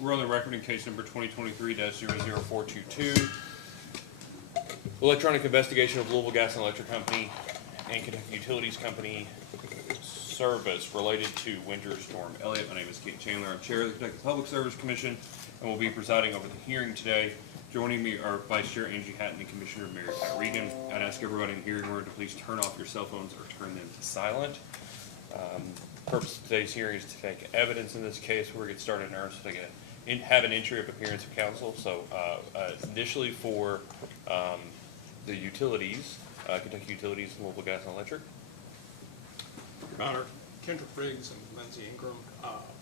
We're on the record in case number 2023-00422. Electronic investigation of Louisville Gas and Electric Company and Kentucky Utilities Company service related to Winter Storm Elliott. My name is Kate Chandler. I'm chair of the Kentucky Public Service Commission and will be presiding over the hearing today. Joining me are Vice Chair Angie Hatton and Commissioner Mary Pat Regan. I'd ask everybody in the hearing room to please turn off your cell phones or turn them to silent. Purpose of today's hearing is to take evidence in this case. We're going to get started in earnest to have an entry of appearance of counsel. So initially for the utilities, Kentucky Utilities and Louisville Gas and Electric. Your Honor, Kendra Briggs and Lindsay Ingram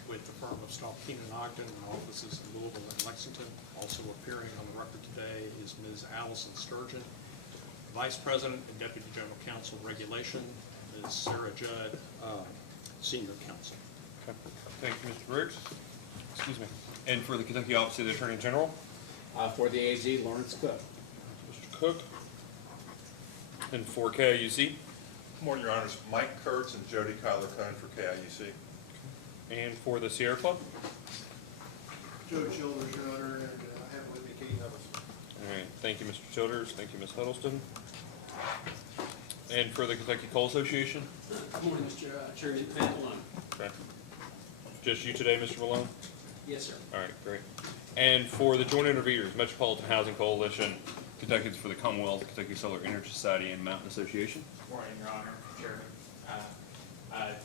with the firm of Stahl, Keenan and Ogden in offices in Louisville and Lexington. Also appearing on the record today is Ms. Allison Sturgeon, Vice President and Deputy General Counsel Regulation, Ms. Sarah Judd, Senior Counsel. Okay. Thank you, Mr. Briggs. Excuse me. And for the Kentucky Office of the Attorney General? For the AZ, Lawrence Cook. Mr. Cook. And for KIUC? Good morning, Your Honors. Mike Kurtz and Jody Kyler-Cohn for KIUC. And for the Sierra Club? Joe Childers, Your Honor, and I have with me Katie Huddleston. All right. Thank you, Mr. Childers. Thank you, Ms. Huddleston. And for the Kentucky Coal Association? Good morning, Mr. Chairman. Matt Malone. Okay. Just you today, Mr. Malone? Yes, sir. All right, great. And for the joint interveners, Metropolitan Housing Coalition, Kentucky's for the Commonwealth, Kentucky Solar Energy Society, and Mountain Association. Good morning, Your Honor, Chairman.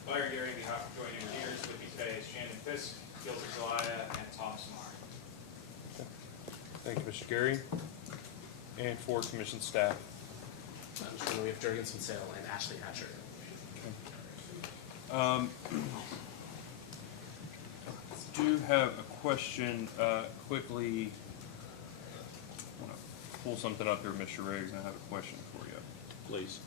Larry Gary, on behalf of joint interveners, with me today is Shannon Fisk, Gilbert Zelaya, and Tom Samar. Thank you, Mr. Gary. And for commission staff. We have Jurgensen Sale and Ashley Hatcher. Do have a question quickly. I want to pull something up here, Mr. Riggs, and I have a question for you. Please.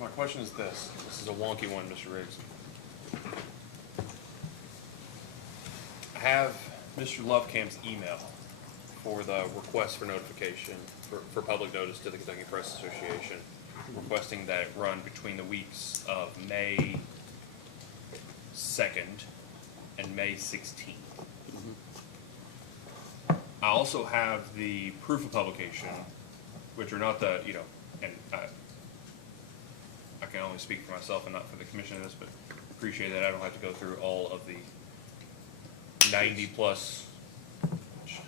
My question is this. This is a wonky one, Mr. Riggs. I have Mr. Lovecamp's email for the request for notification for public notice to the Kentucky Press Association, requesting that it run between the weeks of May 2nd and May 16th. I also have the proof of publication, which are not the, and I can only speak for myself and not for the commission of this, but appreciate that I don't have to go through all of the 90 plus.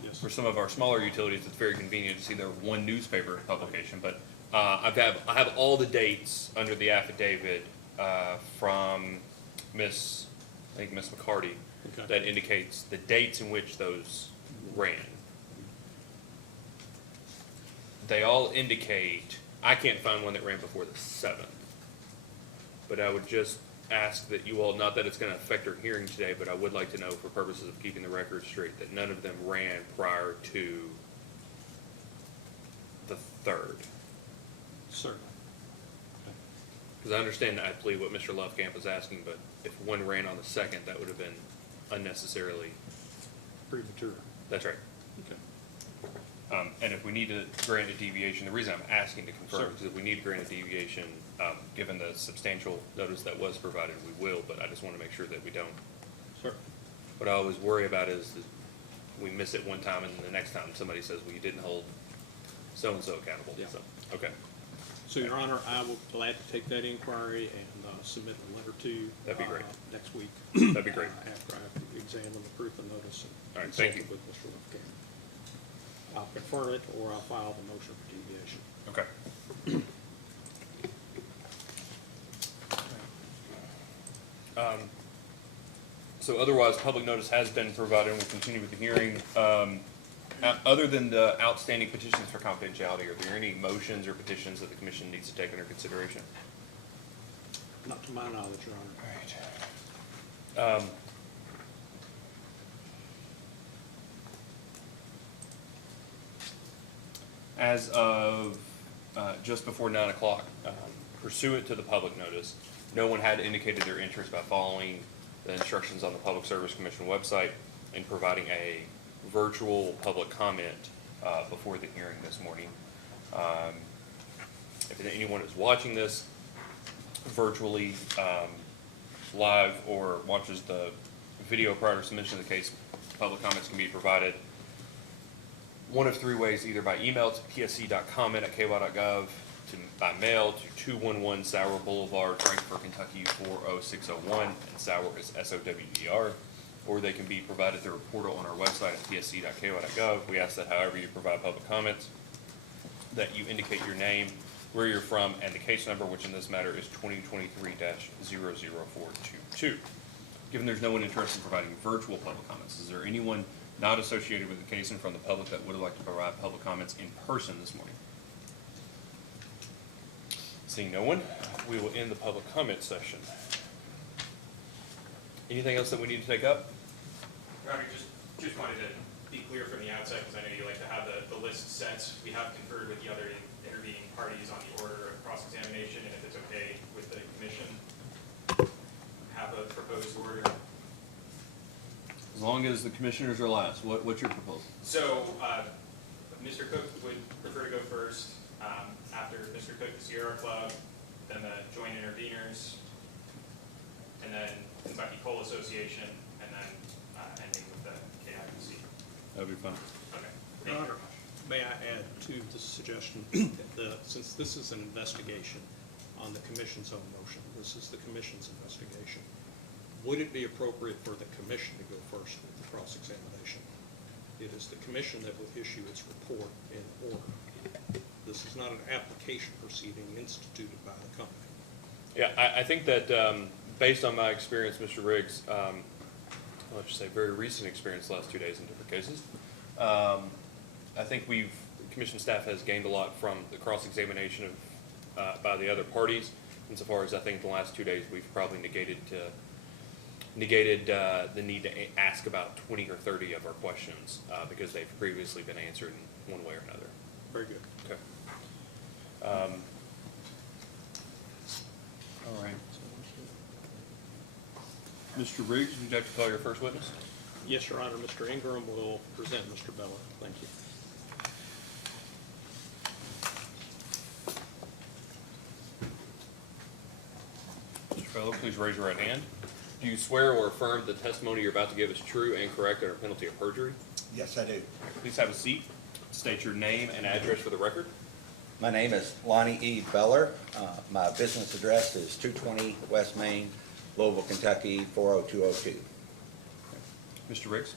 Yes. For some of our smaller utilities, it's very convenient to see their one newspaper publication, but I have all the dates under the affidavit from Miss McCarty that indicates the dates in which those ran. They all indicate, I can't find one that ran before the 7th. But I would just ask that you all, not that it's going to affect our hearing today, but I would like to know for purposes of keeping the record straight that none of them ran prior to the 3rd. Certainly. Because I understand, I believe what Mr. Lovecamp is asking, but if one ran on the 2nd, that would have been unnecessarily. Premature. That's right. Okay. And if we need to grant a deviation, the reason I'm asking to confirm Sure. is if we need to grant a deviation, given the substantial notice that was provided, we will, but I just want to make sure that we don't. Sure. What I always worry about is that we miss it one time and then the next time somebody says, well, you didn't hold so-and-so accountable. Yeah. So, okay. So, Your Honor, I will glad to take that inquiry and submit a letter to you. That'd be great. Next week. That'd be great. After I examine the proof of notice All and right, thank consult you. with Mr. Lefebvre. I'll confirm it or I'll file the motion for deviation. Okay. So otherwise, public notice has been provided and we'll continue with the hearing. Other than the outstanding petitions for confidentiality, are there any motions or petitions that the commission needs to take under consideration? Not to my knowledge, Your Honor. All right. As of just before 9 o'clock, pursuant to the public notice, no one had indicated their interest by following the instructions on the Public Service Commission website and providing a virtual public comment before the hearing this morning. If anyone is watching this virtually live or watches the video prior to submission of the case, public comments can be provided one of three ways: either by email to psc.comment@ky.gov, by mail to 211 Sauer Boulevard, Frankfort, Kentucky 40601, and Sauer is SOWER, or they can be provided through a portal on our website at psc.ky.gov. We ask that however you provide public comments, that you indicate your name, where you're from, and the case number, which in this matter is 2023-00422. Given there's no one interested in providing virtual public comments, is there anyone not associated with the case and from the public that would like to provide public comments in person this morning? Seeing no one, we will end the public comment session. Anything else that we need to take up? Your Honor, just wanted to be clear from the outset, because I know you like to have the list set. We have conferred with the other intervening parties on the order of cross-examination, and if it's okay with the commission, have a proposed order. As long as the commissioners are last, what's your proposal? So, Mr. Cook would prefer to go first. After Mr. Cook, the Sierra Club, then the joint interveners, and then Kentucky Coal Association, and then ending with the KIPC. That'd be fine. Okay. Your Thank you Honor, very much. may I add to the suggestion that since this is an investigation on the commission's own motion, this is the commission's investigation, would it be appropriate for the commission to go first with the cross-examination? It is the commission that will issue its report in order. This is not an application proceeding instituted by the company. Yeah, I think that based on my experience, Mr. Riggs, let's just say very recent experience the last 2 days in different cases, I think commission staff has gained a lot from the cross-examination of by the other parties. Insofar as I think the last 2 days we've probably negated the need to ask about 20 or 30 of our questions because they've previously been answered in one way or another. Very good. Okay. All right. Mr. Riggs, would you like to call your first witness? Yes, Your Honor. Mr. Ingram will present Mr. Bella. Thank you. Mr. Fellow, please raise your right hand. Do you swear or affirm the testimony you're about to give is true and correct under penalty of perjury? Yes, I do. Please have a seat. State your name and address for the record. My name is Lonnie E. Beller. My business address is 220 West Main, Louisville, Kentucky, 40202. Mr. Riggs?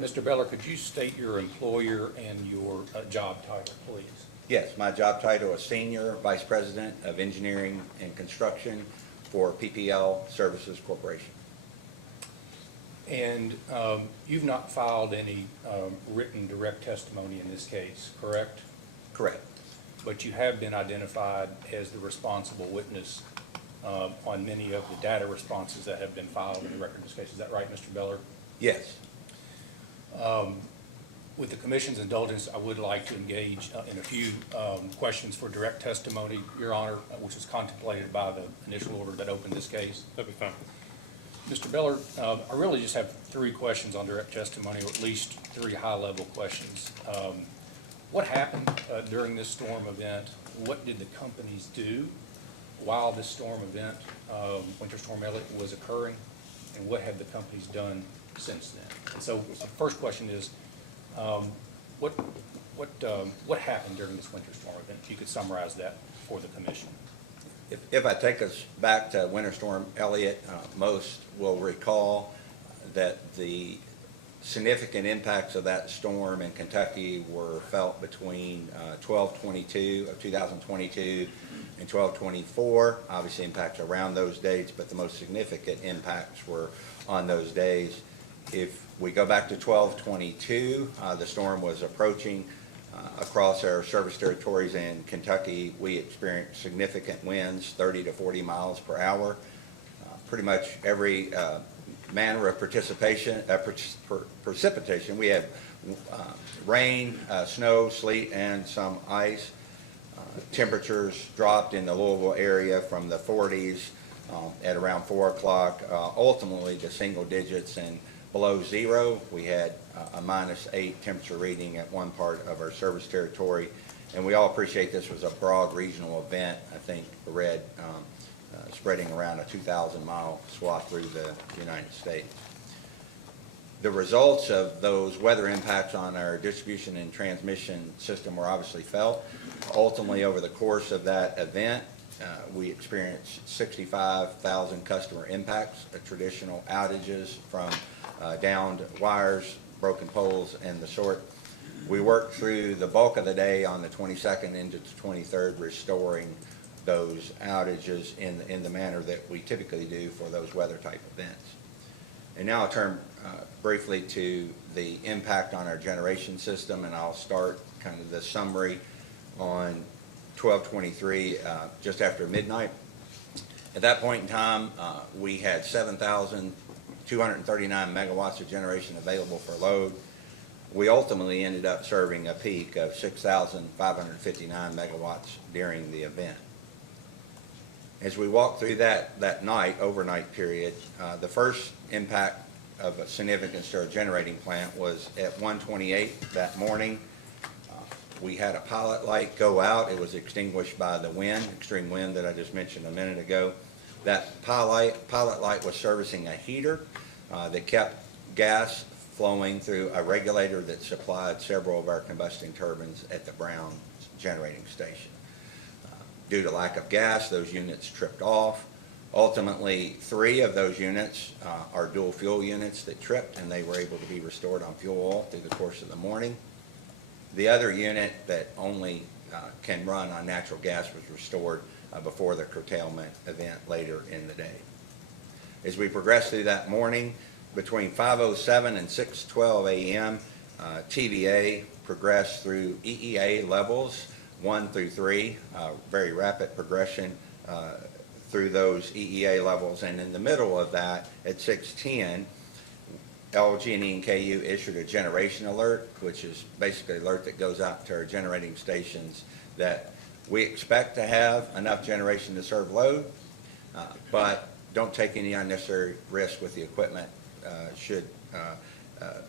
Mr. Beller, could you state your employer and your job title, please? Yes, my job title is Senior Vice President of Engineering and Construction for PPL Services Corporation. And you've not filed any written direct testimony in this case, correct? Correct. But you have been identified as the responsible witness on many of the data responses that have been filed in the record in this case. Is that right, Mr. Beller? Yes. With the commission's indulgence, I would like to engage in a few questions for direct testimony, Your Honor, which was contemplated by the initial order that opened this case. That'd be fine. Mr. Beller, I really just have three questions on direct testimony, or at least three high-level questions. What happened during this storm event? What did the companies do while this storm event, Winter Storm Elliott, was occurring? And what have the companies done since then? And so the first question is, what what happened during this winter storm event? If you could summarize that for the commission. If I take us back to Winter Storm Elliott, most will recall that the significant impacts of that storm in Kentucky were felt between 12/22 of 2022 and 12/24. Obviously impacts around those dates, but the most significant impacts were on those days. If we go back to 12/22, the storm was approaching across our service territories in Kentucky. We experienced significant winds, 30 to 40 miles per hour. Pretty much every manner of precipitation. We had rain, snow, sleet, and some ice. Temperatures dropped in the Louisville area from the 40s at around 4 o'clock, ultimately to single digits and below zero. We had a -8 temperature reading at one part of our service territory, and we all appreciate this was a broad regional event. I think read spreading around a 2,000-mile swath through the United States. The results of those weather impacts on our distribution and transmission system were obviously felt. Ultimately, over the course of that event, we experienced 65,000 customer impacts, traditional outages from downed wires, broken poles, and the sort. We worked through the bulk of the day on the 22nd into the 23rd, restoring those outages in the manner that we typically do for those weather type events. And now I'll turn briefly to the impact on our generation system, and I'll start kind of the summary on 12/23 just after midnight. At that point in time, we had 7,239 megawatts of generation available for load. We ultimately ended up serving a peak of 6,559 megawatts during the event. As we walked through that overnight period, the first impact of a significance to our generating plant was at 1:28 that morning. We had a pilot light go out. It was extinguished by the wind, extreme wind that I just mentioned a minute ago. That pilot light was servicing a heater that kept gas flowing through a regulator that supplied several of our combustion turbines at the Brown generating station. Due to lack of gas, those units tripped off. Ultimately, 3 of those units are dual fuel units that tripped, and they were able to be restored on fuel oil through the course of the morning. The other unit that only can run on natural gas was restored before the curtailment event later in the day. As we progressed through that morning, between 5:07 and 6:12 a.m., TVA progressed through EEA levels 1 through 3, very rapid progression through those EEA levels. And in the middle of that, at 6:10, LG&E and KU issued a generation alert, which is basically an alert that goes out to our generating stations that we expect to have enough generation to serve load, but don't take any unnecessary risk with the equipment should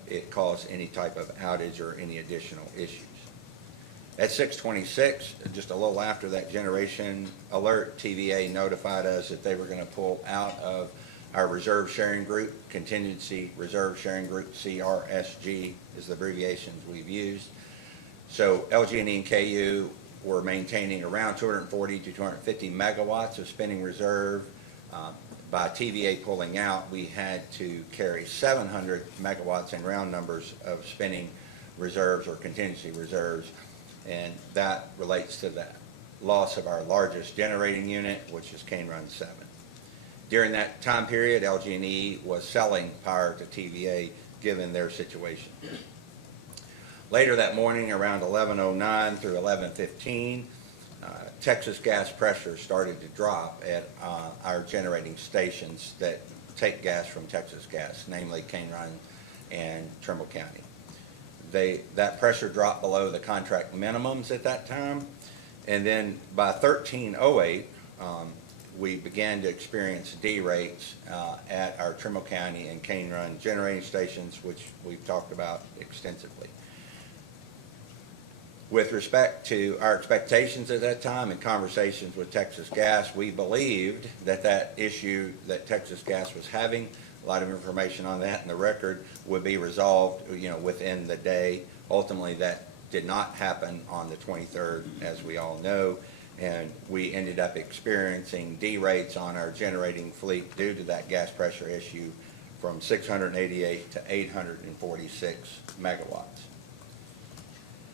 it cause any type of outage or any additional issues. At 6:26, just a little after that generation alert, TVA notified us that they were going to pull out of our reserve sharing group, contingency reserve sharing group, CRSG is the abbreviations we've used. So LG&E and KU were maintaining around 240 to 250 megawatts of spinning reserve. By TVA pulling out, we had to carry 700 megawatts in round numbers of spinning reserves or contingency reserves, and that relates to the loss of our largest generating unit, which is Cane Run 7. During that time period, LG&E was selling power to TVA given their situation. Later that morning, around 11:09 through 11:15, Texas gas pressure started to drop at our generating stations that take gas from Texas Gas, namely Cane Run and Trimble County. That pressure dropped below the contract minimums at that time, and then by 13:08, we began to experience D rates at our Trimble County and Cane Run generating stations, which we've talked about extensively. With respect to our expectations at that time and conversations with Texas Gas, we believed that issue that Texas Gas was having, a lot of information on that in the record, would be resolved, within the day. Ultimately, that did not happen on the 23rd, as we all know, and we ended up experiencing D-rates on our generating fleet due to that gas pressure issue from 688 to 846 megawatts.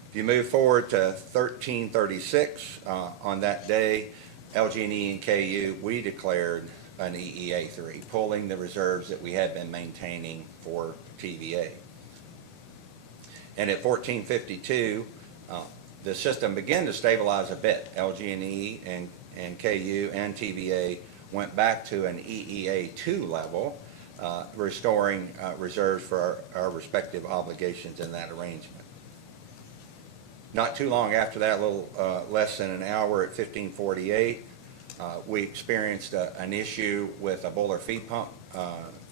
If you move forward to 1336, on that day, LG&E and KU, we declared an EEA3, pulling the reserves that we had been maintaining for TVA. And at 1452, the system began to stabilize a bit. LG&E and KU and TVA went back to an EEA2 level, restoring reserves for our respective obligations in that arrangement. Not too long after that, a little less than an hour, at 1548, we experienced an issue with a boiler feed pump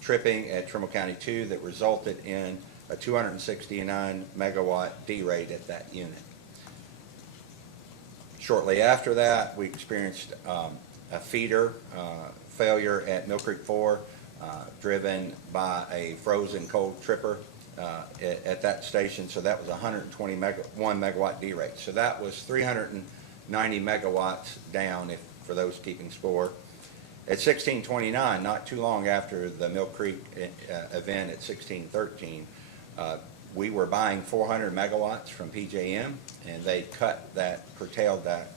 tripping at Trimble County 2 that resulted in a 269 megawatt D-rate at that unit. Shortly after that, we experienced a feeder failure at Mill Creek 4, driven by a frozen cold tripper at that station. So that was 121 megawatt D-rate. So that was 390 megawatts down, for those keeping score. At 1629, not too long after the Mill Creek event at 1613, we were buying 400 megawatts from PJM, and they curtailed that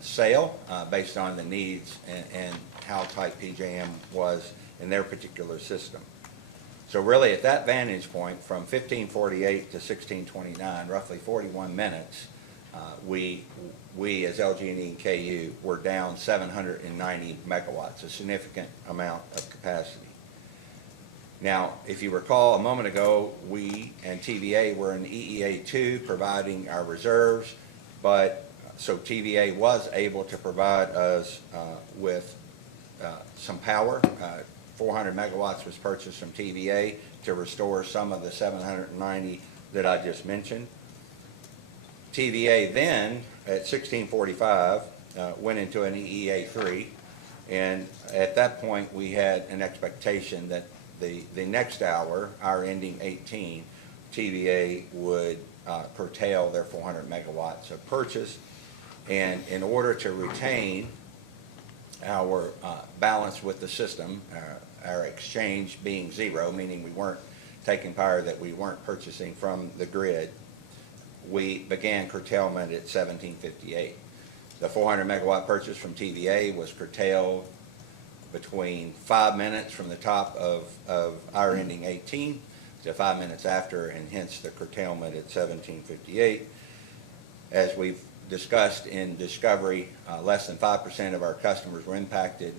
sale based on the needs and how tight PJM was in their particular system. So really, at that vantage point, from 1548 to 1629, roughly 41 minutes, we as LG&E and KU were down 790 megawatts, a significant amount of capacity. Now, if you recall, a moment ago, we and TVA were in EEA2 providing our reserves, but so TVA was able to provide us with some power. 400 megawatts was purchased from TVA to restore some of the 790 that I just mentioned. TVA then, at 1645, went into an EEA3, and at that point we had an expectation that the next hour, our ending 18, TVA would curtail their 400 megawatts of purchase, and in order to retain our balance with the system, our exchange being zero, meaning we weren't taking power that we weren't purchasing from the grid, we began curtailment at 1758. The 400 megawatt purchase from TVA was curtailed between 5 minutes from the top of our ending 18 to 5 minutes after, and hence the curtailment at 1758. As we've discussed in Discovery, less than 5% of our customers were impacted,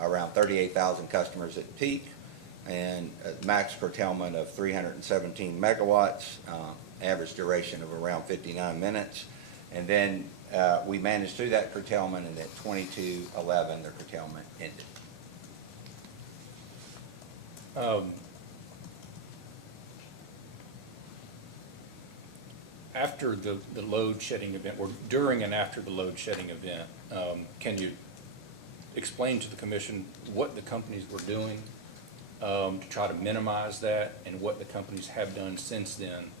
around 38,000 customers at peak, and a max curtailment of 317 megawatts, average duration of around 59 minutes. And then we managed through that curtailment, and at 22:11 the curtailment ended. After the load shedding event, or during and after the load shedding event, can you explain to the commission what the companies were doing to try to minimize that, and what the companies have done since then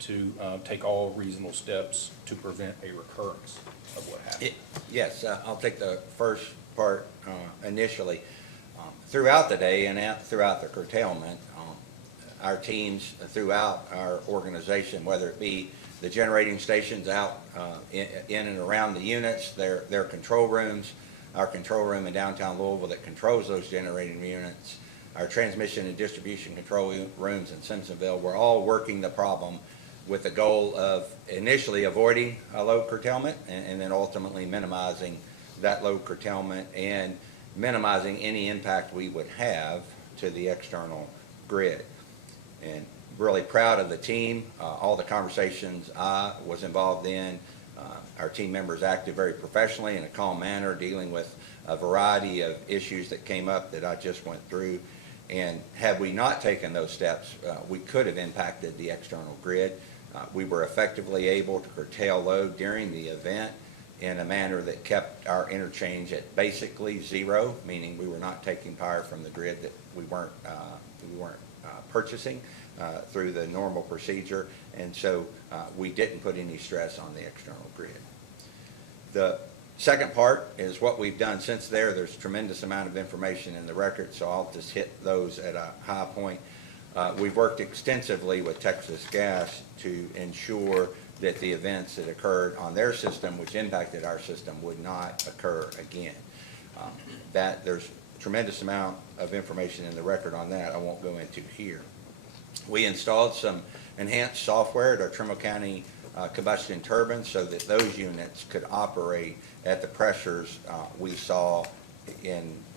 to take all reasonable steps to prevent a recurrence of what happened? Yes, I'll take the first part initially. Throughout the day and throughout the curtailment, our teams throughout our organization, whether it be the generating stations out in and around the units, their control rooms, our control room in downtown Louisville that controls those generating units, our transmission and distribution control rooms in Simpsonville, we're all working the problem with the goal of initially avoiding a load curtailment and then ultimately minimizing that load curtailment and minimizing any impact we would have to the external grid. And really proud of the team, all the conversations I was involved in. Our team members acted very professionally in a calm manner, dealing with a variety of issues that came up that I just went through. And had we not taken those steps, we could have impacted the external grid. We were effectively able to curtail load during the event in a manner that kept our interchange at basically zero, meaning we were not taking power from the grid that we weren't purchasing. through the normal procedure, and so we didn't put any stress on the external grid. The second part is what we've done since there. There's a tremendous amount of information in the record, so I'll just hit those at a high point. We've worked extensively with Texas Gas to ensure that the events that occurred on their system, which impacted our system, would not occur again. That there's a tremendous amount of information in the record on that I won't go into here. We installed some enhanced software at our Trimble County combustion turbines so that those units could operate at the pressures we saw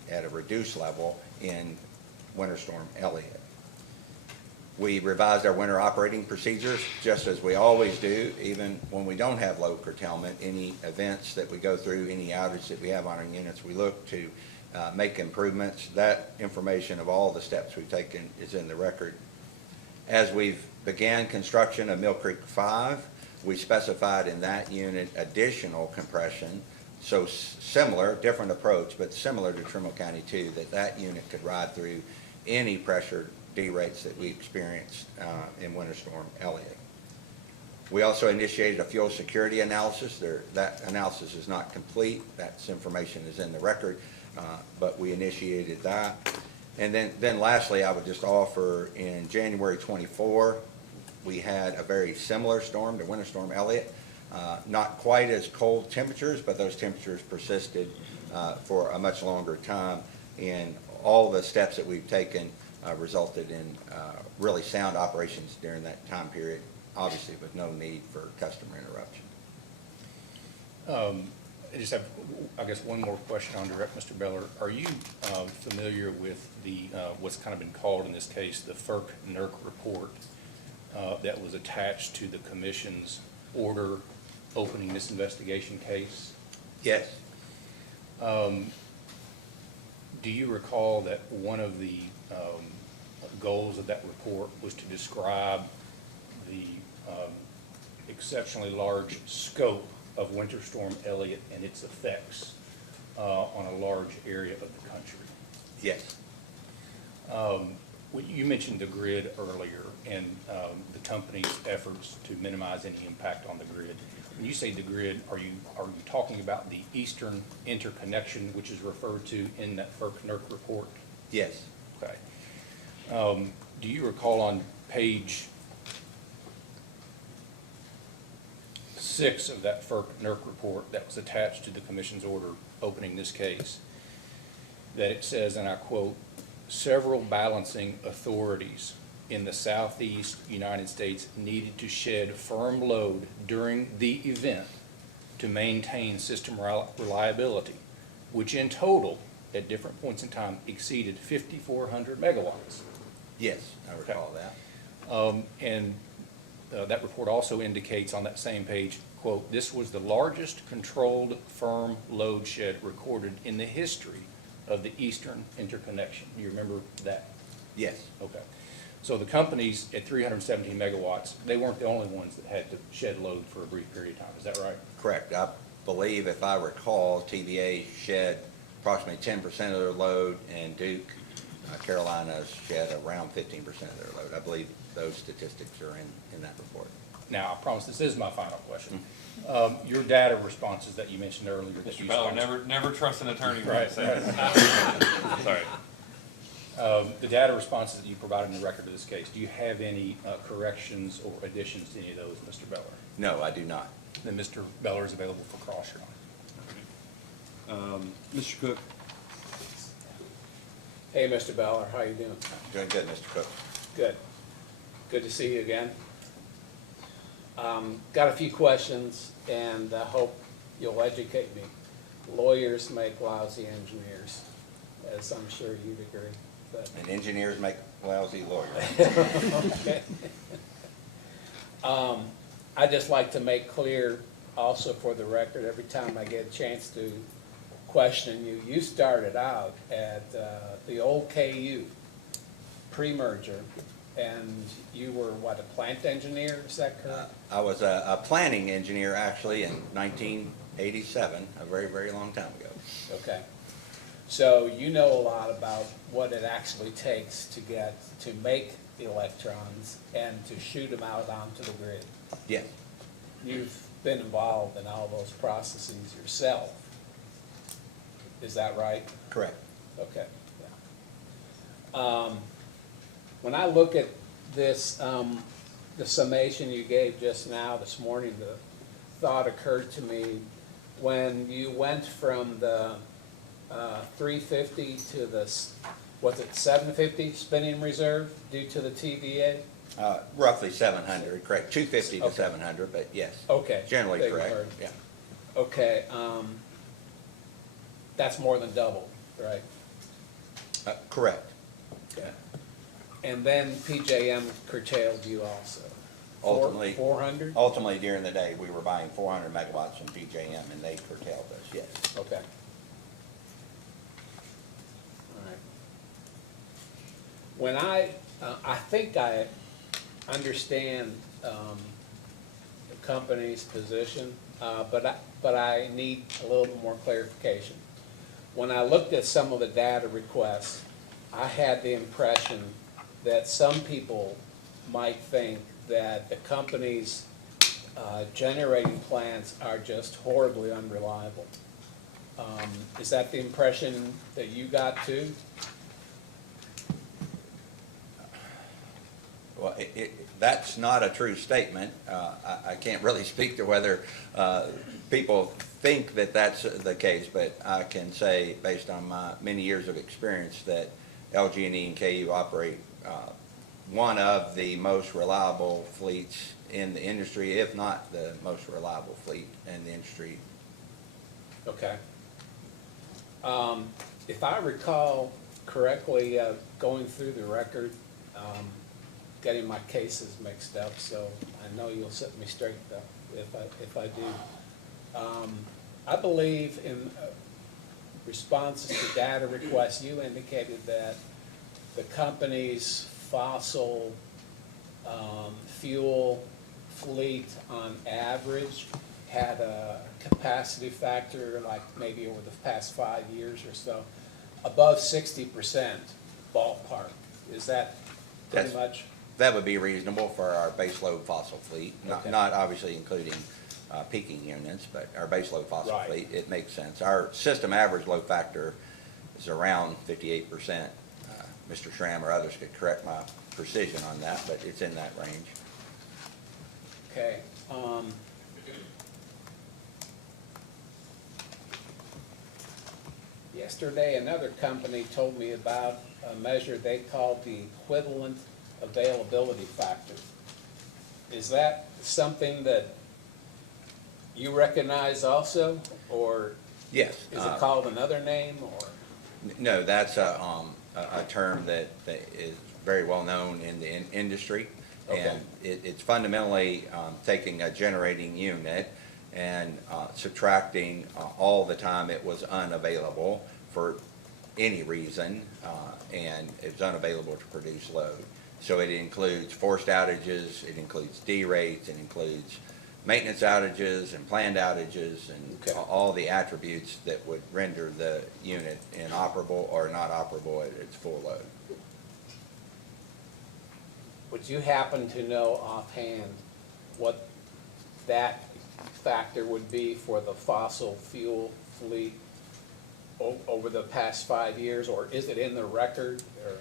at a reduced level in Winter Storm Elliott. We revised our winter operating procedures, just as we always do, even when we don't have load curtailment. Any events that we go through, any outage that we have on our units, we look to make improvements. That information of all the steps we've taken is in the record. As we've began construction of Mill Creek 5, we specified in that unit additional compression, so similar, different approach, but similar to Trimble County 2, that unit could ride through any pressure derates that we experienced in Winter Storm Elliott. We also initiated a fuel security analysis. That analysis is not complete. That information is in the record, but we initiated that. And then lastly, I would just offer in January 24, we had a very similar storm to Winter Storm Elliott. Not quite as cold temperatures, but those temperatures persisted for a much longer time. And all the steps that we've taken resulted in really sound operations during that time period, obviously with no need for customer interruption. I just have, I guess, one more question on direct, Mr. Beller. Are you familiar with the what's kind of been called in this case the FERC NERC report that was attached to the commission's order opening this investigation case? Yes. Do you recall that one of the goals of that report was to describe the exceptionally large scope of Winter Storm Elliott and its effects on a large area of the country? Yes. You mentioned the grid earlier and the company's efforts to minimize any impact on the grid. When you say the grid, are you talking about the Eastern interconnection, which is referred to in that FERC NERC report? Yes. Okay. Do you recall on page 6 of that FERC NERC report that was attached to the commission's order opening this case that it says, and I quote, "Several balancing authorities in the southeast United States needed to shed firm load during the event to maintain system reliability, which in total, at different points in time, exceeded 5,400 megawatts." Yes, I recall that. That report also indicates on that same page, quote, "This was the largest controlled firm load shed recorded in the history of the Eastern interconnection." Do you remember that? Yes. Okay. So the companies at 317 megawatts, they weren't the only ones that had to shed load for a brief period of time. Is that right? Correct. I believe, if I recall, TVA shed approximately 10% of their load, and Duke, Carolina shed around 15% of their load. I believe those statistics are in that report. Now, I promise this is my final question. Your data responses that you mentioned earlier. that Mr. you Beller, sponsored- never trust an attorney when Right, they say right. Sorry. The data responses that you provided in the record of this case, do you have any corrections or additions to any of those, Mr. Beller? No, I do not. Then Mr. Beller is available for cross, Your Honor. Mr. Cook? Hey, Mr. Beller, how you doing? Doing good, Mr. Cook. Good. Good to see you again. Got a few questions, and I hope you'll educate me. Lawyers make lousy engineers, as I'm sure you'd agree. But And engineers make lousy lawyers. okay. I just like to make clear, also for the record, every time I get a chance to question you, you started out at the old KU, pre-merger, and you were, what, a plant engineer, is that correct? I was a planning engineer, actually, in 1987, a very, very long time ago. Okay. So you know a lot about what it actually takes to make electrons and to shoot them out onto the grid. Yes, You've been involved in all those processes yourself. Is that right? correct. Okay, yeah. When I look at this, the summation you gave just now, this morning, the thought occurred to me, when you went from the 350 to the, was it 750 spinning reserve due to the TVA? Roughly 700, correct, 250 to Okay. 700, but yes. Okay. Generally beg your correct, pardon. yeah. Okay, that's more than double, right? Correct. Okay. And then PJM curtailed you also? Ultimately- 400? Ultimately, during the day, we were buying 400 megawatts from PJM, and they curtailed us, yes. Okay. All right. When I think I understand the company's position, but I need a little bit more clarification. When I looked at some of the data requests, I had the impression that some people might think that the company's generating plants are just horribly unreliable. Is that the impression that you got too? Well, that's not a true statement. I can't really speak to whether people think that that's the case, but I can say, based on my many years of experience, that LG&E and KU operate one of the most reliable fleets in the industry, if not the most reliable fleet in the industry. Okay. If I recall correctly, going through the record, getting my cases mixed up, so I know you'll set me straight though, if I do. I believe in responses to data requests, you indicated that the company's fossil fuel fleet on average had a capacity factor, like maybe over the past 5 years or so, above 60% ballpark. Is that pretty That's- much? That would be reasonable for our baseload fossil fleet, Okay. not obviously including peaking units, but our baseload fossil Right. fleet, it makes sense. Our system average load factor is around 58%. Mr. Schramm or others could correct my precision on that, but it's in that range. Okay. Yesterday, another company told me about a measure they called the equivalent availability factor. Is that something that you recognize also, or Yes. is it called another name, or? No, that's a term that is very well known in the industry. Okay. And it's fundamentally taking a generating unit and subtracting all the time it was unavailable for any reason, and it's unavailable to produce load. So it includes forced outages, it includes D-rates, it includes maintenance outages and planned outages, and Okay. all the attributes that would render the unit inoperable or not operable at its full load. Would you happen to know offhand what that factor would be for the fossil fuel fleet over the past 5 years, or is it in the record, or?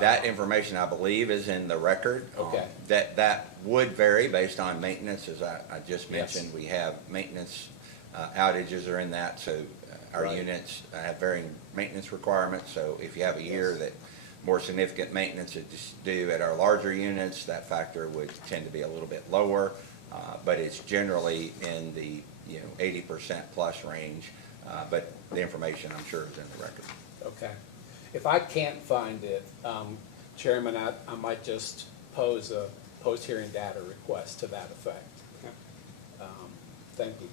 That information, I believe, is in the record. Okay. That would vary based on maintenance, as I just Yes. mentioned. We have maintenance outages are in that, so our Right. units have varying maintenance requirements. So if you have a year that more significant maintenance is due at our larger units, that factor would tend to be a little bit lower, but it's generally in the 80% plus range. But the information, I'm sure, is in the record. Okay. If I can't find it, Chairman, I might just pose a post-hearing data request to that effect. Thank you.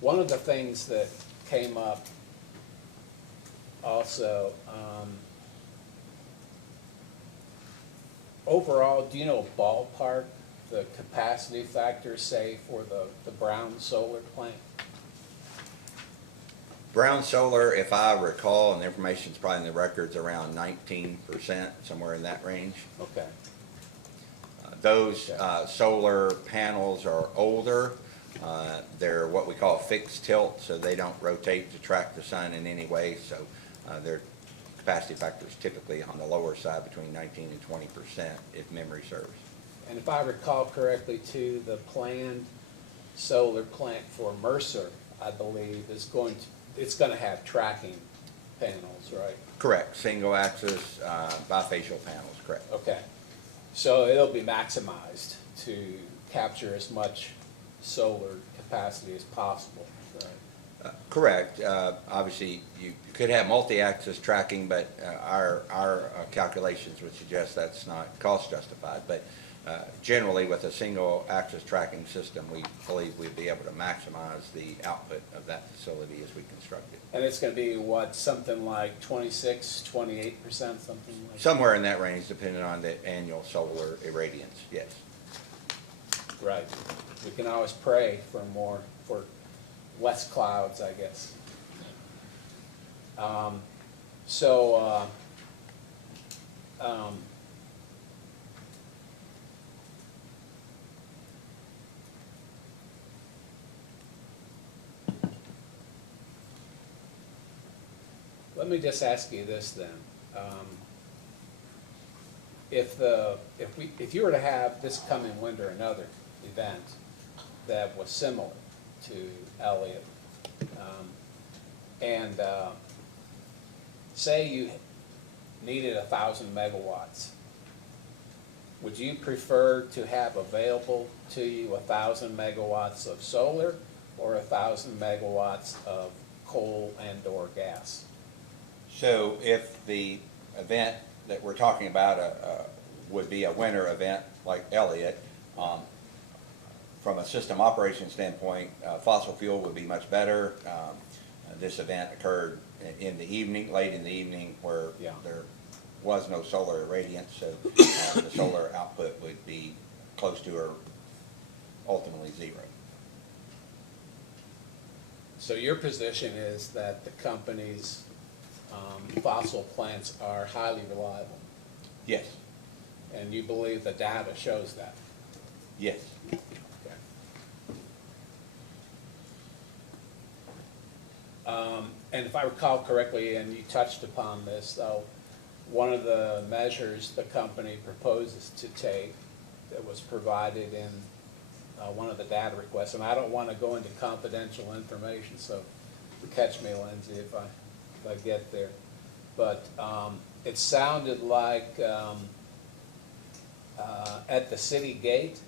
One of the things that came up also, overall, do you know ballpark the capacity factor, say, for the Brown solar plant? Brown Solar, if I recall, and the information's probably in the records, around 19%, somewhere in that range. Okay, Those solar panels are older. They're what we call fixed tilt, so they don't rotate to track the sun in any way. So their capacity factor is typically on the lower side, between 19 and 20%, if memory serves. and if I recall correctly too, the planned solar plant for Mercer, I believe, it's gonna have tracking panels, right? Correct. Single axis bifacial panels, correct. Okay, so it'll be maximized to capture as much solar capacity as possible, right? Correct. Obviously, you could have multi-axis tracking, but our calculations would suggest that's not cost justified. But generally, with a single axis tracking system, we believe we'd be able to maximize the output of that facility as we construct it. And it's gonna be what, something like 26, 28%, something like that? Somewhere in that range, depending on the annual solar irradiance, yes. Right. We can always pray for less clouds, I guess. Let me just ask you this then. If you were to have this coming winter another event that was similar to Elliott, and say you needed 1,000 megawatts, would you prefer to have available to you 1,000 megawatts of solar or 1,000 megawatts of coal and/or gas? So if the event that we're talking about would be a winter event like Elliott, from a system operation standpoint, fossil fuel would be much better. This event occurred in the evening, late in the evening, where Yeah. there was no solar irradiance, so the solar output would be close to or ultimately zero. So your position is that the company's fossil plants are highly reliable, Yes, and you believe the data shows that? yes. Okay. And if I recall correctly, and you touched upon this, though, one of the measures the company proposes to take that was provided in one of the data requests, and I don't want to go into confidential information, so catch me, Lindsay, if I get there. But it sounded like at the city gate,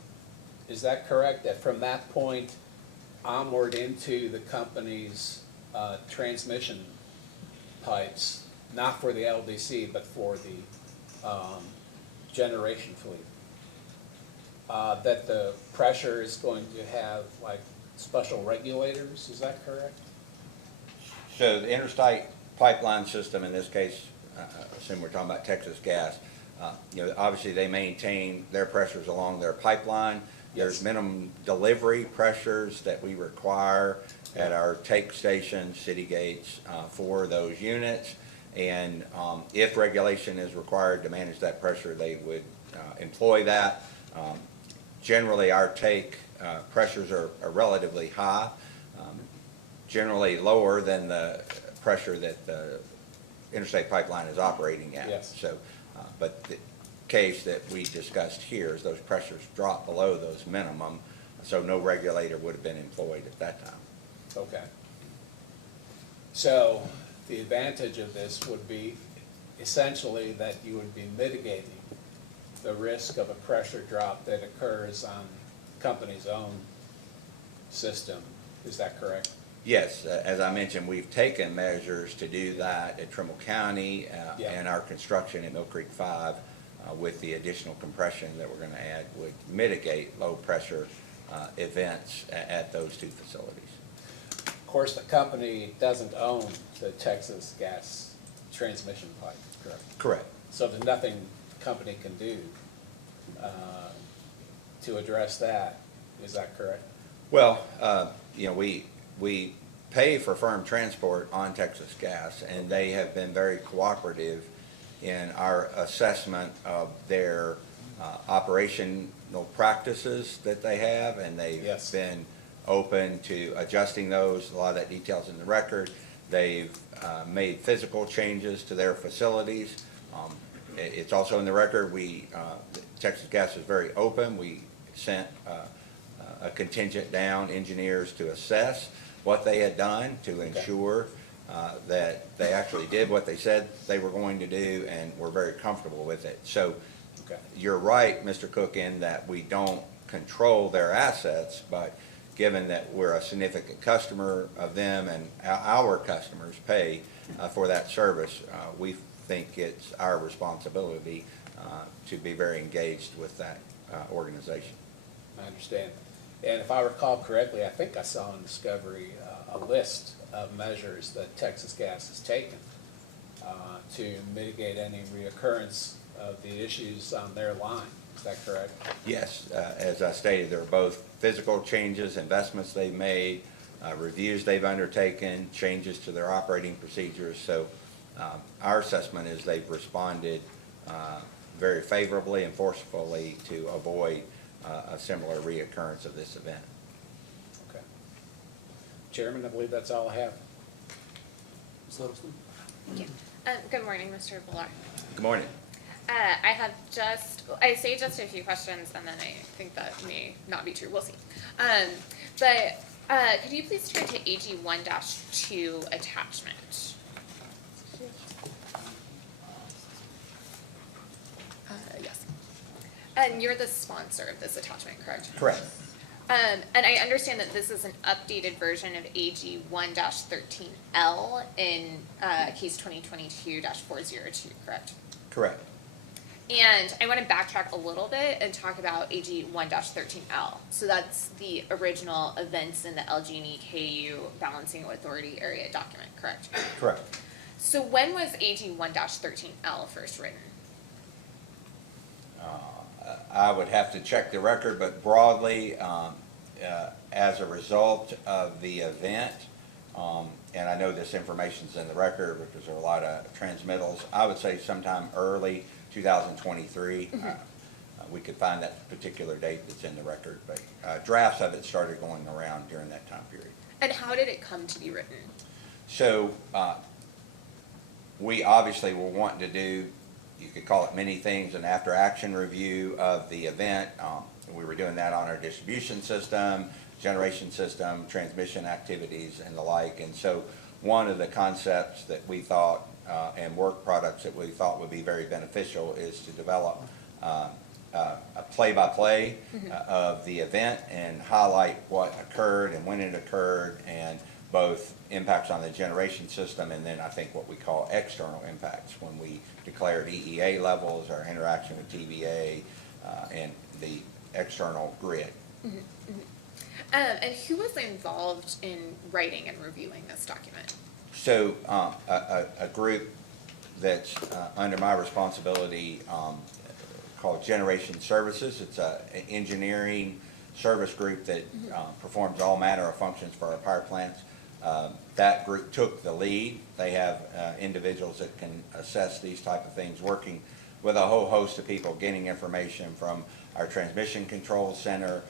is that correct? That from that point onward into the company's transmission pipes, not for the LDC, but for the generation fleet, that the pressure is going to have like special regulators, is that correct? So the interstate pipeline system, in this case, I assume we're talking about Texas Gas, obviously they maintain their pressures along their pipeline. There's minimum delivery pressures that we require at our take stations, city gates, for those units. And if regulation is required to manage that pressure, they would employ that. Generally, our take pressures are relatively high, generally lower than the pressure that the interstate pipeline is operating at. Yes. So, but the case that we discussed here is those pressures drop below those minimum, so no regulator would have been employed at that time. Okay. So the advantage of this would be essentially that you would be mitigating the risk of a pressure drop that occurs on the company's own system. Is that correct? Yes, as I mentioned, we've taken measures to do that at Trimble County Yeah. and our construction at Mill Creek 5 with the additional compression that we're going to add would mitigate low pressure events at those two facilities. Of course, the company doesn't own the Texas Gas transmission pipe, correct? Correct. So there's nothing the company can do to address that. Is that correct? Well, we pay for firm transport on Texas Gas, and they have been very cooperative in our assessment of their operational practices that they have, and they've Yes. been open to adjusting those. A lot of that details in the record. They've made physical changes to their facilities. It's also in the record. Texas Gas is very open. We sent a contingent down, engineers to assess what they had done to ensure that they actually did what they said they were going to do, and were very comfortable with it. So you're right, Mr. Cook, in that we don't control their assets, but given that we're a significant customer of them and our customers pay for that service, we think it's our responsibility to be very engaged with that organization. I understand. And if I recall correctly, I think I saw in Discovery a list of measures that Texas Gas has taken to mitigate any reoccurrence of the issues on their line. Is that correct? Yes, as I stated, there are both physical changes, investments they've made, reviews they've undertaken, changes to their operating procedures. So our assessment is they've responded very favorably and forcefully to avoid a similar reoccurrence of this event. Okay. Chairman, I believe that's all I have. Ms. Littleton? Thank you. Good morning, Mr. Villar. Good morning. I say just a few questions, and then I think that may not be true. We'll see. But could you please turn to AG 1-2 attachment? Yes. And you're the sponsor of this attachment, correct? Correct. And I understand that this is an updated version of AG 1-13L in case 2022-402, correct? Correct. And I want to backtrack a little bit and talk about AG 1-13L. So that's the original events in the LG&E KU Balancing Authority Area document, correct? Correct. So when was AG 1-13L first written? I would have to check the record, but broadly, as a result of the event, and I know this information's in the record because there are a lot of transmittals, I would say sometime early 2023. We could find that particular date that's in the record, but drafts of it started going around during that time period. And how did it come to be written? So we obviously were wanting to do, you could call it many things, an after-action review of the event. We were doing that on our distribution system, generation system, transmission activities, and the like. And so one of the concepts that we thought and work products that we thought would be very beneficial is to develop a play-by-play of the event and highlight what occurred and when it occurred, and both impacts on the generation system and then I think what we call external impacts when we declared EEA levels, our interaction with TVA, and the external grid. And who was involved in writing and reviewing this document? So a group that's under my responsibility called Generation Services. It's an engineering service group that performs all manner of functions for our power plants. That group took the lead. They have individuals that can assess these type of things, working with a whole host of people, getting information from our transmission control center,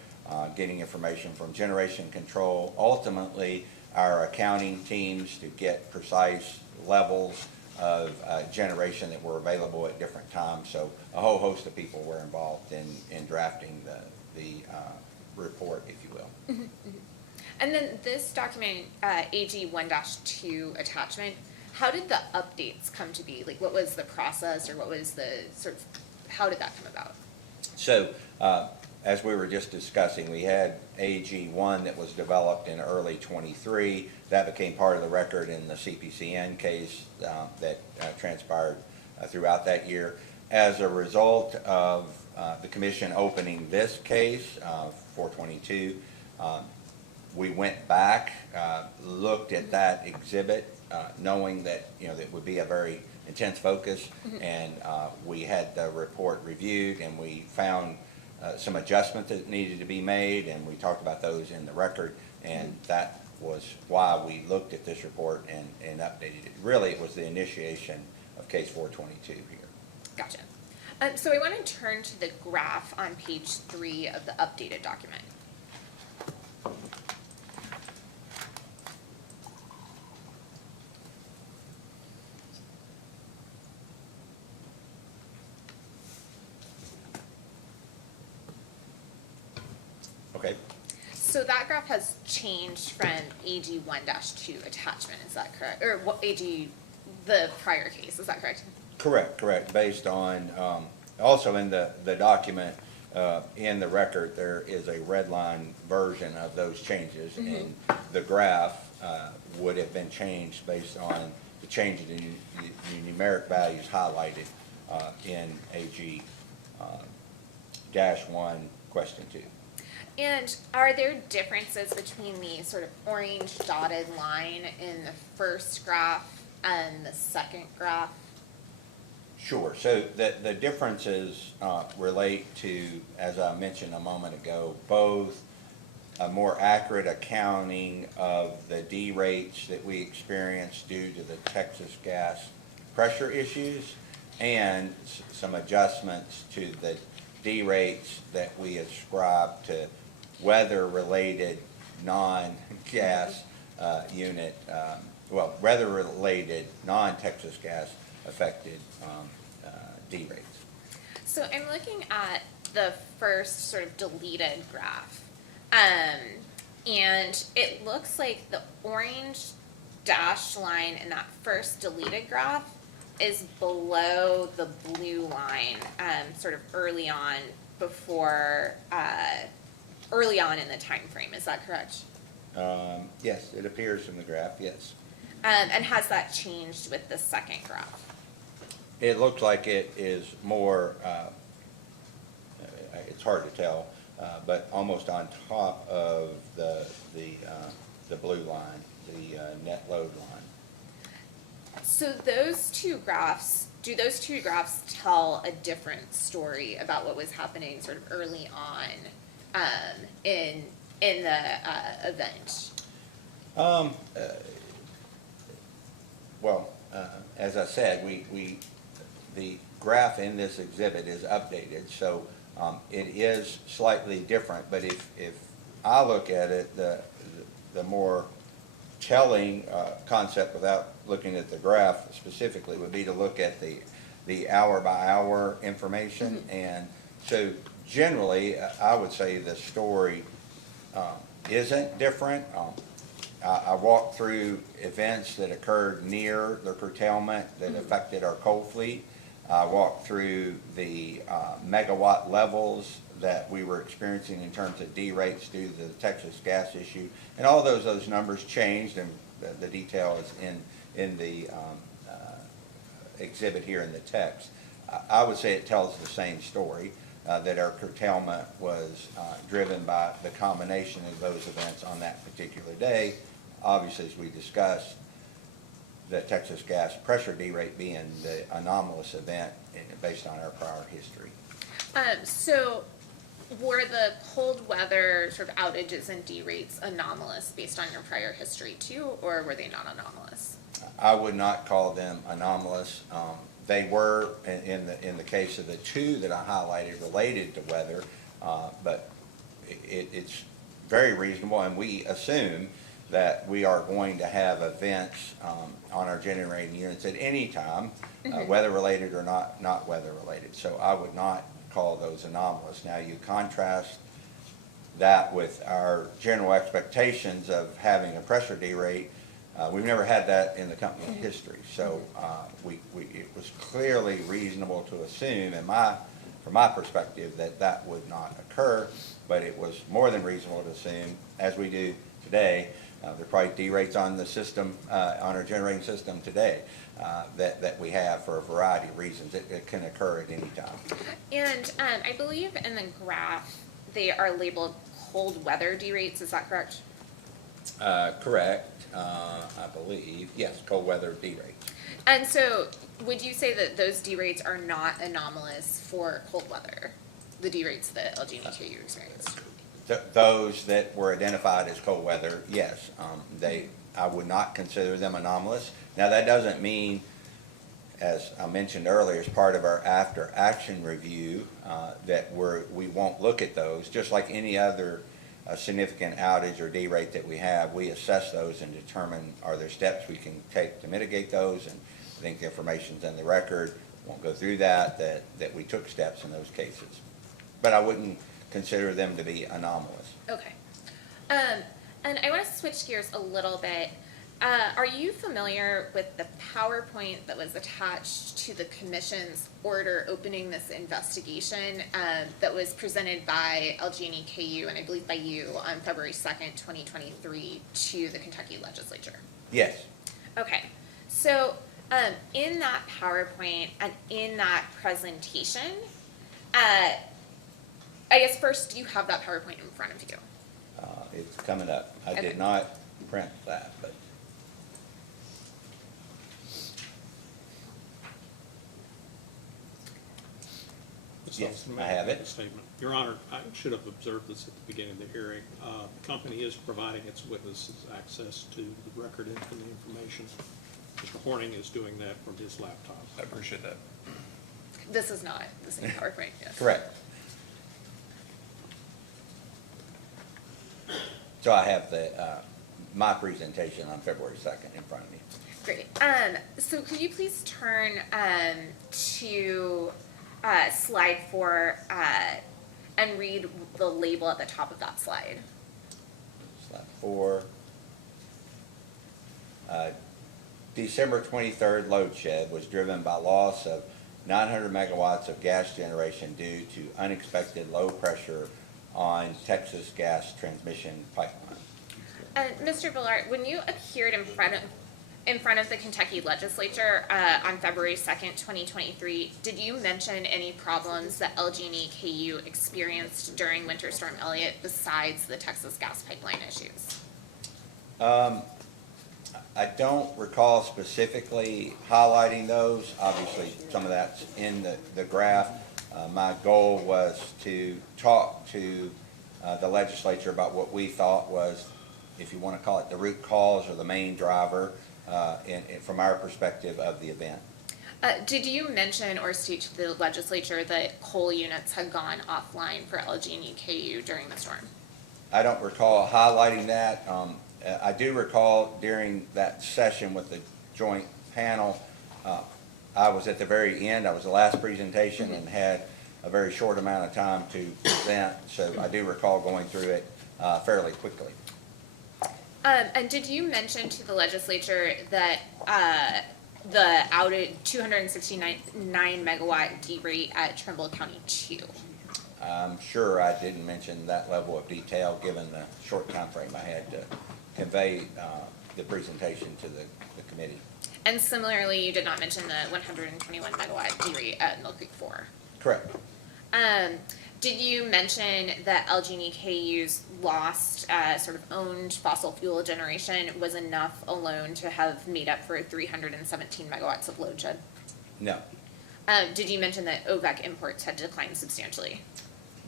getting information from generation control, ultimately our accounting teams to get precise levels of generation that were available at different times. So a whole host of people were involved in drafting the report, if you will. And then this document, AG 1-2 attachment, how did the updates come to be? Like, what was the process, or what was the sort of, how did that come about? So, as we were just discussing, we had AG1 that was developed in early '23. That became part of the record in the CPCN case that transpired throughout that year. As a result of the commission opening this case, 422, we went back, looked at that exhibit, knowing that that would be a very intense focus, and we had the report reviewed, and we found some adjustments that needed to be made, and we talked about those in the record, and that was why we looked at this report and updated it. Really, it was the initiation of case 422 here. Gotcha. So I want to turn to the graph on page 3 of the updated document. Okay? So that graph has changed from AG 1-2 attachment, is that correct? Or what AG, the prior case, is that correct? Correct, based on, also in the document, in the record, there is a red line version of those changes. And the graph would have been changed based on the change in the numeric values highlighted in AG -1, question 2. And are there differences between the sort of orange dotted line in the first graph and the second graph? Sure. So the differences relate to, as I mentioned a moment ago, both a more accurate accounting of the D rates that we experienced due to the Texas gas pressure issues and some adjustments to the D rates that we ascribe to weather-related non-gas unit, weather-related non-Texas gas affected D rates. So I'm looking at the first sort of deleted graph. And it looks like the orange dashed line in that first deleted graph is below the blue line, sort of early on before, early on in the time frame. Is that correct? Yes, it appears from the graph, yes. And has that changed with the second graph? It looks like it is more, it's hard to tell, but almost on top of the blue line, the net load line. So those two graphs, do those two graphs tell a different story about what was happening sort of early on in the event? As I said, the graph in this exhibit is updated, so it is slightly different. But if I look at it, the more telling concept, without looking at the graph specifically, would be to look at the hour-by-hour information. And so generally, I would say the story isn't different. I walked through events that occurred near the curtailment that affected our coal fleet. I walked through the megawatt levels that we were experiencing in terms of D rates due to the Texas gas issue. And all those numbers changed, and the detail is in the exhibit here in the text. I would say it tells the same story, that our curtailment was driven by the combination of those events on that particular day. Obviously, as we discussed, the Texas gas pressure D rate being the anomalous event based on our prior history. So were the cold weather sort of outages and D rates anomalous based on your prior history too, or were they not anomalous? I would not call them anomalous. They were in the case of the two that I highlighted related to weather, but it's very reasonable, and we assume that we are going to have events on our generating units at any time, weather-related or not weather-related. So I would not call those anomalous. Now, you contrast that with our general expectations of having a pressure D rate. We've never had that in the company history. So it was clearly reasonable to assume, from my perspective, that would not occur, but it was more than reasonable to assume, as we do today. There are probably D rates on the system, on our generating system today, that we have for a variety of reasons. It can occur at any time. And I believe in the graph, they are labeled cold weather D rates, is that correct? Correct, I believe. Yes, cold weather D rates. And so would you say that those D rates are not anomalous for cold weather, the D rates that LG&E KU experienced? those that were identified as cold weather, yes, I would not consider them anomalous. Now, that doesn't mean, as I mentioned earlier, as part of our after-action review, that we won't look at those. Just like any other significant outage or derate that we have, we assess those and determine are there steps we can take to mitigate those, and I think the information's in the record. Won't go through that we took steps in those cases. But I wouldn't consider them to be anomalous. Okay. And I want to switch gears a little bit. Are you familiar with the PowerPoint that was attached to the commission's order opening this investigation that was presented by LG&E KU and I believe by you on February 2nd, 2023 to the Kentucky legislature? Yes. Okay. So in that PowerPoint and in that presentation, I guess first, do you have that PowerPoint in front of you? It's coming up. I Okay. did not print that, but. Yes, I have it. Statement. Your Honor, I should have observed this at the beginning of the hearing. The company is providing its witnesses access to the record and to the information. Mr. Horning is doing that from his laptop. I appreciate that. This is not the same PowerPoint, yes. Correct. So I have my presentation on February 2nd in front of me. Great. So could you please turn to slide 4 and read the label at the top of that slide? Slide 4. December 23rd load shed was driven by loss of 900 megawatts of gas generation due to unexpected low pressure on Texas gas transmission pipeline. Mr. Billard, when you appeared in front of the Kentucky legislature on February 2nd, 2023, did you mention any problems that LG&E KU experienced during Winter Storm Elliott besides the Texas gas pipeline issues? I don't recall specifically highlighting those. Obviously, some of that's in the graph. My goal was to talk to the legislature about what we thought was, if you want to call it the root cause or the main driver, from our perspective of the event. Did you mention or state to the legislature that coal units had gone offline for LG&E KU during the storm? I don't recall highlighting that. I do recall during that session with the joint panel, I was at the very end. I was the last presentation and had a very short amount of time to present, so I do recall going through it fairly quickly. And did you mention to the legislature that the outage 269 megawatt derate at Trimble County 2? I'm sure I didn't mention that level of detail given the short time frame I had to convey the presentation to the committee. And similarly, you did not mention the 121 megawatt derate at Mill Creek 4. Correct. Did you mention that LG&E KU's lost sort of owned fossil fuel generation was enough alone to have made up for 317 megawatts of load shed? No. Did you mention that OVEC imports had declined substantially?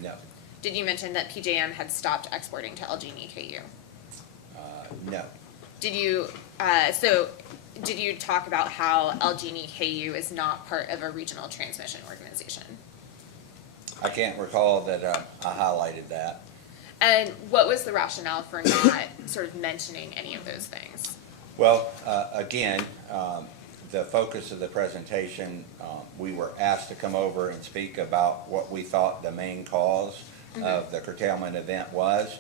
No. Did you mention that PJM had stopped exporting to LG&E KU? No. Did you did you talk about how LG&E KU is not part of a regional transmission organization? I can't recall that I highlighted that. And what was the rationale for not sort of mentioning any of those things? Well, again, the focus of the presentation, we were asked to come over and speak about what we thought the main cause of the curtailment event was.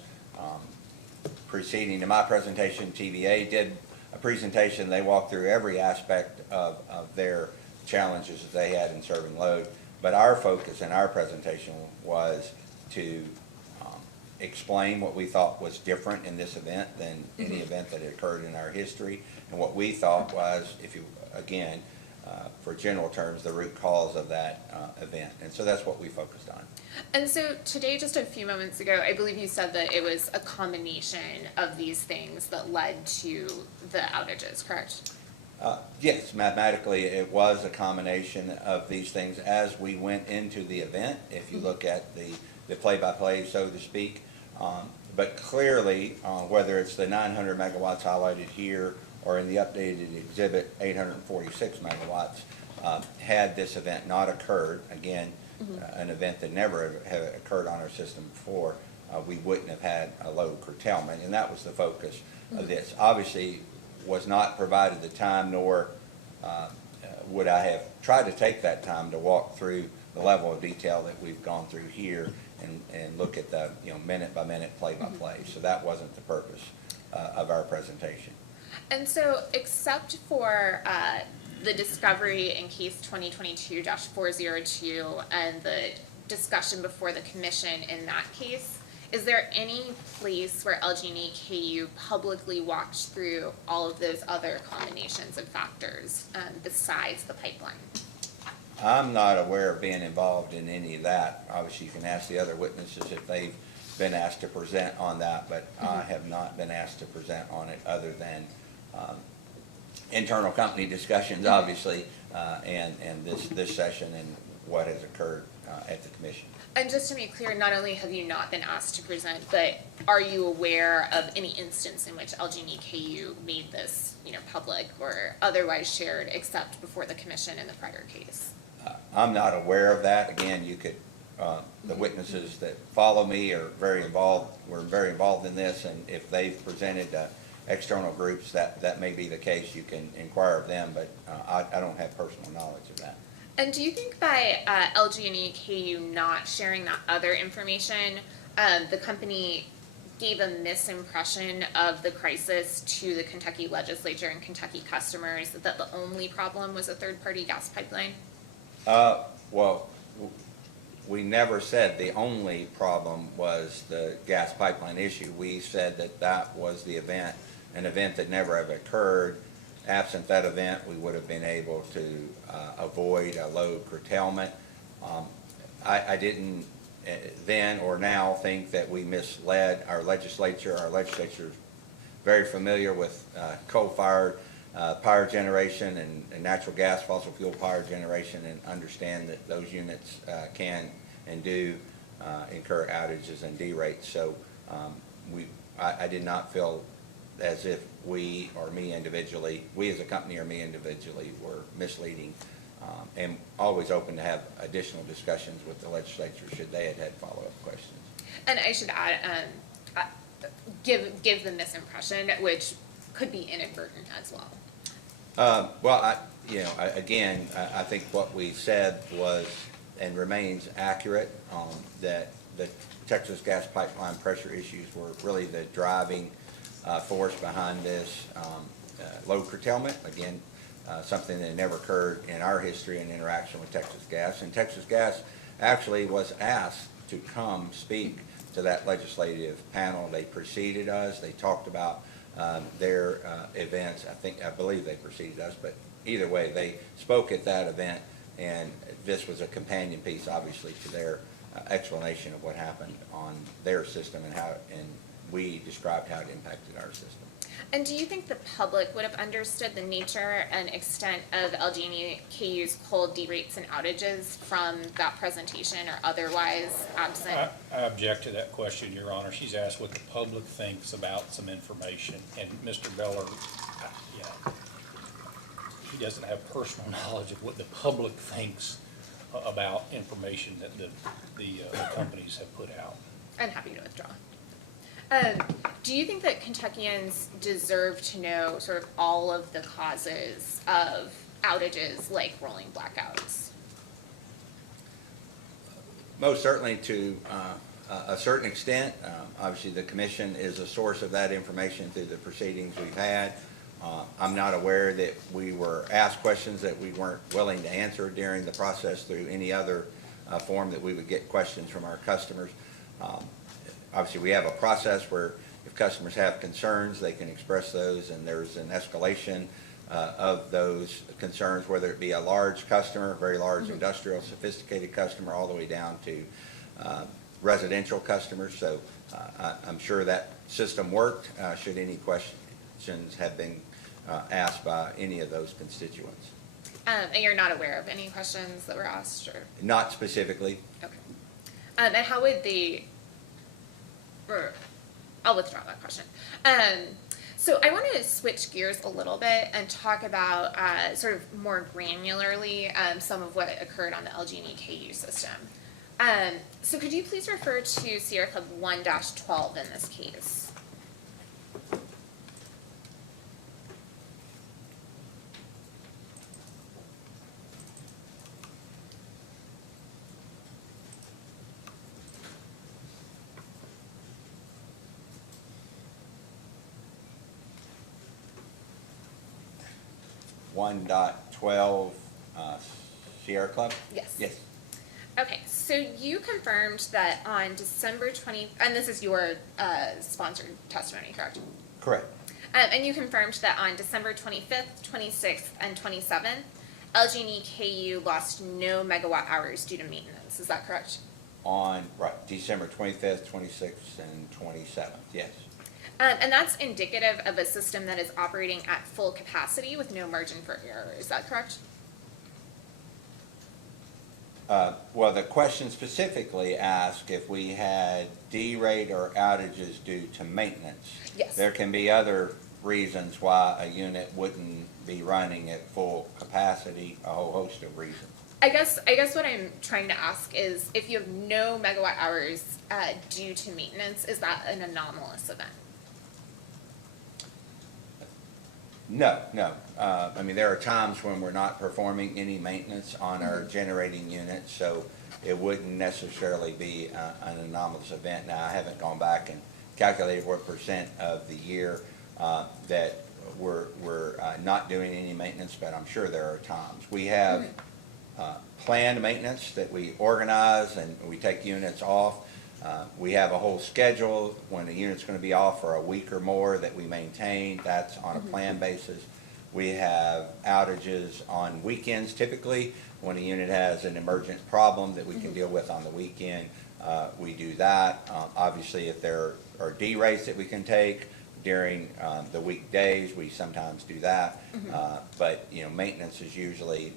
Preceding to my presentation, TVA did a presentation. They walked through every aspect of their challenges that they had in serving load. But our focus in our presentation was to explain what we thought was different in this event than any event that had occurred in our history. And what we thought was, if you, again, for general terms, the root cause of that event. And so that's what we focused on. And so today, just a few moments ago, I believe you said that it was a combination of these things that led to the outages, correct? Yes, mathematically, it was a combination of these things as we went into the event. If you look at the play-by-play, so to speak, But clearly, whether it's the 900 megawatts highlighted here or in the updated exhibit, 846 megawatts, had this event not occurred, again, an event that never had occurred on our system before, we wouldn't have had a load curtailment, and that was the focus of this. Obviously, was not provided the time, nor would I have tried to take that time to walk through the level of detail that we've gone through here and look at the, minute by minute, play by play. So that wasn't the purpose of our presentation. And so, except for the discovery in case 2022-402 and the discussion before the commission in that case, is there any place where LG&E KU publicly walked through all of those other combinations of factors besides the pipeline? I'm not aware of being involved in any of that. Obviously, you can ask the other witnesses if they've been asked to present on that, but I have not been asked to present on it other than internal company discussions, obviously, and this session and what has occurred at the commission. And just to be clear, not only have you not been asked to present, but are you aware of any instance in which LG&E KU made this, public or otherwise shared, except before the commission in the prior case? I'm not aware of that. Again, you could, the witnesses that follow me are very involved, were very involved in this, and if they've presented external groups, that may be the case. You can inquire of them, but I don't have personal knowledge of that. And do you think by LG&E KU not sharing that other information, the company gave a misimpression of the crisis to the Kentucky legislature and Kentucky customers, that the only problem was a third-party gas pipeline? Well, we never said the only problem was the gas pipeline issue. We said that was the event, an event that never have occurred. Absent that event, we would have been able to avoid a load curtailment. I didn't then or now think that we misled our legislature. Our legislature is very familiar with coal-fired power generation and natural gas, fossil fuel power generation, and understand that those units can and do incur outages and derates. So I did not feel as if we or me individually, we as a company or me individually, were misleading, and always open to have additional discussions with the legislature should they have had follow-up questions. And I should add, give the misimpression, which could be inadvertent as well. Well, again, I think what we said was and remains accurate, that the Texas gas pipeline pressure issues were really the driving force behind this load curtailment. Again, something that never occurred in our history and interaction with Texas Gas. And Texas Gas actually was asked to come speak to that legislative panel. They preceded us. They talked about their events. I believe they preceded us, but either way, they spoke at that event, and this was a companion piece, obviously, to their explanation of what happened on their system and how, and we described how it impacted our system. And do you think the public would have understood the nature and extent of LG&E KU's cold derates and outages from that presentation, or otherwise absent? I object to that question, Your Honor. She's asked what the public thinks about some information, and Mr. Beller, he doesn't have personal knowledge of what the public thinks about information that the companies have put out. I'm happy to withdraw. Do you think that Kentuckians deserve to know sort of all of the causes of outages like rolling blackouts? Most certainly, to a certain extent. Obviously, the commission is a source of that information through the proceedings we've had. I'm not aware that we were asked questions that we weren't willing to answer during the process through any other form that we would get questions from our customers. Obviously, we have a process where if customers have concerns, they can express those, and there's an escalation of those concerns, whether it be a large customer, very large industrial, sophisticated customer, all the way down to residential customers. So I'm sure that system worked should any questions have been asked by any of those constituents. And you're not aware of any questions that were asked, or? Not specifically. Okay. And how would the or I'll withdraw that question. So I want to switch gears a little bit and talk about sort of more granularly some of what occurred on the LG&E KU system. So could you please refer to Sierra Club 1-12 in this case? One dot 12, Sierra Club? Yes. Yes, Okay, so you confirmed that on December 20, and this is your sponsored testimony, correct? correct. And you confirmed that on December 25th, 26th, and 27th, LG&E KU lost no megawatt hours due to maintenance. Is that correct? On, right, December 25th, 26th, and 27th, yes. And that's indicative of a system that is operating at full capacity with no margin for error. Is that correct? Well, the question specifically asked if we had derate or outages due to maintenance. Yes. There can be other reasons why a unit wouldn't be running at full capacity, a whole host of reasons. I guess what I'm trying to ask is if you have no megawatt hours due to maintenance, is that an anomalous event? No. I mean, there are times when we're not performing any maintenance on our generating units, so it wouldn't necessarily be an anomalous event. Now, I haven't gone back and calculated what percent of the year that we're not doing any maintenance, but I'm sure there are times. We have planned maintenance that we organize and we take units off. We have a whole schedule when a unit's going to be off for a week or more that we maintain. That's on a planned basis. We have outages on weekends typically when a unit has an emergent problem that we can deal with on the weekend. We do that. Obviously, if there are derates that we can take during the weekdays, we sometimes do that. But maintenance is usually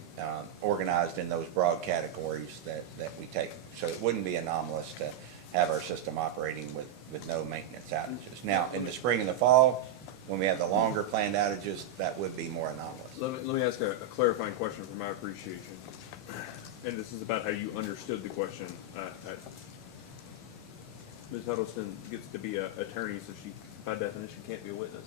organized in those broad categories that we take. So it wouldn't be anomalous to have our system operating with no maintenance outages. Now, in the spring and the fall, when we have the longer planned outages, that would be more anomalous. Let me ask a clarifying question for my appreciation. And this is about how you understood the question. Ms. Huddleston gets to be an attorney, so she, by definition, can't be a witness.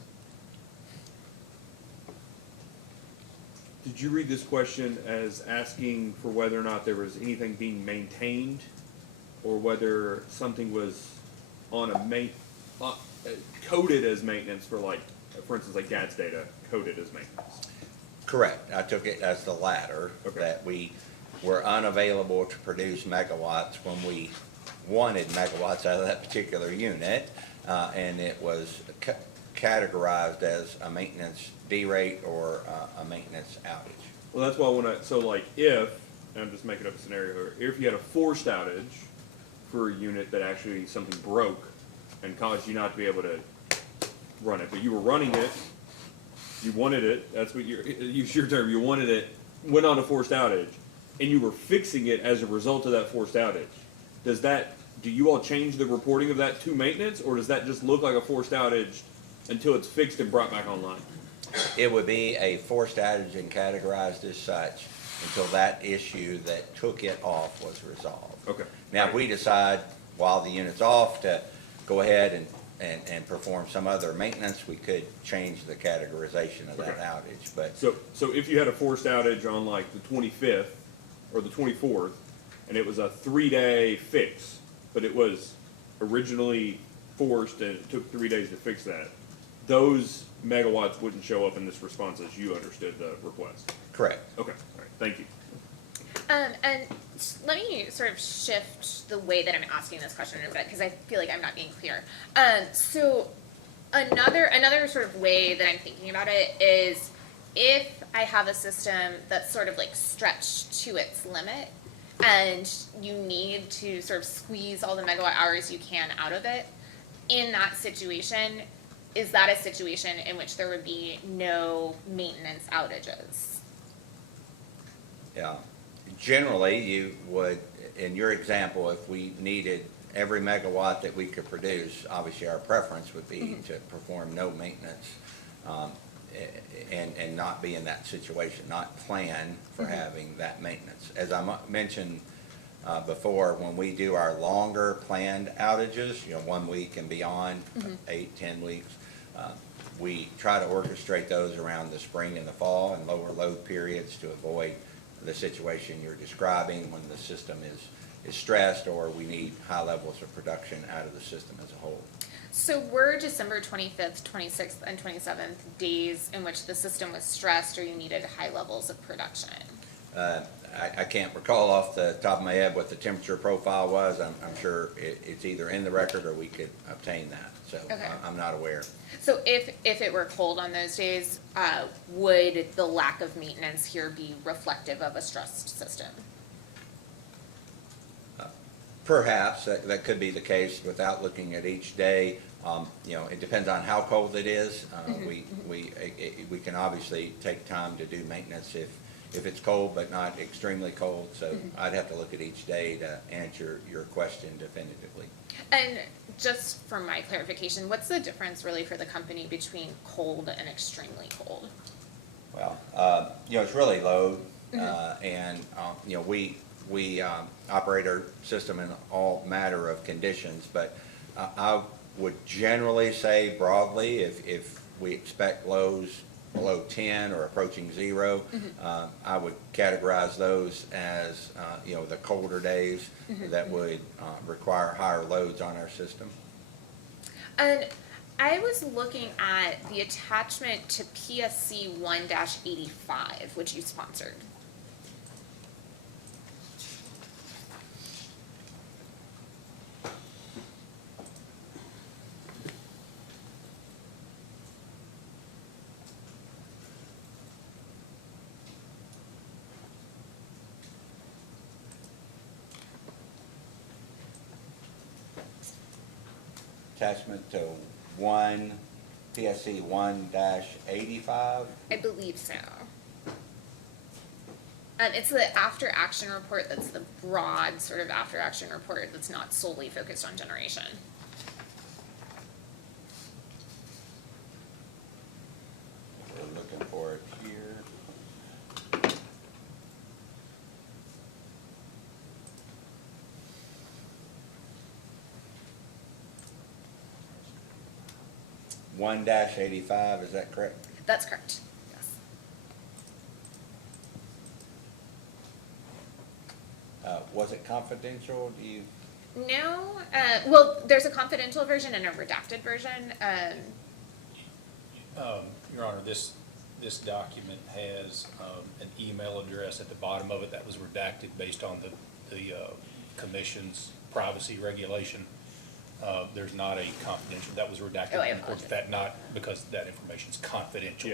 Did you read this question as asking for whether or not there was anything being maintained, or whether something was on a coded as maintenance for instance, like GATS data coded as maintenance? Correct. I took it as the latter, Okay. that we were unavailable to produce megawatts when we wanted megawatts out of that particular unit, and it was categorized as a maintenance derate or a maintenance outage. Well, that's why I want to, so like if, and I'm just making up a scenario here, if you had a forced outage for a unit that actually something broke and caused you not to be able to run it, but you were running it, you wanted it, that's what use your term, you wanted it, went on a forced outage, and you were fixing it as a result of that forced outage. Do you all change the reporting of that to maintenance, or does that just look like a forced outage until it's fixed and brought back online? It would be a forced outage and categorized as such until that issue that took it off was resolved. Okay. Now, if we decide while the unit's off to go ahead and perform some other maintenance, we could change the categorization of that Okay. outage, but So if you had a forced outage on like the 25th or the 24th, and it was a 3-day fix, but it was originally forced and it took 3 days to fix that, those megawatts wouldn't show up in this response as you understood the request? correct. Okay, all right, thank you. And let me sort of shift the way that I'm asking this question a bit because I feel like I'm not being clear. So another sort of way that I'm thinking about it is if I have a system that's sort of like stretched to its limit and you need to sort of squeeze all the megawatt hours you can out of it, in that situation, is that a situation in which there would be no maintenance outages? Yeah. Generally, you would, in your example, if we needed every megawatt that we could produce, obviously our preference would be to perform no maintenance, and not be in that situation, not plan for having that maintenance. As I mentioned before, when we do our longer planned outages, 1 week and beyond, 8, 10 weeks, we try to orchestrate those around the spring and the fall and lower load periods to avoid the situation you're describing when the system is stressed or we need high levels of production out of the system as a whole. So were December 25th, 26th, and 27th days in which the system was stressed or you needed high levels of production? I can't recall off the top of my head what the temperature profile was. I'm sure it's either in the record or we could obtain that. So Okay. I'm not aware. So if it were cold on those days, would the lack of maintenance here be reflective of a stressed system? Perhaps that could be the case without looking at each day. It depends on how cold it is. We can obviously take time to do maintenance if it's cold but not extremely cold. So I'd have to look at each day to answer your question definitively. And just for my clarification, what's the difference really for the company between cold and extremely cold? Well, it's really load, and we operate our system in all matter of conditions, but I would generally say broadly, if we expect lows below 10 or approaching 0, I would categorize those as the colder days that would require higher loads on our system. And I was looking at the attachment to PSC 1-85, which you sponsored. Attachment to PSC 1-85. I believe so. It's the after-action report that's the broad sort of after-action report that's not solely focused on generation. We're looking for it here. (1-85), is that correct? That's correct, yes. Was it confidential? Do you? No, well, there's a confidential version and a redacted version. Your Honor, this document has an email address at the bottom of it that was redacted based on the commission's privacy regulation. There's not a confidential, that was redacted. Oh, I Of course, apologize. that not, because that information is confidential.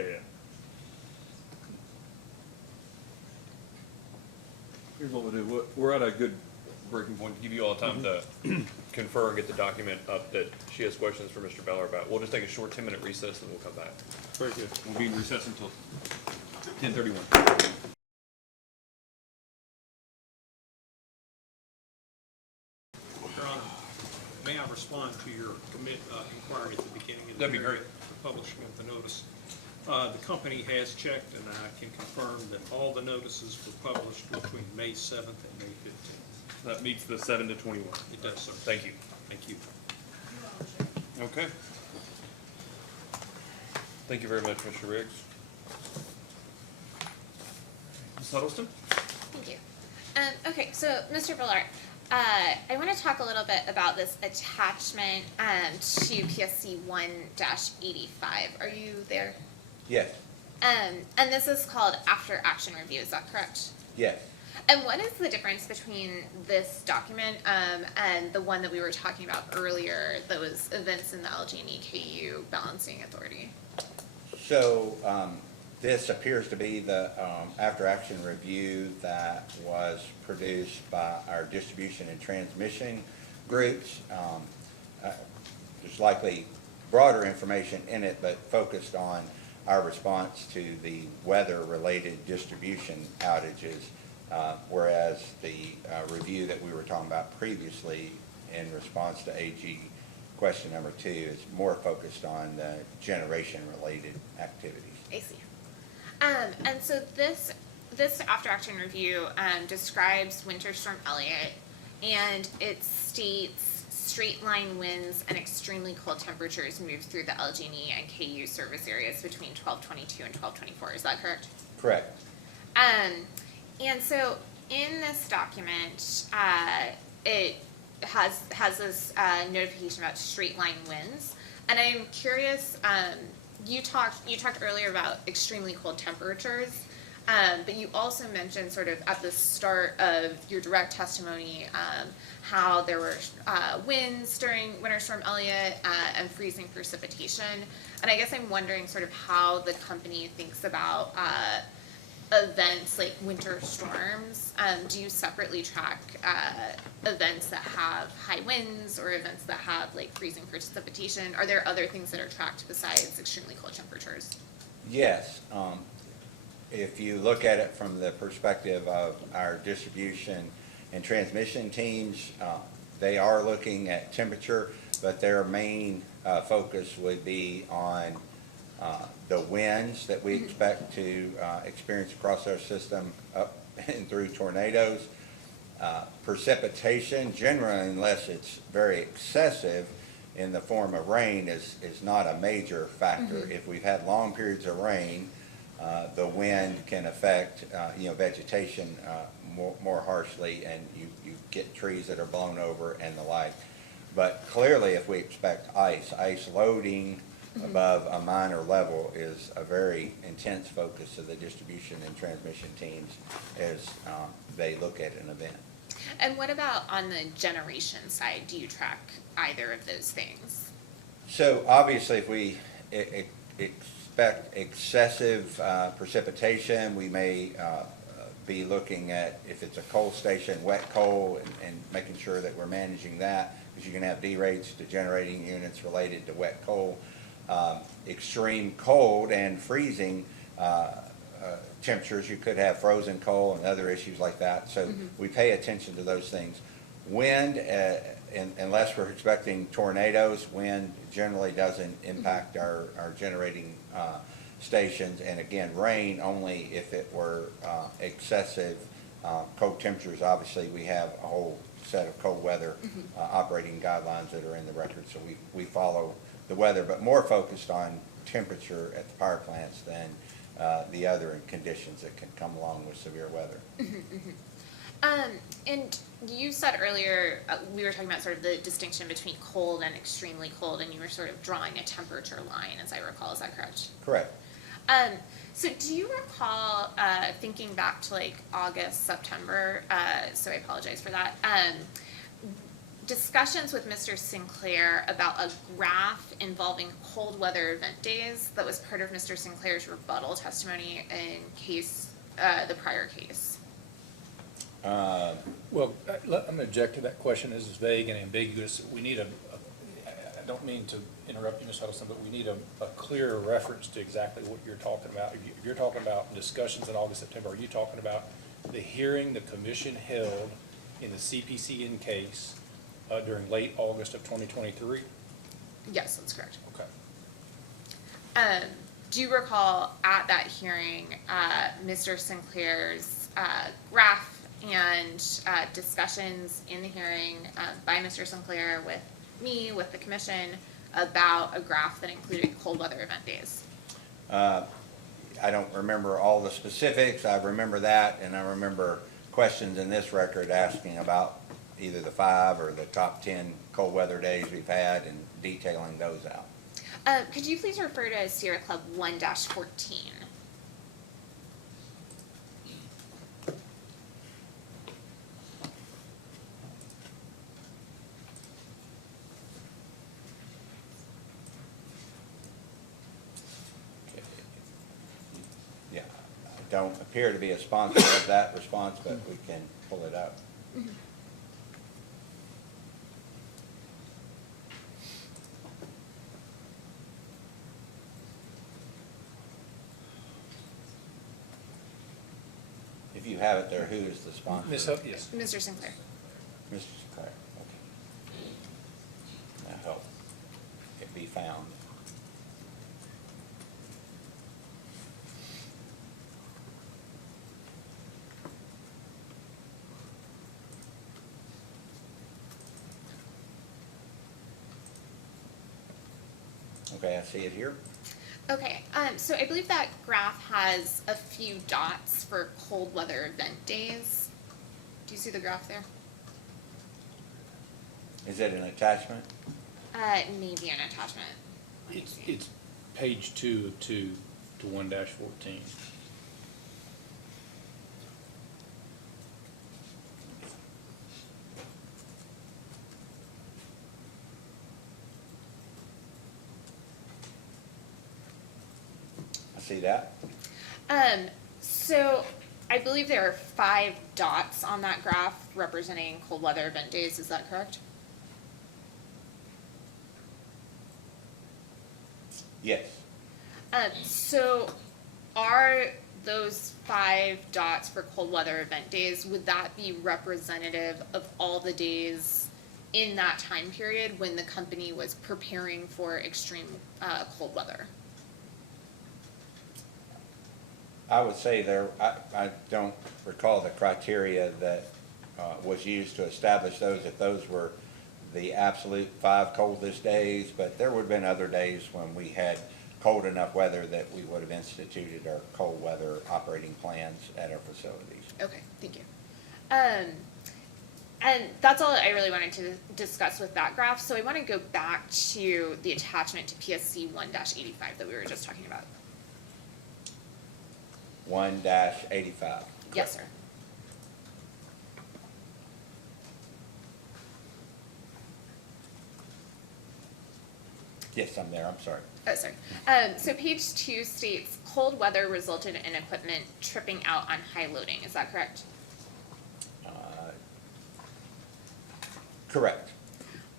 Here's what we'll do. We're at a good breaking point to give you all time to confer and get the document up that she has questions for Mr. Beller about. We'll just take a short 10-minute recess and we'll come back. Very good. We'll be in recess until 10:31. Your Honor, may I respond to your inquiry at the beginning of the That'd be hearing, great. the publishing of the notice? The company has checked, and I can confirm that all the notices were published between May 7th and May 15th. That meets the 7 to 21. It does, sir. Thank you. Thank you. Okay. Thank you very much, Mr. Riggs. Ms. Huddleston? Thank you. Okay, so Mr. Billard, I want to talk a little bit about this attachment to PSC 1-85. Are you there? Yes. And this is called after action review, is that correct? Yes. And what is the difference between this document and the one that we were talking about earlier that was events in the LG&E KU balancing authority? So this appears to be the after-action review that was produced by our distribution and transmission groups. There's likely broader information in it, but focused on our response to the weather-related distribution outages, whereas the review that we were talking about previously in response to AG question number 2, is more focused on the generation-related activities. I see. And so this after-action review describes Winter Storm Elliott, and it states straight line winds and extremely cold temperatures moved through the LG&E and KU service areas between 12/22 and 12/24. Is that correct? Correct. And so in this document, it has this notification about straight line winds, and I'm curious. You talked earlier about extremely cold temperatures, but you also mentioned sort of at the start of your direct testimony how there were winds during Winter Storm Elliott and freezing precipitation, and I guess I'm wondering sort of how the company thinks about events like winter storms. Do you separately track events that have high winds or events that have like freezing precipitation? Are there other things that are tracked besides extremely cold temperatures? Yes. If you look at it from the perspective of our distribution and transmission teams, they are looking at temperature, but their main focus would be on the winds that we expect to experience across our system up and through tornadoes. Precipitation, generally, unless it's very excessive in the form of rain, is not a major factor. If we've had long periods of rain, the wind can affect vegetation more harshly, and you get trees that are blown over and the like. But clearly, if we expect ice loading above a minor level is a very intense focus of the distribution and transmission teams as they look at an event. And what about on the generation side? Do you track either of those things? So obviously, if we expect excessive precipitation, we may be looking at, if it's a coal station, wet coal, and making sure that we're managing that, because you can have derates to generating units related to wet coal. Extreme cold and freezing temperatures, you could have frozen coal and other issues like that. So we pay attention to those things. Wind, unless we're expecting tornadoes, wind generally doesn't impact our generating stations. And again, rain only if it were excessive. Cold temperatures, obviously, we have a whole set of cold weather operating guidelines that are in the record. So we follow the weather, but more focused on temperature at the power plants than the other conditions that can come along with severe weather. And you said earlier, we were talking about sort of the distinction between cold and extremely cold, and you were sort of drawing a temperature line, as I recall. Is that correct? Correct. So do you recall, thinking back to like August, September, so I apologize for that, discussions with Mr. Sinclair about a graph involving cold weather event days that was part of Mr. Sinclair's rebuttal testimony in the prior case? Well, I'm going to object to that question. This is vague and ambiguous. We need I don't mean to interrupt you, Ms. Huddleston, but we need a clear reference to exactly what you're talking about. If you're talking about discussions in August, September, are you talking about the hearing the commission held in the CPCN case during late August of 2023? Yes, that's correct. Okay. Do you recall at that hearing, Mr. Sinclair's graph and discussions in the hearing by Mr. Sinclair with me, with the commission, about a graph that included cold weather event days? I don't remember all the specifics. I remember that, and I remember questions in this record asking about either the 5 or the top 10 cold weather days we've had and detailing those out. Could you please refer to Sierra Club 1-14? Yeah, I don't appear to be a sponsor of that response, but we can pull it up. If you have it there, who is the sponsor? Ms. Huff, yes. Mr. Sinclair. Mr. Sinclair, okay. be found. Okay, I see it here. Okay, so I believe that graph has a few dots for cold weather event days. Do you see the graph there? Is it an attachment? Maybe an attachment. Let me see. It's page 2 of 2 to 1-14. I see that. So I believe there are 5 dots on that graph representing cold weather event days. Is that correct? Yes. So are those 5 dots for cold weather event days, would that be representative of all the days in that time period when the company was preparing for extreme cold weather? I would say I don't recall the criteria that was used to establish those, if those were the absolute 5 coldest days, but there would have been other days when we had cold enough weather that we would have instituted our cold weather operating plans at our facilities. Okay, thank you. And that's all I really wanted to discuss with that graph. So I want to go back to the attachment to PSC 1-85 that we were just talking about. 1-85. Yes, sir. Yes, I'm there, I'm sorry. Oh, sorry. So page 2 states cold weather resulted in equipment tripping out on high loading. Is that correct? Correct.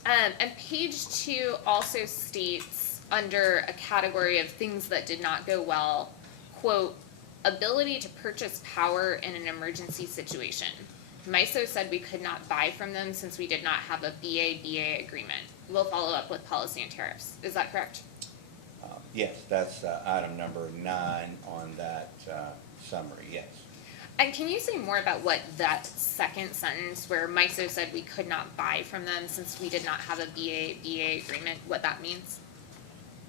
And page 2 also states under a category of things that did not go well, quote, ability to purchase power in an emergency situation. MISO said we could not buy from them since we did not have a BA agreement. We'll follow up with policy and tariffs. Is that correct? Yes, that's item number 9 on that summary, yes. And can you say more about what that second sentence where MISO said we could not buy from them since we did not have a BA agreement, what that means?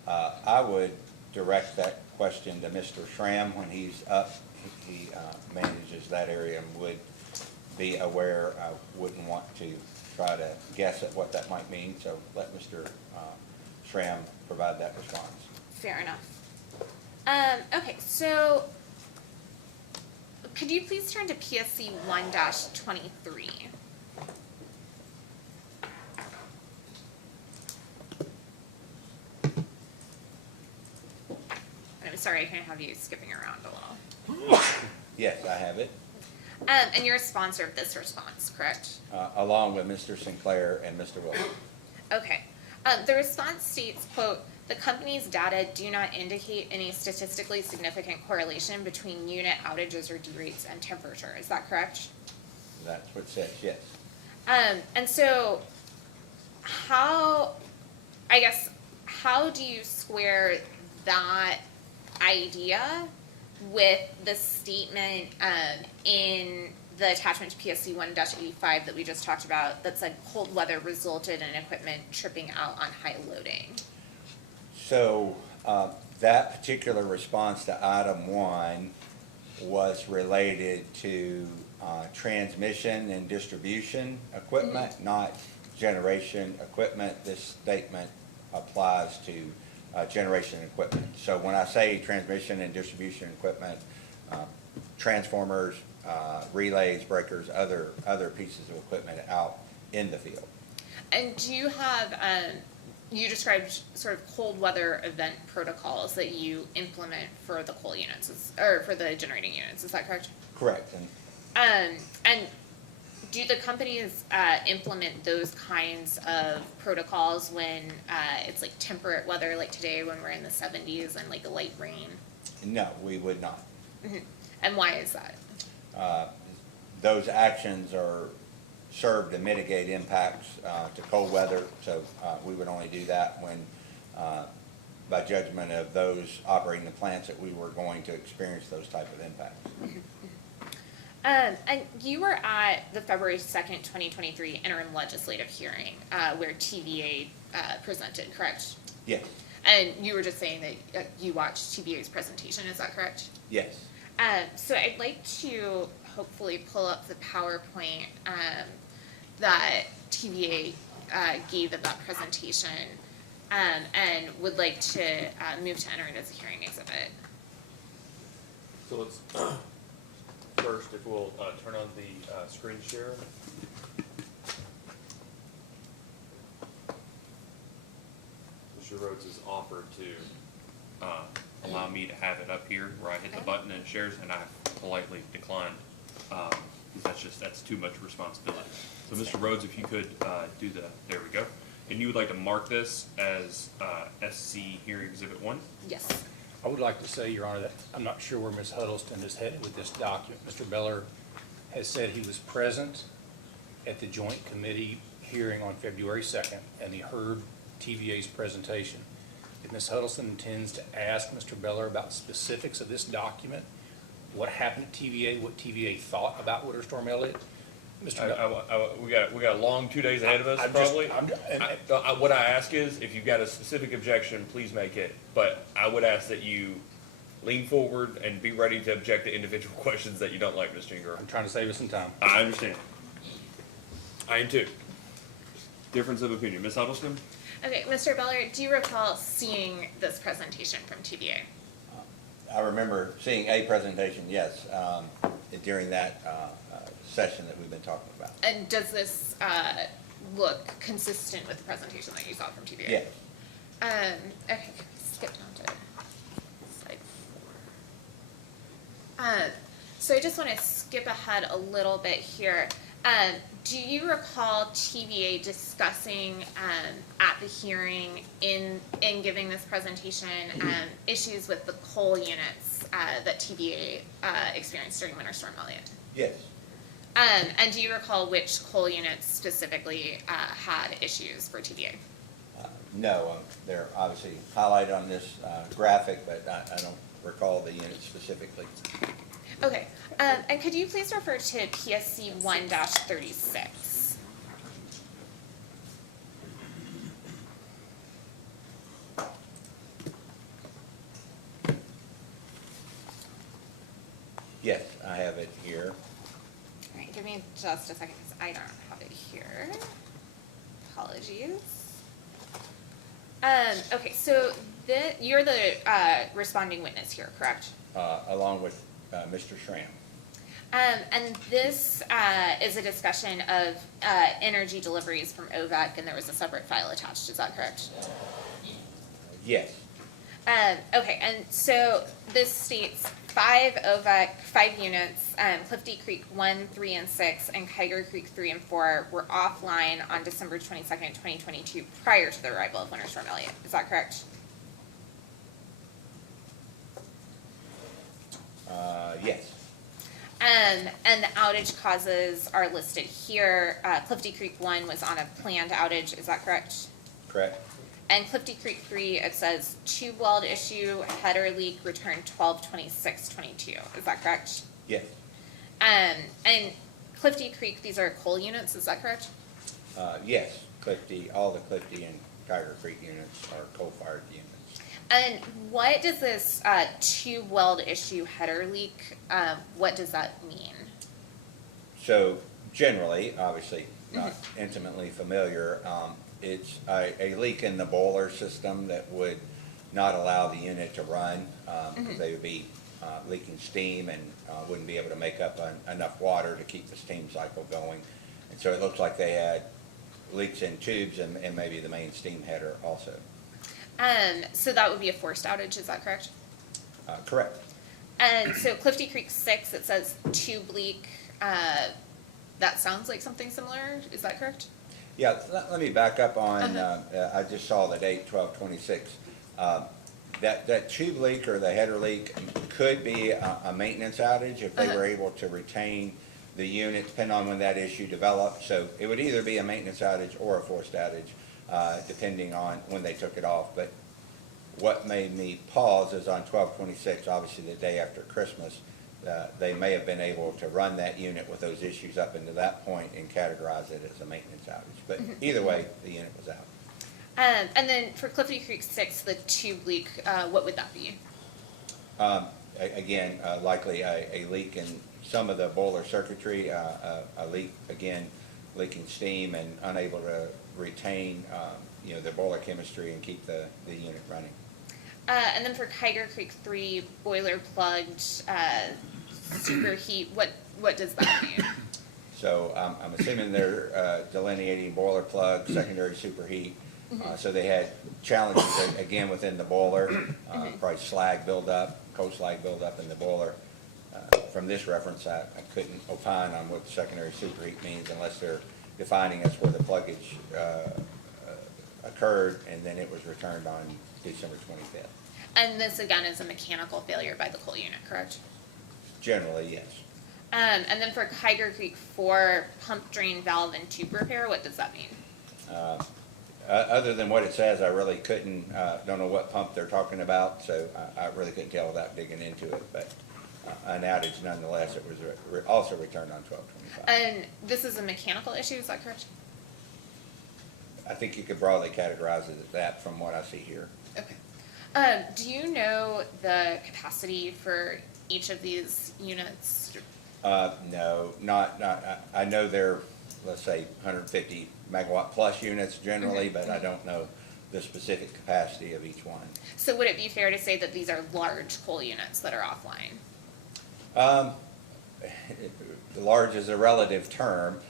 I would direct that question to Mr. Schramm when he's up. He manages that area and would be aware. I wouldn't want to try to guess at what that might mean, so let Mr. Schramm provide that response. Fair enough. Okay, so could you please turn to PSC 1-23? I'm sorry, I kind of have you skipping around a little. Yes, I have it, And you're a sponsor of this response, correct? along with Mr. Sinclair and Mr. Wilson. Okay. The response states, quote, the company's data do not indicate any statistically significant correlation between unit outages or derates and temperature. Is that correct? That's what it says, yes. And so how do you square that idea with the statement in the attachment to PSC 1-85 that we just talked about that said cold weather resulted in equipment tripping out on high loading? So that particular response to item 1 was related to transmission and distribution equipment, not generation equipment. This statement applies to generation equipment. So when I say transmission and distribution equipment, transformers, relays, breakers, other pieces of equipment out in the field. And do you have, you described sort of cold weather event protocols that you implement for the coal units, or for the generating units, is that correct? Correct. And do the companies implement those kinds of protocols when it's like temperate weather, like today when we're in the 70s and like a light rain? No, we would not. Mm-hmm. And why is that? Those actions are served to mitigate impacts to cold weather, so we would only do that when by judgment of those operating the plants that we were going to experience those type of impacts. And you were at the February 2nd, 2023 interim legislative hearing, where TVA, presented, correct? Yes, And you were just saying that you watched TVA's presentation, is that correct? yes. So I'd like to hopefully pull up the PowerPoint, that TVA, gave at that presentation, and would like to, move to enter it as a hearing exhibit. So let's, first, if we'll turn on the screen share. Mr. Rhodes has offered to allow me to have it up here where I hit the button and it shares, and I politely declined, because that's too much responsibility. So Mr. Rhodes, if you could do there we go. And you would like to mark this as SC Hearing Exhibit 1? Yes. I would like to say, Your Honor, that I'm not sure where Ms. Huddleston is headed with this document. Mr. Beller has said he was present at the joint committee hearing on February 2nd, and he heard TVA's presentation. If Ms. Huddleston intends to ask Mr. Beller about specifics of this document, what happened at TVA, what TVA thought about Winter Storm Elliott, Mr. Beller. We got a long 2 days ahead of us, I'm just- probably. What I ask is, if you've got a specific objection, please make it. But I would ask that you lean forward and be ready to object to individual questions that you don't like, Mr. Ingram. I'm trying to save us some time. I understand. I am too. Difference of opinion. Ms. Huddleston? Okay, Mr. Beller, do you recall seeing this presentation from TVA? I remember seeing a presentation, yes, during that session that we've been talking about. And does this, look consistent with the presentation that you saw from TVA? Yes. Okay, skip down to slide 4. So I just want to skip ahead a little bit here. Do you recall TVA discussing at the hearing in giving this presentation issues with the coal units that TVA experienced during Winter Storm Elliott? Yes. And do you recall which coal units specifically had issues for TVA? No, they're obviously highlighted on this graphic, but I don't recall the unit specifically. Okay, and could you please refer to PSC 1-36? Yes, I have it here. All right, give me just a second, because I don't have it here. Apologies. Okay, so you're the responding witness here, correct? Along with Mr. Schramm. And this is a discussion of energy deliveries from OVAC, and there was a separate file attached, is that correct? Yes. Okay, and so this states 5 OVAC, 5 units, Clifty Creek 1, 3, and 6, and Kyger Creek 3 and 4 were offline on December 22nd, 2022, prior to the arrival of Winter Storm Elliott. Is that correct? Yes. And the outage causes are listed here. Clifty Creek 1 was on a planned outage. Is that correct? Correct. And Clifty Creek 3, it says tube weld issue, header leak, return 12/26/22. Is that correct? Yes. And Clifty Creek, these are coal units. Is that correct? Yes. Clifty, all the Clifty and Tiger Creek units are coal-fired units. And what does this tube weld issue, header leak, what does that mean? So generally, obviously not intimately familiar, it's a leak in the boiler system that would not allow the unit to run. They would be leaking steam and wouldn't be able to make up enough water to keep the steam cycle going. And so it looks like they had leaks in tubes and maybe the main steam header also. So that would be a forced outage, is that correct? Correct. And so Clifty Creek 6, it says tube leak, that sounds like something similar, is that correct? Yeah, let me back up on, I just saw the date, 12/26. That tube leak or the header leak could be a maintenance outage if they were able to retain the unit, depending on when that issue developed. So it would either be a maintenance outage or a forced outage, depending on when they took it off. But What made me pause is on 12/26, obviously the day after Christmas, they may have been able to run that unit with those issues up into that point and categorize it as a maintenance outage. But either way, the unit was out. And then for Cliffy Creek 6, the tube leak, what would that be? Again, likely a leak in some of the boiler circuitry, a leak, again, leaking steam and unable to retain, the boiler chemistry and keep the unit running. And then for Tiger Creek 3, boiler plugged, superheat, what does that mean? So I'm assuming they're delineating boiler plug, secondary superheat. So they had challenges, again, within the boiler, probably slag buildup, coal slag buildup in the boiler. From this reference, I couldn't opine on what secondary superheat means unless they're defining us where the pluggage occurred and then it was returned on December 25th. And this again is a mechanical failure by the coal unit, correct? Generally, yes. And then for Tiger Creek 4, pump drain valve and tube repair, what does that mean? Other than what it says, I really couldn't, don't know what pump they're talking about, so I really couldn't tell without digging into it, but an outage nonetheless. It was also returned on 12/25. And this is a mechanical issue, is that correct? I think you could broadly categorize it as that from what I see here. Okay. Do you know the capacity for each of these units? No, not, I know they're, let's say, 150 megawatt plus units generally, but I don't know the specific capacity of each one. So would it be fair to say that these are large coal units that are offline? Large is a relative term.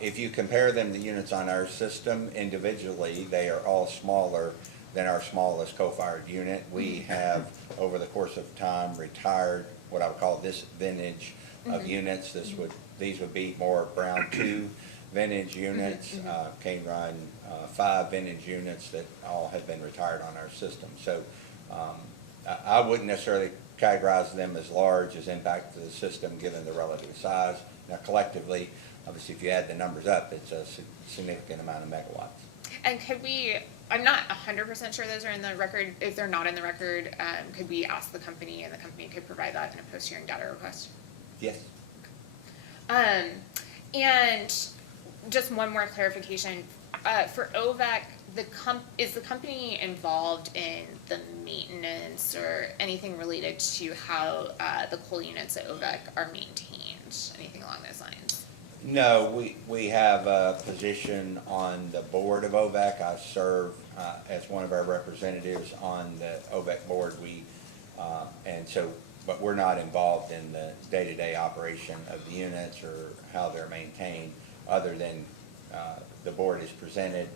If you compare them to units on our system individually, they are all smaller than our smallest coal-fired unit. We have, over the course of time, retired what I would call this vintage of units. These would be more Brown 2 vintage units, Cane Run 5 vintage units that all have been retired on our system. So I wouldn't necessarily categorize them as large as impact to the system given the relative size. Now collectively, obviously if you add the numbers up, it's a significant amount of megawatts. And could we, I'm not 100% sure those are in the record. If they're not in the record, could we ask the company and the company could provide that in a post-hearing data request? Yes. And just one more clarification. For OVEC, is the company involved in the maintenance or anything related to how the coal units at OVEC are maintained? Anything along those lines? No, we have a position on the board of OVEC. I serve as one of our representatives on the OVEC board. But we're not involved in the day-to-day operation of the units or how they're maintained, other than the board has presented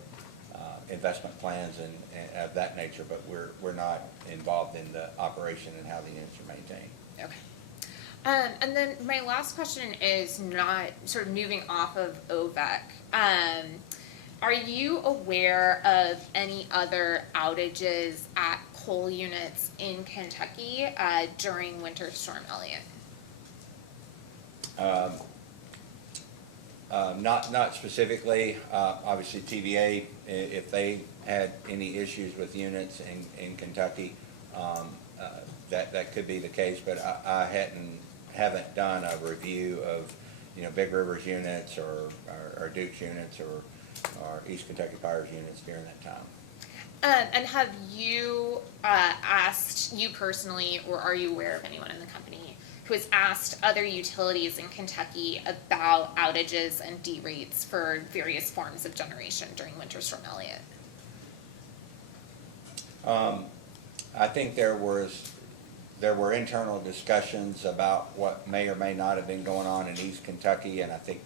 investment plans and of that nature, but we're not involved in the operation and how the units are maintained. Okay. And then my last question is not sort of moving off of OVEC. Are you aware of any other outages at coal units in Kentucky during Winter Storm Elliott? Not specifically. Obviously, TVA, if they had any issues with units in Kentucky, that could be the case. But I haven't done a review of Big River's units or Duke's units or East Kentucky Power's units during that time. And have you asked, you personally, or are you aware of anyone in the company who has asked other utilities in Kentucky about outages and derates for various forms of generation during Winter Storm Elliott? I think there were internal discussions about what may or may not have been going on in East Kentucky, and I think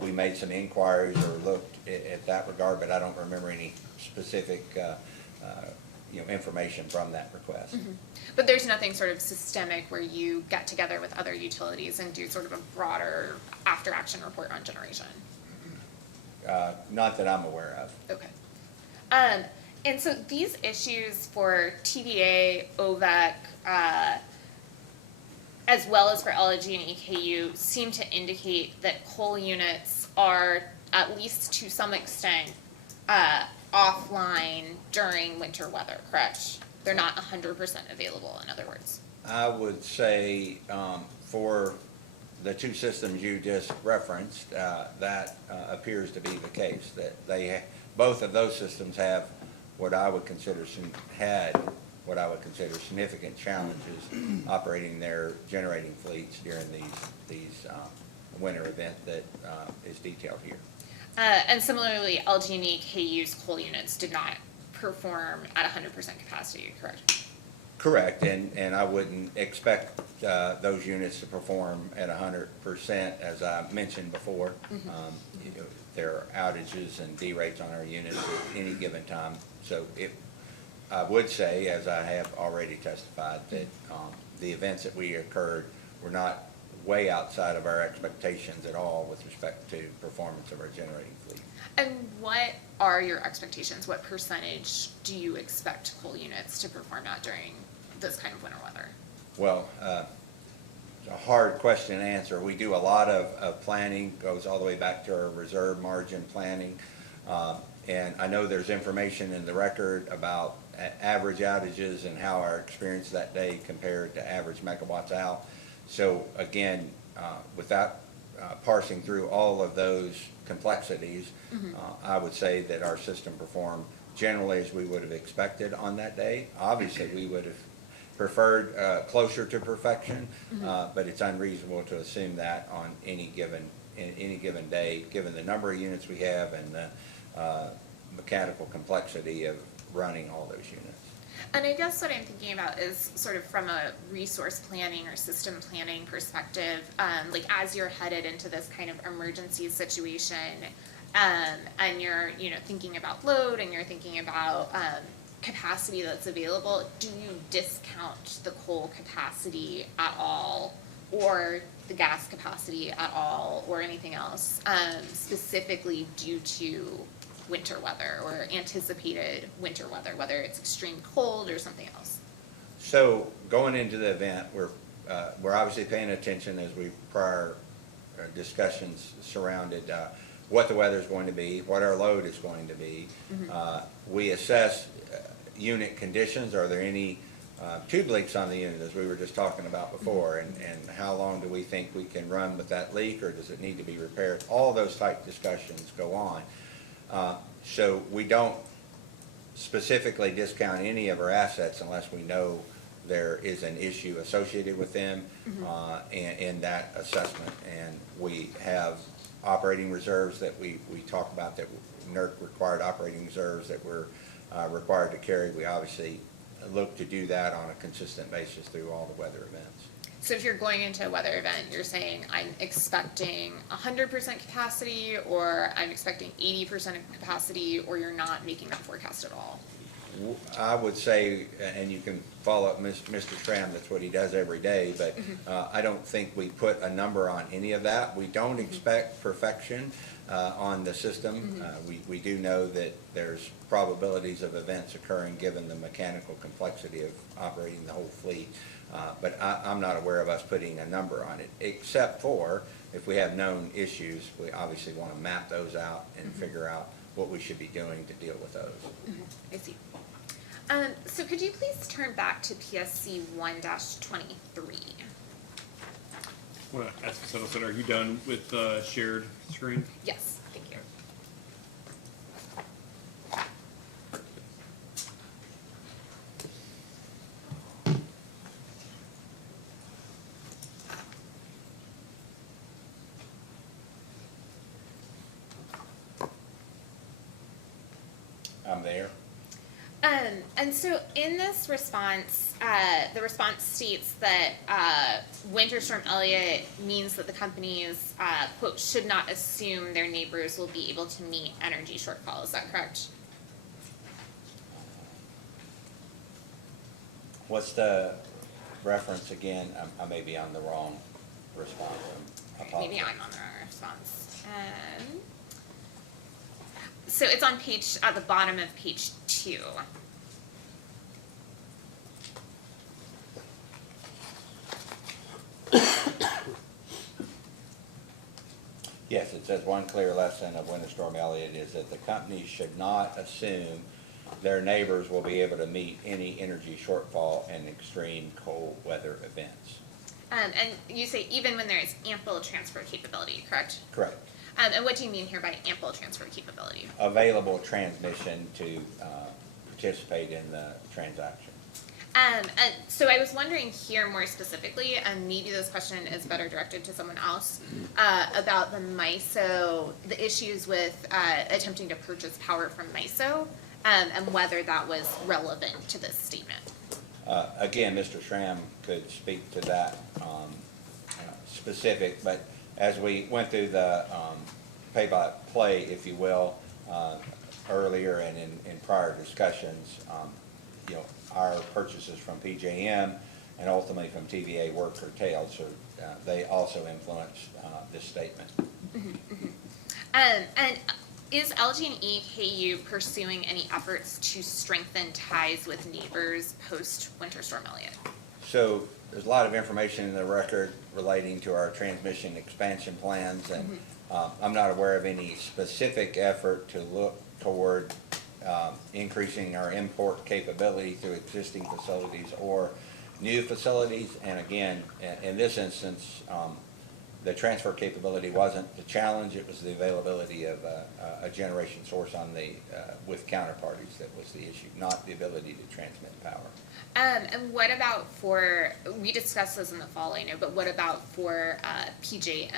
we made some inquiries or looked at that regard, but I don't remember any specific information from that request. Mm-hmm. But there's nothing sort of systemic where you get together with other utilities and do sort of a broader after-action report on generation? Not that I'm aware of. Okay. And so these issues for TVA, OVEC, as well as for LG and EKU, seem to indicate that coal units are, at least to some extent, offline during winter weather, correct? They're not 100% available, in other words. I would say, for the two systems you just referenced, that appears to be the case, that both of those systems have what I would consider significant challenges operating their generating fleets during these winter event that is detailed here. And similarly, LG&E KU's coal units did not perform at 100% capacity, correct? Correct, and I wouldn't expect those units to perform at 100%, as I mentioned before. There are outages and derates on our units at any given time. So I would say, as I have already testified, that the events that we occurred were not way outside of our expectations at all with respect to performance of our generating fleet. And what are your expectations? What percentage do you expect coal units to perform at during this kind of winter weather? Well, it's a hard question to answer. We do a lot of planning, goes all the way back to our reserve margin planning. And I know there's information in the record about average outages and how our experience that day compared to average megawatts out. So again, without parsing through all of those complexities, I would say that our system performed generally as we would have expected on that day. Obviously, we would have preferred closer to perfection, but it's unreasonable to assume that on any given day, given the number of units we have and the mechanical complexity of running all those units. And I guess what I'm thinking about is sort of from a resource planning or system planning perspective, like as you're headed into this kind of emergency situation, and you're, thinking about load and you're thinking about capacity that's available, do you discount the coal capacity at all, or the gas capacity at all, or anything else, specifically due to winter weather or anticipated winter weather, whether it's extreme cold or something else? So going into the event, we're obviously paying attention as we prior discussions surrounded what the weather is going to be, what our load is going to be. We assess unit conditions. Are there any tube leaks on the unit, as we were just talking about before, and how long do we think we can run with that leak, or does it need to be repaired? All those type discussions go on. So we don't specifically discount any of our assets unless we know there is an issue associated with them in that assessment. And we have operating reserves that we talk about, that NERC required operating reserves that we're required to carry. We obviously look to do that on a consistent basis through all the weather events. So if you're going into a weather event, you're saying I'm expecting 100% capacity, or I'm expecting 80% capacity, or you're not making that forecast at all? I would say, and you can follow up Mr. Schramm, that's what he does every day, but I don't think we put a number on any of that. We don't expect perfection on the system. We do know that there's probabilities of events occurring given the mechanical complexity of operating the whole fleet. But I'm not aware of us putting a number on it, except for if we have known issues, we obviously want to map those out and figure out what we should be doing to deal with those. I see. So could you please turn back to PSC 1-23? Well, as I said, are you done with shared screen? Yes, thank you. I'm there. And so in this response, the response states that Winter Storm Elliott means that the companies, quote, should not assume their neighbors will be able to meet energy shortfall. Is that correct? What's the reference again? I may be on the wrong response. Maybe I'm on the wrong response. So it's on at the bottom of page 2. Yes, it says one clear lesson of Winter Storm Elliott is that the company should not assume their neighbors will be able to meet any energy shortfall in extreme cold weather events. And you say even when there is ample transfer capability, correct? Correct. And what do you mean here by ample transfer capability? Available transmission to participate in the transaction. And so I was wondering here more specifically, and maybe this question is better directed to someone else, about the MISO, the issues with attempting to purchase power from MISO, and whether that was relevant to this statement. Again, Mr. Schramm could speak to that specific, but as we went through the pay-by-play, if you will, earlier and in prior discussions, our purchases from PJM and ultimately from TVA were curtailed, so they also influence this statement. And is LG&E KU pursuing any efforts to strengthen ties with neighbors post-Winter Storm Elliott? So there's a lot of information in the record relating to our transmission expansion plans, and I'm not aware of any specific effort to look toward increasing our import capability through existing facilities or new facilities. And again, in this instance, the transfer capability wasn't the challenge, it was the availability of a generation source on the, with counterparties that was the issue, not the ability to transmit power. And what about for, we discussed this in the fall, I know, but what about for PJM?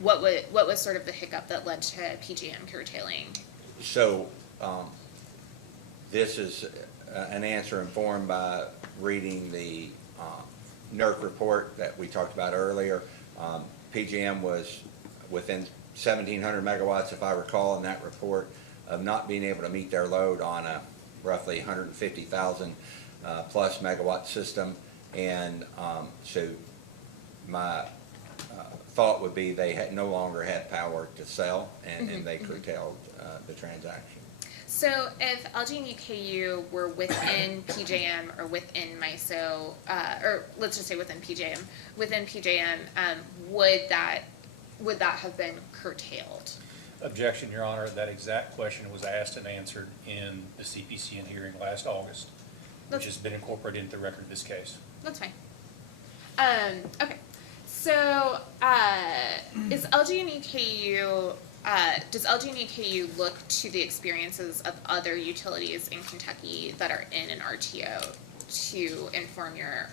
What was sort of the hiccup that led to PJM curtailing? So this is an answer informed by reading the NERC report that we talked about earlier. PJM was within 1,700 megawatts, if I recall, in that report of not being able to meet their load on a roughly 150,000 plus megawatt system. And so my thought would be they had no longer had power to sell, and they curtailed the transaction. So if LG&E KU were within PJM or within MISO, or let's just say within PJM, would that have been curtailed? Objection, Your Honor. That exact question was asked and answered in the CPCN hearing last August, which has been incorporated into the record of this case. That's fine. Okay. So is LG&E KU, does LG&E KU look to the experiences of other utilities in Kentucky that are in an RTO to inform your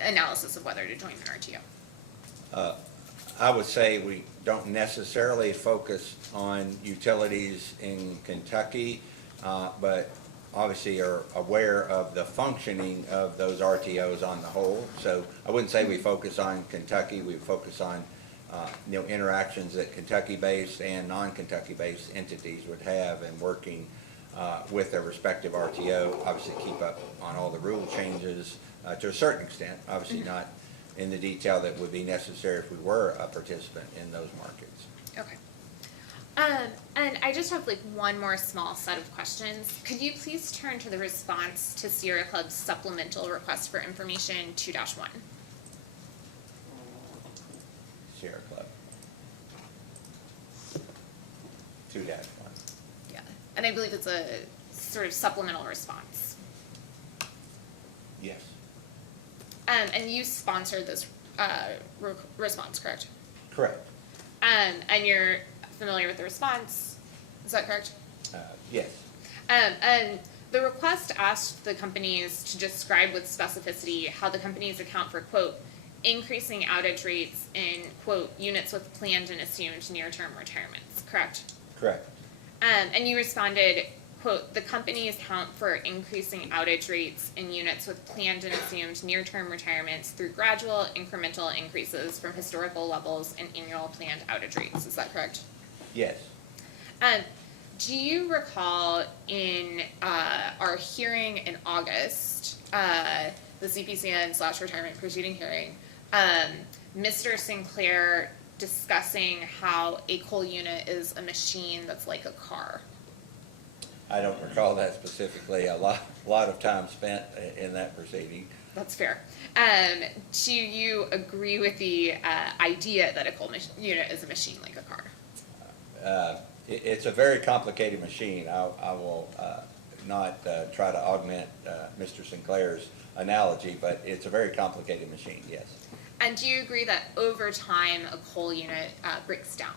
analysis of whether to join an RTO? I would say we don't necessarily focus on utilities in Kentucky, but obviously are aware of the functioning of those RTOs on the whole. So I wouldn't say we focus on Kentucky, we focus on interactions that Kentucky-based and non-Kentucky-based entities would have in working with their respective RTO. Obviously keep up on all the rule changes to a certain extent, obviously not in the detail that would be necessary if we were a participant in those markets. Okay. And I just have like one more small set of questions. Could you please turn to the response to Sierra Club's supplemental request for information 2-1? Sierra Club. 2-1. Yeah. And I believe it's a sort of supplemental response. Yes. And you sponsored this response, correct? Correct. And you're familiar with the response, is that correct? Yes. And the request asked the companies to describe with specificity how the companies account for, quote, increasing outage rates in, quote, units with planned and assumed near-term retirements, correct? Correct. And you responded, quote, the companies account for increasing outage rates in units with planned and assumed near-term retirements through gradual incremental increases from historical levels and annual planned outage rates. Is that correct? Yes. Do you recall in our hearing in August, the CPCN/retirement proceeding hearing, Mr. Sinclair discussing how a coal unit is a machine that's like a car? I don't recall that specifically. A lot of time spent in that proceeding. That's fair. Do you agree with the idea that a coal unit is a machine like a car? It's a very complicated machine. I will not try to augment Mr. Sinclair's analogy, but it's a very complicated machine, yes. And do you agree that over time, a coal unit breaks down?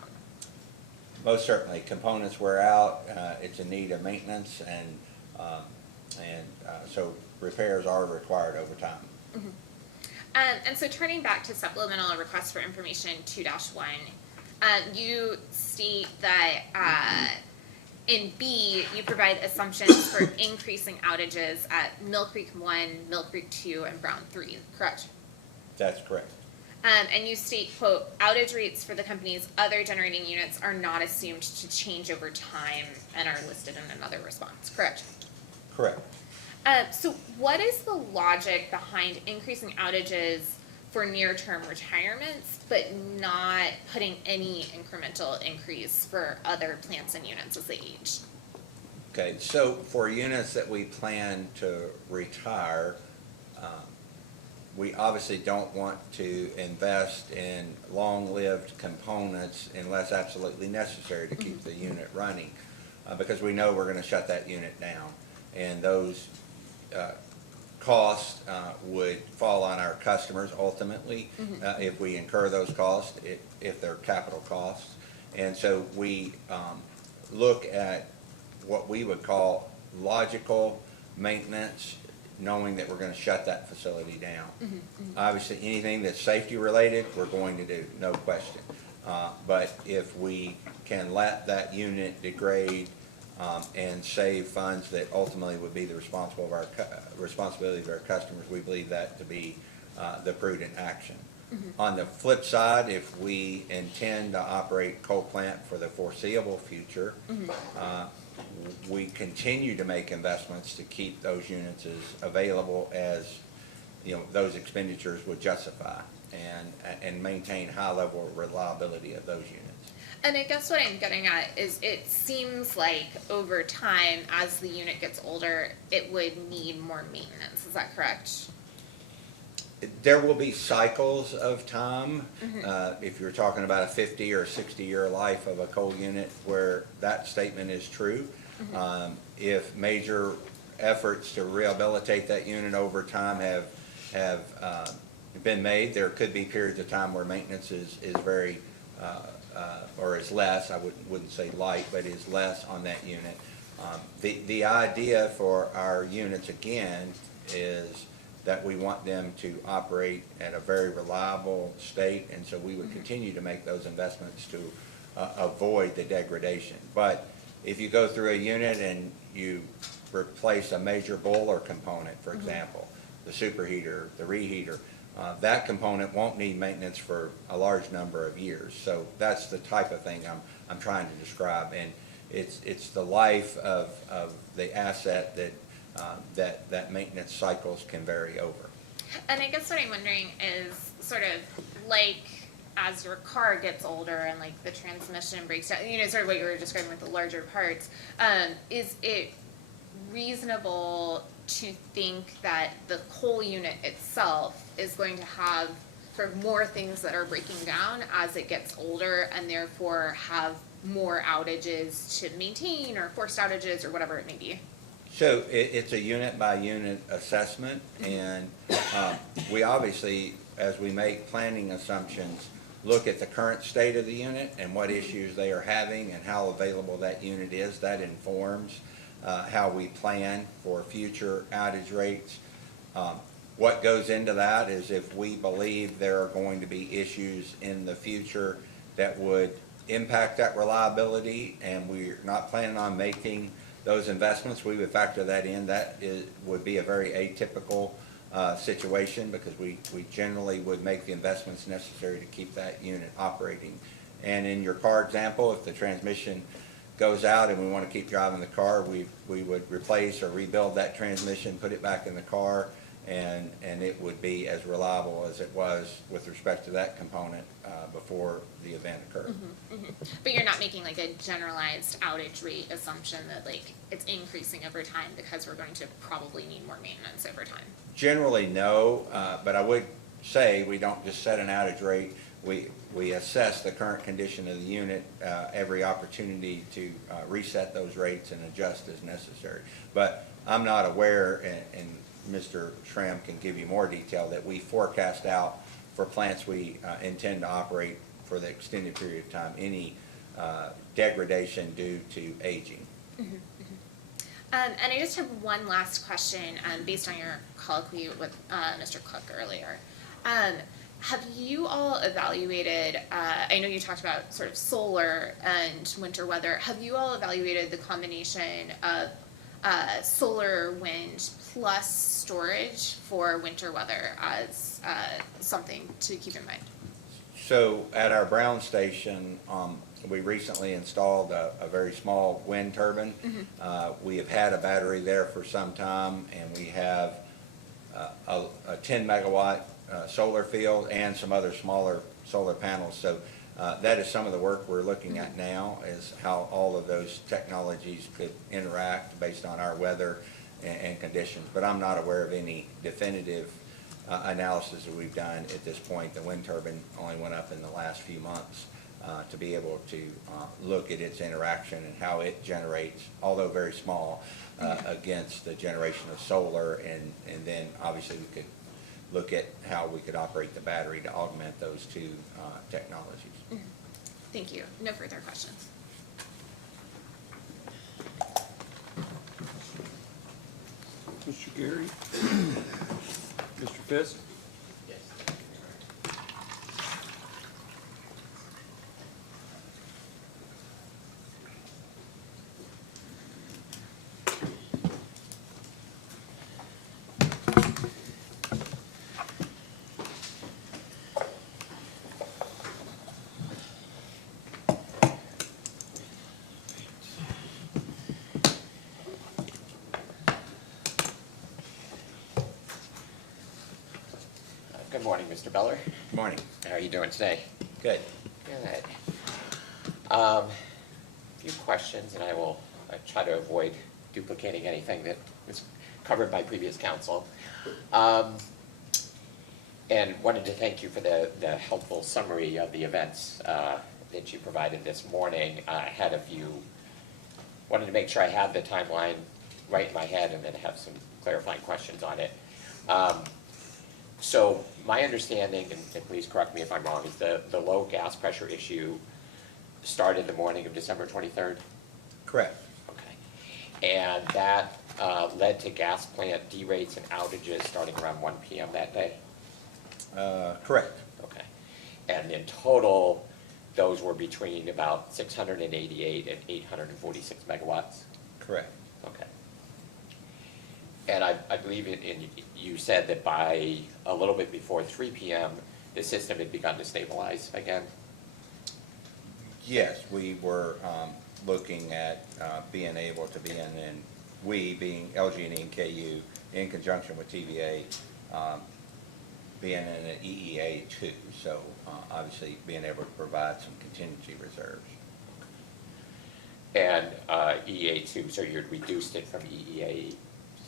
Most certainly, components wear out, it's in need of maintenance, and so repairs are required over time. Mm-hmm. And so turning back to supplemental request for information 2-1, you state that in B, you provide assumptions for increasing outages at Mill Creek 1, Mill Creek 2, and Brown 3, correct? That's correct. And you state, quote, outage rates for the company's other generating units are not assumed to change over time and are listed in another response, correct? Correct. So what is the logic behind increasing outages for near-term retirements, but not putting any incremental increase for other plants and units as they age? Okay, so for units that we plan to retire, we obviously don't want to invest in long-lived components unless absolutely necessary to keep the unit running, because we know we're going to shut that unit down. And those costs would fall on our customers ultimately if we incur those costs, if they're capital costs. And so we look at what we would call logical maintenance, knowing that we're going to shut that facility down. Obviously, anything that's safety related, we're going to do, no question. But if we can let that unit degrade and save funds that ultimately would be the responsibility of our customers, we believe that to be the prudent action. On the flip side, if we intend to operate coal plant for the foreseeable future, we continue to make investments to keep those units as available as those expenditures would justify, and maintain high level of reliability of those units. And I guess what I'm getting at is it seems like over time, as the unit gets older, it would need more maintenance. Is that correct? There will be cycles of time. If you're talking about a 50 or 60-year life of a coal unit where that statement is true, if major efforts to rehabilitate that unit over time have been made, there could be periods of time where maintenance is very or is less. I wouldn't say light, but is less on that unit. The idea for our units again is that we want them to operate at a very reliable state, and so we would continue to make those investments to avoid the degradation. But if you go through a unit and you replace a major boiler component, for example, the superheater, the reheater, that component won't need maintenance for a large number of years. So that's the type of thing I'm trying to describe, and it's the life of the asset that maintenance cycles can vary over. And I guess what I'm wondering is sort of like as your car gets older and like the transmission breaks down, sort of what you were describing with the larger parts, is it reasonable to think that the coal unit itself is going to have sort of more things that are breaking down as it gets older and therefore have more outages to maintain or forced outages or whatever it may be? So it's a unit by unit assessment, and we obviously, as we make planning assumptions, look at the current state of the unit and what issues they are having and how available that unit is. That informs how we plan for future outage rates. What goes into that is if we believe there are going to be issues in the future that would impact that reliability and we're not planning on making those investments, we would factor that in. That would be a very atypical situation because we generally would make the investments necessary to keep that unit operating. And in your car example, if the transmission goes out and we want to keep driving the car, we would replace or rebuild that transmission, put it back in the car, and it would be as reliable as it was with respect to that component before the event occurred. But you're not making like a generalized outage rate assumption that like it's increasing over time because we're going to probably need more maintenance over time? Generally, no, but I would say we don't just set an outage rate we assess the current condition of the unit, every opportunity to reset those rates and adjust as necessary. But I'm not aware, and Mr. Schramm can give you more detail, that we forecast out for plants we intend to operate for the extended period of time, any degradation due to aging. And I just have one last question, based on your colloquy with Mr. Cook earlier. Have you all evaluated, I know you talked about sort of solar and winter weather, have you all evaluated the combination of solar, wind, plus storage for winter weather as something to keep in mind? So at our Brown station, we recently installed a very small wind turbine. We have had a battery there for some time, and we have a 10 megawatt solar field and some other smaller solar panels. So that is some of the work we're looking at now, is how all of those technologies could interact based on our weather and conditions. But I'm not aware of any definitive analysis that we've done at this point. The wind turbine only went up in the last few months to be able to look at its interaction and how it generates, although very small, against the generation of solar, and then obviously we could look at how we could operate the battery to augment those two technologies. Thank you. No further questions. Mr. Gary? Mr. Fisk? Good morning, Mr. Beller. Good morning. How are you doing today? Good. Good. Few questions, and I will try to avoid duplicating anything that was covered by previous counsel. And wanted to thank you for the helpful summary of the events that you provided this morning. I had wanted to make sure I had the timeline right in my head and then have some clarifying questions on it. So my understanding, and please correct me if I'm wrong, is the low gas pressure issue started the morning of December 23rd? Correct. Okay. And that led to gas plant derates and outages starting around 1 p.m. that day? Correct. Okay. And in total, those were between about 688 and 846 megawatts? Correct. Okay. And I believe you said that by a little bit before 3 p.m., the system had begun to stabilize again? Yes, we were looking at being able to be in, and we being LG&E and KU, in conjunction with TVA, being in an EEA 2, so obviously being able to provide some contingency reserves. And EEA 2, so you had reduced it from EEA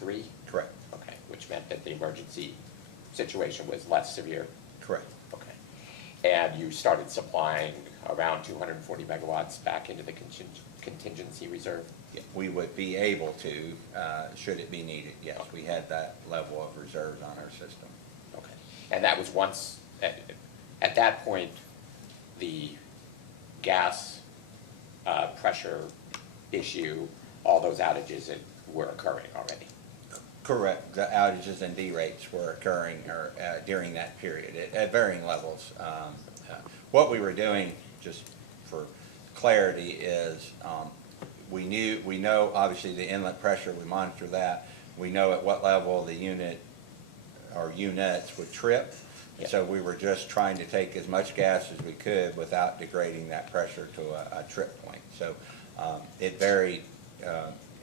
3? Correct. Okay, which meant that the emergency situation was less severe? Correct. Okay. And you started supplying around 240 megawatts back into the contingency reserve? Yeah, we would be able to, should it be needed, yes. Okay. We had that level of reserves on our system. Okay. And that was once, at that point, the gas pressure issue, all those outages were occurring already? Correct. The outages and derates were occurring during that period at varying levels. What we were doing, just for clarity, is we know obviously the inlet pressure, we monitor that. We know at what level the unit or units would trip. Yep. So we were just trying to take as much gas as we could without degrading that pressure to a trip point. So it varied,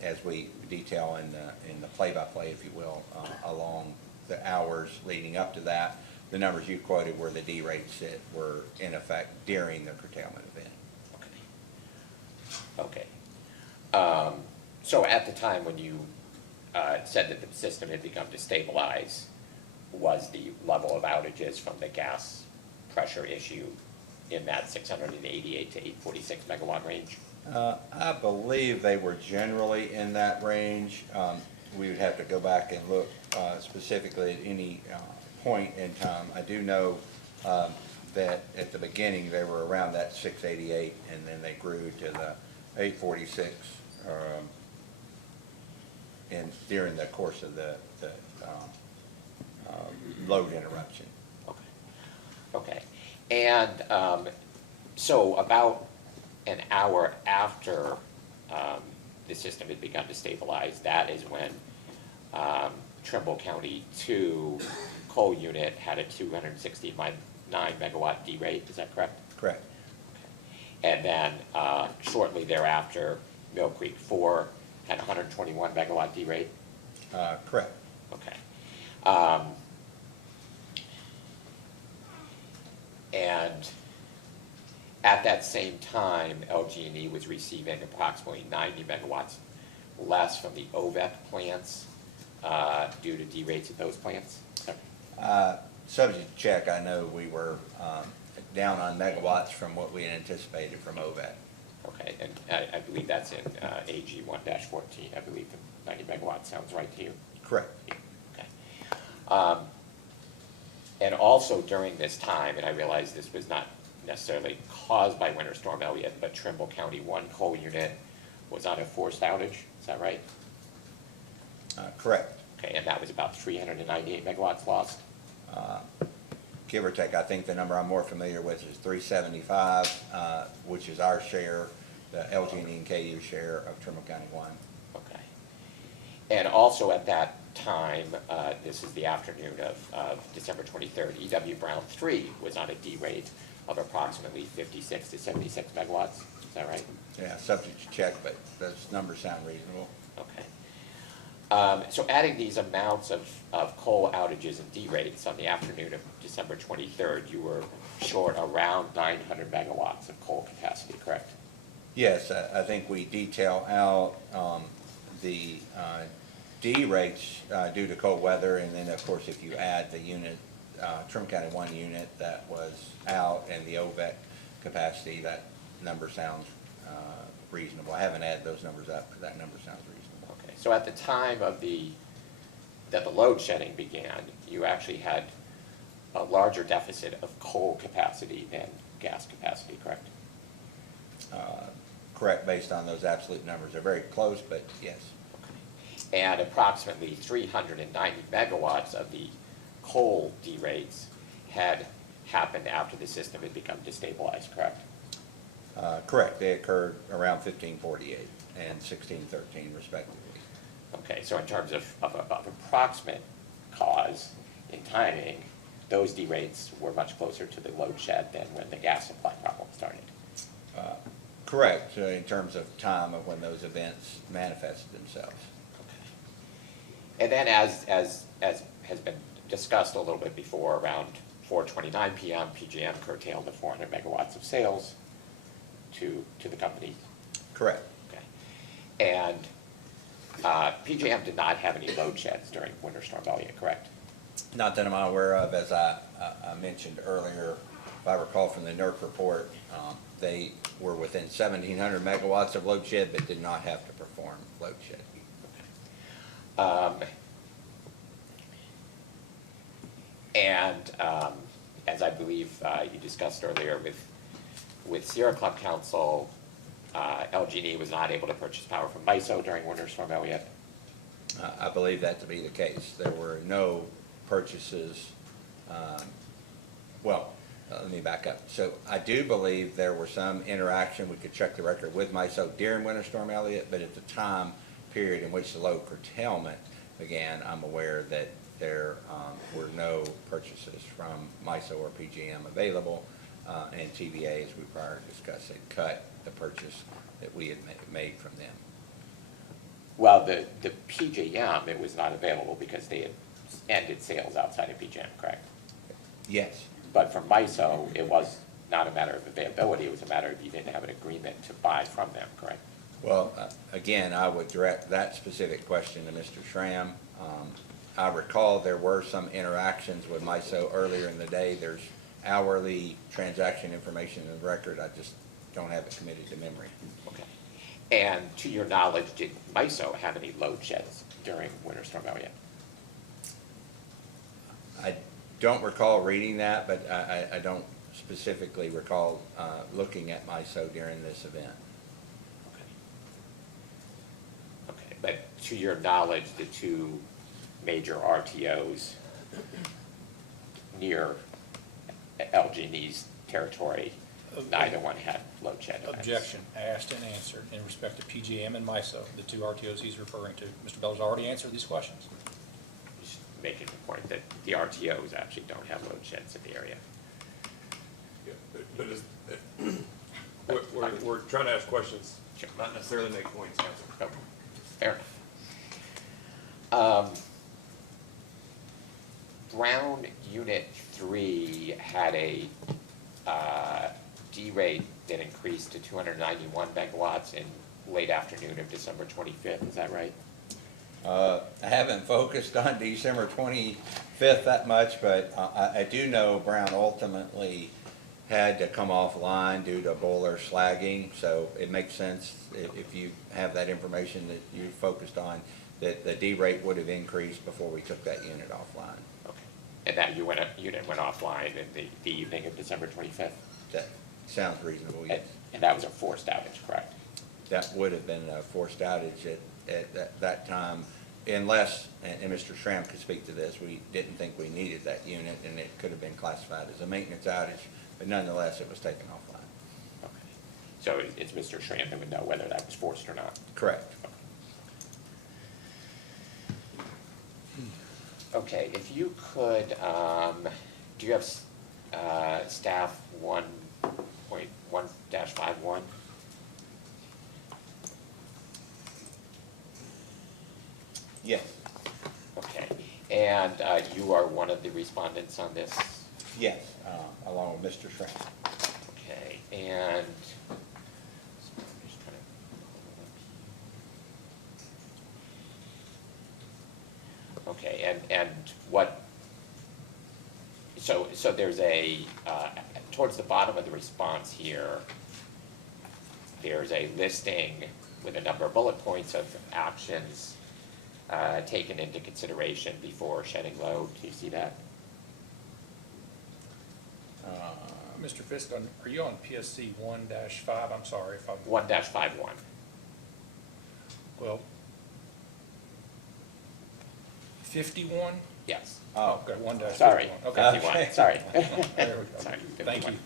as we detail in the play-by-play, if you will, along the hours leading up to that. The numbers you quoted were the derates that were in effect during the curtailment event. Okay. Okay. So at the time when you said that the system had begun to stabilize, was the level of outages from the gas pressure issue in that 688 to 846 megawatt range? I believe they were generally in that range. We would have to go back and look specifically at any point in time. I do know that at the beginning, they were around that 688, and then they grew to the 846 during the course of the load interruption. Okay. And so about an hour after the system had begun to stabilize, that is when Trimble County 2 coal unit had a 269 megawatt D rate, is that correct? Correct. And then shortly thereafter, Mill Creek 4 had 121 megawatt D rate? Correct. Okay. And at that same time, LG&E was receiving approximately 90 megawatts less from the OVEC plants due to D-rates at those plants? Subject to check, I know we were down on megawatts from what we had anticipated from OVEC. Okay, and I believe that's in AG 1-14. I believe the 90 megawatts sounds right to you? Correct. Okay. And also during this time, and I realize this was not necessarily caused by Winter Storm Elliott, but Trimble County 1 coal unit was on a forced outage, is that right? Correct. Okay, and that was about 398 megawatts lost? Give or take, I think the number I'm more familiar with is 375, which is our share, the LG&E and KU share of Trimble County 1. Okay. And also at that time, this is the afternoon of December 23rd, EW Brown 3 was on a D rate of approximately 56 to 76 megawatts, is that right? Yeah, subject to check, but those numbers sound reasonable. Okay. So adding these amounts of coal outages and D rates on the afternoon of December 23rd, you were short around 900 megawatts of coal capacity, correct? Yes, I think we detail out the D rates due to cold weather, and then of course if you add the unit, Trimble County 1 unit that was out and the OVEC capacity, that number sounds reasonable. I haven't added those numbers up, but that number sounds reasonable. Okay, so at the time of that the load shedding began, you actually had a larger deficit of coal capacity than gas capacity, correct? Correct, based on those absolute numbers. They're very close, but yes. Okay. And approximately 390 megawatts of the coal D-rates had happened after the system had become destabilized, correct? Correct. They occurred around 1548 and 1613 respectively. Okay, so in terms of approximate cause in timing, those D-rates were much closer to the load shed than when the gas supply problem started. Correct, in terms of time of when those events manifested themselves. Okay. And then as has been discussed a little bit before, around 4:29 p.m., PJM curtailed the 400 megawatts of sales to the company. Correct. Okay. And PJM did not have any load sheds during Winter Storm Elliott, correct? Not that I'm aware of. As I mentioned earlier, if I recall from the NERC report, they were within 1,700 megawatts of load shed, but did not have to perform load shedding. As I believe you discussed earlier with Sierra Club Council, LG&E was not able to purchase power from MISO during Winter Storm Elliott. I believe that to be the case. There were no purchases. Let me back up. So I do believe there were some interaction, we could check the record, with MISO during Winter Storm Elliott, but at the time period in which the load curtailment began, I'm aware that there were no purchases from MISO or PJM available, and TVA, as we prior discussed, had cut the purchase that we had made from them. Well, the PJM, it was not available because they had ended sales outside of PJM, correct? Yes. But for MISO, it was not a matter of availability, it was a matter of you didn't have an agreement to buy from them, correct? Well, again, I would direct that specific question to Mr. Schramm. I recall there were some interactions with MISO earlier in the day. There's hourly transaction information in the record. I just don't have it committed to memory. Okay. And to your knowledge, did MISO have any load sheds during Winter Storm Elliott? I don't recall reading that, but I don't specifically recall looking at MISO during this event. Okay, but to your knowledge, the two major RTOs near LG&E's territory, neither one had load shed events. Objection asked and answered in respect to PGM and MISO, the two RTOs he's referring to. Mr. Beller's already answered these questions. Just making the point that the RTOs actually don't have load sheds in the area. Yeah, but we're trying to ask questions, Sure. not necessarily make points, Council. Okay, fair enough. Brown Unit 3 had a D-rate that increased to 291 megawatts in late afternoon of December 25th, is that right? I haven't focused on December 25th that much, but I do know Brown ultimately had to come offline due to boiler slagging, so it makes sense if you have that information that you focused on, that the D rate would have increased before we took that unit offline. Okay. And that unit went offline in the evening of December 25th? That sounds reasonable, yes. And that was a forced outage, correct? That would have been a forced outage at that time, unless, and Mr. Schramm could speak to this, we didn't think we needed that unit, and it could have been classified as a maintenance outage, but nonetheless, it was taken offline. Okay. So it's Mr. Schramm that would know whether that was forced or not? Correct. Okay, if you could, do you have staff 1.1-51? Yes, Okay, and you are one of the respondents on this? yes, along with Mr. Schramm. Okay, and okay, and what, so there's a, towards the bottom of the response here, there's a listing with a number of bullet points of actions taken into consideration before shedding load. Do you see that? Mr. Fisk, are you on PSC 1-5? I'm sorry if I'm. 1-51. Well, 51? Yes. Oh, Okay, 1-51. Sorry, Okay. 51, sorry. There we go. Sorry, Thank 51. you.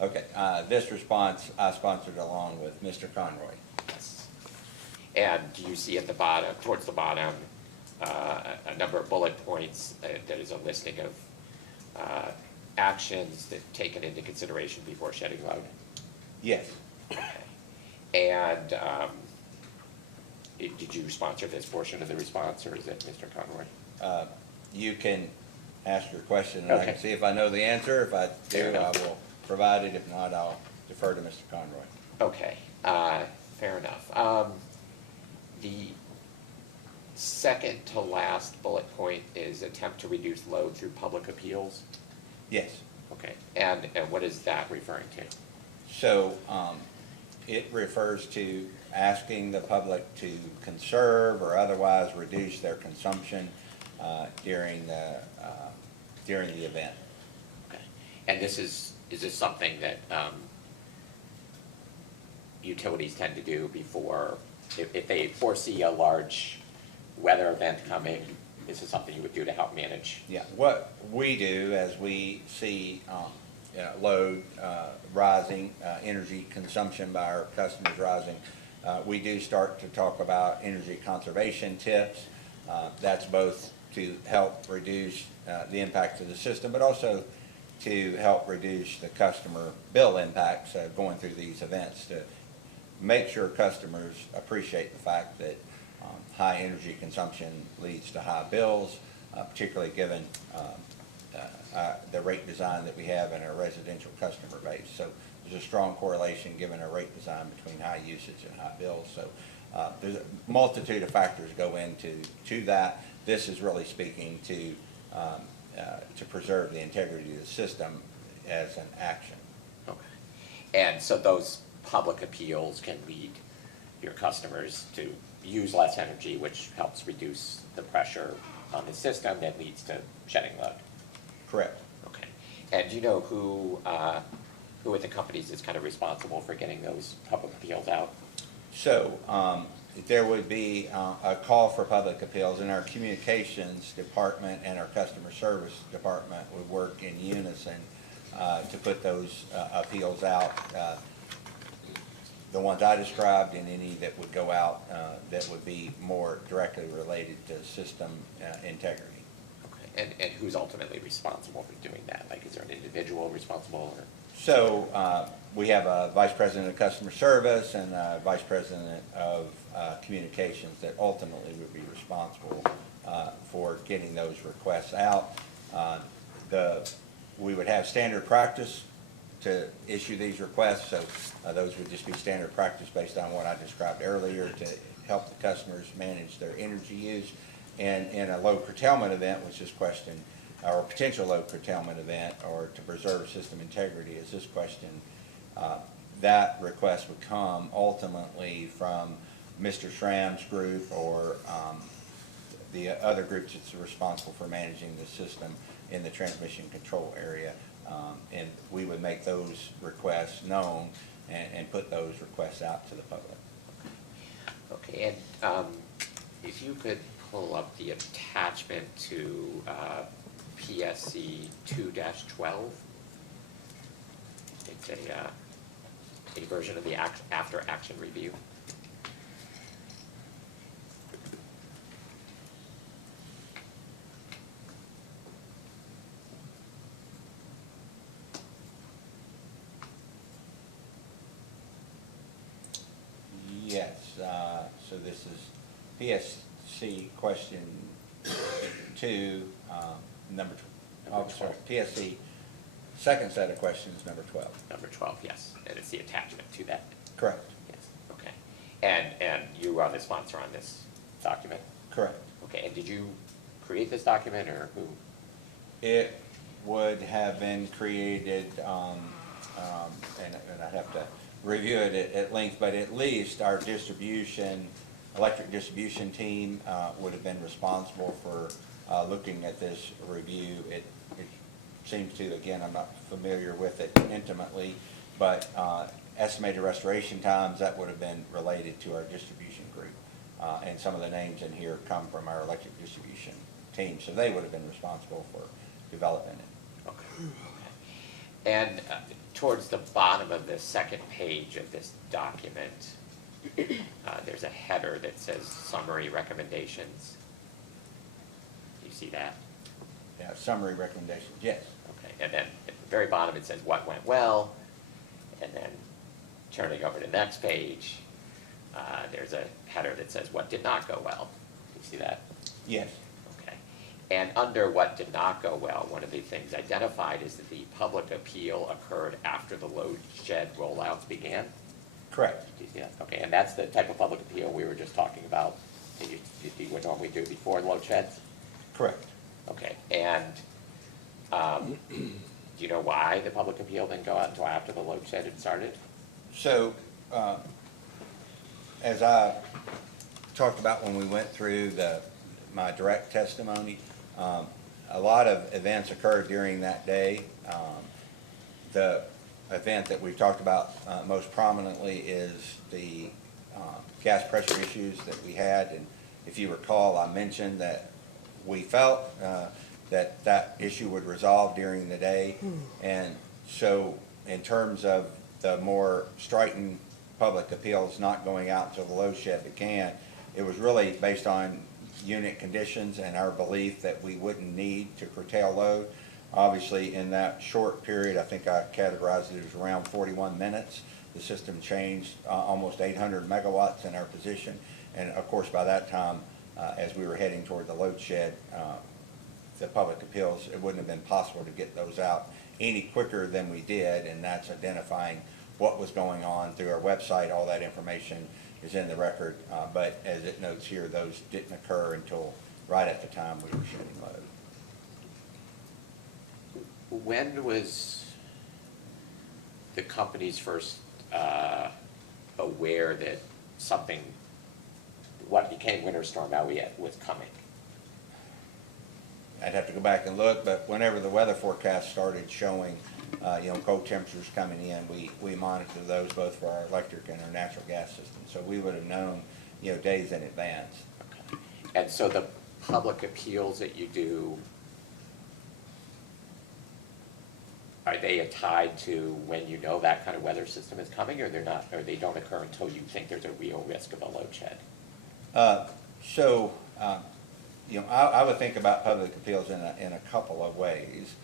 Okay, this response I sponsored along with Mr. Conroy. Yes. And do you see at the bottom, towards the bottom, a number of bullet points that is a listing of actions that taken into consideration before shedding load? Yes, Okay. And did you sponsor this portion of the response, or is it Mr. Conroy? you can ask your question, and I can Okay. see if I know the answer. If I Fair do, I enough. will provide it. If not, I'll defer to Mr. Conroy. Okay, fair enough. The second to last bullet point is attempt to reduce load through public appeals. Yes. Okay, and what is that referring to? So it refers to asking the public to conserve or otherwise reduce their consumption during the event. Okay, and is this something that utilities tend to do before, if they foresee a large weather event coming, this is something you would do to help manage? Yeah, what we do as we see load rising, energy consumption by our customers rising, we do start to talk about energy conservation tips. That's both to help reduce the impact of the system, but also to help reduce the customer bill impacts going through these events, to make sure customers appreciate the fact that high energy consumption leads to high bills, particularly given the rate design that we have in our residential customer base. So there's a strong correlation given our rate design between high usage and high bills. So There's a multitude of factors go into that. This is really speaking to preserve the integrity of the system as an action. Okay. And so those public appeals can lead your customers to use less energy, which helps reduce the pressure on the system that leads to shedding load. Correct. Okay. And do you know who at the companies is kind of responsible for getting those public appeals out? So there would be a call for public appeals, and our communications department and our customer service department would work in unison to put those appeals out. The ones I described and any that would go out that would be more directly related to system integrity. Okay. And who's ultimately responsible for doing that? Like, is there an individual responsible or? So we have a vice president of customer service and a vice president of communications that ultimately would be responsible for getting those requests out. We would have standard practice to issue these requests, so those would just be standard practice based on what I described earlier to help the customers manage their energy use. And in a load curtailment event, which is questioned, or potential load curtailment event, or to preserve system integrity, is this question, that request would come ultimately from Mr. Schramm's group or the other groups that's responsible for managing the system in the transmission control area. And we would make those requests known and put those requests out to the public. Okay, and if you could pull up the attachment to PSC 2-12. It's a version of the after action review. Yes, so this is PSC question 2, number, sorry, PSC second set of questions, number 12. Number 12, yes, and it's the attachment to that. Correct. Yes, okay. And you are the sponsor on this document? Correct. Okay, and did you create this document, or who? It would have been created, and I'd have to review it at length, but at least our electric distribution team would have been responsible for looking at this review. It seems to, again, I'm not familiar with it intimately, but estimated restoration times, that would have been related to our distribution group. And some of the names in here come from our electric distribution team, so they would have been responsible for developing it. Okay. And towards the bottom of the second page of this document, there's a header that says summary recommendations. Do you see that? Yeah, summary recommendations, yes. Okay, and then at the very bottom it says what went well, and then turning over to the next page, there's a header that says what did not go well. Do you see that? Yes. Okay. And under what did not go well, one of the things identified is that the public appeal occurred after the load shed rollouts began. Correct. Do you see that? Okay, and that's the type of public appeal we were just talking about that you would normally do before load sheds? Correct. Okay, and do you know why the public appeal didn't go out until after the load shed had started? So, as I talked about when we went through my direct testimony, a lot of events occurred during that day. The event that we've talked about most prominently is the gas pressure issues that we had. And if you recall, I mentioned that we felt that issue would resolve during the day. And so in terms of the more striking public appeals not going out until the load shed began, it was really based on unit conditions and our belief that we wouldn't need to curtail load. Obviously, in that short period, I think I categorized it as around 41 minutes. The system changed almost 800 megawatts in our position. And of course, by that time, as we were heading toward the load shed, the public appeals, it wouldn't have been possible to get those out any quicker than we did, and that's identifying what was going on through our website. All that information is in the record, but as it notes here, those didn't occur until right at the time we were shedding load. When was the companies first aware that something, what became Winter Storm Elliott was coming? I'd have to go back and look, but whenever the weather forecast started showing, cold temperatures coming in, we monitor those both for our electric and our natural gas system. So we would have known, days in advance. Okay. And so the public appeals that you do, are they tied to when you know that kind of weather system is coming, or they're not, or they don't occur until you think there's a real risk of a load shed? I would think about public appeals in a couple of ways.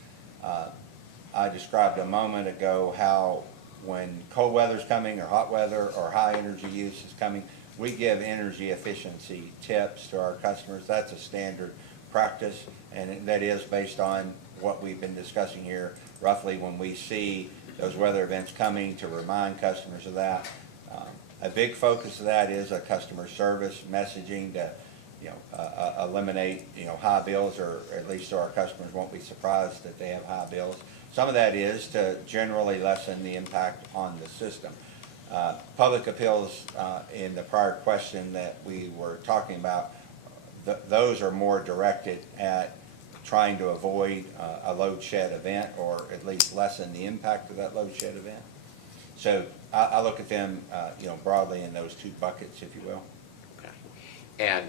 I described a moment ago how when cold weather's coming or hot weather or high energy use is coming, we give energy efficiency tips to our customers. That's a standard practice, and that is based on what we've been discussing here, roughly when we see those weather events coming, to remind customers of that. A big focus of that is a customer service messaging to eliminate high bills, or at least so our customers won't be surprised that they have high bills. Some of that is to generally lessen the impact on the system. Public appeals in the prior question that we were talking about, those are more directed at trying to avoid a load shed event, or at least lessen the impact of that load shed event. So I look at them broadly in those two buckets, if you will. Okay. And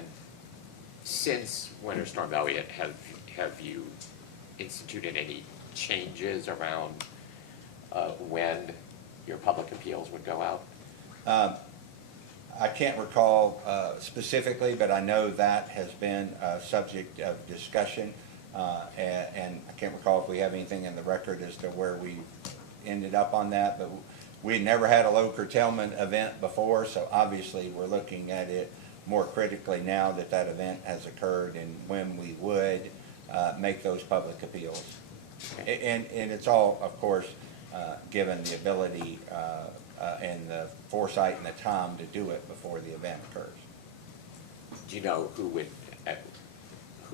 since Winter Storm Elliott, have you instituted any changes around when your public appeals would go out? I can't recall specifically, but I know that has been a subject of discussion, and I can't recall if we have anything in the record as to where we ended up on that, but we never had a load curtailment event before, so obviously we're looking at it more critically now that that event has occurred, and when we would make those public appeals. And it's all, of course, given the ability and the foresight and the time to do it before the event occurs. Do you know who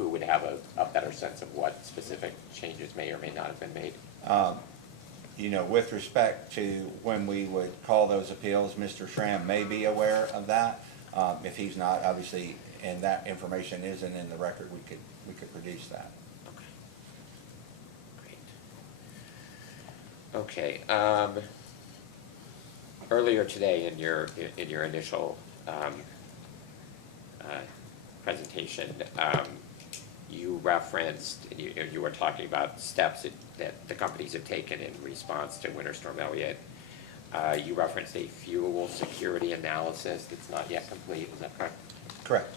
would have a better sense of what specific changes may or may not have been made? With respect to when we would call those appeals, Mr. Schramm may be aware of that. If he's not, obviously, and that information isn't in the record, we could produce that. Okay. Earlier today in your initial presentation, you referenced, and you were talking about steps that the companies have taken in response to Winter Storm Elliott. You referenced a fuel security analysis that's not yet complete, is that correct? Correct.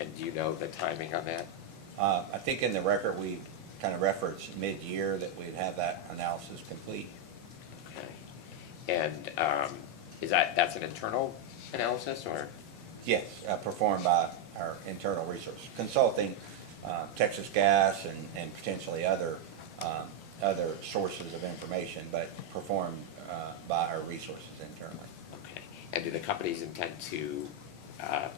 And do you know the timing on that? I think in the record we kind of referenced mid-year that we'd have that analysis complete. Okay. And that's an internal analysis, or? Yes, performed by our internal research consulting, Texas Gas, and potentially other sources of information, but performed by our resources internally. Okay. And do the companies intend to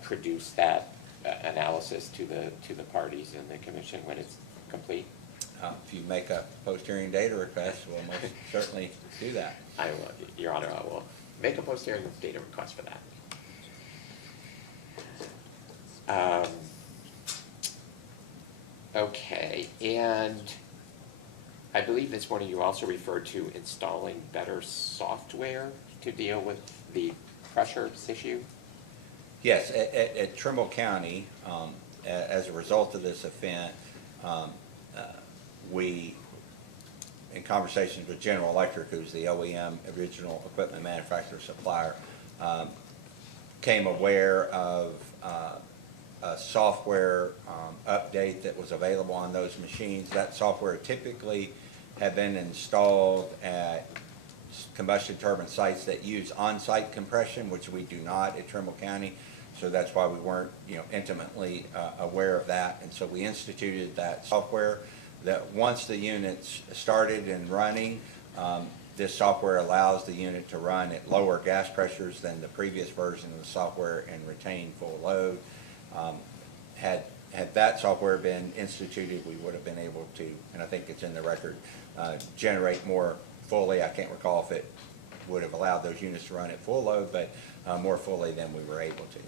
produce that analysis to the parties in the commission when it's complete? If you make a post-hearing data request, we'll most certainly do that. I will, Your Honor, I will make a post-hearing data request for that. Okay, and I believe this morning you also referred to installing better software to deal with the pressure issue? Yes, at Trimble County, as a result of this event, we, in conversations with General Electric, who's the OEM, original equipment manufacturer supplier, came aware of a software update that was available on those machines. That software typically had been installed at combustion turbine sites that use on-site compression, which we do not at Trimble County. So that's why we weren't, intimately aware of that. And so we instituted that software that once the units started and running, This software allows the unit to run at lower gas pressures than the previous version of the software and retain full load. Had that software been instituted, we would have been able to, and I think it's in the record, generate more fully. I can't recall if it would have allowed those units to run at full load, but more fully than we were able to.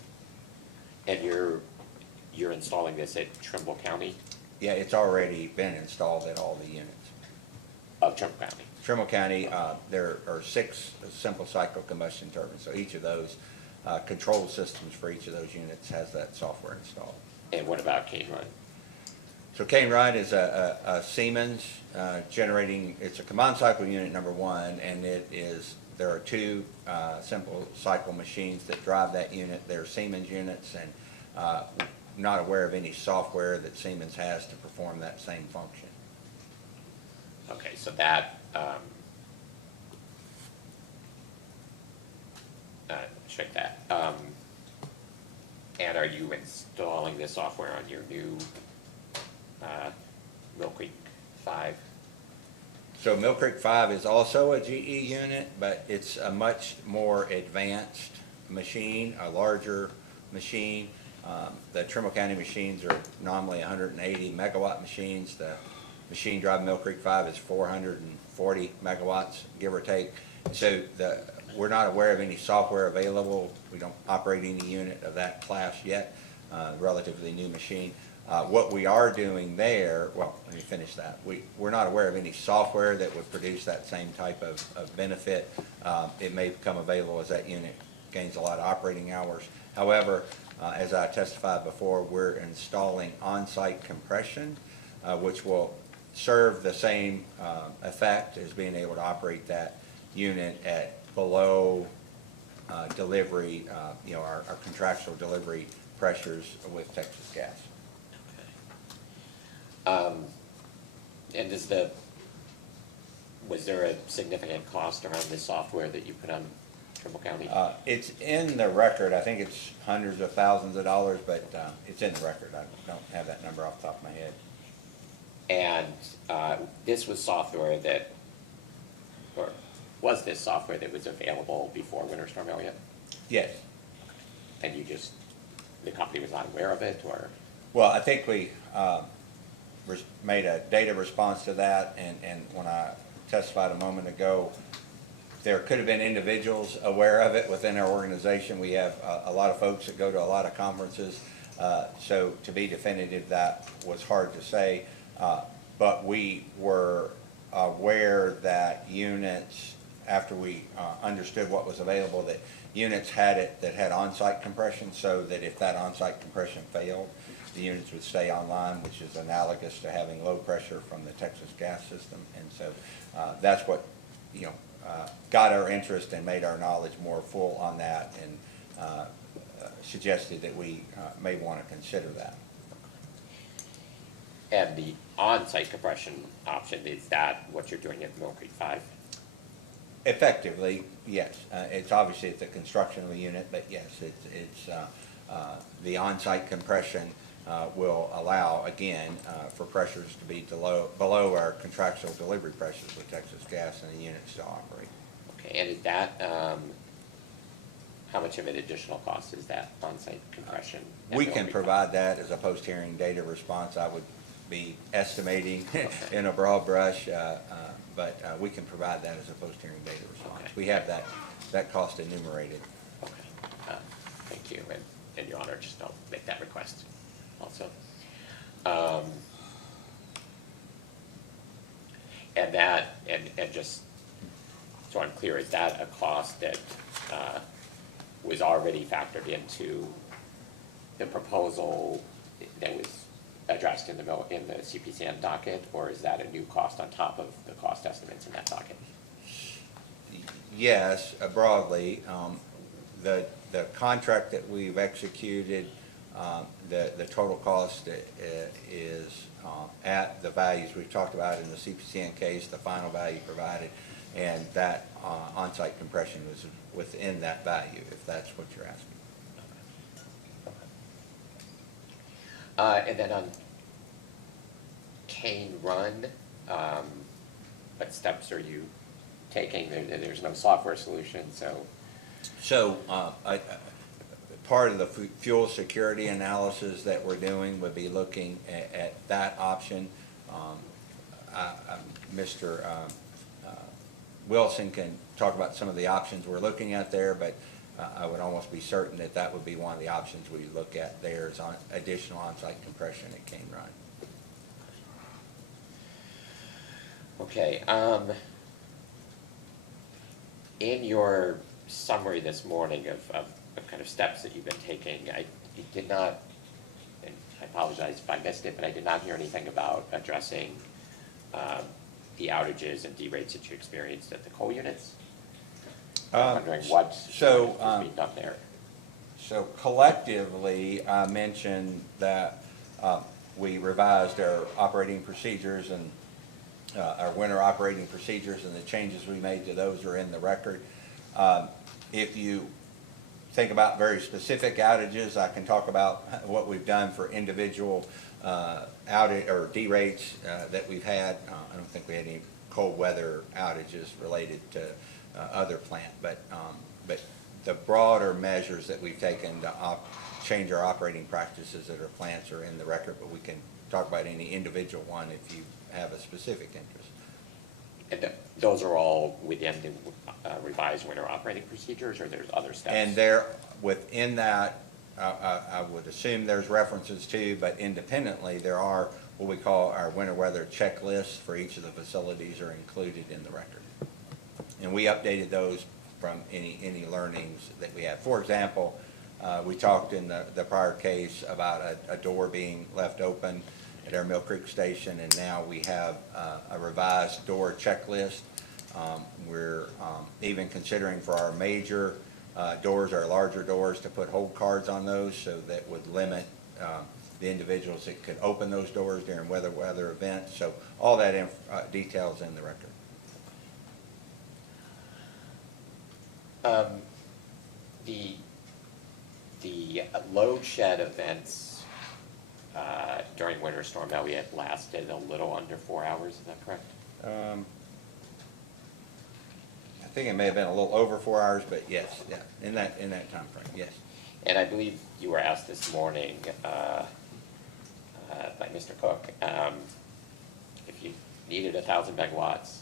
And you're installing this at Trimble County, Yeah, it's already been installed at all the units. of Trimble County? Trimble County, there are 6 simple cycle combustion turbines, so each of those control systems for each of those units has that software installed. And what about Cane Run? So Cane Run is a Siemens generating, it's a combined cycle unit number 1, and there are 2 simple cycle machines that drive that unit. They're Siemens units, and not aware of any software that Siemens has to perform that same function. Okay, so that, check that. And are you installing this software on your new Mill Creek 5? So Mill Creek 5 is also a GE unit, but it's a much more advanced machine, a larger machine. The Trimble County machines are nominally 180 megawatt machines. The machine driving Mill Creek 5 is 440 megawatts, give or take. So we're not aware of any software available. We don't operate any unit of that class yet, relatively new machine. What we are doing there, well, let me finish that. We're not aware of any software that would produce that same type of benefit. It may become available as that unit gains a lot of operating hours. However, as I testified before, we're installing on-site compression, which will serve the same effect as being able to operate that unit at below delivery, our contractual delivery pressures with Texas Gas. And was there a significant cost around this software that you put on Trimble County? It's in the record. I think it's hundreds of thousands of dollars, but it's in the record. I don't have that number off the top of my head. And this was software that, or was this software that was available before Winter Storm Elliott? Yes. And the company was not aware of it, or? Well, I think we made a data response to that, and when I testified a moment ago, there could have been individuals aware of it within our organization. We have a lot of folks that go to a lot of conferences, so to be definitive, that was hard to say. But we were aware that units, after we understood what was available, that units that had on-site compression, so that if that on-site compression failed, the units would stay online, which is analogous to having low pressure from the Texas Gas system. And so that's what got our interest and made our knowledge more full on that, and suggested that we may want to consider that. And the on-site compression option, is that what you're doing at Mill Creek 5? Effectively, yes. It's obviously it's the construction of a unit, but yes, it's the on-site compression will allow, again, for pressures to be below our contractual delivery pressures with Texas Gas, and the unit still operate. Okay, and is that, how much of an additional cost is that on-site compression? at We Mill can Creek provide that as a post-hearing data response. I would be estimating in a broad brush, but we can provide that as a post-hearing data response. Okay. We have that cost enumerated. 5? Okay, thank you, and Your Honor, just don't make that request also. And that, and just so I'm clear, is that a cost that was already factored into the proposal that was addressed in the CPCN docket, or is that a new cost on top of the cost estimates in that docket? Yes, broadly, the contract that we've executed, the total cost is at the values we've talked about in the CPCN case, the final value provided, and that on-site compression was within that value, if that's what you're asking. And then on Cane Run, what steps are you taking? There's no software solution, so. So, part of the fuel security analysis that we're doing would be looking at that option. Mr. Wilson can talk about some of the options we're looking at there, but I would almost be certain that that would be one of the options we look at there is on additional on-site compression at Cane Run. Okay, in your summary this morning of kind of steps that you've been taking, you did not, and I apologize if I missed it, but I did not hear anything about addressing the outages and derates that you experienced at the coal units. I'm wondering what is being done there. So collectively, I mentioned that we revised our operating procedures and our winter operating procedures, and the changes we made to those are in the record. If you think about very specific outages, I can talk about what we've done for individual outage or derates that we've had. I don't think we had any cold weather outages related to other plant, but the broader measures that we've taken to change our operating practices at our plants are in the record, but we can talk about any individual one if you have a specific interest. And those are all within the revised winter operating procedures, or there's other steps? And there, within that, I would assume there's references to, but independently, there are what we call our winter weather checklists for each of the facilities are included in the record. And we updated those from any learnings that we have. For example, we talked in the prior case about a door being left open at our Mill Creek station, and now we have a revised door checklist. We're even considering for our major doors, our larger doors, to put hold cards on those, so that would limit the individuals that could open those doors during weather events. So all that details in the record. The load shed events during Winter Storm Elliott lasted a little under 4 hours, is that correct? I think it may have been a little over 4 hours, but yes, yeah, in that time frame, yes. And I believe you were asked this morning by Mr. Cook, if you needed 1,000 megawatts,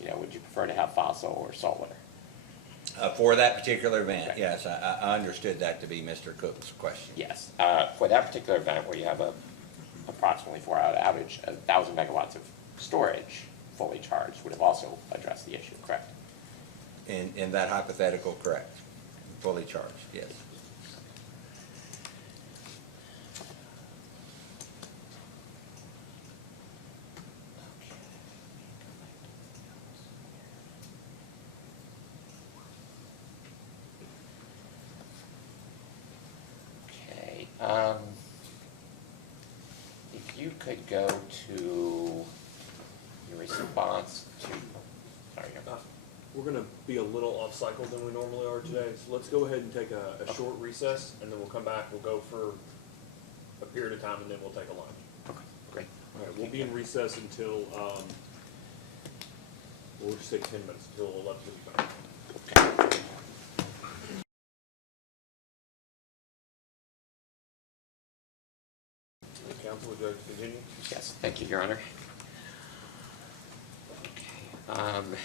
would you prefer to have fossil or solar? For that particular event, Okay. yes, I understood that to be Mr. Cook's question. Yes. For that particular event where you have a approximately 4-hour outage, 1,000 megawatts of storage fully charged would have also addressed the issue, correct? In that hypothetical, correct. Fully charged, yes. If you could go to your response to, sorry. We're going to be a little off cycle than we normally are today, so let's go ahead and take a short recess, and then we'll come back. We'll go for a period of time, and then we'll take a lunch. Okay, great. All right, we'll be in recess until, we'll just take 10 minutes until 11:55. Okay. Council, would you like to continue? Yes, thank you, Your Honor. Okay.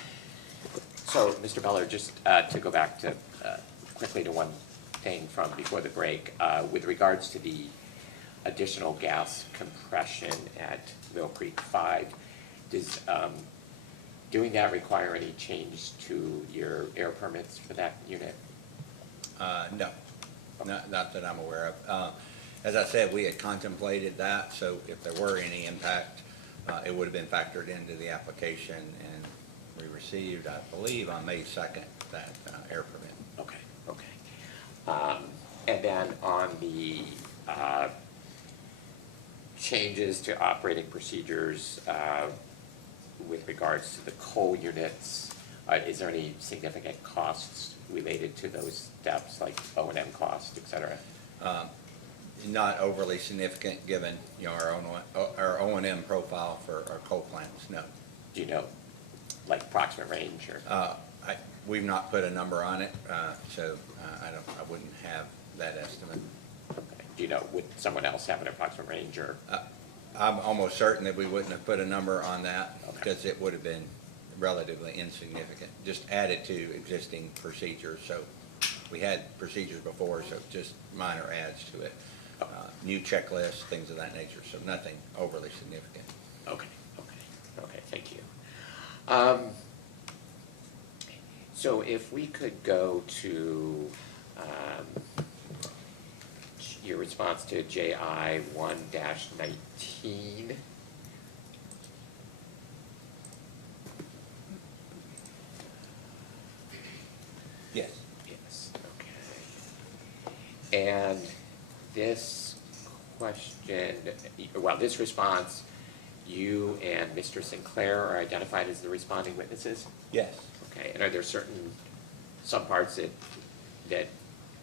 So, Mr. Beller, just to go back to quickly to one thing from before the break, with regards to the additional gas compression at Mill Creek 5, does doing that require any change to your air permits for that unit? No, not that I'm aware of. As I said, we had contemplated that, so if there were any impact, it would have been factored into the application, and we received, I believe, on May 2nd, that air permit. Okay. And then on the changes to operating procedures with regards to the coal units, is there any significant costs related to those steps, like O&M costs, et cetera? Not overly significant, given our O&M profile for our coal plants. No. Do you know? like approximate range or? We've not put a number on it, so I wouldn't have that estimate. Do you know, would someone else have an approximate range or? I'm almost certain that we wouldn't have put a number on that Okay. because it would have been relatively insignificant, just added to existing procedures. So we had procedures before, so just minor adds to it. New checklists, things of that nature, so nothing overly significant. Okay, thank you. So if we could go to your response to JI 1-19. Yes. Yes, okay. And this question, well, this response, you and Mr. Sinclair are identified as the responding witnesses? Yes. Okay, and are there some parts that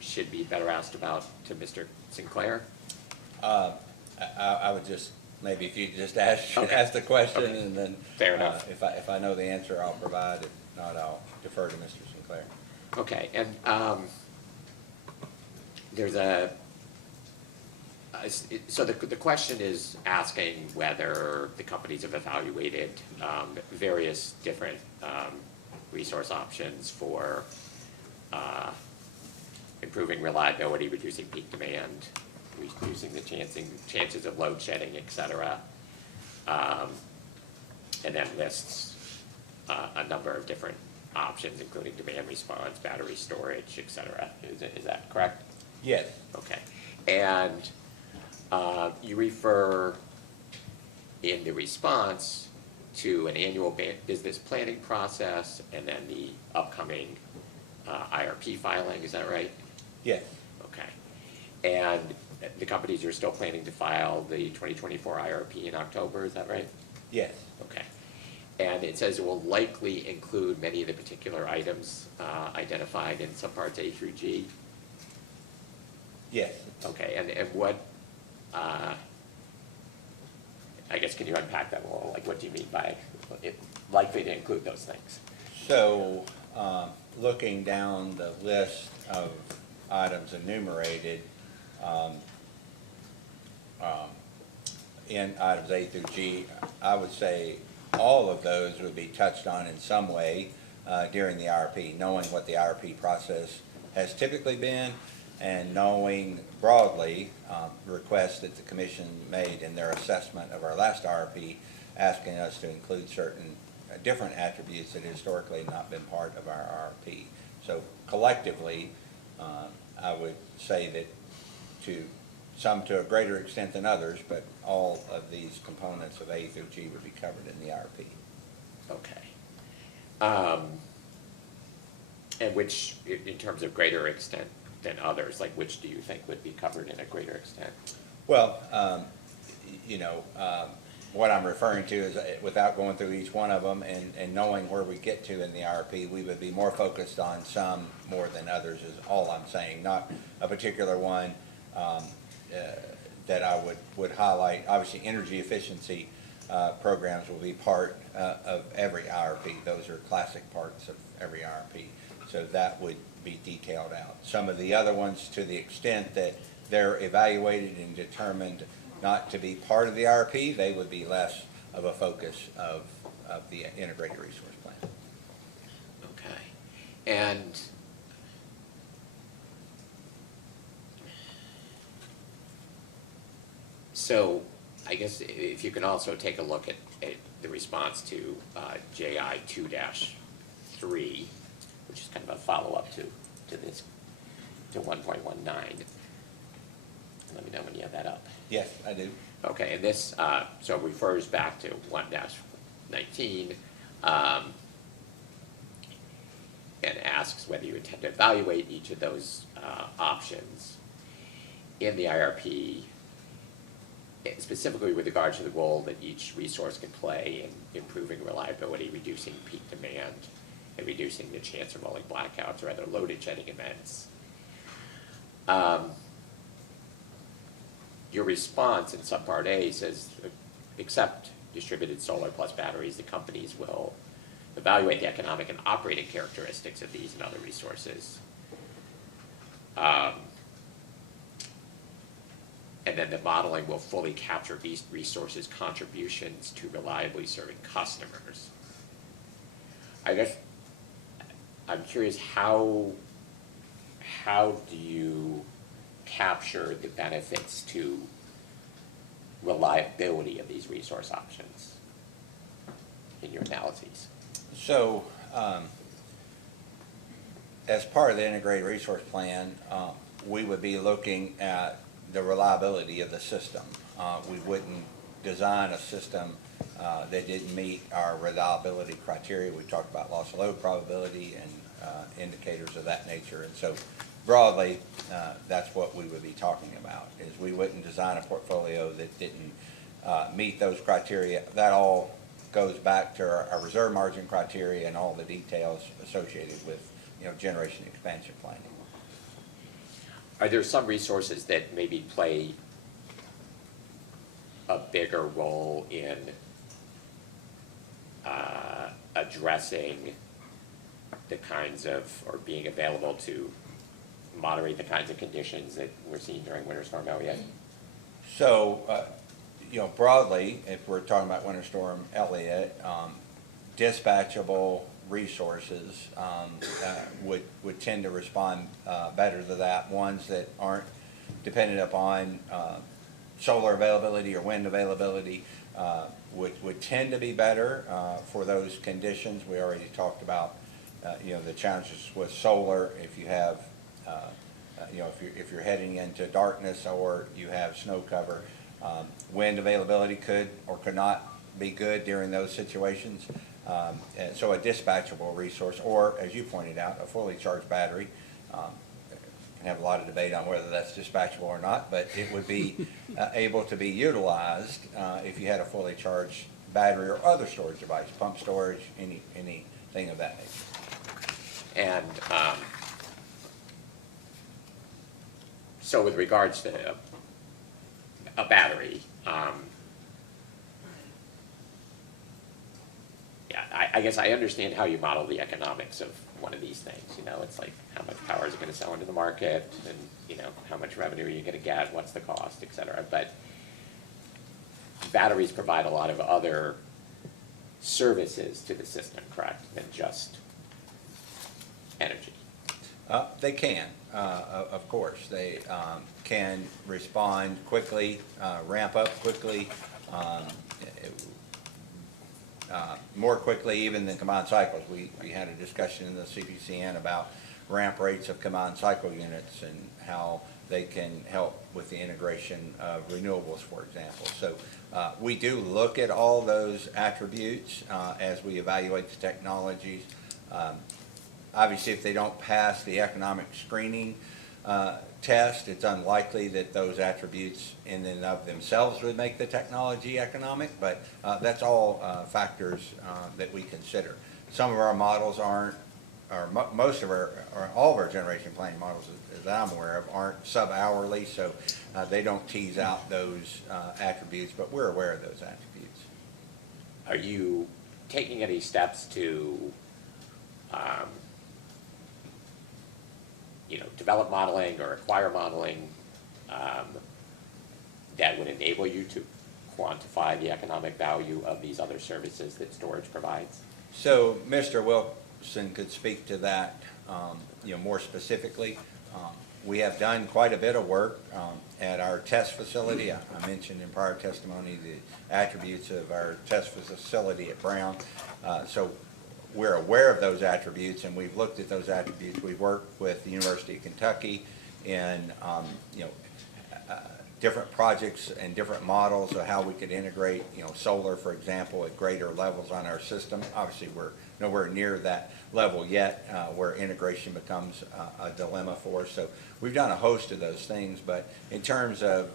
should be better asked about to Mr. Sinclair? I would just, maybe if you just ask the question and then. Fair enough. If I know the answer, I'll provide. If not, I'll defer to Mr. Sinclair. Okay, and there's so the question is asking whether the companies have evaluated various different resource options for improving reliability, reducing peak demand, reducing the chances of load shedding, et cetera. And then lists a number of different options, including demand response, battery storage, et cetera. Is that correct? Yes. Okay. And you refer in the response to an annual business planning process and then the upcoming IRP filing, is that right? Yes. Okay. And the companies are still planning to file the 2024 IRP in October, is that right? Yes. Okay. And it says it will likely include many of the particular items identified in subparts A through G? Yes. Okay, and what, I guess, can you unpack that a little? Like, what do you mean by it likely to include those things? So, looking down the list of items enumerated, in items A through G, I would say all of those would be touched on in some way during the IRP, knowing what the IRP process has typically been and knowing broadly requests that the commission made in their assessment of our last IRP, asking us to include certain different attributes that historically have not been part of our IRP. So collectively, I would say that some to a greater extent than others, but all of these components of A through G would be covered in the IRP. Okay. And which, in terms of greater extent than others, like which do you think would be covered in a greater extent? Well, what I'm referring to is, without going through each one of them and knowing where we get to in the IRP, we would be more focused on some more than others is all I'm saying, not a particular one that I would highlight. Obviously, energy efficiency programs will be part of every IRP. Those are classic parts of every IRP. So that would be detailed out. Some of the other ones, to the extent that they're evaluated and determined not to be part of the IRP, they would be less of a focus of the integrated resource plan. Okay. And so I guess if you can also take a look at the response to JI 2-3, which is kind of a follow-up to this, to 1.19. Let me know when you have that up. Yes, I do. Okay, and this, so it refers back to 1-19, and asks whether you intend to evaluate each of those options in the IRP, specifically with regard to the role that each resource can play in improving reliability, reducing peak demand, and reducing the chance of rolling blackouts or other loaded shedding events. Your response in subpart A says, except distributed solar plus batteries, the companies will evaluate the economic and operating characteristics of these and other resources. And then the modeling will fully capture these resources' contributions to reliably serving customers. I guess I'm curious, how do you capture the benefits to reliability of these resource options in your analyses? So, as part of the integrated resource plan, we would be looking at the reliability of the system. We wouldn't design a system that didn't meet our reliability criteria. We talked about loss of load probability and indicators of that nature. And so broadly, that's what we would be talking about, is we wouldn't design a portfolio that didn't meet those criteria. That all goes back to our reserve margin criteria and all the details associated with, generation expansion planning. Are there some resources that maybe play a bigger role in addressing the kinds of, or being available to moderate the kinds of conditions that we're seeing during Winter Storm Elliott? So, broadly, if we're talking about Winter Storm Elliott, dispatchable resources would tend to respond better to that. Ones that aren't dependent upon solar availability or wind availability would tend to be better for those conditions. We already talked about the challenges with solar. If you have if you're heading into darkness or you have snow cover, wind availability could or could not be good during those situations. And so a dispatchable resource, or as you pointed out, a fully charged battery. Can have a lot of debate on whether that's dispatchable or not, but it would be able to be utilized if you had a fully charged battery or other storage device, pump storage, anything of that nature. And so with regards to a battery, I guess I understand how you model the economics of one of these things. It's like, how much power is it going to sell into the market, and how much revenue are you going to get, what's the cost, et cetera. But batteries provide a lot of other services to the system, correct, than just energy? They can, of course. They can respond quickly, ramp up quickly, more quickly even than combined cycles. We had a discussion in the CPCN about ramp rates of combined cycle units and how they can help with the integration of renewables, for example. So we do look at all those attributes as we evaluate the technologies. Obviously, if they don't pass the economic screening test, it's unlikely that those attributes in and of themselves would make the technology economic, but that's all factors that we consider. Some of our models aren't, or most of our, or all of our generation planning models, as I'm aware of, aren't sub-hourly, so they don't tease out those attributes, but we're aware of those attributes. Are you taking any steps to develop modeling or acquire modeling that would enable you to quantify the economic value of these other services that storage provides? So Mr. Wilson could speak to that more specifically. We have done quite a bit of work at our test facility. I mentioned in prior testimony the attributes of our test facility at Brown. So we're aware of those attributes, and we've looked at those attributes. We've worked with the University of Kentucky in different projects and different models of how we could integrate solar, for example, at greater levels on our system. Obviously, we're nowhere near that level yet where integration becomes a dilemma for us. So we've done a host of those things, but in terms of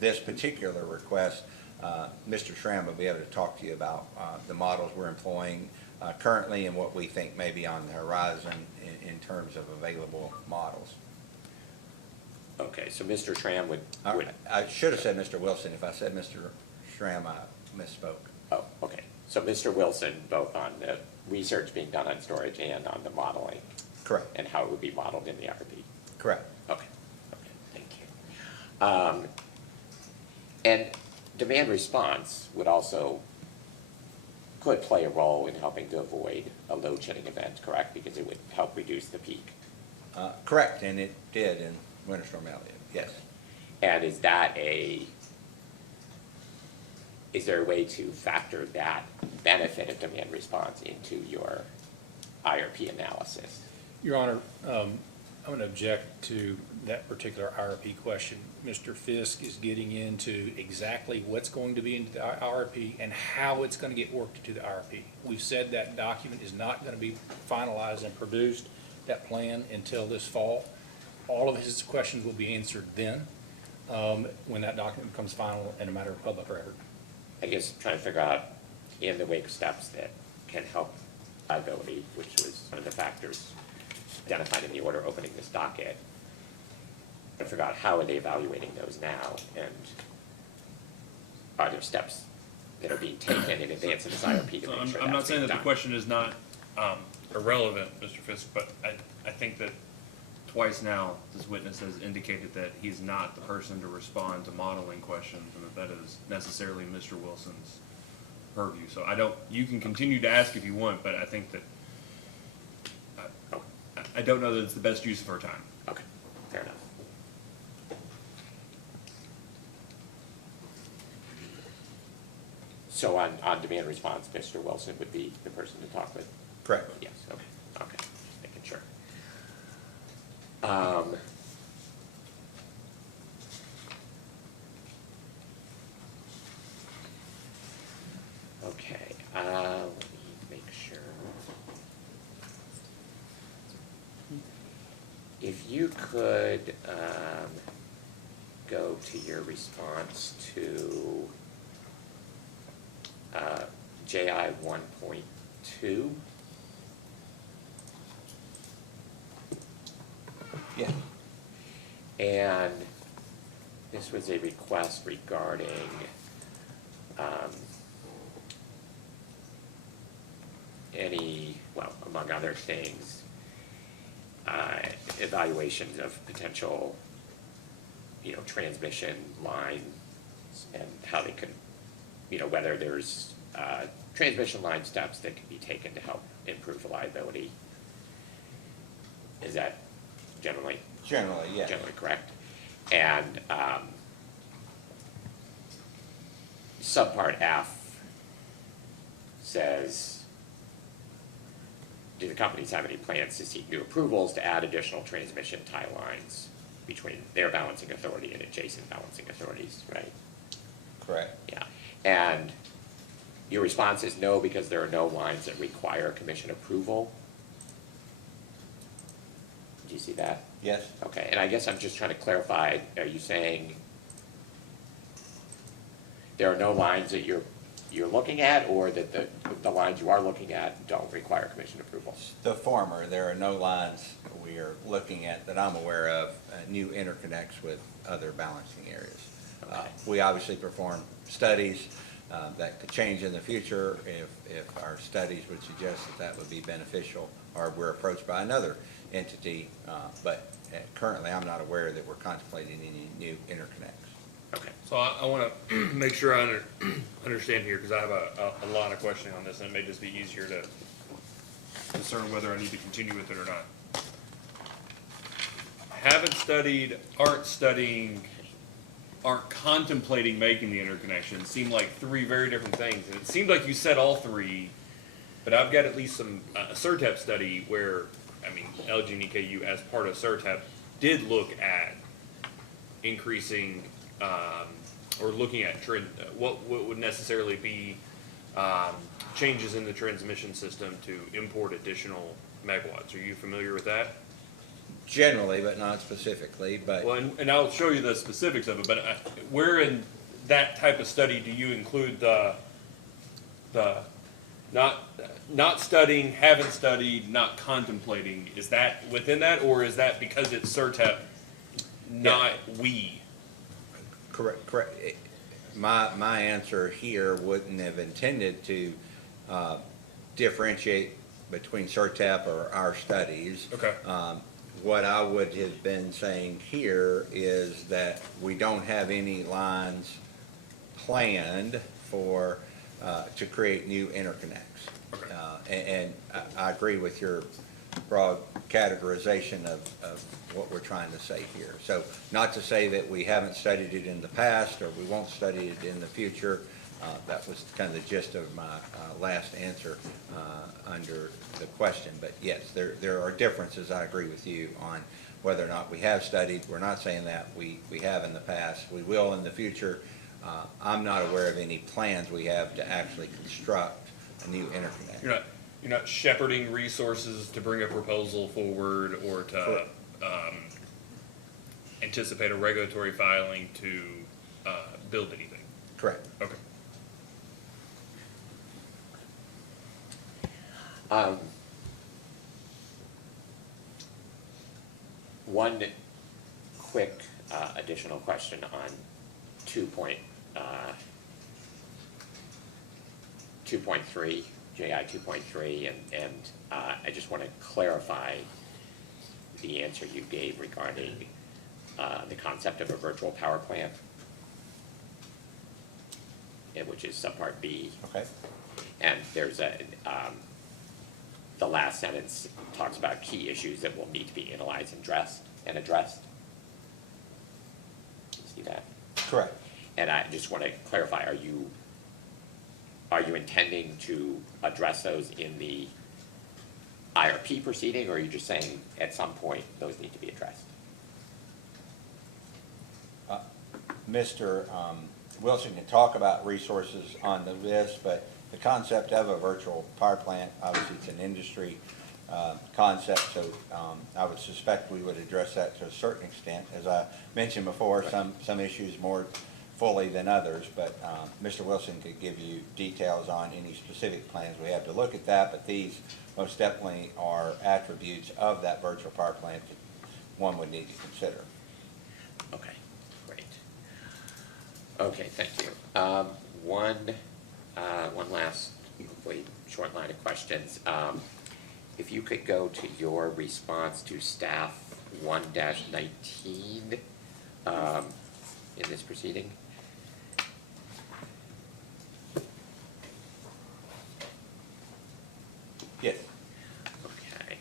this particular request, Mr. Schramm will be able to talk to you about the models we're employing currently and what we think may be on the horizon in terms of available models. Okay, so Mr. Schramm would... I should have said Mr. Wilson. If I said Mr. Schramm, I misspoke. Oh, okay. So Mr. Wilson, both on the research being done on storage and on the modeling, Correct, and how it would be modeled in the RFP? correct. Okay, thank you. And demand response would also, could play a role in helping to avoid a load shedding event, correct? Because it would help reduce the peak. Correct, and it did in Winter Storm Elliott, yes. And is there a way to factor that benefit of demand response into your IRP analysis? Your Honor, I'm going to object to that particular IRP question. Mr. Fisk is getting into exactly what's going to be into the IRP and how it's going to get worked into the IRP. We've said that document is not going to be finalized and produced, that plan, until this fall. All of his questions will be answered then, when that document becomes final and a matter of public record. I guess trying to figure out in the wake steps that can help liability, which was one of the factors identified in the order opening this docket. I figure out how are they evaluating those now, and are there steps that are being taken in advance of this IRP to So make sure I'm not that's saying being that the done? question is not irrelevant, Mr. Fisk, but I think that twice now, this witness has indicated that he's not the person to respond to modeling questions, and that is necessarily Mr. Wilson's purview. So you can continue to ask if you want, but I think that, I don't know that it's the best use of our time. Okay, fair enough. So on demand response, Mr. Wilson would be the person to talk with? Correct. Yes, okay, just making sure. Okay, let me make sure. If you could, go to your response to, JI 1.2. Yeah. And this was a request regarding, among other things, evaluations of potential, transmission lines and how they could, whether there's, transmission line steps that can be taken to help improve reliability. Is that generally Generally, yes. generally correct? And subpart F says, do the companies have any plans to seek new approvals to add additional transmission tie lines between their balancing authority and adjacent balancing authorities, right? Correct. Yeah, and your response is no, because there are no lines that require commission approval. Do you see that? Yes. Okay, and I guess I'm just trying to clarify, are you saying there are no lines that you're looking at, or that the lines you are looking at don't require commission approval? The former, there are no lines we are looking at that I'm aware of, new interconnects with other balancing areas. Okay. We obviously perform studies that could change in the future if our studies would suggest that would be beneficial, or we're approached by another entity, but currently I'm not aware that we're contemplating any new interconnects. Okay. So I want to make sure I understand here, because I have a lot of questioning on this, and it may just be easier to discern whether I need to continue with it or not. Haven't studied, aren't studying, aren't contemplating making the interconnection seem like three very different things. And it seemed like you said all three, but I've got at least some CERTEP study where, LG and EKU as part of CERTEP did look at increasing or looking at what would necessarily be changes in the transmission system to import additional megawatts. Are you familiar with that? Generally, but not specifically, but Well, and I'll show you the specifics of it, but where in that type of study do you include the not studying, haven't studied, not contemplating? Is that within that, or is that because it's CERTEP, not we? correct. My answer here wouldn't have intended to differentiate between CERTAP or our studies. Okay. What I would have been saying here is that we don't have any lines planned for, to create new interconnects. Okay. And I agree with your broad categorization of what we're trying to say here. So not to say that we haven't studied it in the past or we won't study it in the future. That was kind of the gist of my last answer under the question. But yes, there are differences, I agree with you, on whether or not we have studied. We're not saying that we have in the past. We will in the future. I'm not aware of any plans we have to actually construct a new interconnect. You're not shepherding resources to bring a proposal forward or to anticipate a regulatory filing to build anything. Correct. Okay. One quick additional question on 2.3, JI 2.3, and I just want to clarify the answer you gave regarding the concept of a virtual power plant, which is subpart B. Okay. And there's the last sentence talks about key issues that will need to be analyzed and addressed. You see that? Correct. And I just want to clarify, are you intending to address those in the IRP proceeding, or are you just saying at some point those need to be addressed? Mr. Wilson can talk about resources on the list, but the concept of a virtual power plant, obviously it's an industry concept, so I would suspect we would address that to a certain extent. As I mentioned before, some issues more fully than others, but Mr. Wilson could give you details on any specific plans we have to look at that, but these most definitely are attributes of that virtual power plant that one would need to consider. Okay, great. Okay, thank you. One last, hopefully, short line of questions. If you could go to your response to staff 1-19 in this proceeding. Yes. Okay.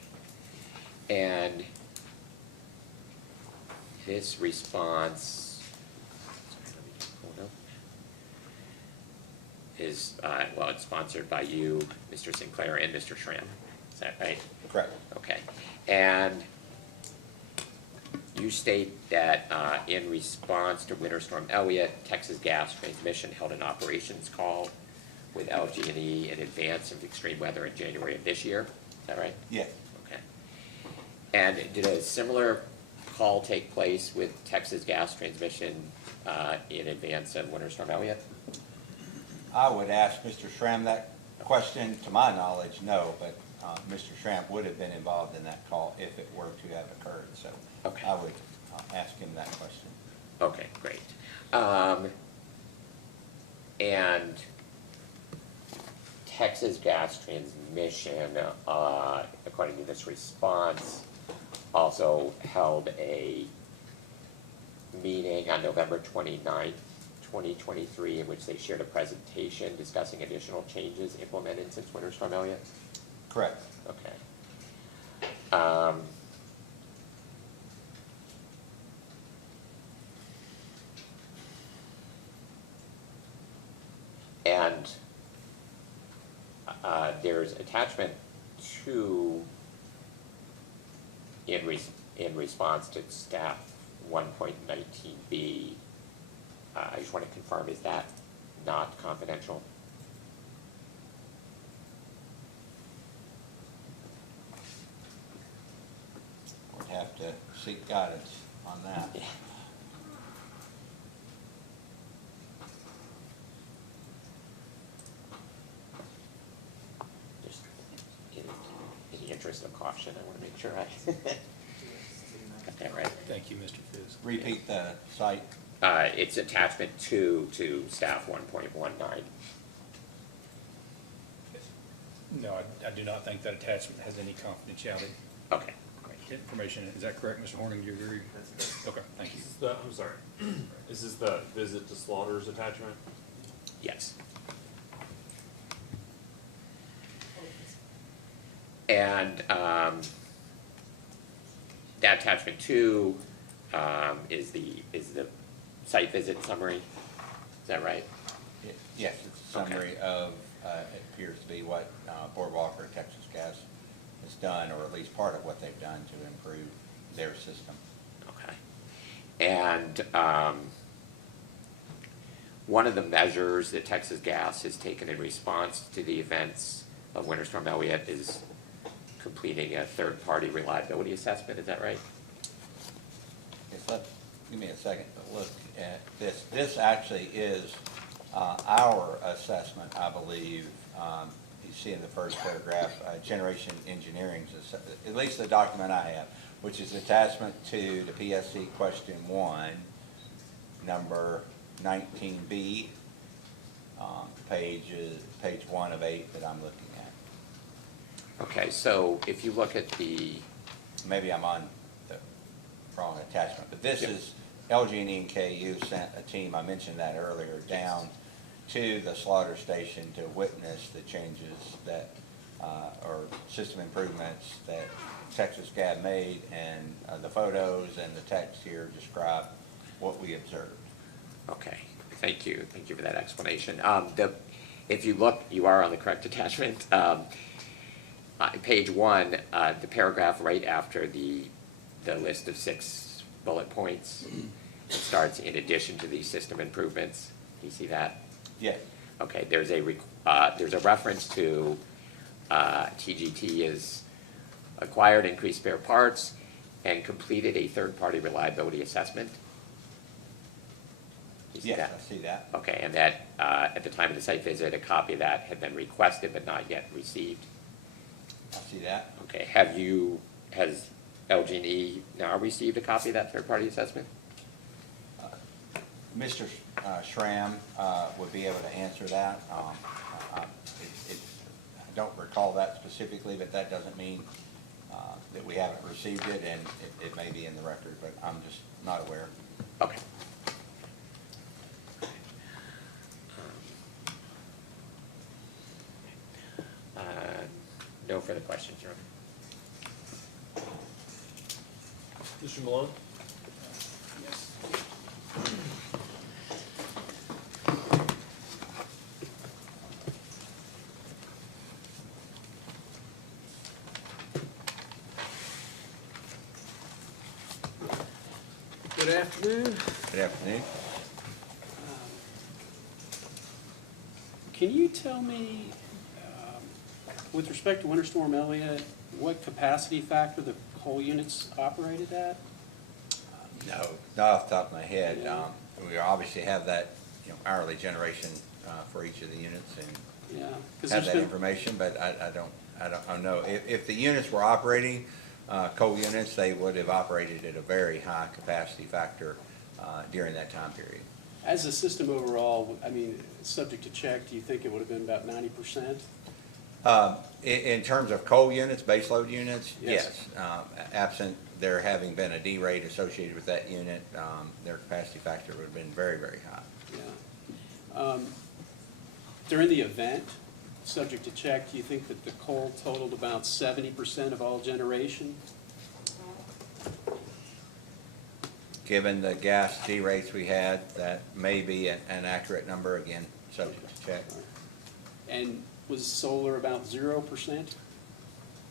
And this response, sorry, let me just pull it up, is, well, it's sponsored by you, Mr. Sinclair, and Mr. Schramm. Is that right? Correct. Okay. And you state that in response to Winter Storm Elliott, Texas Gas Transmission held an operations call with LG&E in advance of extreme weather in January of this year. Is that right? Yes. Okay. And did a similar call take place with Texas Gas Transmission in advance of Winter Storm Elliott? I would ask Mr. Schramm that question. To my knowledge, no, but Mr. Schramm would have been involved in that call if it were to have occurred, so Okay. I would ask him that question. Okay, great. And Texas Gas Transmission, according to this response, also held a meeting on November 29th, 2023, in which they shared a presentation discussing additional changes implemented since Winter Storm Elliott? Correct. Okay. And there's attachment 2 in response to staff 1.19B. I just want to confirm, is that not confidential? Would have to seek guidance on that. Yeah. Just in the interest of caution, I want to make sure I got that right. Thank you, Mr. Fizz. Repeat the site. It's attachment 2 to staff 1.19. No, I do not think that attachment has any confidentiality Okay, great. information. Is that correct, Mr. Horning? Do you agree? Okay, thank you. I'm sorry, is this the visit to Slaughter's attachment? Yes. And that attachment two is the site visit summary, is that right? Yes, it's a summary of, it appears to be what Boardwalk or Texas Gas has done, or at least part of what they've done to improve their system. Okay. And one of the measures that Texas Gas has taken in response to the events of Winter Storm Elliott is completing a third-party reliability assessment, is that right? Give me a second to look at this. This actually is our assessment, I believe. You see in the first paragraph, Generation Engineering's, at least the document I have, which is attachment to the PSC question 1, number 19B, page 1 of 8 that I'm looking at. Okay, so if you look at the, Maybe I'm on the wrong attachment, but this is LG&E and KU sent a team, I mentioned that earlier, down to the slaughter station to witness the changes that, or system improvements that Texas Gas made, and the photos and the text here describe what we observed. okay, thank you for that explanation. If you look, you are on the correct attachment. Page 1, the paragraph right after the list of 6 bullet points, it starts, in addition to these system improvements. Do you see that? Yes. Okay, there's a reference to TGT has acquired increased spare parts and completed a third-party reliability assessment. You see Yes, that? I see that. Okay, and that, at the time of the site visit, a copy of that had been requested but not yet received. I see that. Okay, has LG&E now received a copy of that third-party assessment? Mr. Schramm would be able to answer that. I don't recall that specifically, but that doesn't mean that we haven't received it, and it may be in the record, but I'm just not aware. Okay. No further questions, Your Honor. Mr. Malone? Good afternoon. Good afternoon. Can you tell me, with respect to Winter Storm Elliott, what capacity factor the coal units operated at? No, not off the top of my head. We obviously have that, hourly generation for each of the units, and Yeah. 'Cause have there's that been- information, but I don't know. If the units were operating, coal units, they would have operated at a very high capacity factor during that time period. As a system overall, I mean, subject to check, do you think it would have been about 90%? In terms of coal units, baseload units, Yes. yes. Absent there having been a D-rate associated with that unit, their capacity factor would have been very, very high. Yeah. During the event, subject to check, do you think that the coal totaled about 70% of all generation? Given the gas D-rates we had, that may be an accurate number, again, subject to check. And was solar about 0%?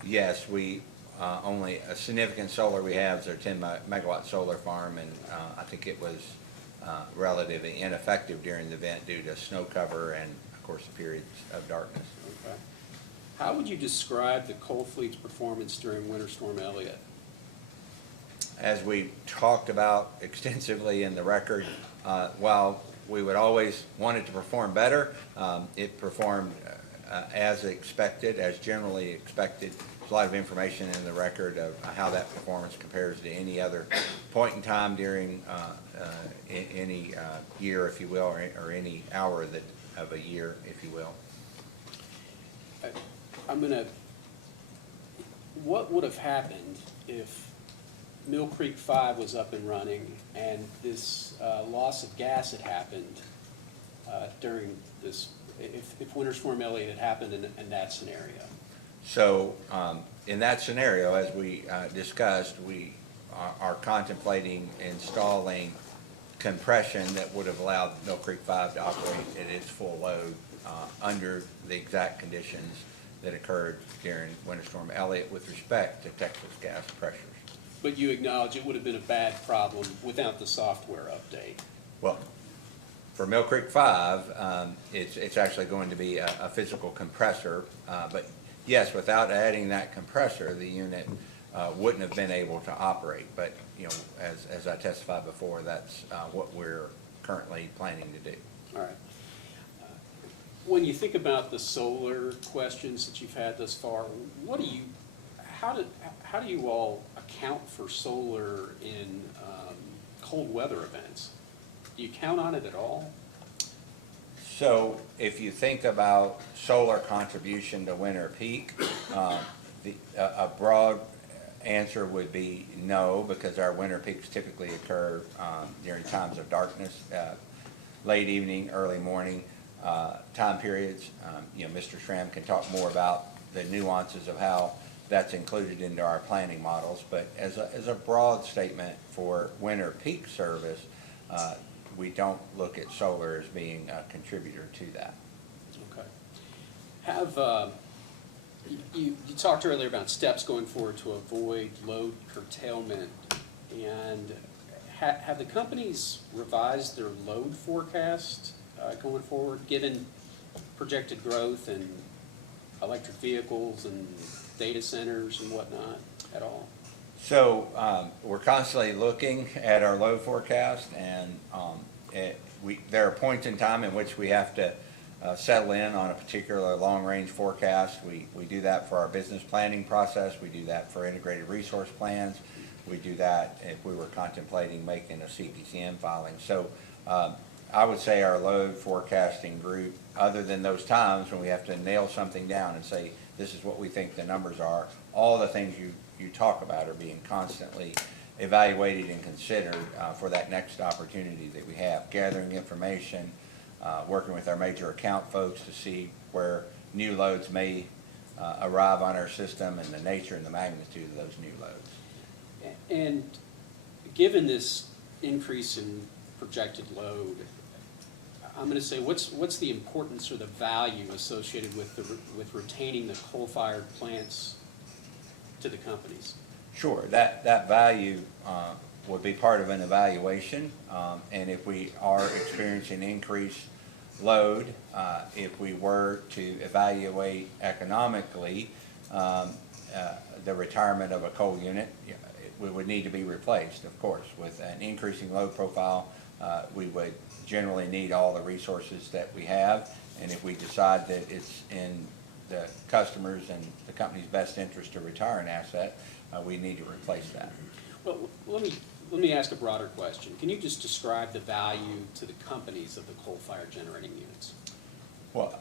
Yes, we, only a significant solar we have is our 10 megawatt solar farm, and I think it was relatively ineffective during the event due to snow cover and, of course, the periods of darkness. Okay. How would you describe the coal fleet's performance during Winter Storm Elliott? As we talked about extensively in the record, while we would always want it to perform better, it performed as expected, as generally expected. There's a lot of information in the record of how that performance compares to any other point in time during any year, if you will, or any hour of a year, if you will. what would have happened if Mill Creek 5 was up and running and this loss of gas had happened during this, if Winter Storm Elliott had happened in that scenario? So, in that scenario, as we discussed, we are contemplating installing compression that would have allowed Mill Creek 5 to operate at its full load under the exact conditions that occurred during Winter Storm Elliott with respect to Texas gas pressures. But you acknowledge it would have been a bad problem without the software update. Well, for Mill Creek 5, it's actually going to be a physical compressor, but yes, without adding that compressor, the unit wouldn't have been able to operate. But, you know, as I testified before, that's what we're currently planning to do. All right. When you think about the solar questions that you've had thus far, how do you all account for solar in cold weather events? Do you count on it at all? So if you think about solar contribution to winter peak, a broad answer would be no, because our winter peaks typically occur during times of darkness, late evening, early morning time periods. You know, Mr. Schramm can talk more about the nuances of how that's included into our planning models, but as a broad statement for winter peak service, we don't look at solar as being a contributor to that. Okay. You talked earlier about steps going forward to avoid load curtailment, and have the companies revised their load forecast going forward, given projected growth in electric vehicles and data centers and whatnot at all? So we're constantly looking at our load forecast, and there are points in time in which we have to settle in on a particular long-range forecast. We do that for our business planning process. We do that for integrated resource plans. We do that if we were contemplating making a CPCN filing. So I would say our load forecasting group, other than those times when we have to nail something down and say, this is what we think the numbers are, all the things you talk about are being constantly evaluated and considered for that next opportunity that we have. Gathering information, working with our major account folks to see where new loads may arrive on our system and the nature and the magnitude of those new loads. And given this increase in projected load, I'm going to say, what's the importance or the value associated with retaining the coal-fired plants to the companies? Sure, that value would be part of an evaluation, and if we are experiencing increased load, if we were to evaluate economically the retirement of a coal unit, we would need to be replaced, of course. With an increasing load profile, we would generally need all the resources that we have, and if we decide that it's in the customers and the company's best interest to retire an asset, we need to replace that. Well, let me ask a broader question. Can you just describe the value to the companies of the coal-fired generating units? Well,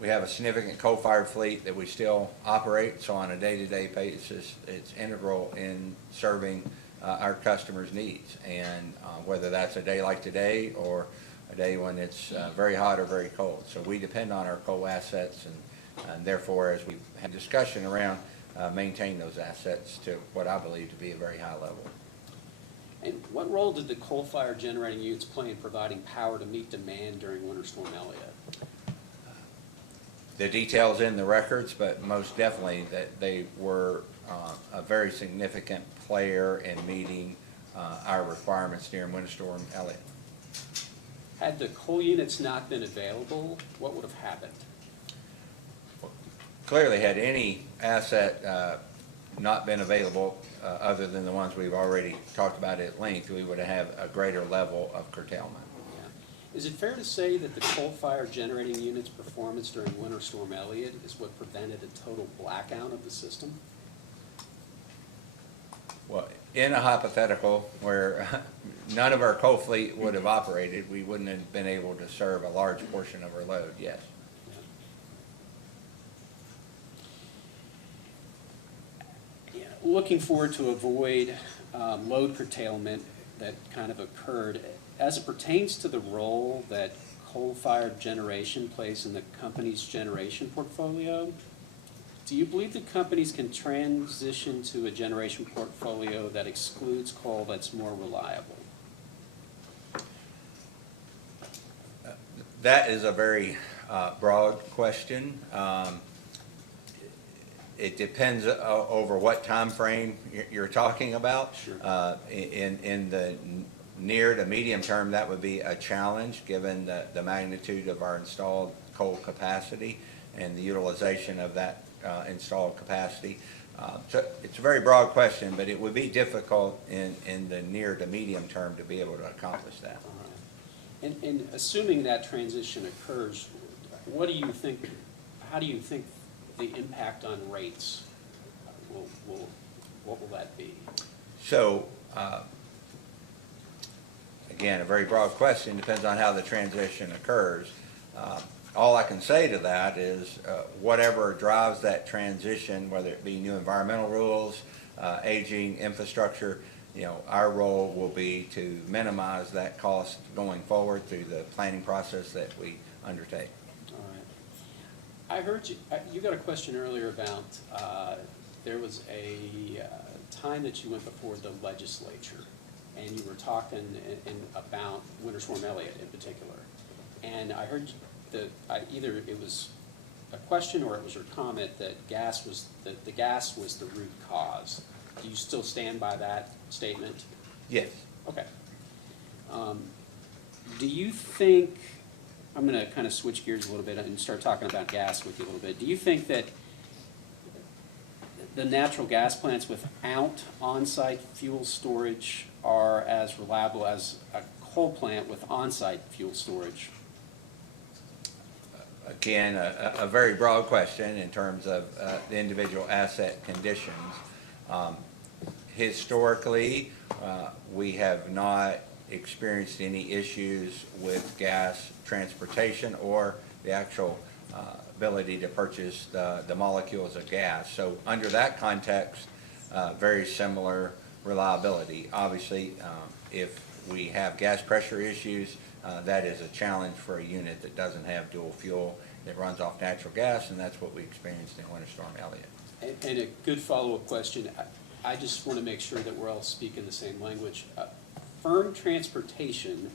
we have a significant coal-fired fleet that we still operate, so on a day-to-day basis, it's integral in serving our customers' needs. And whether that's a day like today or a day when it's very hot or very cold. So we depend on our coal assets, and therefore, as we've had discussion around, maintain those assets to what I believe to be a very high level. And what role did the coal-fired generating units play in providing power to meet demand during Winter Storm Elliott? The details in the records, but most definitely that they were a very significant player in meeting our requirements during Winter Storm Elliott. Had the coal units not been available, what would have happened? Clearly, had any asset not been available, other than the ones we've already talked about at length, we would have a greater level of curtailment. Yeah. Is it fair to say that the coal-fired generating units' performance during Winter Storm Elliott is what prevented a total blackout of the system? Well, in a hypothetical where none of our coal fleet would have operated, we wouldn't have been able to serve a large portion of our load, yes. looking forward to avoid load curtailment that kind of occurred. As it pertains to the role that coal-fired generation plays in the company's generation portfolio, do you believe that companies can transition to a generation portfolio that excludes coal that's more reliable? That is a very broad question. It depends over what time frame you're talking about. Sure. In the near to medium term, that would be a challenge, given the magnitude of our installed coal capacity and the utilization of that installed capacity. So it's a very broad question, but it would be difficult in the near to medium term to be able to accomplish that. And assuming that transition occurs, what do you think, how do you think the impact on rates what will that be? So, again, a very broad question, depends on how the transition occurs. All I can say to that is whatever drives that transition, whether it be new environmental rules, aging infrastructure, our role will be to minimize that cost going forward through the planning process that we undertake. All right. I heard you got a question earlier about there was a time that you went before the legislature and you were talking about Winter Storm Elliott in particular. And I heard either it was a question or it was your comment that the gas was the root cause. Do you still stand by that statement? Yes. Okay. Do you think, I'm going to kind of switch gears a little bit and start talking about gas with you a little bit. Do you think that the natural gas plants without on-site fuel storage are as reliable as a coal plant with on-site fuel storage? Again, a very broad question in terms of the individual asset conditions. Historically, we have not experienced any issues with gas transportation or the actual ability to purchase the molecules of gas. So under that context, very similar reliability. Obviously, if we have gas pressure issues, that is a challenge for a unit that doesn't have dual fuel, that runs off natural gas, and that's what we experienced in Winter Storm Elliott. And a good follow-up question. I just want to make sure that we're all speaking the same language. Firm transportation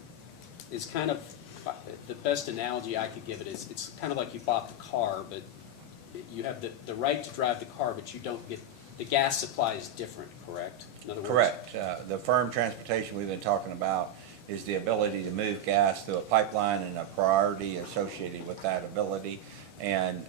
is kind of, the best analogy I could give it is, it's kind of like you bought the car, but you have the right to drive the car, but you don't get, the gas supply is different, correct? In other words, Correct. The firm transportation we've been talking about is the ability to move gas through a pipeline and a priority associated with that ability. And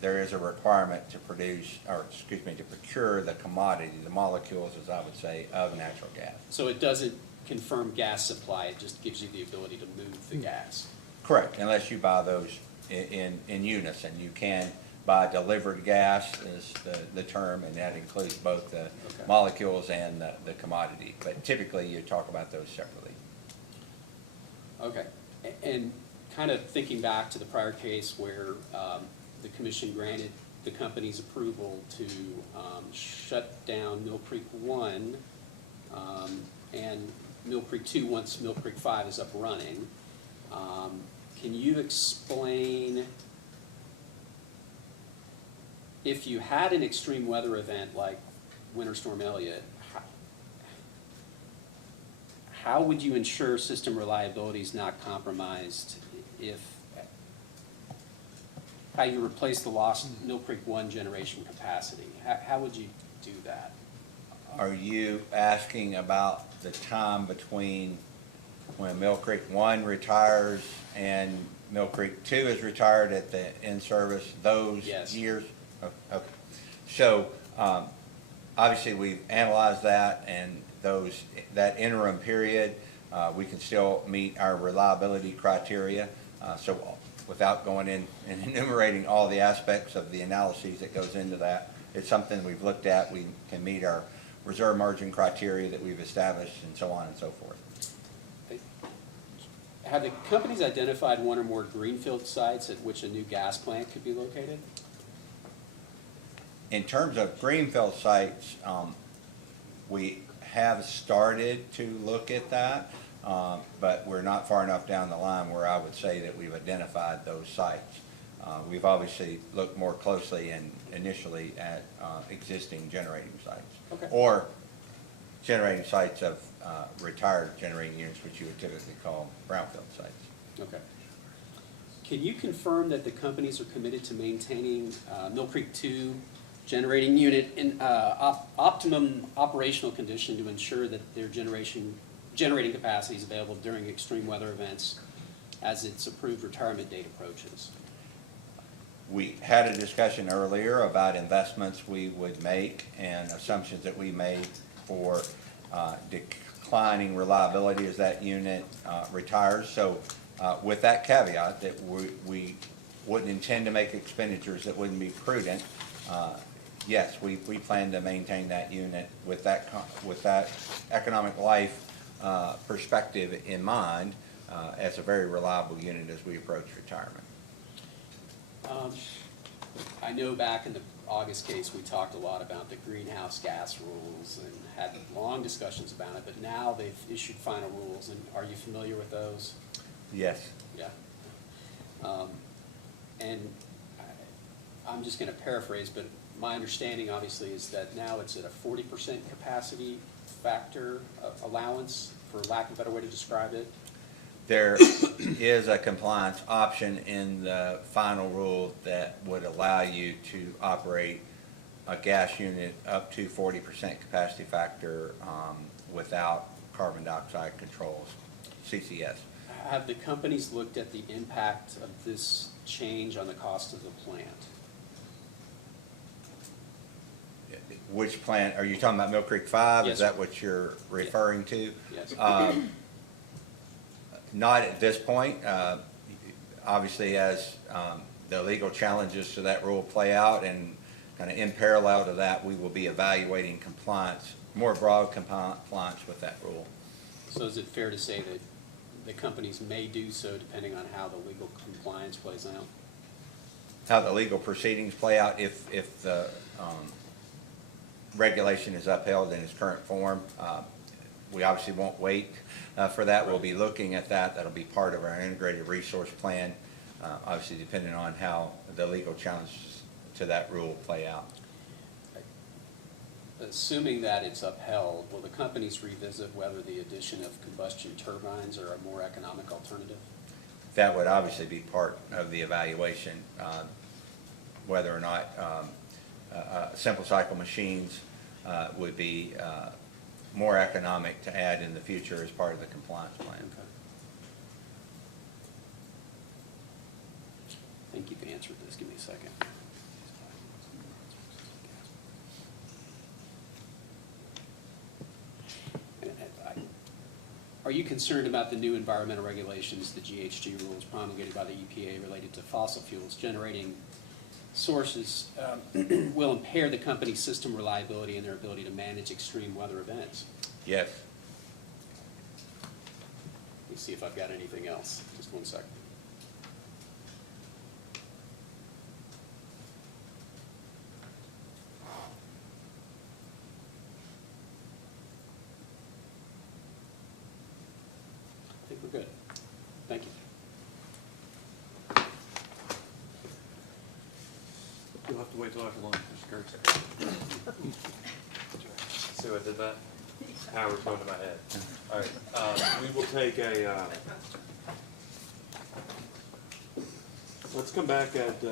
there is a requirement to to procure the commodity, the molecules, as I would say, of natural gas. So it doesn't confirm gas supply, it just gives you the ability to move the gas. Correct, unless you buy those in unison. You can buy delivered gas is the term, and that includes both the molecules and the commodity. But typically, you talk about those separately. Okay, and kind of thinking back to the prior case where the commission granted the company's approval to shut down Mill Creek 1 and Mill Creek 2 once Mill Creek 5 is up running. Can you explain, if you had an extreme weather event like Winter Storm Elliott, how would you ensure system reliability is not compromised how you replace the lost Mill Creek 1 generation capacity? How would you do that? Are you asking about the time between when Mill Creek 1 retires and Mill Creek 2 is retired at the in-service, those years? Okay. So, obviously, we've analyzed that, and that interim period, we can still meet our reliability criteria. So without going in and enumerating all the aspects of the analyses that goes into that, it's something we've looked at. We can meet our reserve margin criteria that we've established, and so on and so forth. Have the companies identified one or more greenfield sites at which a new gas plant could be located? In terms of greenfield sites, we have started to look at that, but we're not far enough down the line where I would say that we've identified those sites. We've obviously looked more closely and initially at existing generating sites. Okay. Or generating sites of retired generating units, which you would typically call brownfield sites. Okay. Can you confirm that the companies are committed to maintaining Mill Creek 2 generating unit in optimum operational condition to ensure that their generating capacity is available during extreme weather events as its approved retirement date approaches? We had a discussion earlier about investments we would make and assumptions that we made for declining reliability as that unit retires. So with that caveat that we wouldn't intend to make expenditures that wouldn't be prudent, yes, we plan to maintain that unit with that economic life perspective in mind as a very reliable unit as we approach retirement. I know back in the August case, we talked a lot about the greenhouse gas rules and had long discussions about it, but now they've issued final rules, and are you familiar with those? Yes. Yeah. And I'm just going to paraphrase, but my understanding obviously is that now it's at a 40% capacity factor allowance, for lack of a better way to describe it. There is a compliance option in the final rule that would allow you to operate a gas unit up to 40% capacity factor without carbon dioxide controls, CCS. Have the companies looked at the impact of this change on the cost of the plant? Which plant, are you talking about Mill Creek 5? Yes, Is that sir. what you're referring to? Yes. Not at this point. Obviously, as the legal challenges to that rule play out, and kind of in parallel to that, we will be evaluating compliance, more broad compliance with that rule. So is it fair to say that the companies may do so depending on how the legal compliance plays out? How the legal proceedings play out, if the regulation is upheld in its current form, we obviously won't wait for that. We'll be looking at that. That'll be part of our integrated resource plan, obviously depending on how the legal challenges to that rule play out. Assuming that it's upheld, will the companies revisit whether the addition of combustion turbines are a more economic alternative? That would obviously be part of the evaluation, whether or not simple cycle machines would be more economic to add in the future as part of the compliance plan. Okay. I think you've answered this. Give me a second. Are you concerned about the new environmental regulations, the GHG rules promulgated by the EPA related to fossil fuels generating sources will impair the company's system reliability and their ability to manage extreme weather events? Yes. Let me see if I've got anything else. Just one second. I think we're good. Thank you. You'll have to wait till after lunch, Mr. Kurtz. See what I did that? Power's going to my head. All right, we will take a, let's come back at,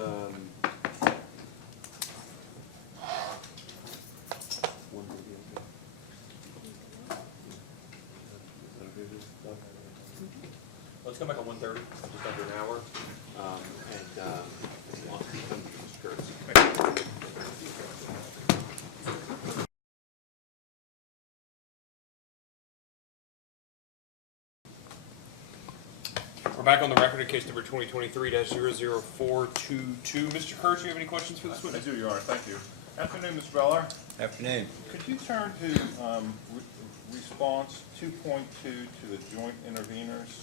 let's come back at 1:30, just under an hour, Mr. Kurtz. We're back on the record in case number 2023-00422. Mr. Kurtz, do you have any questions for this I witness? do, Your Honor, thank you. Afternoon, Mr. Beller. Afternoon. Could you turn to response 2.2 to the joint interveners?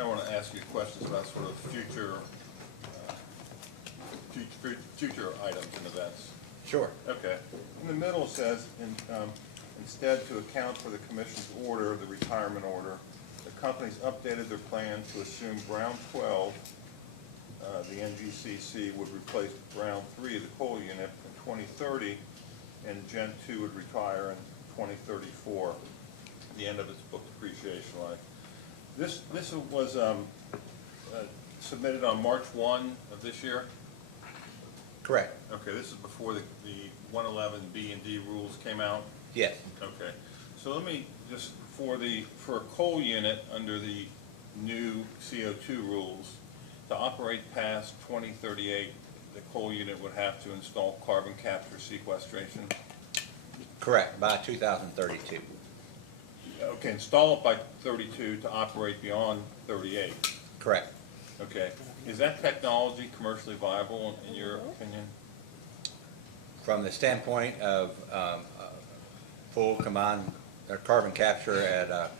I want to ask you questions about sort of future items and events. Sure. Okay. In the middle it says, instead to account for the commission's order, the retirement order, the companies updated their plan to assume Brown 12, the NGCC would replace Brown 3 of the coal unit in 2030, and Gen 2 would retire in 2034, the end of its book depreciation life. This was submitted on March 1 of this year? Correct. Okay, this is before the 111 B and D rules came out? Yes. Okay, so let me just, for a coal unit under the new CO2 rules, to operate past 2038, the coal unit would have to install carbon capture sequestration? Correct, by 2032. Okay, install it by 32 to operate beyond 38. Correct. Okay, is that technology commercially viable in your opinion? From the standpoint of full combined carbon capture at a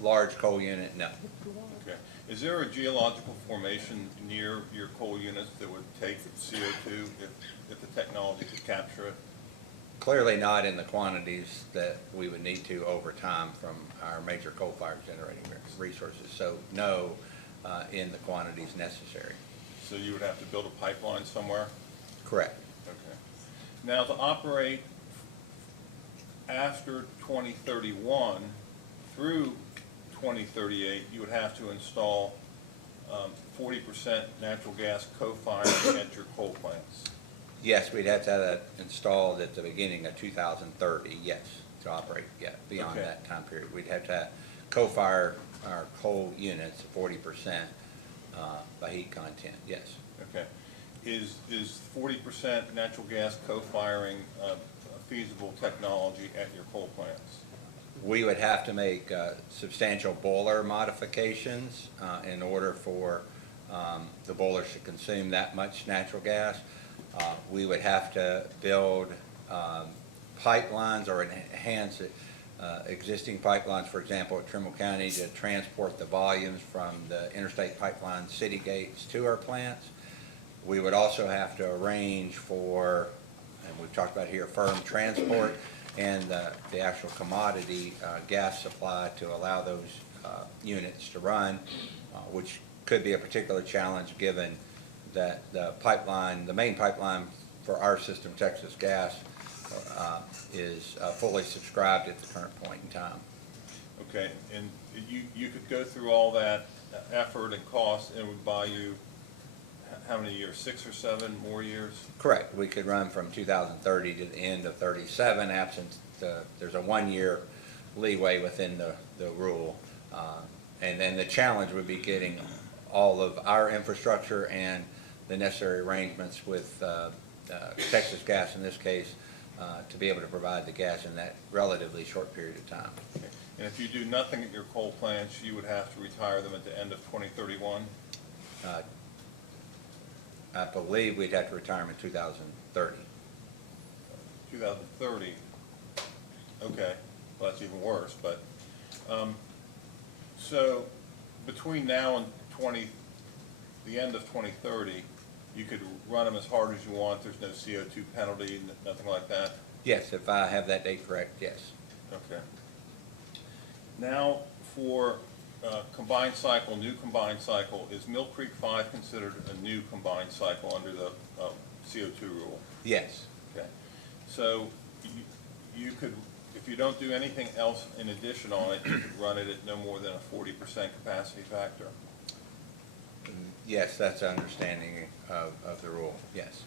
large coal unit, no. Okay, is there a geological formation near your coal units that would take CO2 if the technology could capture it? Clearly not in the quantities that we would need to over time from our major coal-fired generating resources. So no, in the quantities necessary. So you would have to build a pipeline somewhere? Correct. Okay. Now to operate after 2031 through 2038, you would have to install 40% natural gas co-firing at your coal plants. Yes, we'd have to have that installed at the beginning of 2030, yes, to operate, yeah, beyond Okay. that time period. We'd have to have co-fire our coal units 40% by heat content, yes. Okay. Is 40% natural gas co-firing a feasible technology at your coal plants? We would have to make substantial boiler modifications in order for the boilers to consume that much natural gas. We would have to build pipelines or enhance existing pipelines, for example, at Trimble County, to transport the volumes from the interstate pipeline city gates to our plants. We would also have to arrange for, and we've talked about here, firm transport and the actual commodity gas supply to allow those units to run, which could be a particular challenge given that the pipeline, the main pipeline for our system, Texas Gas, is fully subscribed at the current point in time. Okay, and you could go through all that effort and cost, and it would buy you how many years, 6 or 7 more years? Correct. We could run from 2030 to the end of 37, absent there's a 1-year leeway within the rule. And then the challenge would be getting all of our infrastructure and the necessary arrangements with Texas Gas in this case to be able to provide the gas in that relatively short period of time. Okay. And if you do nothing at your coal plants, you would have to retire them at the end of 2031? I believe we'd have to retire them in 2030. 2030? Okay, well, that's even worse, but, so between now and the end of 2030, you could run them as hard as you want, there's no CO2 penalty, nothing like that? Yes, if I have that date correct, yes. Okay. Now, for combined cycle, new combined cycle, is Mill Creek 5 considered a new combined cycle under the CO2 rule? Yes. Okay. So you could, if you don't do anything else in addition on it, you could run it at no more than a 40% capacity factor? Yes, that's an understanding of the rule, yes.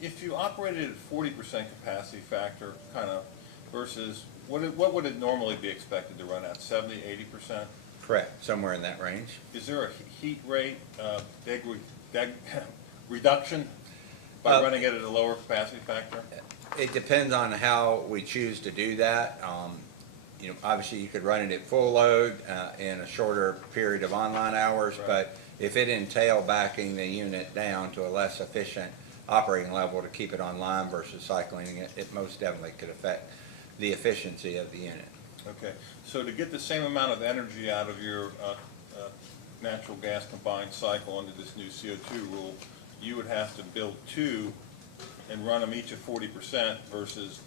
If you operated at 40% capacity factor, kind of, versus, what would it normally be expected to run at, 70, 80%? Correct, somewhere in that range. Is there a heat rate reduction by running it at a lower capacity factor? It depends on how we choose to do that. You know, obviously you could run it at full load in a shorter period of online hours, Right. but if it entailed backing the unit down to a less efficient operating level to keep it online versus cycling it, it most definitely could affect the efficiency of the unit. Okay, so to get the same amount of energy out of your natural gas combined cycle under this new CO2 rule, you would have to build two and run them each at 40% versus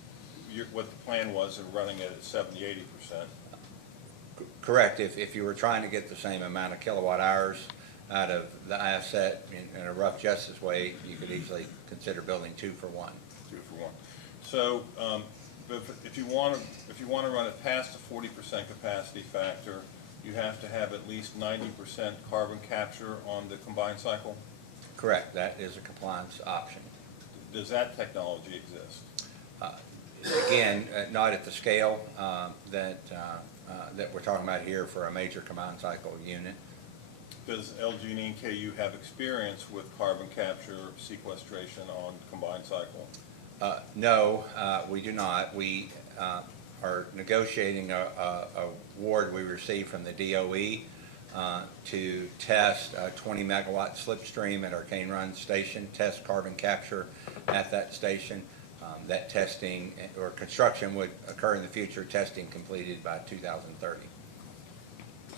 what the plan was of running it at 70, 80%. Correct. If you were trying to get the same amount of kilowatt hours out of the asset in a rough justice way, you could easily consider building 2 for 1. 2 for 1. So if you want to run it past the 40% capacity factor, you have to have at least 90% carbon capture on the combined cycle? Correct. That is a compliance option. Does that technology exist? Again, not at the scale that we're talking about here for a major combined cycle unit. Does LG&E and KU have experience with carbon capture sequestration on combined cycle? No, we do not. We are negotiating a award we received from the DOE to test a 20 megawatt slipstream at our Cane Run station, test carbon capture at that station. That testing or construction would occur in the future, testing completed by 2030.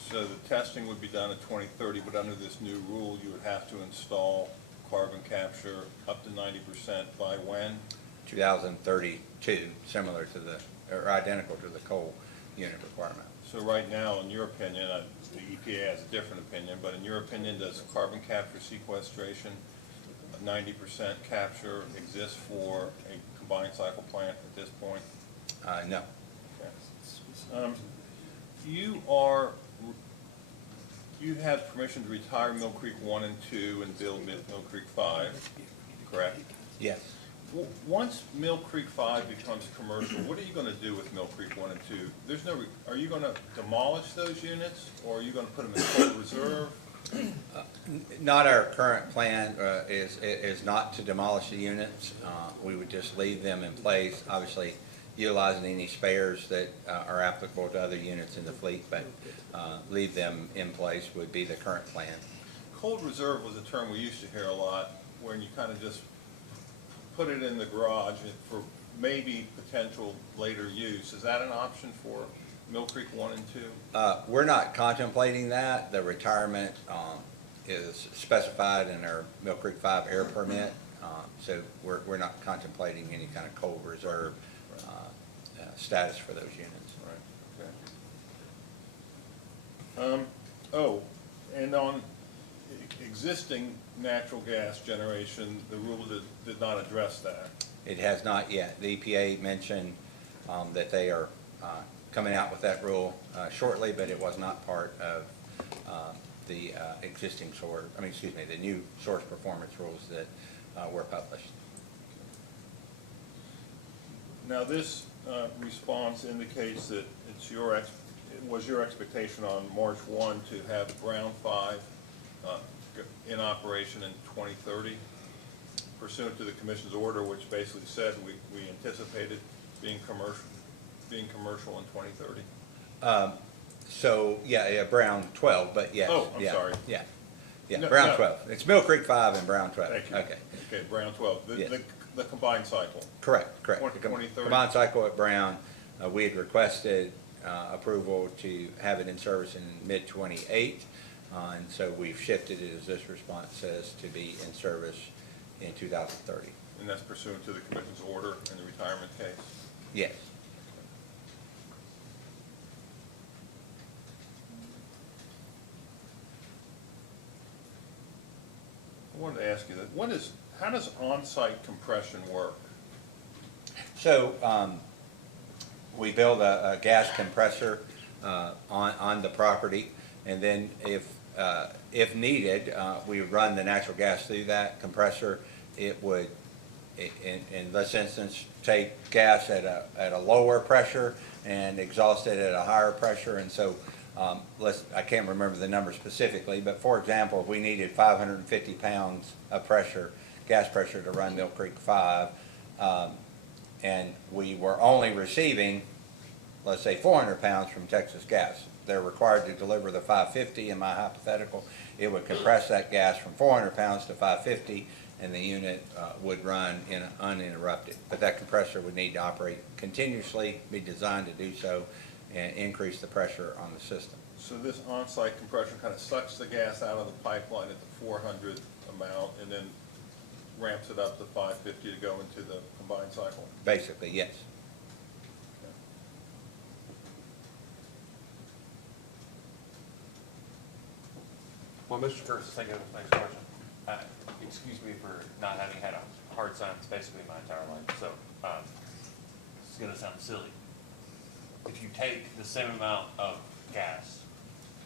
So the testing would be done at 2030, but under this new rule, you would have to install carbon capture up to 90% by when? 2032, similar to or identical to the coal unit requirement. So right now, in your opinion, the EPA has a different opinion, but in your opinion, does carbon capture sequestration, 90% capture exist for a combined cycle plant at this point? No. Okay. You had permission to retire Mill Creek 1 and 2 and build Mill Creek 5, correct? Yes. Once Mill Creek 5 becomes commercial, what are you going to do with Mill Creek 1 and 2? Are you going to demolish those units, or are you going to put them in coal reserve? Not our current plan is not to demolish the units. We would just leave them in place, obviously utilizing any spares that are applicable to other units in the fleet, but leave them in place would be the current plan. Cold reserve was a term we used to hear a lot, when you kind of just put it in the garage for maybe potential later use. Is that an option for Mill Creek 1 and 2? We're not contemplating that. The retirement is specified in our Mill Creek 5 air permit, so we're not contemplating any kind of cold reserve status for those units. Right. Okay. And on existing natural gas generation, the rule did not address that. It has not yet. The EPA mentioned that they are coming out with that rule shortly, but it was not part of the existing the new source performance rules that were published. Now this response indicates that it was your expectation on March 1 to have Brown 5 in operation in 2030, pursuant to the Commission's order, which basically said we anticipated being commercial in 2030. So yeah, Brown 12, but yes. Oh, I'm sorry. Yeah, No, Brown no. 12. It's Mill Creek 5 and Brown 12. Thank you. Okay. Brown 12, Yes. the combined cycle. Correct. 2030. Combined cycle at Brown, we had requested approval to have it in service in mid-28, and so we've shifted it, as this response says, to be in service in 2030. And that's pursuant to the Commission's order in the retirement case? Yes. I wanted to ask you that. How does on-site compression work? So we build a gas compressor on the property, and then if needed, we would run the natural gas through that compressor. It would, in this instance, take gas at a lower pressure and exhaust it at a higher pressure. And so I can't remember the number specifically, but for example, if we needed 550 pounds of pressure, gas pressure, to run Mill Creek 5, and we were only receiving, let's say, 400 pounds from Texas Gas. They're required to deliver the 550 in my hypothetical. It would compress that gas from 400 pounds to 550, and the unit would run uninterrupted. But that compressor would need to operate continuously, be designed to do so, and increase the pressure on the system. So this on-site compression kind of sucks the gas out of the pipeline at the 400 amount and then ramps it up to 550 to go into the combined cycle? Basically, yes. Well, Mr. Kurtz is thinking of the next question. Excuse me for not having had a hard science basically my entire life, so, this is gonna sound silly. If you take the same amount of gas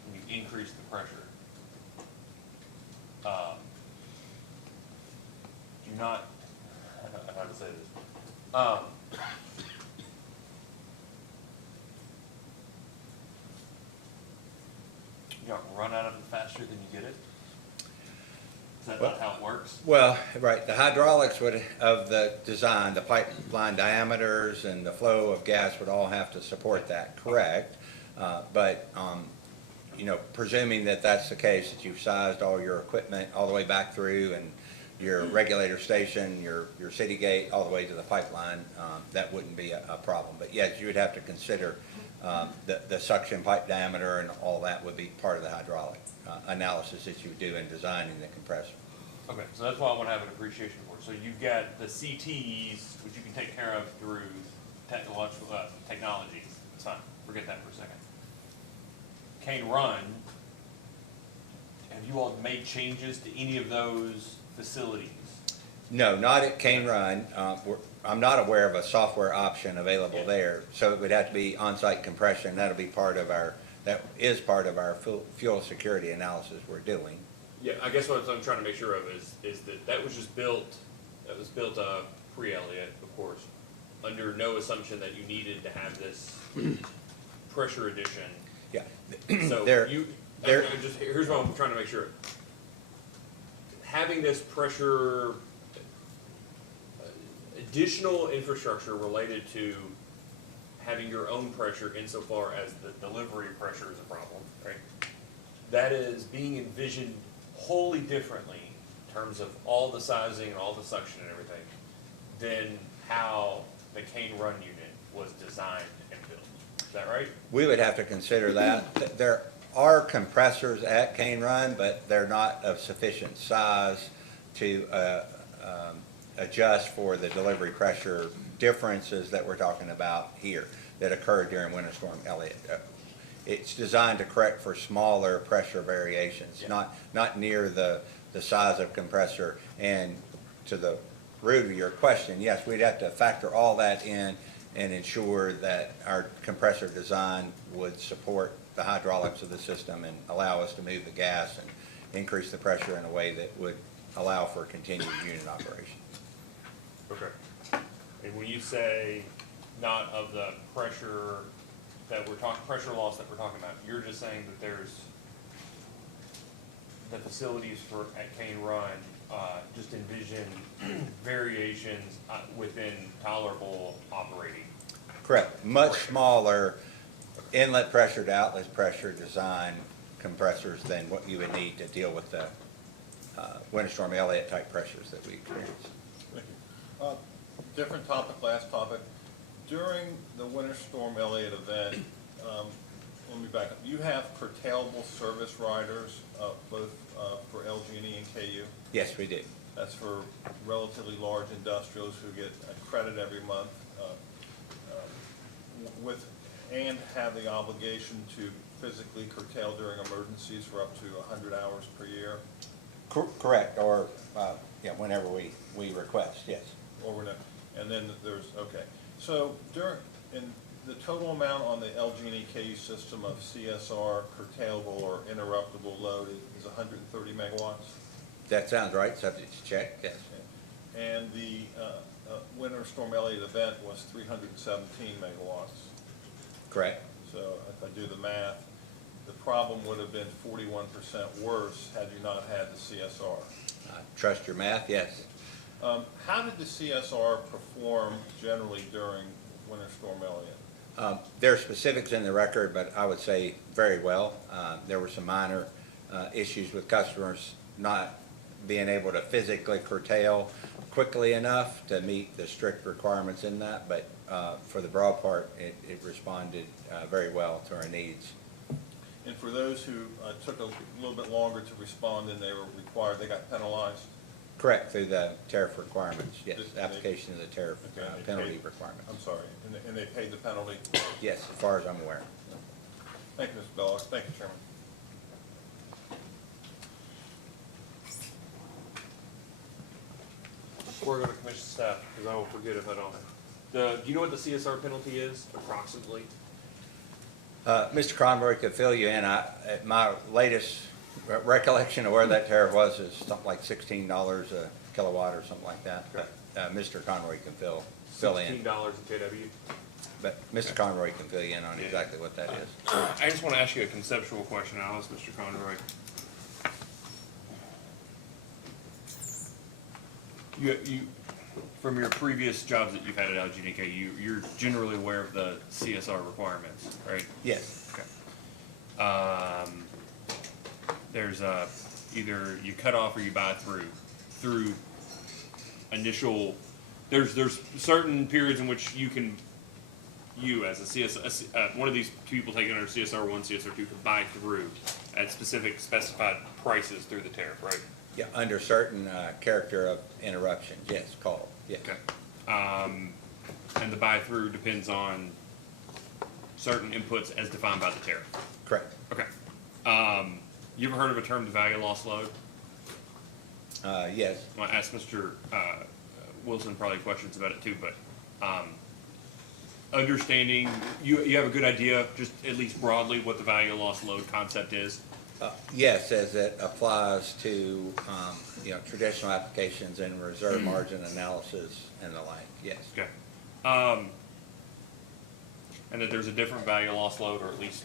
and you increase the pressure, do not, how to say this? You don't run out of it faster than you get it? Is that not how it works? Well, right, the hydraulics of the design, the pipeline diameters and the flow of gas would all have to support that, correct? But, you know, presuming that that's the case, that you've sized all your equipment all the way back through and your regulator station, your city gate, all the way to the pipeline, that wouldn't be a problem. But yes, you would have to consider the suction pipe diameter and all that would be part of the hydraulic analysis that you would do in designing the compressor. Okay, so that's why I want to have an appreciation for it. So you've got the CTs, which you can take care of through technological, technologies. It's fine, forget that for a second. Cane Run, have you all made changes to any of those facilities? No, not at Cane Run. I'm not aware of a software option available there, so it would have to be on-site compression. That'll be part of that is part of our fuel security analysis we're doing. Yeah, I guess what I'm trying to make sure of is that was built pre-Elliott, of course, under no assumption that you needed to have this pressure addition. Yeah. So here's what I'm trying to make sure. Having this pressure, additional infrastructure related to having your own pressure insofar as the delivery pressure is a problem, right? That is being envisioned wholly differently in terms of all the sizing and all the suction and everything than how the Cane Run unit was designed and built. Is that right? We would have to consider that. There are compressors at Cane Run, but they're not of sufficient size to adjust for the delivery pressure differences that we're talking about here that occurred during Winter Storm Elliott. It's designed to correct for smaller pressure variations, not near the size of compressor. And to the root of your question, yes, we'd have to factor all that in and ensure that our compressor design would support the hydraulics of the system and allow us to move the gas and increase the pressure in a way that would allow for continued unit operation. Okay. And when you say not of the pressure that we're talking, pressure loss that we're talking about, you're just saying that there's the facilities at Cane Run just envision variations within tolerable operating. Correct. Much smaller inlet pressure to outlet pressure design compressors than what you would need to deal with the Winter Storm Elliott type pressures that we experienced. Different topic, last topic. During the Winter Storm Elliott event, let me back up. You have curtailable service riders, both for LG&E and KU? Yes, we do. That's for relatively large industrials who get a credit every month and have the obligation to physically curtail during emergencies for up to 100 hours per year? Correct, or whenever we request, yes. Or we're not, and then there's, okay. So in the total amount on the LG&E KU system of CSR curtailable or interruptible load is 130 megawatts? That sounds right, subject to check, yes. And the Winter Storm Elliott event was 317 megawatts. Correct. So if I do the math, the problem would have been 41% worse had you not had the CSR. Trust your math, yes. How did the CSR perform generally during Winter Storm Elliott? There are specifics in the record, but I would say very well. There were some minor issues with customers not being able to physically curtail quickly enough to meet the strict requirements in that, but for the broad part, it responded very well to our needs. And for those who took a little bit longer to respond than they were required, they got penalized? Correct, through the tariff requirements, yes, Did they- application of the tariff Okay, and they penalty paid- requirements. I'm sorry, and they paid the penalty? Yes, as far as I'm aware. Thank you, Mr. Bellows. Thank you, Chairman. We're gonna commission staff, because I will forget if I don't. Do you know what the CSR penalty is, approximately? Mr. Conroy could fill you in. My latest recollection of where that tariff was is something like $16 a kilowatt or something like that. Okay. But Mr. Conroy can fill in. $16 a KW. But Mr. Conroy can fill you in on exactly what that is. I just wanna ask you a conceptual question, I'll ask Mr. Conroy. You, from your previous jobs that you've had at LGDK, you're generally aware of the CSR requirements, right? Yes, Okay. There's either you cut off or you buy through initial, there's certain periods in which you as a CSR, one of these people taking under CSR 1, CSR 2 can buy through at specific specified prices through the tariff, right? yeah, under certain character of interruptions, yes, call, yes. Okay. And the buy through depends on certain inputs as defined by the tariff. Correct. Okay. You ever heard of a term, the value loss load? Yes, I'll ask Mr. Wilson probably questions about it too, but understanding, you have a good idea, just at least broadly, what the value loss load concept is? yes, as it applies to, traditional applications and reserve margin analysis and the like, yes. Okay. And that there's a different value loss load, or at least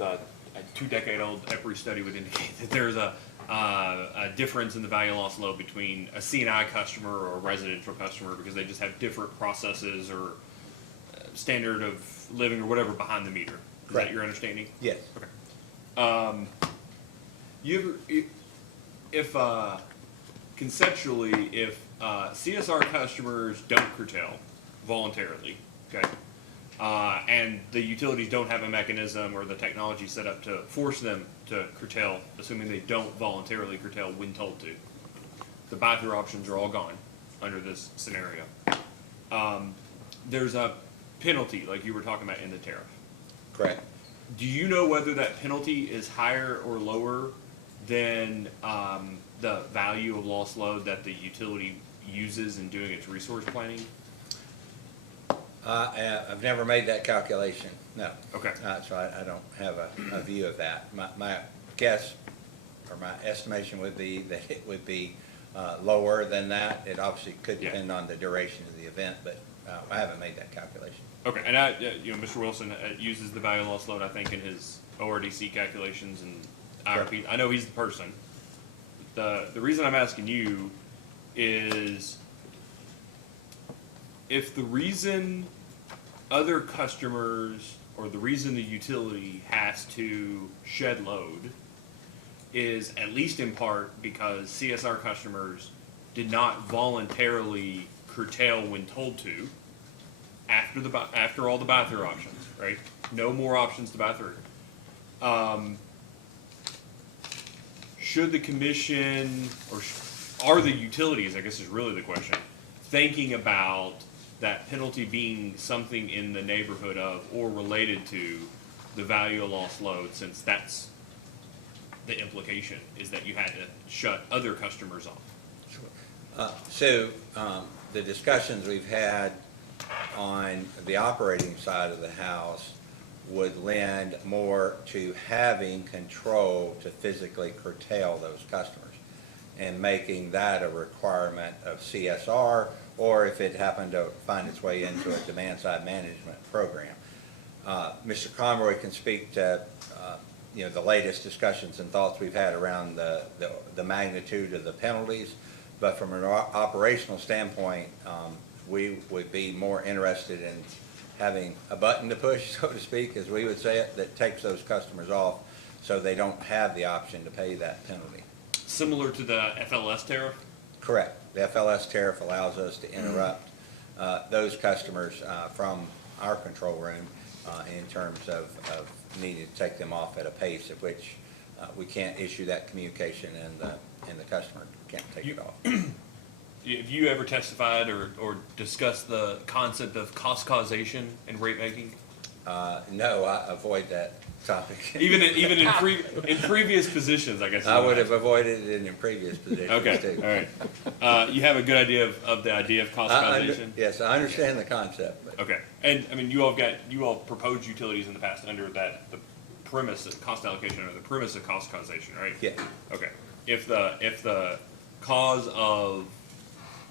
a 2-decade-old EPRI study would indicate that there's a difference in the value loss load between a C&I customer or a residential customer, because they just have different processes or standard of living or whatever behind the meter. Is Correct. that your understanding? Yes. Okay. If conceptually, if CSR customers don't curtail voluntarily, okay, and the utilities don't have a mechanism or the technology set up to force them to curtail, assuming they don't voluntarily curtail when told to, the buy-through options are all gone under this scenario. There's a penalty, like you were talking about in the tariff. Correct. Do you know whether that penalty is higher or lower than the value of loss load that the utility uses in doing its resource planning? I've never made that calculation, no. Okay. So I don't have a view of that. My guess, or my estimation would be that it would be lower than that. It obviously could Yeah. depend on the duration of the event, but I haven't made that calculation. Okay, and Mr. Wilson uses the value loss load, I think, in his ORDC calculations, and IRP. I know he's the person. The reason I'm asking you is if the reason other customers or the reason the utility has to shed load is at least in part because CSR customers did not voluntarily curtail when told to after all the buy-through options, right? No more options to buy through. Should the commission, or are the utilities, I guess is really the question, thinking about that penalty being something in the neighborhood of or related to the value of loss load, since that's the implication, is that you had to shut other customers off? The discussions we've had on the operating side of the house would lend more to having control to physically curtail those customers and making that a requirement of CSR, or if it happened to find its way into a demand-side management program. Mr. Conroy can speak to the latest discussions and thoughts we've had around the magnitude of the penalties, but from an operational standpoint, we would be more interested in having a button to push, so to speak, as we would say it, that takes those customers off so they don't have the option to pay that penalty. similar to the FLS tariff? Correct. The FLS tariff allows us to interrupt those customers from our control room in terms of needing to take them off at a pace at which we can't issue that communication and the customer can't take it off. Have you ever testified or discussed the concept of cost causation in rate making? No, I avoid that topic. Even in previous positions, I guess. I would have avoided it in previous positions Okay, too. all right. You have a good idea of the idea of cost causation? Yes, I understand the concept, but Okay, and I mean, you all proposed utilities in the past under the premise of cost allocation, under the premise of cost causation, right? yeah, Okay, if the cause of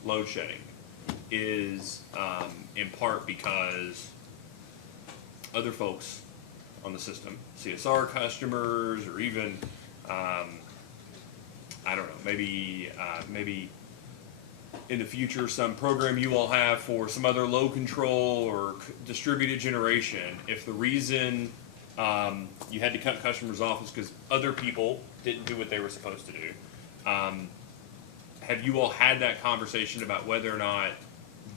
load shedding is in part because other folks on the system, CSR customers, or even I don't know, maybe in the future some program you all have for some other load control or distributed generation. If the reason you had to cut customers off is because other people didn't do what they were supposed to do, have you all had that conversation about whether or not,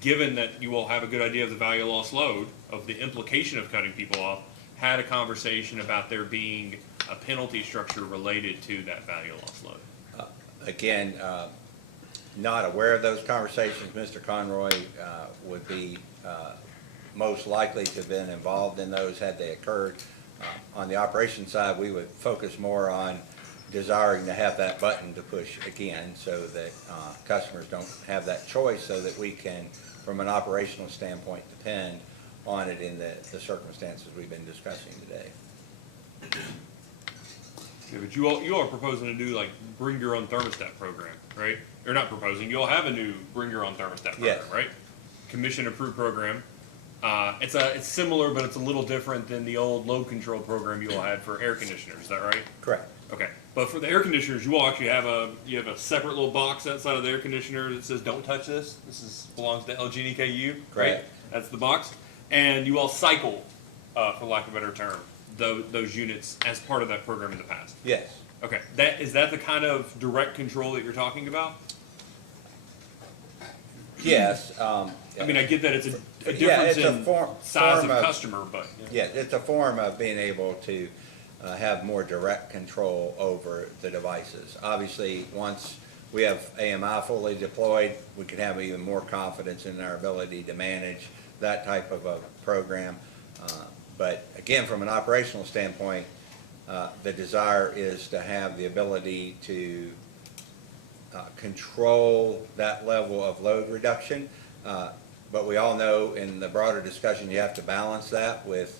given that you all have a good idea of the value of lost load, of the implication of cutting people off, had a conversation about there being a penalty structure related to that value of lost load? again, not aware of those conversations. Mr. Conroy would be most likely to have been involved in those had they occurred. On the operations side, we would focus more on desiring to have that button to push again so that customers don't have that choice, so that we can, from an operational standpoint, depend on it in the circumstances we've been discussing today. Yeah, but you all are proposing to do like bring your own thermostat program, right? Or not proposing, you all have a new bring your own thermostat program, Yes. right? Commission approved program. It's similar, but it's a little different than the old load control program you all had for air conditioners. Is that right? Correct. Okay, but for the air conditioners, you all actually have a separate little box outside of the air conditioner that says "Don't touch this. Belongs to LG and EKU." Right? Correct. That's the box, and you all cycle, for lack of a better term, those units as part of that program in the past. Yes. Okay, is that the kind of direct control that you're talking about? Yes. I mean, I get that it's a Yeah, difference it's a in form size of of- customer, but Yeah, it's a form of being able to have more direct control over the devices. Obviously, once we have AMI fully deployed, we can have even more confidence in our ability to manage that type of a program. But again, from an operational standpoint, the desire is to have the ability to control that level of load reduction. But we all know in the broader discussion, you have to balance that with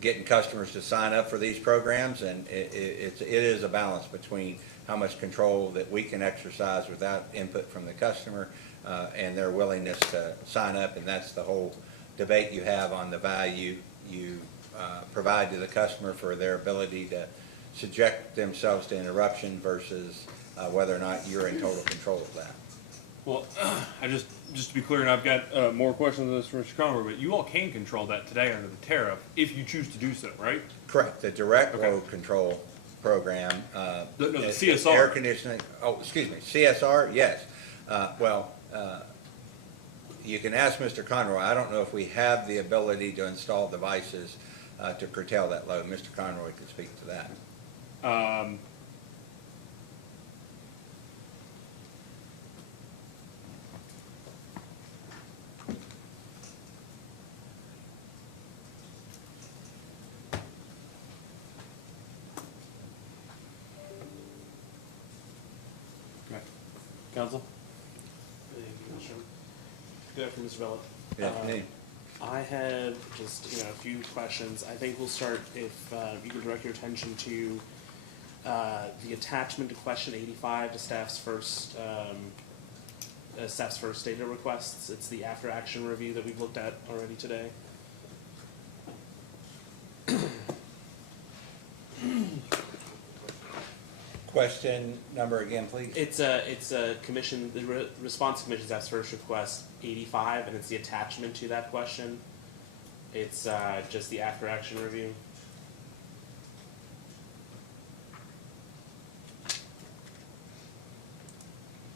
getting customers to sign up for these programs, and it is a balance between how much control that we can exercise without input from the customer and their willingness to sign up, and that's the whole debate you have on the value you provide to the customer for their ability to subject themselves to interruption versus whether or not you're in total control of that. well, just to be clear, and I've got more questions on this from Mr. Conroy, but you all can control that today under the tariff if you choose to do so, right? Correct. The direct Okay. load control program. The is CSR. Air conditioning, CSR, yes. You can ask Mr. Conroy. I don't know if we have the ability to install devices to curtail that load. Mr. Conroy could speak to that. Council? Good afternoon, Mr. Bella. Good afternoon. I have just, a few questions. I think we'll start if you can direct your attention to the attachment to question 85 to staff's first data requests. It's the after action review that we've looked at already today. Question number again, please. It's a commission, the response to commission's staff's first request 85, and it's the attachment to that question. It's just the after action review.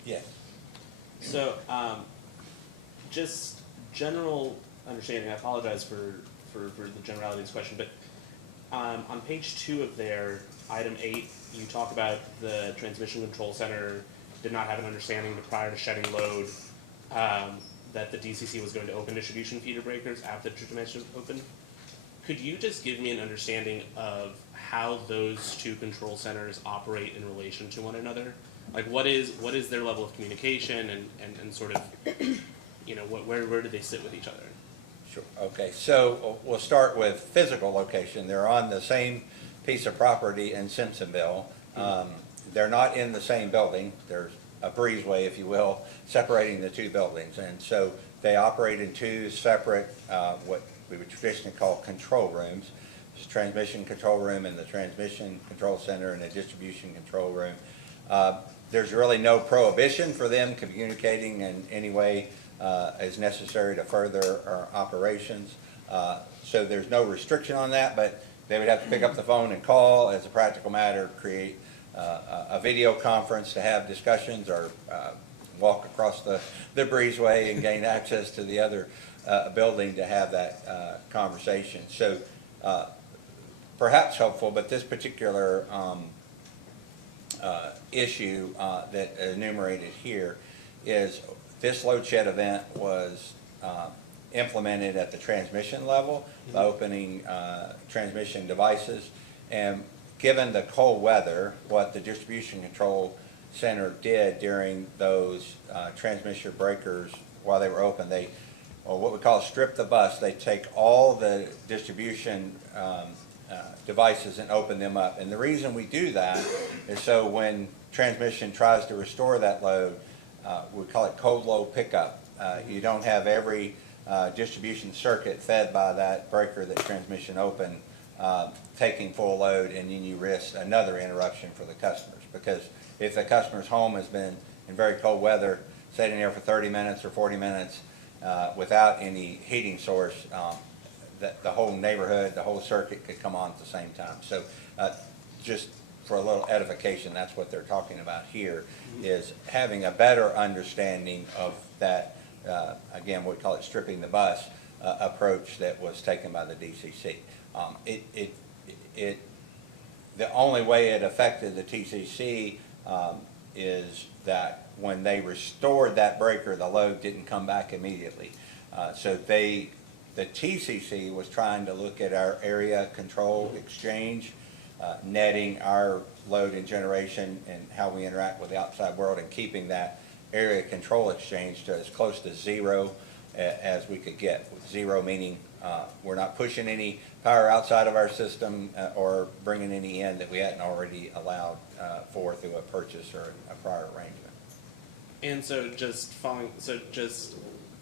Yes. So, just general understanding, I apologize for the generality of this question, but on page 2 of their item 8, you talk about the transmission control center did not have an understanding that prior to shedding load, that the DCC was going to open distribution feeder breakers after the transmission opened. Could you just give me an understanding of how those two control centers operate in relation to one another? Like, what is their level of communication and sort of, where do they sit with each other? Sure. Okay, so we'll start with physical location. They're on the same piece of property in Simpsonville. They're not in the same building. There's a breezeway, if you will, separating the two buildings. And so they operate in two separate, what we would traditionally call control rooms. There's a transmission control room and the transmission control center and a distribution control room. There's really no prohibition for them communicating in any way as necessary to further our operations. So there's no restriction on that, but they would have to pick up the phone and call as a practical matter, create a video conference to have discussions, or walk across the breezeway and gain access to the other building to have that conversation. So perhaps helpful, but this particular issue that enumerated here is this load shed event was implemented at the transmission level, by opening transmission devices. And given the cold weather, what the distribution control center did during those transmission breakers while they were open, they, or what we call strip the bus, they take all the distribution devices and open them up. And the reason we do that is so when transmission tries to restore that load, we call it cold load pickup. You don't have every distribution circuit fed by that breaker that transmission opened taking full load, and then you risk another interruption for the customers. Because if the customer's home has been in very cold weather, sitting there for 30 minutes or 40 minutes without any heating source, the whole neighborhood, the whole circuit could come on at the same time. So just for a little edification, that's what they're talking about here, is having a better understanding of that, again, we call it stripping the bus approach that was taken by the DCC. The only way it affected the TCC is that when they restored that breaker, the load didn't come back immediately. So the TCC was trying to look at our area control exchange, netting our load and generation and how we interact with the outside world, and keeping that area control exchange to as close to zero as we could get. With zero meaning we're not pushing any power outside of our system or bringing any in that we hadn't already allowed for through a purchase or a prior arrangement. And so just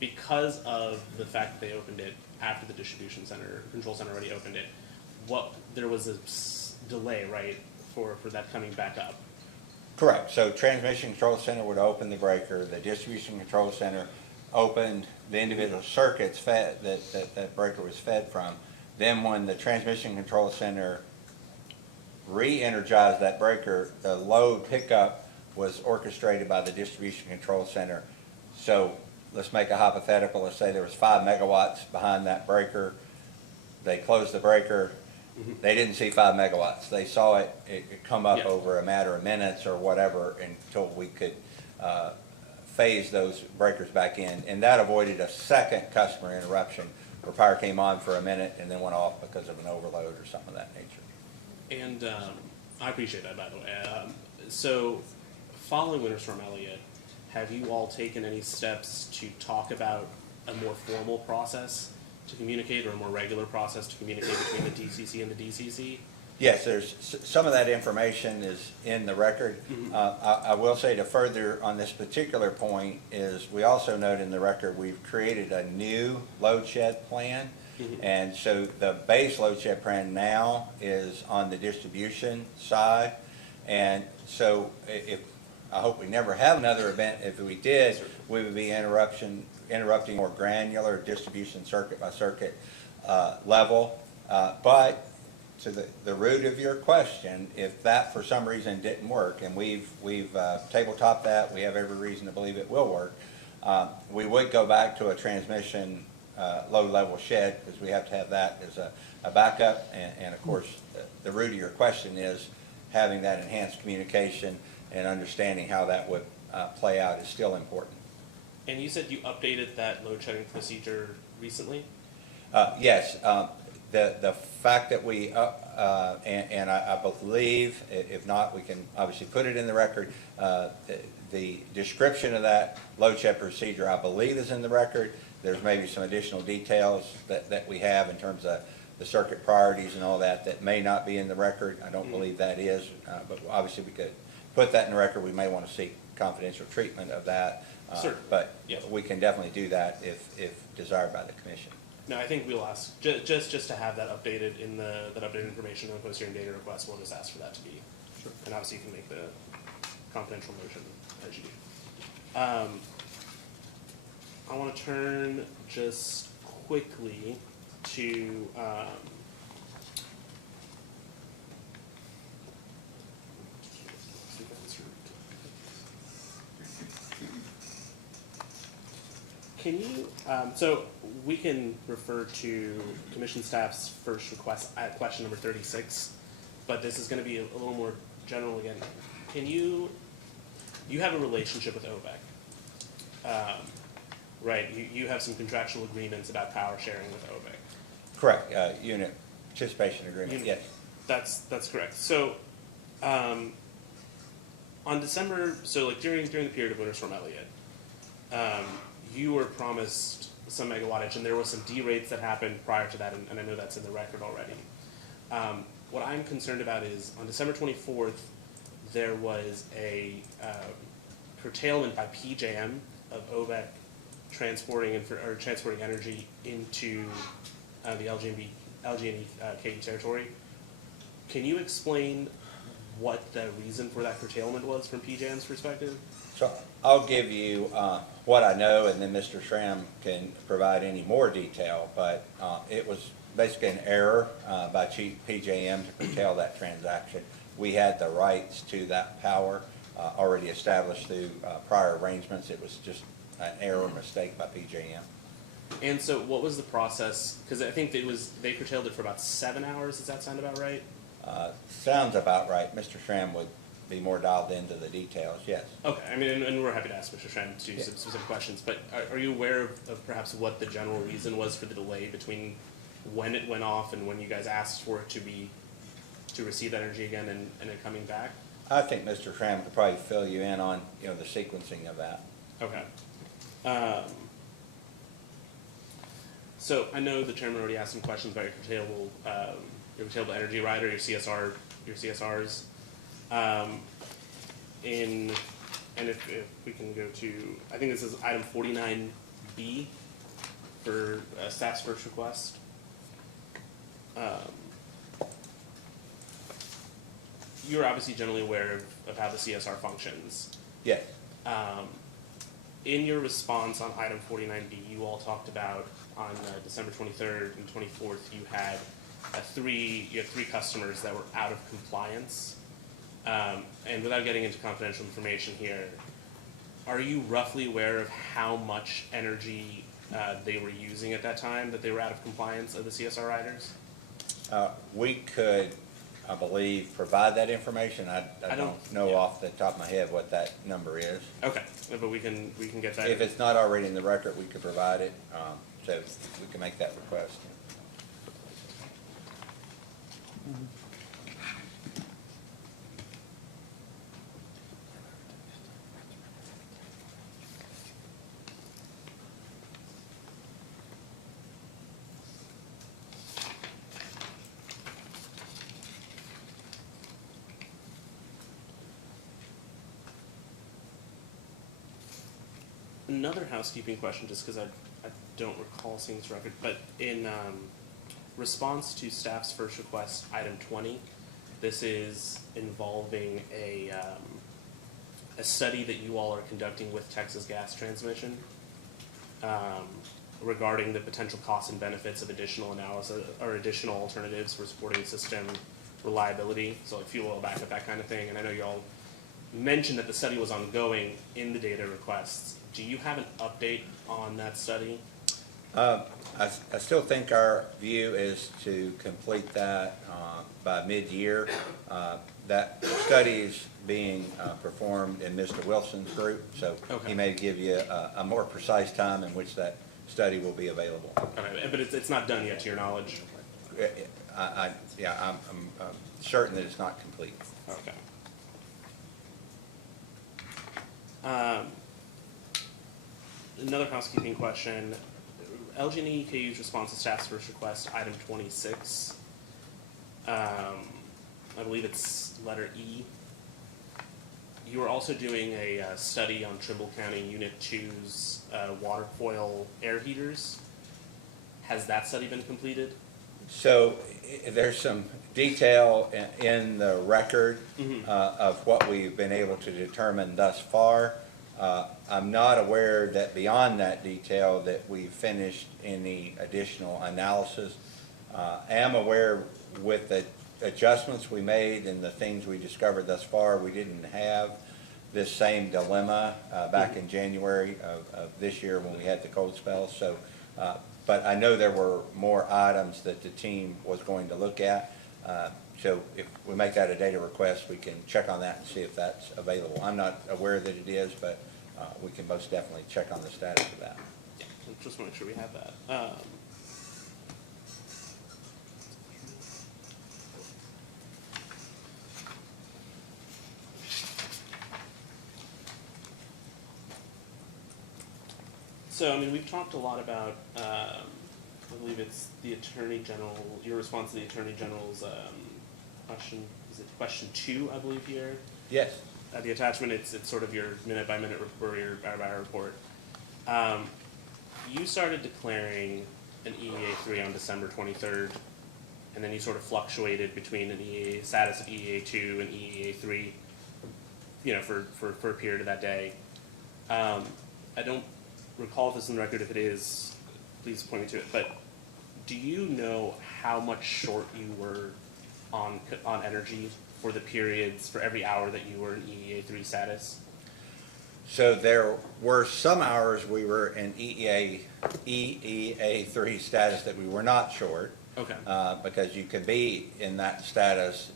because of the fact that they opened it after the distribution center, control center already opened it, there was a delay, right, for that coming back up? Correct. So transmission control center would open the breaker, the distribution control center opened the individual circuits fed that breaker was fed from. Then when the transmission control center re-energized that breaker, the load pickup was orchestrated by the distribution control center. So let's make a hypothetical. Let's say there was 5 megawatts behind that breaker. They closed the breaker. They didn't see 5 megawatts. They saw it come up over a matter of minutes or whatever until we could phase those breakers back in. And that avoided a second customer interruption where power came on for a minute and then went off because of an overload or something of that nature. And I appreciate that, by the way. So following Winter Storm Elliott, have you all taken any steps to talk about a more formal process to communicate, or a more regular process to communicate between the DCC and the DCC? Yes, there's some of that information is in the record. I will say to further on this particular point is we also note in the record we've created a new load shed plan. And so the base load shed plan now is on the distribution side. And so I hope we never have another event. If we did, we would be interrupting more granular distribution circuit by circuit level. But to the root of your question, if that for some reason didn't work, and we've tabletop that, we have every reason to believe it will work, we would go back to a transmission low-level shed, because we have to have that as a backup, and of course, the root of your question is having that enhanced communication and understanding how that would play out is still important. And you said you updated that load shedding procedure recently? Yes, the fact that we, and I believe, if not, we can obviously put it in the record, the description of that load shed procedure, I believe, is in the record. There's maybe some additional details that we have in terms of the circuit priorities and all that may not be in the record. I don't believe that is, but obviously we could put that in the record. We may want to seek confidential treatment of that. Sure. But Yeah. we can definitely do that if desired by the commission. No, I think we'll ask, just to have that updated in that updated information in the post-hearing data request, we'll just ask for that to be. Sure. And obviously you can make the confidential motion as you do. I want to turn just quickly to, can you, so we can refer to commission staff's first request at question number 36, but this is going to be a little more general again. Can you have a relationship with OVEC, right? You have some contractual agreements about power sharing with OVEC. Correct, unit participation agreement, yes. That's correct. So, on December, so like during the period of Winter Storm Elliott, you were promised some megawattage, and there was some derates that happened prior to that, and I know that's in the record already. What I'm concerned about is on December 24th, there was a curtailment by PJM of OVEC transporting energy into the LG&E KE territory. Can you explain what the reason for that curtailment was from PJM's perspective? So I'll give you what I know, and then Mr. Schramm can provide any more detail, but it was basically an error by PJM to curtail that transaction. We had the rights to that power already established through prior arrangements. It was just an error or mistake by PJM. And so what was the process? Because I think they curtailed it for about 7 hours. Does that sound about right? Sounds about right. Mr. Schramm would be more dialed into the details, yes. Okay, I mean, and we're happy to ask Mr. Schramm to some specific questions, but are you aware of perhaps what the general reason was for the delay between when it went off and when you guys asked for it to receive that energy again and it coming back? I think Mr. Schramm could probably fill you in on, the sequencing of that. Okay. So I know the chairman already asked some questions about your curtailable energy rider, your CSRs. And if we can go to, I think this is item 49B for staff's first request. You're obviously generally aware of how the CSR functions. Yes. In your response on item 49B, you all talked about on December 23rd and 24th, you had three customers that were out of compliance. And without getting into confidential information here, are you roughly aware of how much energy they were using at that time that they were out of compliance of the CSR riders? We could, I believe, provide that information. I don't know off the top of my head what that number is. Okay, but we can get that. If it's not already in the record, we could provide it, so we can make that request. Another housekeeping question, just because I don't recall seeing this record, but in response to staff's first request, item 20, this is involving a study that you all are conducting with Texas Gas Transmission, regarding the potential costs and benefits of additional analysis or additional alternatives for supporting system reliability, so like fuel oil backup, that kind of thing. And I know you all mentioned that the study was ongoing in the data requests. Do you have an update on that study? I still think our view is to complete that by mid-year. That study is being performed in Mr. Wilson's group, so Okay. he may give you a more precise time in which that study will be available. Okay, but it's not done yet, to your knowledge? I'm certain that it's not complete. Okay. Another housekeeping question. LG&E EKU's response to staff's first request, item 26. I believe it's letter E. You are also doing a study on Trimble County Unit 2's water foil air heaters. Has that study been completed? So there's some detail in the record of what we've been able to determine thus far. I'm not aware that beyond that detail that we've finished any additional analysis. I am aware with the adjustments we made and the things we discovered thus far, we didn't have this same dilemma back in January of this year when we had the cold spell. So, but I know there were more items that the team was going to look at. So if we make that a data request, we can check on that and see if that's available. I'm not aware that it is, but we can most definitely check on the status of that. Yeah, just want to make sure we have that. So, I mean, we've talked a lot about, I believe it's the Attorney General, your response to the Attorney General's question, is it question 2, I believe here? Yes. The attachment, it's sort of your minute-by-minute or your hour-by-hour report. You started declaring an EEA3 on December 23rd, and then you sort of fluctuated between an EEA status of EEA2 and EEA3, you know, for a period of that day. I don't recall if this is in the record. If it is, please point me to it. But do you know how much short you were on energy for the periods, for every hour that you were in EEA3 status? So there were some hours we were in EEA3 status that we were not short. Okay. Because you could be in that status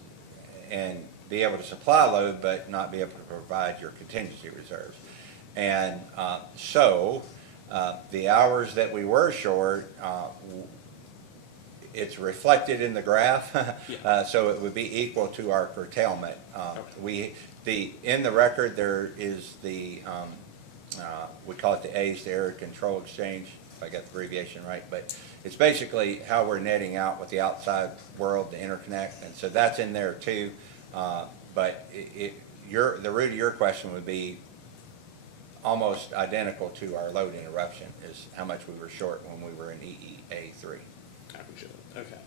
and be able to supply load, but not be able to provide your contingency reserves. And so the hours that we were short, it's reflected in the graph, so it would be equal to our curtailment. In the record there is the we call it the ACE, the Area Control Exchange, if I got the abbreviation right, but it's basically how we're netting out with the outside world, the interconnect, and so that's in there too. But the root of your question would be almost identical to our load interruption, is how much we were short when we were in EEA3. I appreciate it. Okay.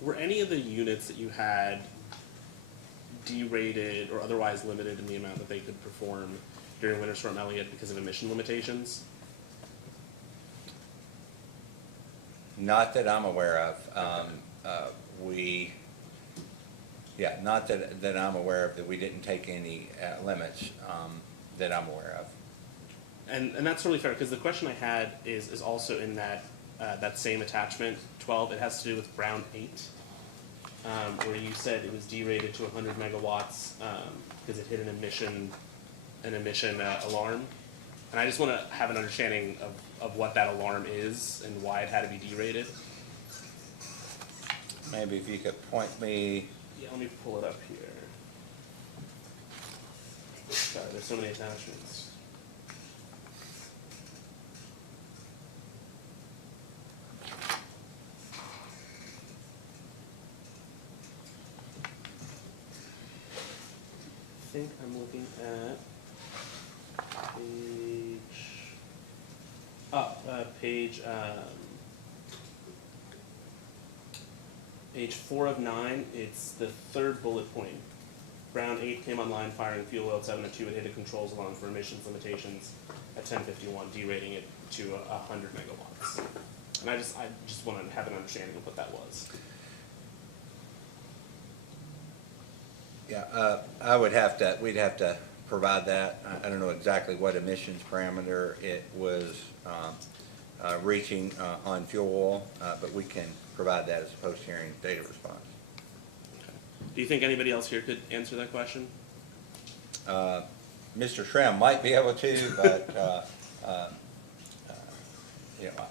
Were any of the units that you had derated or otherwise limited in the amount that they could perform during Winter Storm Elliott because of emission limitations? Not that I'm aware of. Not that I'm aware of, that we didn't take any limits that I'm aware of. And that's totally fair, because the question I had is also in that that same attachment 12. It has to do with Brown 8, where you said it was derated to 100 megawatts because it hit an emission alarm. And I just want to have an understanding of what that alarm is and why it had to be derated. Maybe if you could point me. Yeah, let me pull it up here. Sorry, there's so many attachments. I think I'm looking at page 4 of 9. It's the third bullet point Brown 8 came online firing fuel oil at 702 and hit the controls along for emissions limitations at 1051, derating it to 100 megawatts. And I just want to have an understanding of what that was. Yeah, we'd have to provide that. I don't know exactly what emissions parameter it was reaching on fuel oil, but we can provide that as a post-hearing data response. Do you think anybody else here could answer that question? Mr. Shrem might be able to, but you know,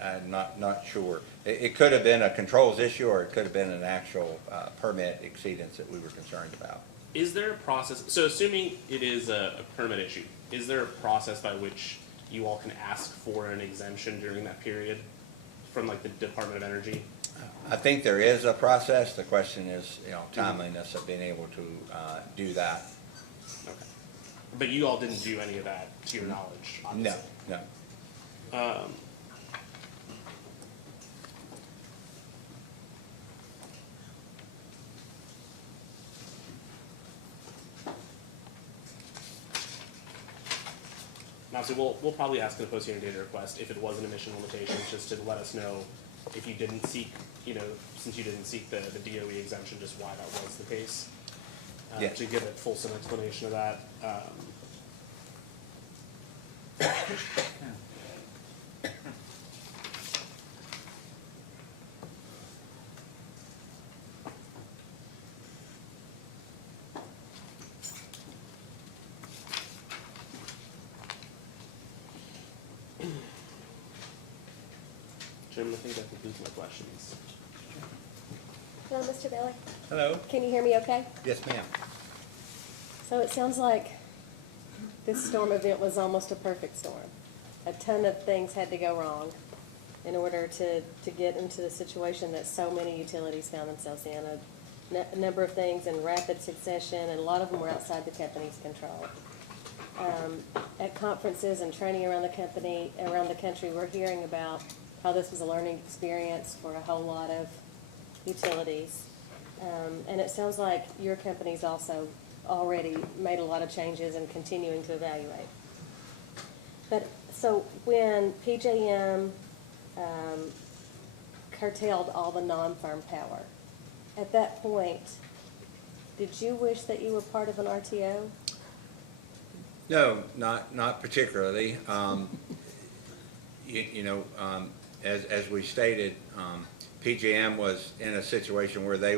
I'm not sure. It could have been a controls issue, or it could have been an actual permit exceedance that we were concerned about. Is there a process, so assuming it is a permit issue, is there a process by which you all can ask for an exemption during that period from like the Department of Energy? I think there is a process. The question is, you know, timeliness of being able to do that. Okay. But you all didn't do any of that to your knowledge, obviously? No. Obviously, we'll probably ask in a post-hearing data request if it was an emission limitation, just to let us know if you didn't seek, you know, since you didn't seek the DOE exemption, just why that was the case. Yes. To give a fulsome explanation of that. Chairman, I think that concludes my questions. Hello, Mr. Bailey. Hello? Can you hear me okay? Yes, ma'am. So it sounds like this storm event was almost a perfect storm. A ton of things had to go wrong in order to get into the situation that so many utilities found themselves in. A number of things in rapid succession, and a lot of them were outside the company's control. At conferences and training around the country, we're hearing about how this was a learning experience for a whole lot of utilities. And it sounds like your company's also already made a lot of changes and continuing to evaluate. But, so when PJM curtailed all the non-firm power, at that point, did you wish that you were part of an RTO? No, not particularly. As we stated, PJM was in a situation where they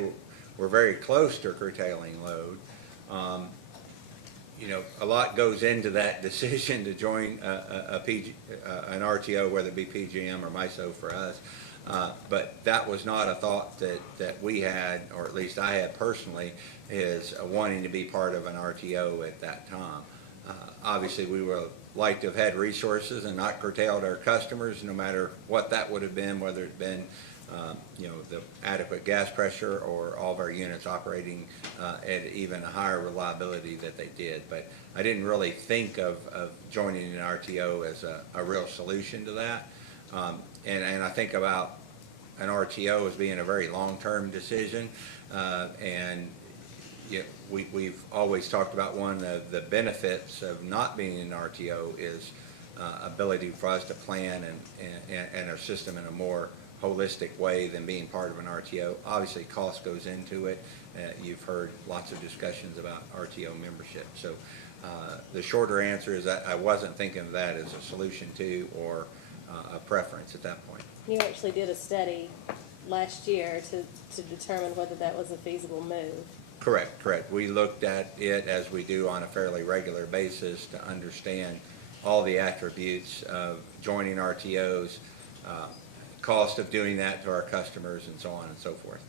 were very close to curtailing load. A lot goes into that decision to join an RTO, whether it be PJM or MISO for us. But that was not a thought that we had, or at least I had personally, is wanting to be part of an RTO at that time. Obviously, we would like to have had resources and not curtailed our customers, no matter what that would have been, whether it been the adequate gas pressure or all of our units operating at even a higher reliability that they did. But I didn't really think of joining an RTO as a real solution to that. And I think about an RTO as being a very long-term decision. We've always talked about one of the benefits of not being in an RTO is ability for us to plan and our system in a more holistic way than being part of an RTO. Obviously, cost goes into it. You've heard lots of discussions about RTO membership. So the shorter answer is that I wasn't thinking of that as a solution to or a preference at that point. You actually did a study last year to determine whether that was a feasible move. Correct. We looked at it as we do on a fairly regular basis to understand all the attributes of joining RTOs, cost of doing that to our customers, and so on and so forth.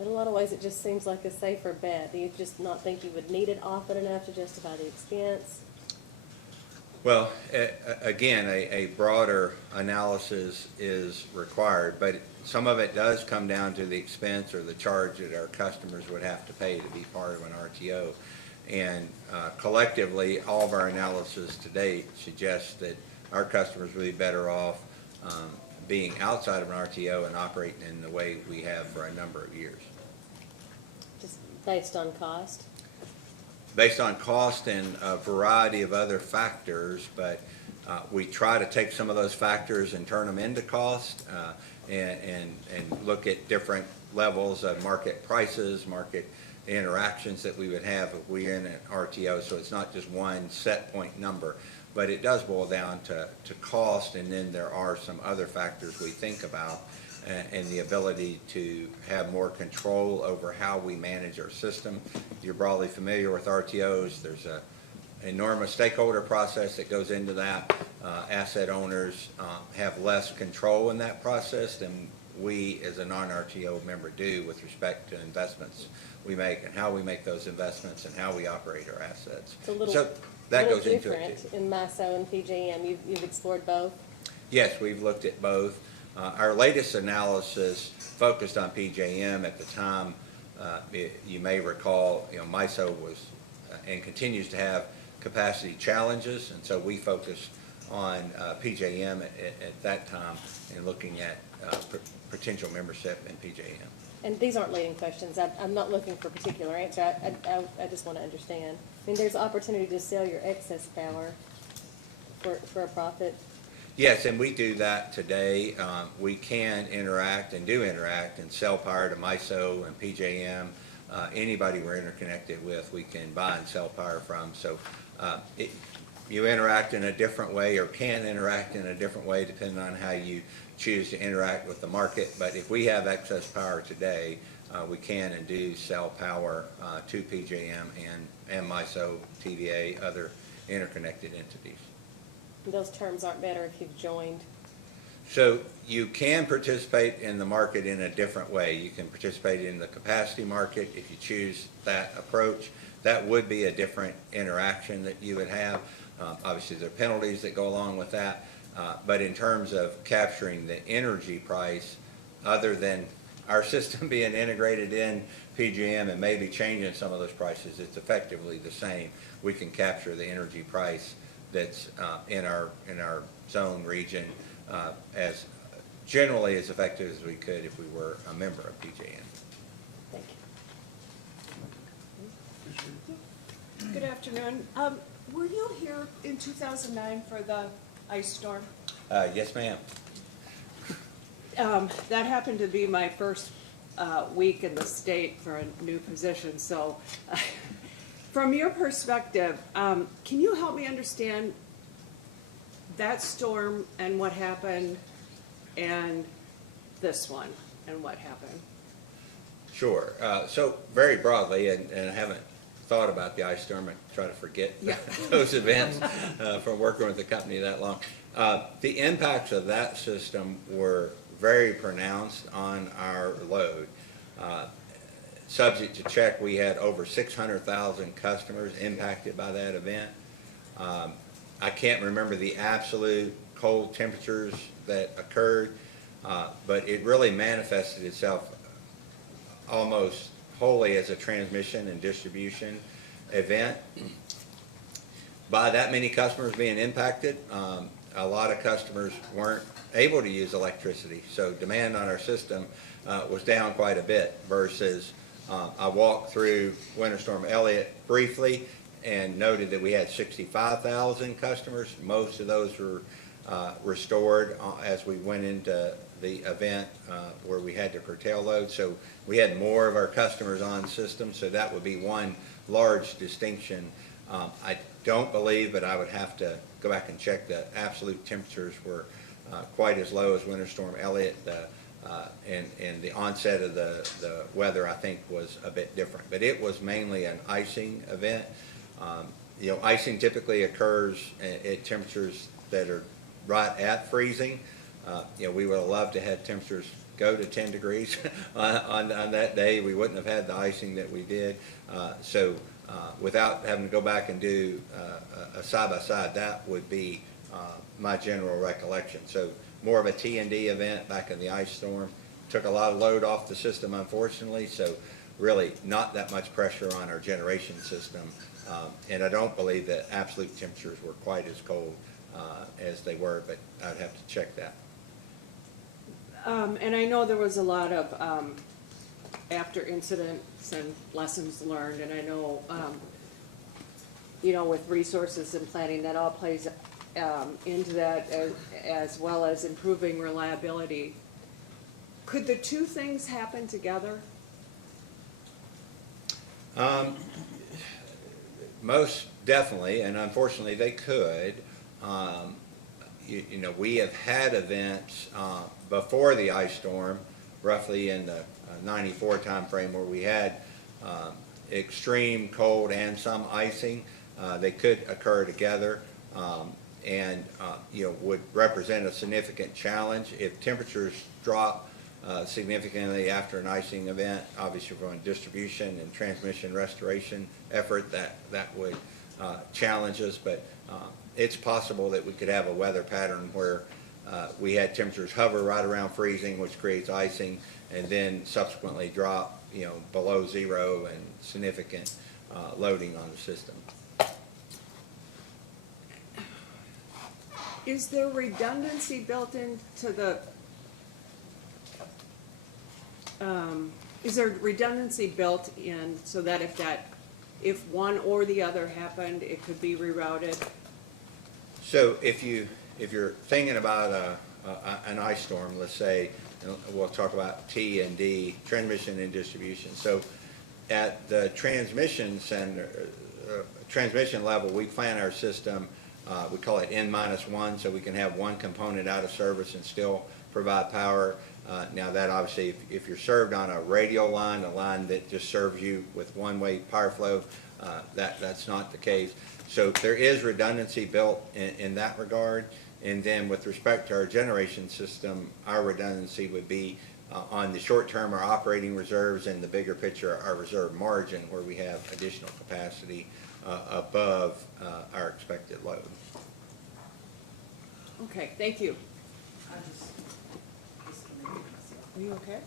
In a lot of ways, it just seems like a safer bet. Do you just not think you would need it often enough to justify the expense? Well, again, a broader analysis is required, but some of it does come down to the expense or the charge that our customers would have to pay to be part of an RTO. And collectively, all of our analysis to date suggests that our customers would be better off being outside of an RTO and operating in the way we have for a number of years. Just based on cost? based on cost and a variety of other factors, but we try to take some of those factors and turn them into cost, and look at different levels of market prices, market interactions that we would have if we're in an RTO. So it's not just one set point number, but it does boil down to cost, and then there are some other factors we think about, and the ability to have more control over how we manage our system. You're broadly familiar with RTOs. There's a enormous stakeholder process that goes into that. Asset owners have less control in that process than we as a non-RTO member do with respect to investments we make and how we make those investments and how we operate our assets. It's a little, So that little goes into it different too. in MISO and PJM. You've explored both? Yes, we've looked at both. Our latest analysis focused on PJM at the time. You may recall, MISO was and continues to have capacity challenges, and so we focused on PJM at that time and looking at potential membership in PJM. And these aren't leading questions. I'm not looking for a particular answer. I just want to understand. I mean, there's opportunity to sell your excess power for a profit. Yes, and we do that today. We can interact and do interact and sell power to MISO and PJM. Anybody we're interconnected with, we can buy and sell power from. So you interact in a different way, or can interact in a different way, depending on how you choose to interact with the market. But if we have excess power today, we can and do sell power to PJM and MISO, TVA, other interconnected entities. Those terms aren't better if you've joined. So you can participate in the market in a different way. You can participate in the capacity market if you choose that approach. That would be a different interaction that you would have. Obviously, there are penalties that go along with that. But in terms of capturing the energy price, other than our system being integrated in PJM and maybe changing some of those prices, it's effectively the same. We can capture the energy price that's in our zone region as generally as effective as we could if we were a member of PJM. Thank you. Good afternoon. Were you here in 2009 for the ice storm? Yes, ma'am. That happened to be my first week in the state for a new position, so from your perspective, can you help me understand that storm and what happened, and this one and what happened? Sure. So very broadly, and I haven't thought about the ice storm. I try to forget those events from working with the company that long. The impacts of that system were very pronounced on our load. Subject to check, we had over 600,000 customers impacted by that event. I can't remember the absolute cold temperatures that occurred, but it really manifested itself almost wholly as a transmission and distribution event. By that many customers being impacted, a lot of customers weren't able to use electricity, so demand on our system was down quite a bit versus I walked through Winter Storm Elliott briefly and noted that we had 65,000 customers. Most of those were restored as we went into the event where we had to curtail load. So we had more of our customers on system, so that would be one large distinction. I don't believe, but I would have to go back and check, the absolute temperatures were quite as low as Winter Storm Elliott. And the onset of the weather, I think, was a bit different. But it was mainly an icing event. Icing typically occurs at temperatures that are right at freezing. We would have loved to have temperatures go to 10 degrees on that day. We wouldn't have had the icing that we did. So without having to go back and do a side-by-side, that would be my general recollection. So more of a T&D event back in the ice storm. Took a lot of load off the system, unfortunately, so really not that much pressure on our generation system. And I don't believe that absolute temperatures were quite as cold as they were, but I'd have to check that. And I know there was a lot of after incidents and lessons learned, and I know you know, with resources and planning, that all plays into that, as well as improving reliability. Could the two things happen together? Most definitely, and unfortunately they could. You know, we have had events before the ice storm, roughly in the 94 timeframe, where we had extreme cold and some icing. They could occur together, and you know, would represent a significant challenge if temperatures drop significantly after an icing event. Obviously, from a distribution and transmission restoration effort, that would challenge us. But it's possible that we could have a weather pattern where we had temperatures hover right around freezing, which creates icing, and then subsequently drop, you know, below zero, and significant loading on the system. Is there redundancy built into the, is there redundancy built in so that if one or the other happened, it could be rerouted? So if you're thinking about an ice storm, let's say, and we'll talk about T and D, transmission and distribution. So at the transmission center, transmission level, we plan our system, we call it N-1, so we can have one component out of service and still provide power. Now that obviously, if you're served on a radial line, a line that just serves you with one-way power flow, that's not the case. So there is redundancy built in that regard. And then with respect to our generation system, our redundancy would be on the short term, our operating reserves, and the bigger picture, our reserve margin, where we have additional capacity above our expected load. Okay, thank you. Are you okay?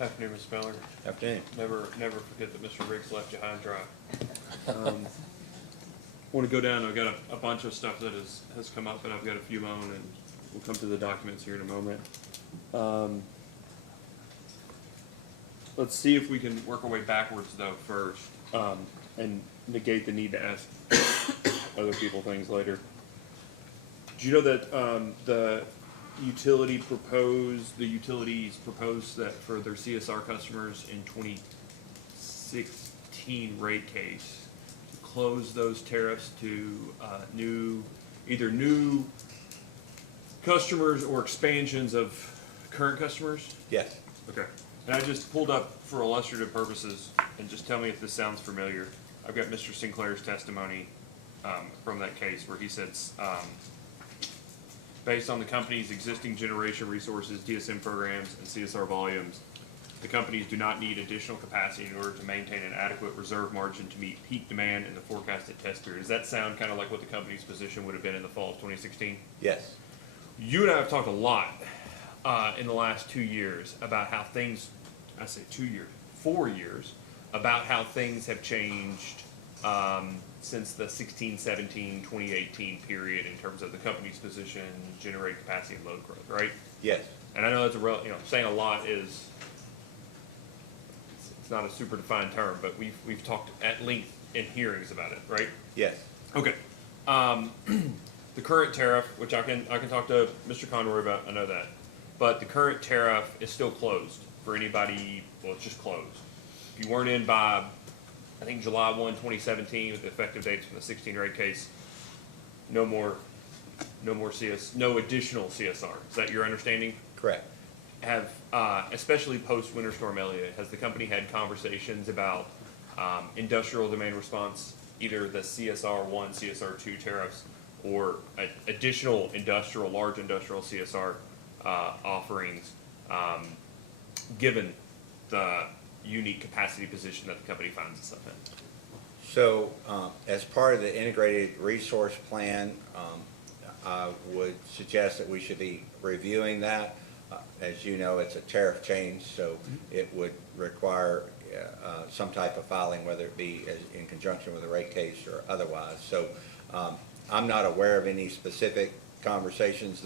Afternoon, Ms. Miller. Afternoon. Never forget that Mr. Riggs left you high and dry. Want to go down, I've got a bunch of stuff that has come up, and I've got a few more, and we'll come to the documents here in a moment. Let's see if we can work our way backwards, though, first, and negate the need to ask other people things later. Do you know that the utilities proposed that for their CSR customers in 2016 rate case, close those tariffs to either new customers or expansions of current customers? Yes. Okay. And I just pulled up for illustrative purposes, and just tell me if this sounds familiar. I've got Mr. Sinclair's testimony from that case where he says, based on the company's existing generation resources, DSM programs, and CSR volumes, the companies do not need additional capacity in order to maintain an adequate reserve margin to meet peak demand in the forecasted test period. Does that sound kind of like what the company's position would have been in the fall of 2016? Yes. You and I have talked a lot in the last 2 years about how things, I say 2 years, 4 years, about how things have changed since the 16, 17, 2018 period in terms of the company's position, generating capacity and load growth, right? Yes. And I know that's saying a lot is, it's not a super defined term, but we've talked at length in hearings about it, right? Yes. Okay. The current tariff, which I can talk to Mr. Conroy about, I know that, but the current tariff is still closed for anybody. Well, it's just closed. If you weren't in by, I think July 1, 2017, with the effective dates from the 16 rate case, no additional CSR. Is that your understanding? Correct. Have, especially post Winter Storm Elliott, has the company had conversations about industrial demand response, either the CSR1, CSR2 tariffs, or additional large industrial CSR offerings, given the unique capacity position that the company finds itself in? So, as part of the integrated resource plan, I would suggest that we should be reviewing that. As you know, it's a tariff change, so it would require some type of filing, whether it be in conjunction with a rate case or otherwise. So, I'm not aware of any specific conversations.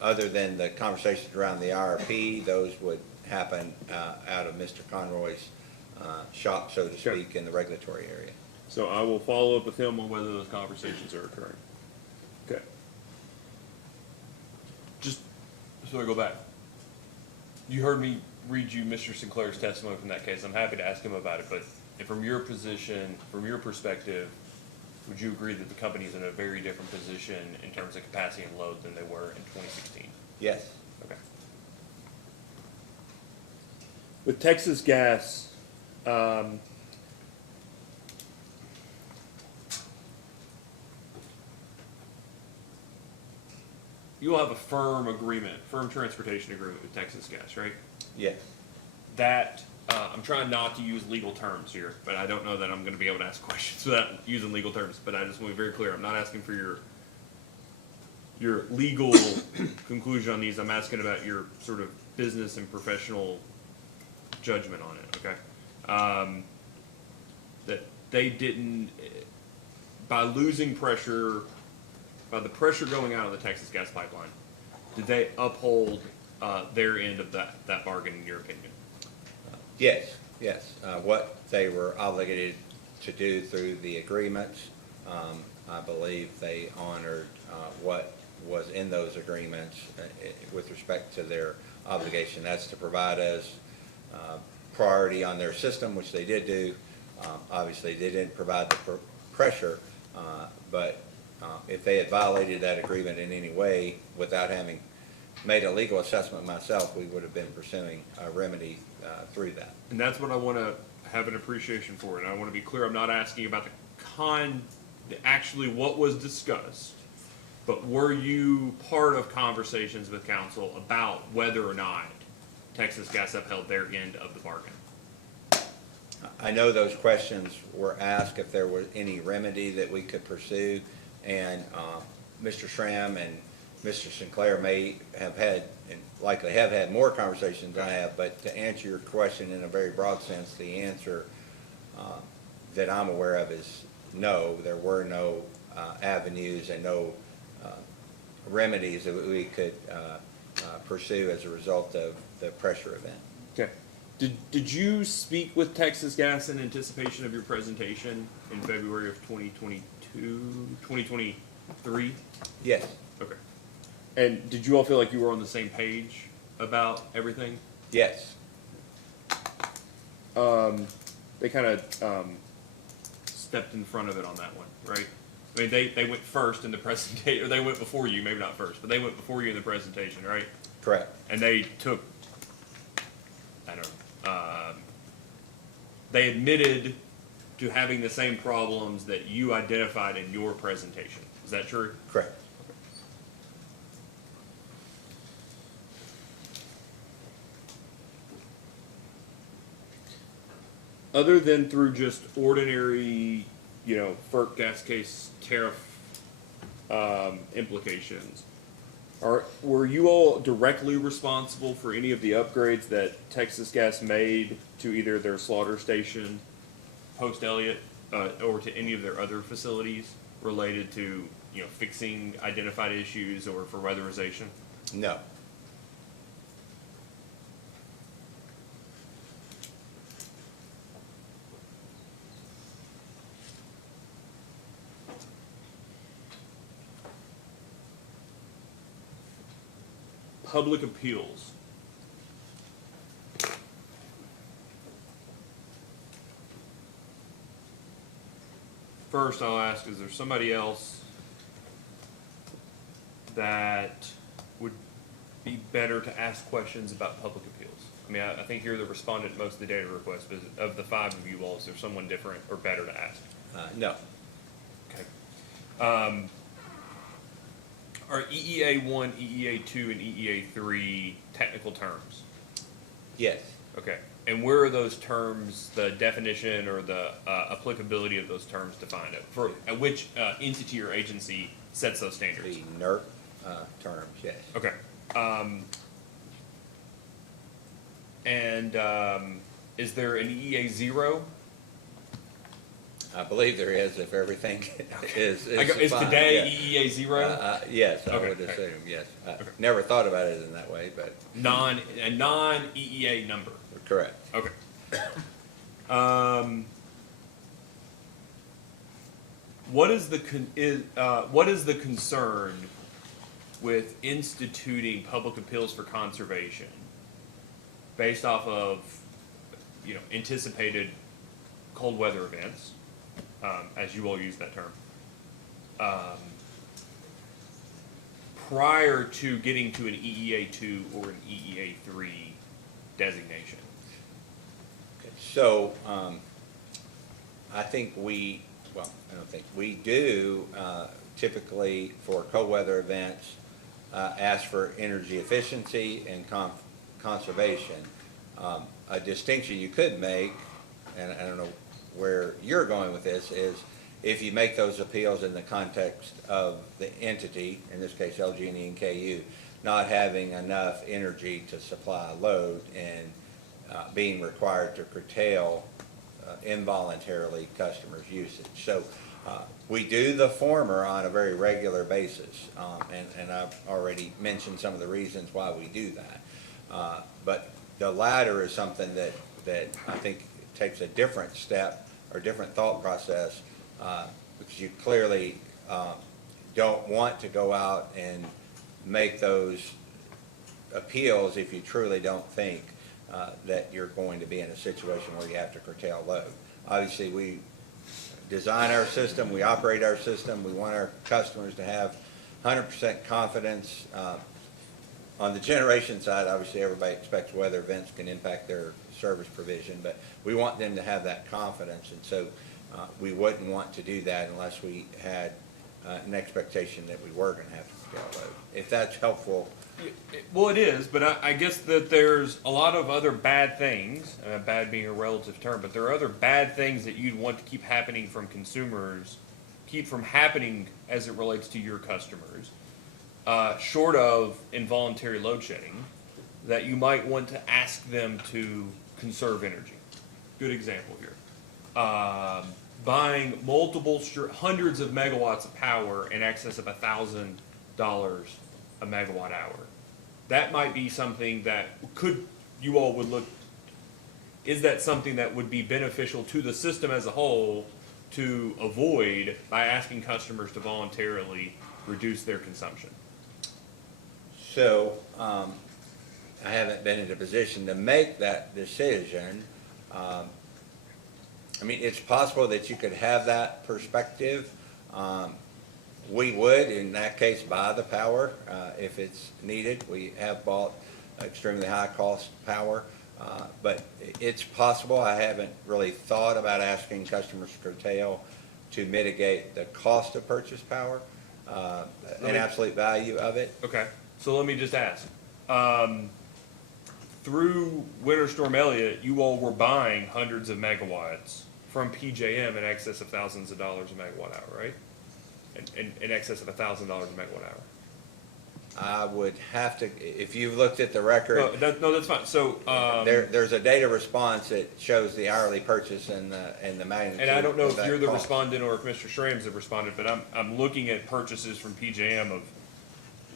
Other than the conversations around the IRP, those would happen out of Mr. Conroy's shop, so to speak, in the regulatory area. So I will follow up with him on whether those conversations are occurring. Okay. Just so I go back. You heard me read you Mr. Sinclair's testimony from that case. I'm happy to ask him about it, but from your position, from your perspective, would you agree that the company is in a very different position in terms of capacity and load than they were in 2016? Yes. Okay. With Texas Gas, you'll have a firm transportation agreement with Texas Gas, right? Yes. That, I'm trying not to use legal terms here, but I don't know that I'm going to be able to ask questions without using legal terms. But I just want to be very clear. I'm not asking for your legal conclusion on these. I'm asking about your sort of business and professional judgment on it. Okay. That they didn't, by losing pressure, by the pressure going out of the Texas Gas Pipeline, did they uphold their end of that bargain, in your opinion? Yes, yes. What they were obligated to do through the agreements, I believe they honored what was in those agreements with respect to their obligation. That's to provide us priority on their system, which they did do. Obviously, they didn't provide the pressure, but if they had violated that agreement in any way without having made a legal assessment myself, we would have been pursuing a remedy through that. And that's what I want to have an appreciation for. And I want to be clear, I'm not asking about actually what was discussed, but were you part of conversations with council about whether or not Texas Gas upheld their end of the bargain? I know those questions were asked if there was any remedy that we could pursue, and Mr. Schramm and Mr. Sinclair may have had, and likely have had, more conversations than I have, but to answer your question in a very broad sense, the answer that I'm aware of is no. There were no avenues and no remedies that we could pursue as a result of the pressure event. Okay. Did you speak with Texas Gas in anticipation of your presentation in February of 2023? Yes. Okay. And did you all feel like you were on the same page about everything? Yes. They kind of stepped in front of it on that one, right? I mean, they went first in the presentation, or they went before you, maybe not first, but they went before you in the presentation, right? Correct. And they took, I don't know, they admitted to having the same problems that you identified in your presentation. Is that true? Correct. Other than through just ordinary, FERC gas case tariff implications, were you all directly responsible for any of the upgrades that Texas Gas made to either their slaughter station, post Elliott, or to any of their other facilities related to, fixing identified issues or for weatherization? No. Public appeals. First, I'll ask, is there somebody else that would be better to ask questions about public appeals? I mean, I think you're the respondent most of the data requests, but of the 5 of you all, is there someone different or better to ask? No. Okay. Are EEA 1, EEA 2, and EEA 3 technical terms? Yes. Okay. And where are those terms, the definition or the applicability of those terms defined? For which entity or agency sets those standards? The NERC terms, yes. Okay. Is there an EEA 0? I believe there is, if everything is Is fine, today yeah. EEA 0? Yes, I Okay, would okay. assume, yes. Never thought about it in that way, but A non-EEA number. correct. Okay. What is the concern with instituting public appeals for conservation based off of anticipated cold weather events, as you all use that term, prior to getting to an EEA 2 or an EEA 3 designation? So, I think we do typically for cold weather events ask for energy efficiency and conservation. A distinction you could make, and I don't know where you're going with this, is if you make those appeals in the context of the entity, in this case LG&E and KU, not having enough energy to supply a load and being required to curtail involuntarily customers' usage. So we do the former on a very regular basis, and I've already mentioned some of the reasons why we do that. But the latter is something that I think takes a different step or different thought process, because you clearly don't want to go out and make those appeals if you truly don't think that you're going to be in a situation where you have to curtail load. Obviously, we design our system, we operate our system, we want our customers to have 100% confidence. On the generation side, obviously everybody expects weather events can impact their service provision, but we want them to have that confidence, and so we wouldn't want to do that unless we had an expectation that we were going to have to curtail load. If that's helpful. Well, it is, but I guess that there's a lot of other bad things, bad being a relative term, but there are other bad things that you'd want to keep happening from consumers, keep from happening as it relates to your customers, short of involuntary load shedding, that you might want to ask them to conserve energy. Good example here. Buying hundreds of megawatts of power in excess of $1,000 a megawatt hour. That might be something that you all would look, is that something that would be beneficial to the system as a whole to avoid by asking customers to voluntarily reduce their consumption? So, I haven't been in a position to make that decision. I mean, it's possible that you could have that perspective. We would, in that case, buy the power if it's needed. We have bought extremely high-cost power, but it's possible. I haven't really thought about asking customers to curtail to mitigate the cost of purchase power and absolute value of it. Okay, so let me just ask. Through Winter Storm Elliott, you all were buying hundreds of megawatts from PJM in excess of thousands of dollars a megawatt hour, right? In excess of $1,000 a megawatt hour. I would have to, if you've looked at the record, No, that's fine. So, there's a data response that shows the hourly purchase and the magnitude. and I don't know of if that you're the cost. respondent or if Mr. Schramm's the respondent, but I'm looking at purchases from PJM of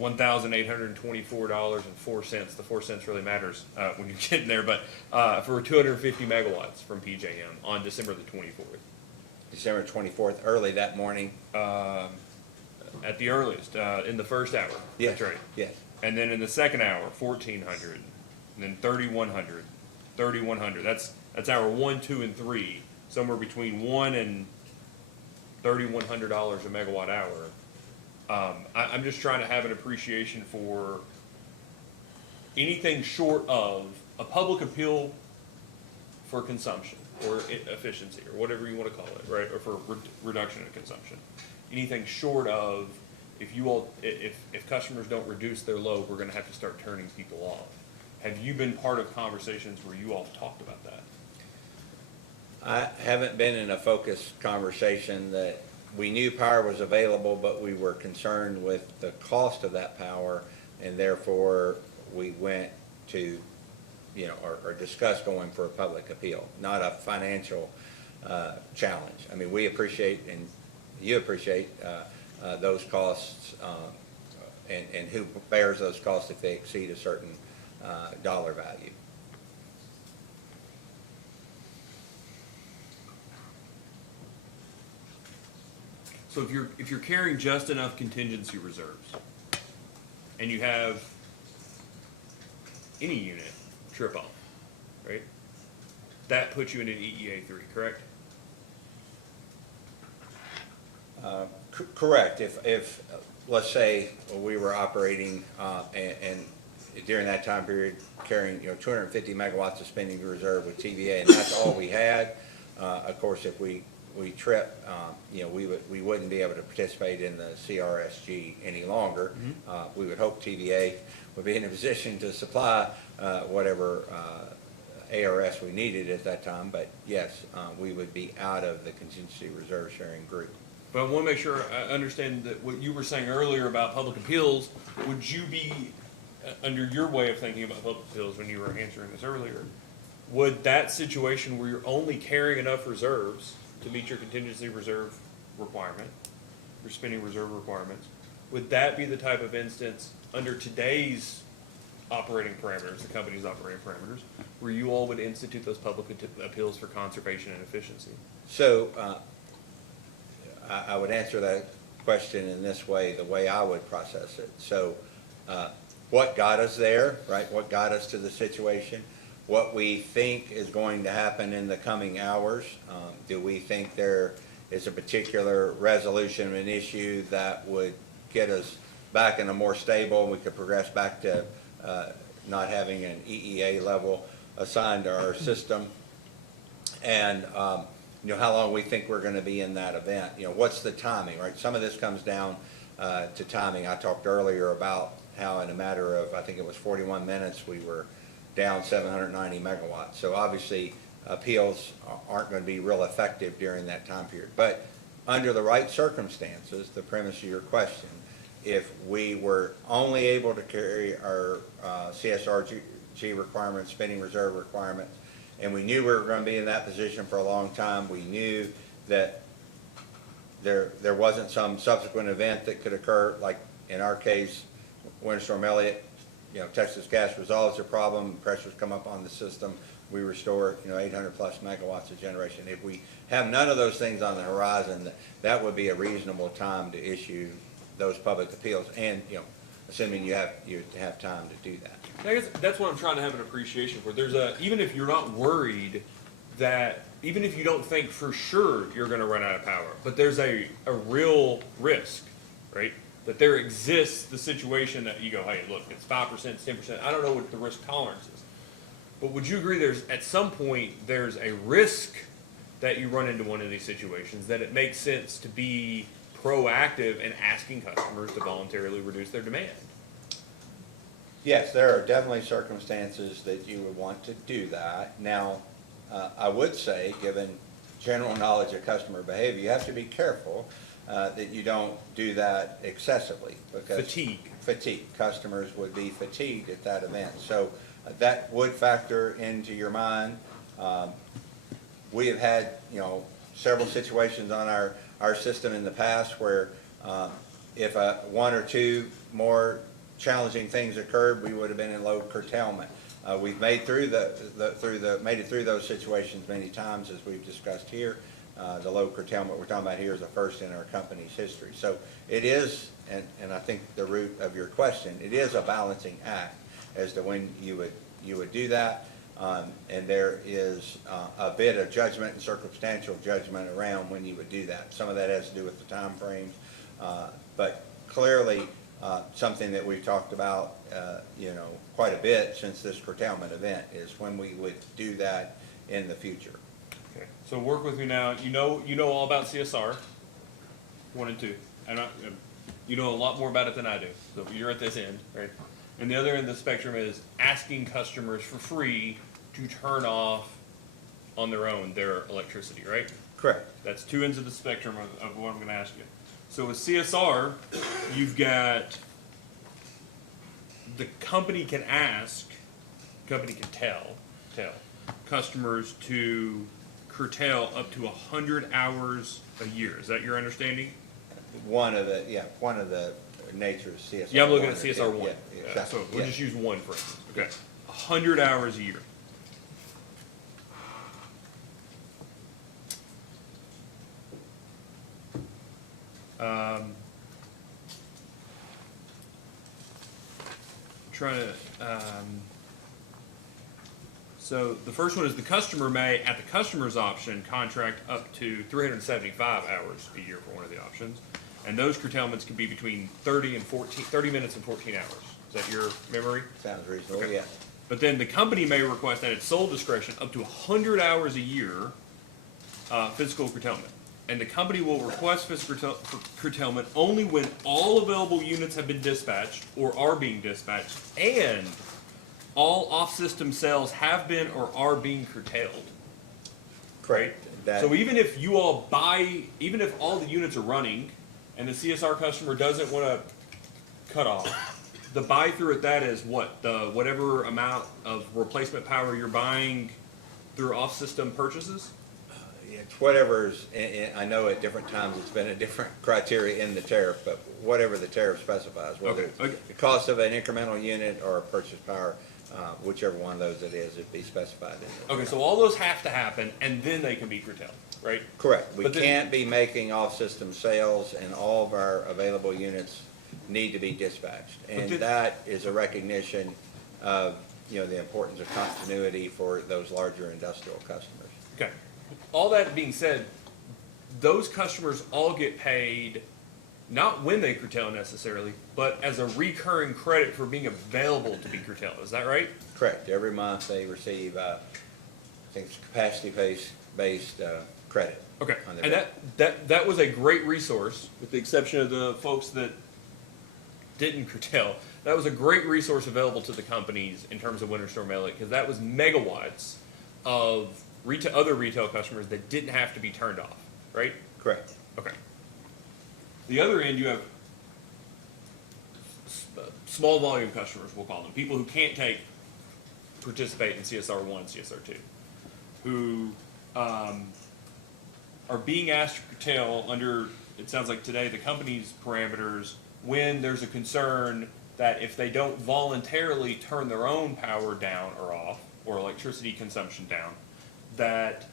$1,824.04. The 4 cents really matters when you're getting there, but for 250 megawatts from PJM on December the 24th. December 24th, early that morning. At the earliest, in the first hour. Yes, That's right. yes. And then in the second hour, 1,400, and then 3,100, 3,100. That's hour 1, 2, and 3. Somewhere between $1 and $3,100 a megawatt hour. I'm just trying to have an appreciation for anything short of a public appeal for consumption or efficiency or whatever you want to call it, right? Or for reduction in consumption. Anything short of if customers don't reduce their load, we're going to have to start turning people off. Have you been part of conversations where you all have talked about that? I haven't been in a focused conversation that we knew power was available, but we were concerned with the cost of that power, and therefore we went to, or discussed going for a public appeal, not a financial challenge. I mean, we appreciate and you appreciate those costs and who bears those costs if they exceed a certain dollar value. So if you're carrying just enough contingency reserves, and you have any unit trip off, right? That puts you in an EEA3, correct? Correct. If let's say we were operating and during that time period carrying 250 megawatts of spending reserve with TVA, and that's all we had. Of course, if we trip, we wouldn't be able to participate in the CRSG any longer. We would hope TVA would be in a position to supply whatever ARS we needed at that time. But yes, we would be out of the contingency reserve sharing group. But I want to make sure I understand that what you were saying earlier about public appeals, would you be, under your way of thinking about public appeals when you were answering this earlier, would that situation where you're only carrying enough reserves to meet your contingency reserve requirement, your spending reserve requirements, would that be the type of instance under today's operating parameters, the company's operating parameters, where you all would institute those public appeals for conservation and efficiency? So I would answer that question in this way, the way I would process it. So what got us there, right? What got us to the situation? What we think is going to happen in the coming hours. Do we think there is a particular resolution of an issue that would get us back in a more stable, and we could progress back to not having an EEA level assigned to our system? And how long we think we're going to be in that event. What's the timing, right? Some of this comes down to timing. I talked earlier about how in a matter of, I think it was 41 minutes, we were down 790 megawatts. So obviously appeals aren't going to be real effective during that time period. But under the right circumstances, the premise of your question, if we were only able to carry our CSRG requirements, spending reserve requirements, and we knew we were going to be in that position for a long time, we knew that there wasn't some subsequent event that could occur, like in our case, Winter Storm Elliott, Texas Gas resolves the problem, pressures come up on the system, we restore 800 plus megawatts of generation. If we have none of those things on the horizon, that would be a reasonable time to issue those public appeals, and assuming you have time to do that. I guess that's what I'm trying to have an appreciation for. Even if you're not worried that even if you don't think for sure you're gonna run out of power, but there's a real risk, right? That there exists the situation that you go, hey, look, it's 5%, it's 10%, I don't know what the risk tolerance is. But would you agree there's, at some point, there's a risk that you run into one of these situations, that it makes sense to be proactive in asking customers to voluntarily reduce their demand? Yes, there are definitely circumstances that you would want to do that. Now, I would say, given general knowledge of customer behavior, you have to be careful that you don't do that excessively. Because fatigue. Customers would be fatigued at that event. So that would factor into your mind. We have had, several situations on our system in the past where if one or two more challenging things occurred, we would have been in load curtailment. We've made made it through those situations many times, as we've discussed here. The load curtailment we're talking about here is a first in our company's history. So it is, and I think the root of your question, it is a balancing act as to when you would do that. And there is a bit of judgment and circumstantial judgment around when you would do that. Some of that has to do with the time frames, but clearly something that we've talked about, quite a bit since this curtailment event is when we would do that in the future. Okay, so work with me now. You know all about CSR 1 and 2, and you know a lot more about it than I do. So you're at this end, right? And the other end of the spectrum is asking customers for free to turn off on their own their electricity, right? Correct. That's two ends of the spectrum of what I'm going to ask you. So with CSR, you've got the company can tell customers to curtail up to 100 hours a year. Is that your understanding? One of the nature of CSR. Yeah, I'm looking at CSR 1. Yeah, exactly. So we'll just use 1 for instance. Okay, 100 hours a year. So the first one is the customer may, at the customer's option, contract up to 375 hours a year for one of the options. And those curtailments can be between 30 minutes and 14 hours. Is that your memory? Sounds reasonable, Okay. yeah. But then the company may request at its sole discretion up to 100 hours a year physical curtailment. And the company will request physical curtailment only when all available units have been dispatched or are being dispatched and all off-system cells have been or are being curtailed. Correct. So even if even if all the units are running and the CSR customer doesn't want to cut off, the buy through at that is what? Whatever amount of replacement power you're buying through off-system purchases? It's whatever's, I know at different times it's been a different criteria in the tariff, but whatever the tariff specifies, whether it's the cost of an incremental unit or a purchase power, whichever one of those it is, it'd be specified in there. Okay, so all those have to happen and then they can be curtailed, right? Correct. We But then- can't be making off-system sales, and all of our available units need to be dispatched. And that is a recognition of, the importance of continuity for those larger industrial customers. Okay. All that being said, those customers all get paid not when they curtail necessarily, but as a recurring credit for being available to be curtailed. Is that right? Correct. Every month they receive, I think it's capacity-based credit. Okay. on their And bill. that was a great resource, with the exception of the folks that didn't curtail. That was a great resource available to the companies in terms of Winter Storm Elliott, because that was megawatts of other retail customers that didn't have to be turned off, right? Correct. Okay. The other end, you have small volume customers, we'll call them, people who can't participate in CSR 1, CSR 2, who are being asked to curtail under, it sounds like today, the company's parameters when there's a concern that if they don't voluntarily turn their own power down or off, or electricity consumption down, that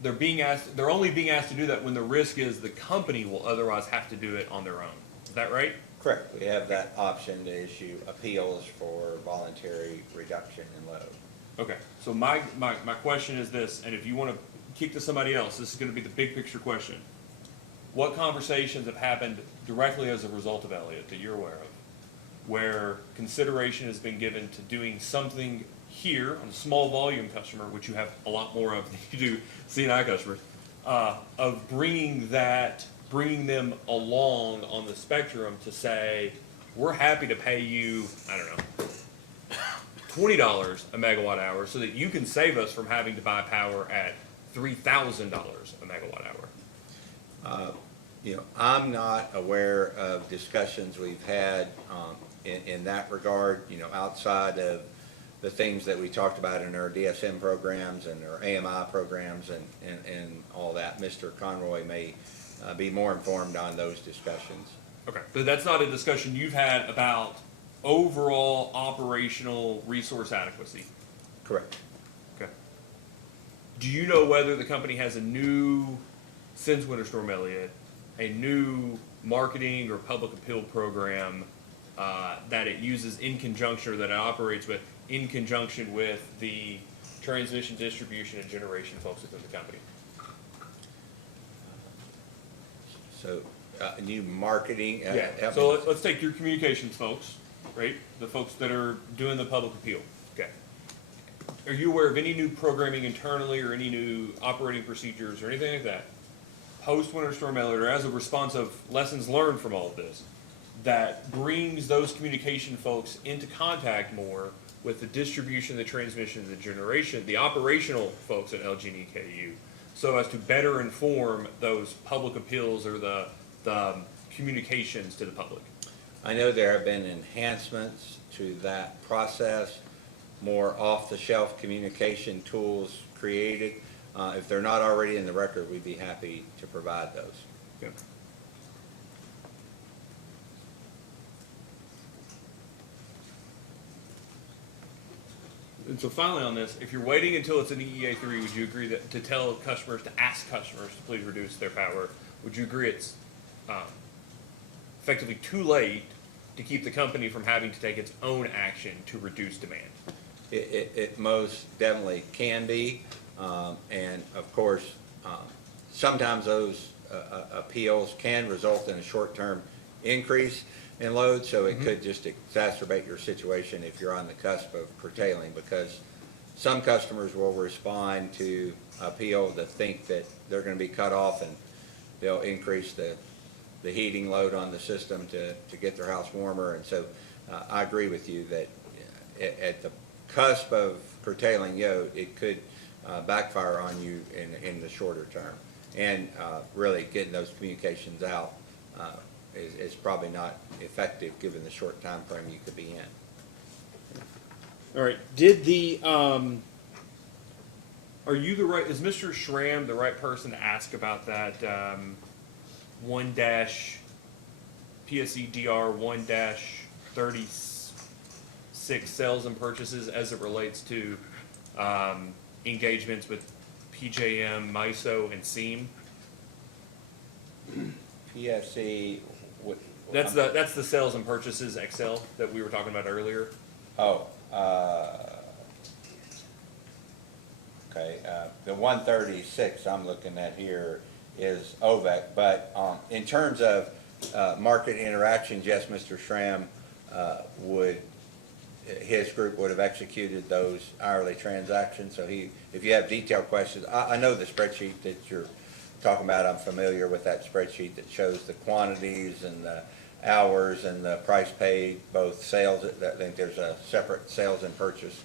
they're only being asked to do that when the risk is the company will otherwise have to do it on their own. Is that right? Correct. We have that option to issue appeals for voluntary reduction in load. Okay, so my question is this, and if you want to kick to somebody else, this is going to be the big picture question. What conversations have happened directly as a result of Elliott that you're aware of, where consideration has been given to doing something here on a small volume customer, which you have a lot more of than you do C&I customers, of bringing them along on the spectrum to say, we're happy to pay you, I don't know, $20 a megawatt hour so that you can save us from having to buy power at $3,000 a megawatt hour. I'm not aware of discussions we've had in that regard, outside of the things that we talked about in our DSM programs and our AMI programs and all that. Mr. Conroy may be more informed on those discussions. Okay, but that's not a discussion you've had about overall operational resource adequacy. Correct. Okay. Do you know whether the company has since Winter Storm Elliott, a new marketing or public appeal program that it uses in conjunction, or that it operates with in conjunction with the transmission, distribution, and generation folks within the company? So, new marketing. Yeah. So let's take your communications folks, right? The folks that are doing the public appeal. Okay. Are you aware of any new programming internally, or any new operating procedures, or anything like that, post Winter Storm Elliott, or as a response of lessons learned from all of this, that brings those communication folks into contact more with the distribution, the transmission, the generation, the operational folks at LG and EKU, so as to better inform those public appeals or the communications to the public? I know there have been enhancements to that process, more off-the-shelf communication tools created. If they're not already in the record, we'd be happy to provide those. Okay. And so finally on this, if you're waiting until it's an EEA3, would you agree that to tell customers, to ask customers to please reduce their power, would you agree it's effectively too late to keep the company from having to take its own action to reduce demand? It most definitely can be, and of course, sometimes those appeals can result in a short-term increase in load, so it could just exacerbate your situation if you're on the cusp of curtailing, because some customers will respond to appeal to think that they're going to be cut off, and they'll increase the heating load on the system to get their house warmer. And so I agree with you that at the cusp of curtailing it could backfire on you in the shorter term. And really getting those communications out is probably not effective given the short time frame you could be in. All right. Are you is Mr. Schramm the right person to ask about that 1-PSEDR 1-36 sales and purchases as it relates to engagements with PJM, MISO, and SEAM? PFC. That's the sales and purchases Excel that we were talking about earlier. Oh, okay. The 136 I'm looking at here is OVEC, but in terms of market interactions, yes, Mr. Schramm his group would have executed those hourly transactions. So if you have detailed questions, I know the spreadsheet that you're talking about. I'm familiar with that spreadsheet that shows the quantities and the hours and the price paid, both sales. I think there's a separate sales and purchase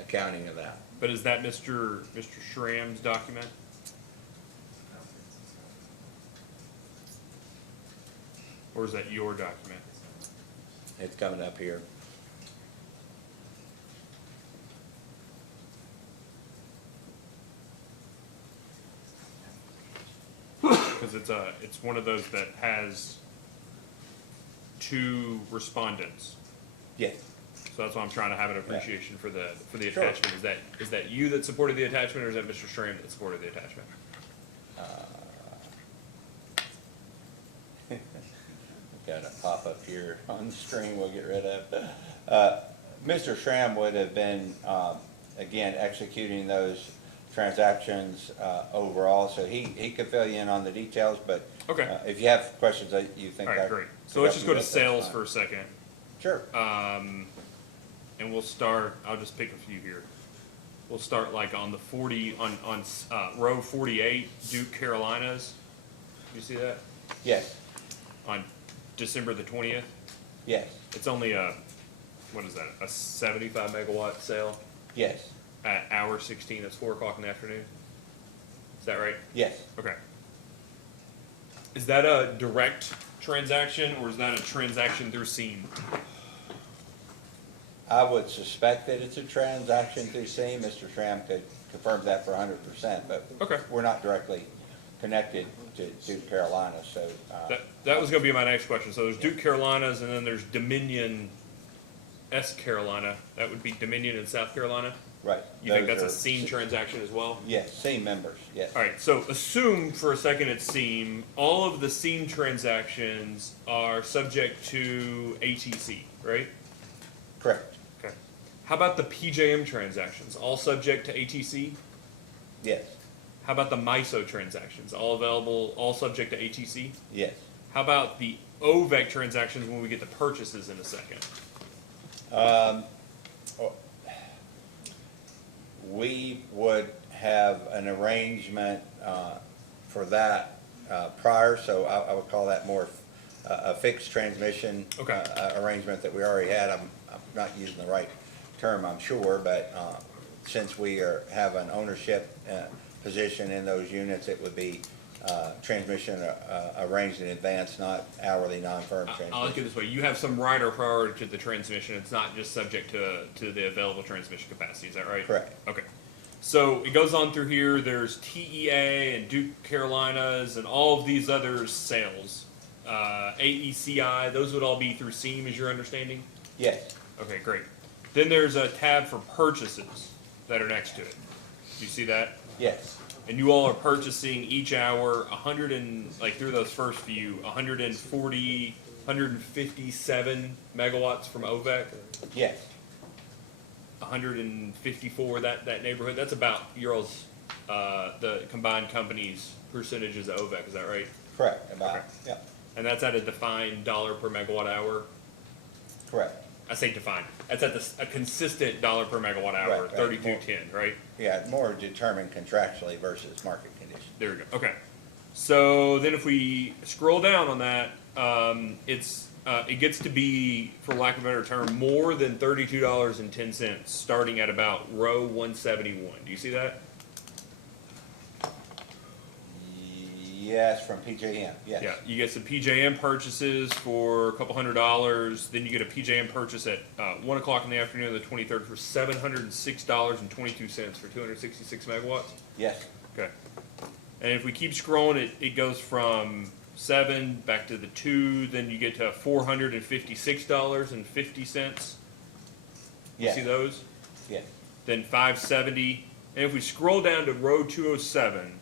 accounting of that. But is that Mr. Schramm's document? Or is that your document? It's coming up here. Because it's one of those that has two respondents. Yes. So that's why I'm trying to have an appreciation for the Sure. attachment. Is that you that supported the attachment, or is that Mr. Schramm that supported the attachment? Got a pop-up here on the screen we'll get rid of. Mr. Schramm would have been again, executing those transactions overall. So he could fill you in on the details, but Okay. if you have questions that you think All I right, great. could So let's help just you go to with, that's sales fine. for a second. Sure. And we'll start, I'll just pick a few here. We'll start like on the 40, on row 48, Duke Carolinas. You see that? Yes, On December the 20th. yes, It's only a, what is that, a 75 megawatt sale yes, at hour 16, that's 4 o'clock in the afternoon? Is that right? yes. Okay. Is that a direct transaction or is that a transaction through SEAM? I would suspect that it's a transaction through SEAM. Mr. Schramm could confirm that for 100%, but Okay. we're not directly connected to Duke Carolina, so. That was gonna be my next question. So there's Duke Carolinas and then there's Dominion S Carolina. That would be Dominion in South Carolina? Right. You think those that's a are- SEAM transaction as well? Yes, SEAM members, yes. All right, so assume for a second it's SEAM. All of the SEAM transactions are subject to ATC, right? Correct, Okay. How about the PJM transactions? All subject to ATC? yes, How about the MISO transactions? All available, all subject to ATC? yes. How about the OVEC transactions when we get the purchases in a second? We would have an arrangement for that prior, so I would call that more a fixed transmission Okay. arrangement that we already had. I'm not using the right term, I'm sure, but since we have an ownership position in those units, it would be transmission arranged in advance, not hourly, non-firm I'll look at it transmission. this way. You have some right or priority to the transmission. It's not just subject to the available transmission capacity. Is that right? Correct. Okay. So it goes on through here. There's TEA and Duke Carolinas and all of these other sales. AECI, those would all be through SEAM, is your understanding? Yes, Okay, great. Then there's a tab for purchases that are next to it. Do you see that? yes, And you all are purchasing each hour 100 and, like through those first few, 140, 157 megawatts from OVEC, yes, 154, that neighborhood. That's about your all's, the combined company's percentages of OVEC, is that right? correct, about, Okay. yeah, And that's at a defined dollar per megawatt hour? correct. I say defined. That's at a consistent dollar per megawatt hour, Right, right. 32.10, right? Yeah, more determined contractually versus market conditions. There we go. Okay. So then if we scroll down on that, it gets to be, for lack of a better term, more than $32.10, starting at about row 171. Do you see that? Yes, from PJM, yes. Yeah. You get some PJM purchases for a couple $100. Then you get a PJM purchase at 1 o'clock in the afternoon of the 23rd for $706.22 for 266 megawatts. Yes, Okay. And if we keep scrolling, it goes from 7 back to the 2, then you get to $456.50. You yes, see those? yes, Then 570. And if we scroll down to row 207,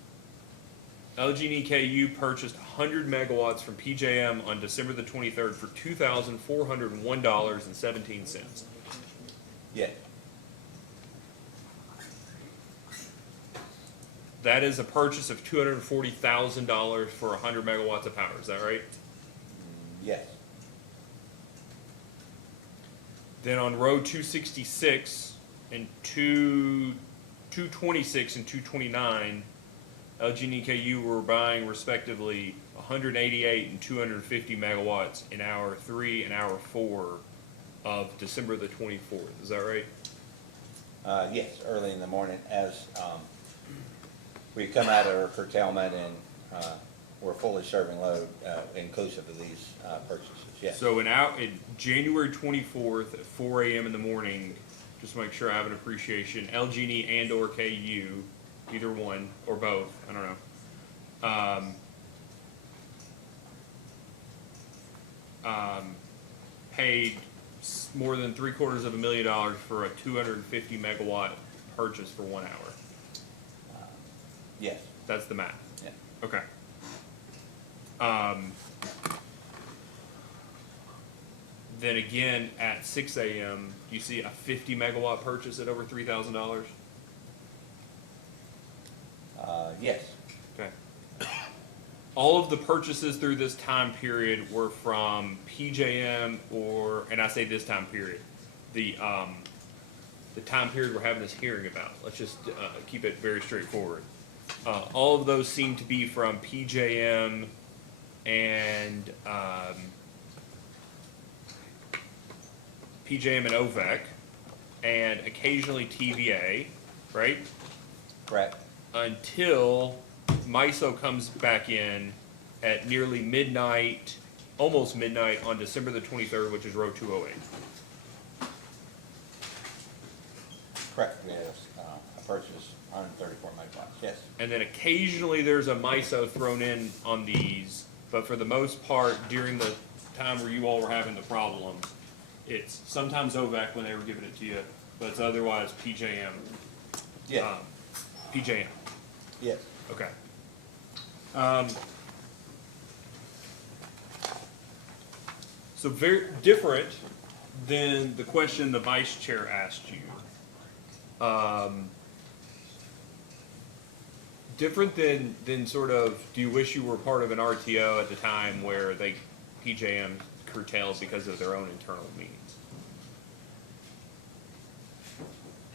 LG&EKU purchased 100 megawatts from PJM on December the 23rd for $2,401.17. yes, That is a purchase of $240,000 for 100 megawatts of power. Is that right? yes, Then on row 266 and 226 and 229, LG&EKU were buying respectively 188 and 250 megawatts in hour 3 and hour 4 of December the 24th. Is that right? yes, early in the morning as we come out of our curtailment and we're fully serving load inclusive of these purchases, yes. So in January 24th at 4 a.m. in the morning, just to make sure I have an appreciation, LG&E and or KU, either one or both, I don't know, paid more than $750,000 for a 250 megawatt purchase for 1 hour. Yes, That's the math. yeah, Okay. then again at 6 a.m., you see a 50 megawatt purchase at over $3,000. Yes. Okay. All of the purchases through this time period were from PJM and I say this time period, the time period we're having this hearing about. Let's just keep it very straightforward. All of those seem to be from PJM and OVEC, and occasionally TVA, right? Correct. Until MISO comes back in at nearly midnight, almost midnight on December the 23rd, which is row 208. Correct. We have a purchase 134 megawatts. Yes. And then occasionally there's a MISO thrown in on these, but for the most part, during the time where you all were having the problems, it's sometimes OVEC when they were giving it to you, but it's otherwise PJM. Yes. PJM. Yes. Okay. So very different than the question the vice chair asked you. Different than sort of, do you wish you were part of an RTO at the time where PJM curtailed because of their own internal means?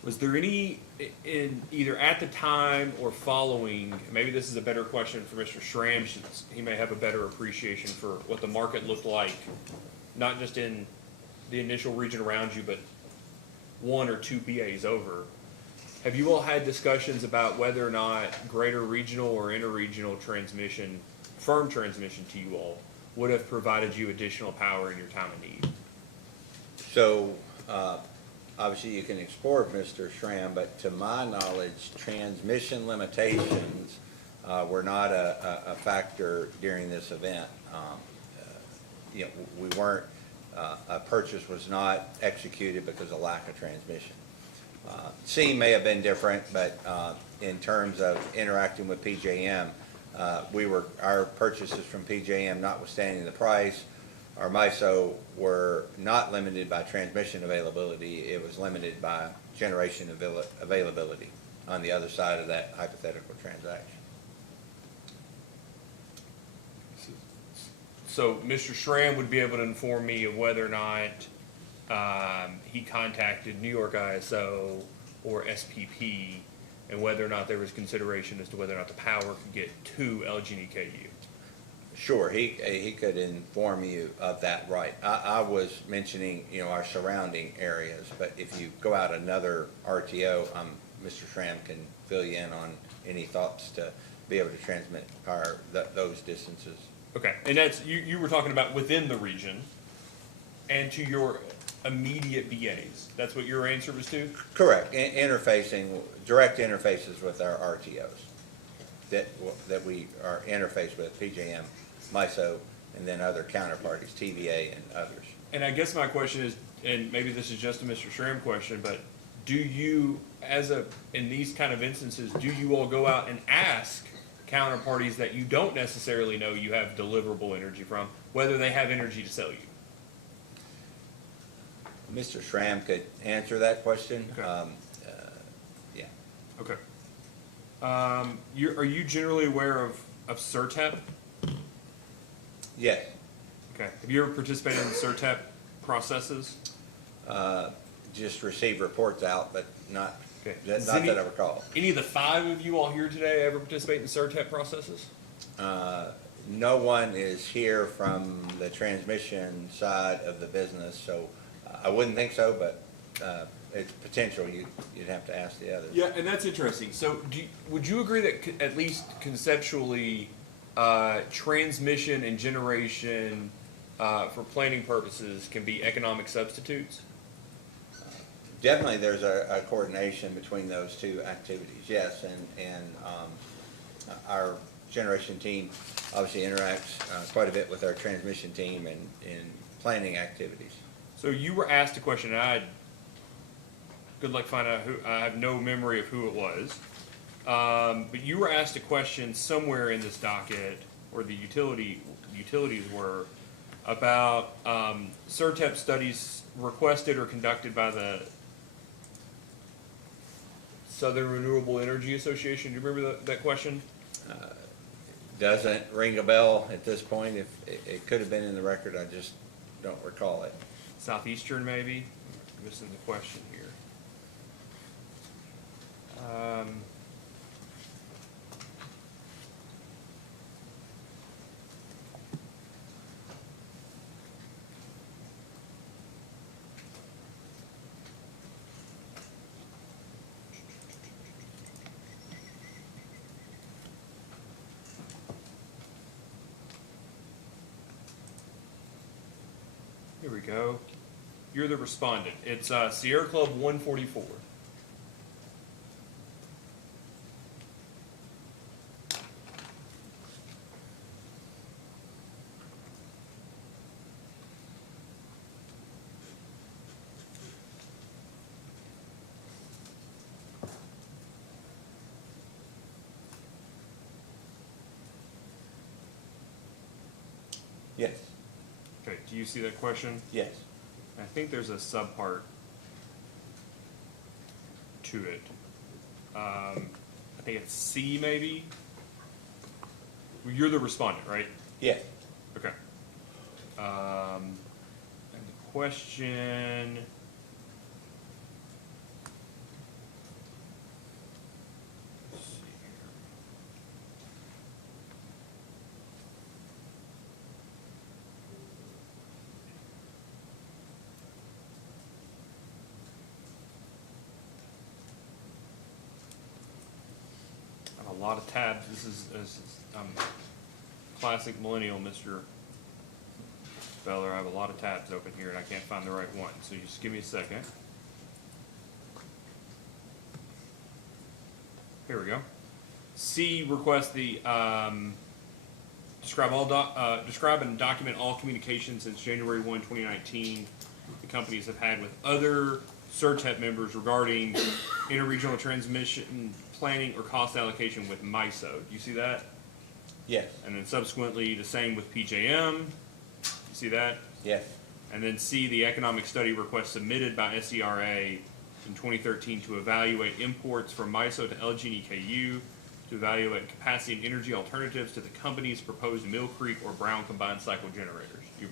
Was there any, in either at the time or following, maybe this is a better question for Mr. Schramm, since he may have a better appreciation for what the market looked like, not just in the initial region around you, but 1 or 2 BAs over. Have you all had discussions about whether or not greater regional or interregional transmission, firm transmission to you all, would have provided you additional power in your time of need? So, obviously you can explore Mr. Schramm, but to my knowledge, transmission limitations were not a factor during this event. We weren't, a purchase was not executed because of lack of transmission. Scene may have been different, but in terms of interacting with PJM, our purchases from PJM, notwithstanding the price, our MISO were not limited by transmission availability. It was limited by generation availability on the other side of that hypothetical transaction. So Mr. Schramm would be able to inform me of whether or not he contacted New York ISO or SPP, and whether or not there was consideration as to whether or not the power could get to LG&EKU. Sure, he could inform you of that, right. I was mentioning, our surrounding areas, but if you go out another RTO, Mr. Schramm can fill you in on any thoughts to be able to transmit power those distances. Okay, and that's, you were talking about within the region and to your immediate BAs. That's what your answer was to? Correct, direct interfaces with our RTOs that we are interfaced with, PJM, MISO, and then other counterparties, TVA and others. And I guess my question is, and maybe this is just a Mr. Schramm question, but do you, in these kind of instances, do you all go out and ask counterparties that you don't necessarily know you have deliverable energy from, whether they have energy to sell you? Mr. Schramm could answer that question. Okay. Yeah. Okay. Are you generally aware of CERTEP? Yes. Okay. Have you ever participated in CERTEP processes? Just receive reports out, but not, Okay. not that I recall. Any of the 5 of you all here today ever participate in CERTEP processes? No one is here from the transmission side of the business, so I wouldn't think so, but it's potential. You'd have to ask the others. Yeah, and that's interesting. So would you agree that at least conceptually, transmission and generation for planning purposes can be economic substitutes? Definitely there's a coordination between those two activities, yes, and our generation team obviously interacts quite a bit with our transmission team in planning activities. So you were asked a question, and good luck finding out who, I have no memory of who it was, but you were asked a question somewhere in this docket, or the utilities were, about CERTEP studies requested or conducted by the Southern Renewable Energy Association. Do you remember that question? Doesn't ring a bell at this point. If it could have been in the record, I just don't recall it. Southeastern, maybe? I'm missing the question here. Here we go. You're the respondent. It's Sierra Club 144. Yes. Okay, do you see that question? Yes. I think there's a subpart to it. I think it's C, maybe? Well, you're the respondent, right? Yes. Okay. And the question... Let's see here. I have a lot of tabs. This is classic millennial, Mr. Beller. I have a lot of tabs open here and I can't find the right one. So just give me a second. Here we go. C requests the describe and document all communications since January 1, 2019 the companies have had with other CERTEP members regarding interregional transmission planning or cost allocation with MISO. Do you see that? Yes. And then subsequently the same with PJM. You see that? Yes. And then C, the economic study request submitted by SERA in 2013 to evaluate imports from MISO to LG and EKU, to evaluate capacity and energy alternatives to the company's proposed Mill Creek or Brown combined cycle generators. You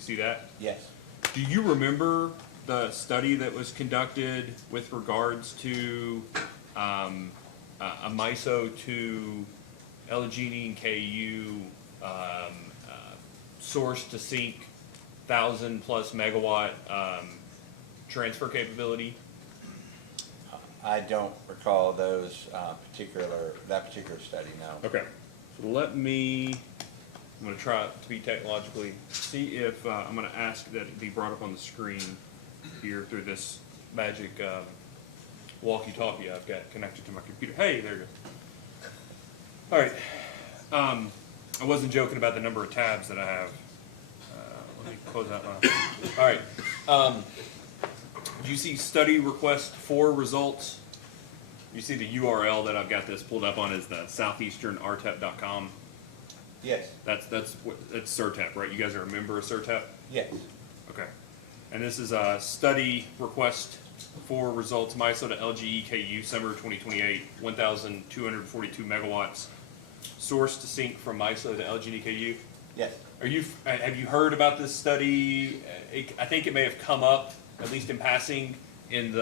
see that? Yes. Do you remember the study that was conducted with regards to a MISO to LG and KU source to sink 1,000+ megawatt transfer capability? I don't recall those that particular study, no. Okay, so let me, I'm gonna try to be technologically, see if, I'm gonna ask that it be brought up on the screen here through this magic walkie-talkie I've got connected to my computer. Hey, there you go. All right, I wasn't joking about the number of tabs that I have. Let me close out my, all right. Do you see study request for results? You see the URL that I've got this pulled up on is the southeasternrtep.com. Yes. That's CERTEP, right? You guys are a member of CERTEP? Yes. Okay. And this is a study request for results MISO to LG EKU summer 2028, 1,242 megawatts. Source to sink from MISO to LG and EKU. Yes. Have you heard about this study? I think it may have come up, at least in passing, in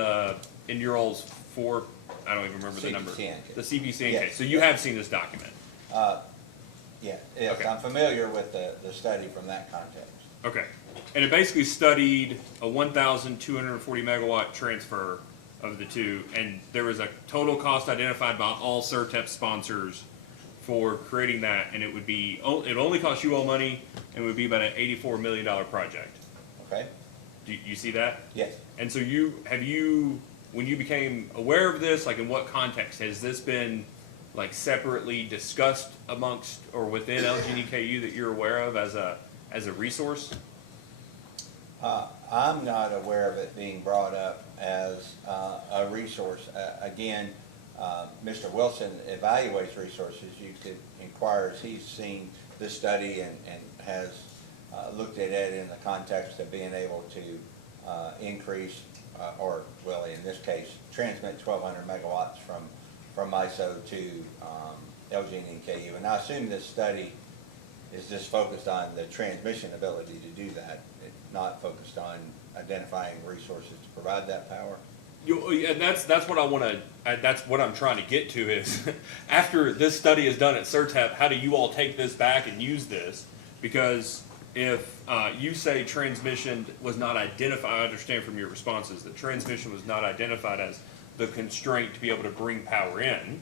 your all's four, I don't even remember the number. CPCN. The CPCN Yes. case. So you have seen this document? Yeah, yes, Okay. I'm familiar with the study from that context. Okay. And it basically studied a 1,240 megawatt transfer of the two, and there was a total cost identified by all CERTEP sponsors for creating that, and it would only cost you all money, and it would be about an $84 million project. Okay? Do you see that? Yes. And so when you became aware of this, like in what context, has this been like separately discussed amongst or within LG and EKU that you're aware of as a resource? I'm not aware of it being brought up as a resource. Again, Mr. Wilson evaluates resources. You could inquire as he's seen this study and has looked at it in the context of being able to increase, or well, in this case, transmit 1,200 megawatts from MISO to LG&E and KU. And I assume this study is just focused on the transmission ability to do that. It's not focused on identifying resources to provide that power. And that's what I want to. That's what I'm trying to get to is after this study is done at CERTEP, how do you all take this back and use this? Because if you say transmission was not identified, I understand from your responses that transmission was not identified as the constraint to be able to bring power in.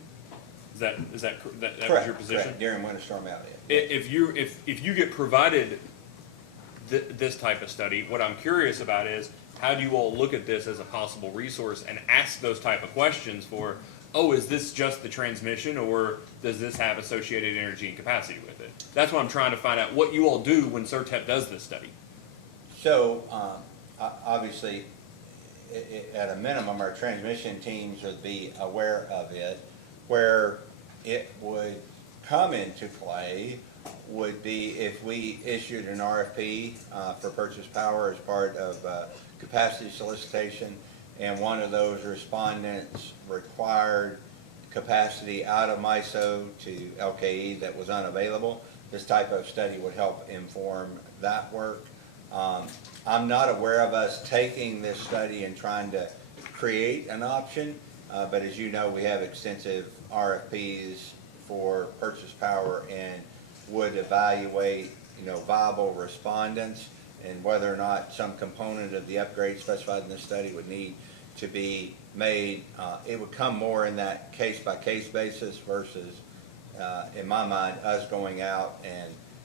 Is that was your position? Correct. During winter storm outage. If you get provided this type of study, what I'm curious about is how do you all look at this as a possible resource and ask those type of questions for, oh, is this just the transmission or does this have associated energy and capacity with it? That's what I'm trying to find out, what you all do when CERTEP does this study. So, obviously, at a minimum, our transmission teams would be aware of it. Where it would come into play would be if we issued an RFP for purchase power as part of capacity solicitation, and one of those respondents required capacity out of MISO to LKE that was unavailable. This type of study would help inform that work. I'm not aware of us taking this study and trying to create an option, but as you know, we have extensive RFPs for purchase power and would evaluate, viable respondents and whether or not some component of the upgrade specified in this study would need to be made. It would come more in that case-by-case basis versus, in my mind, us going out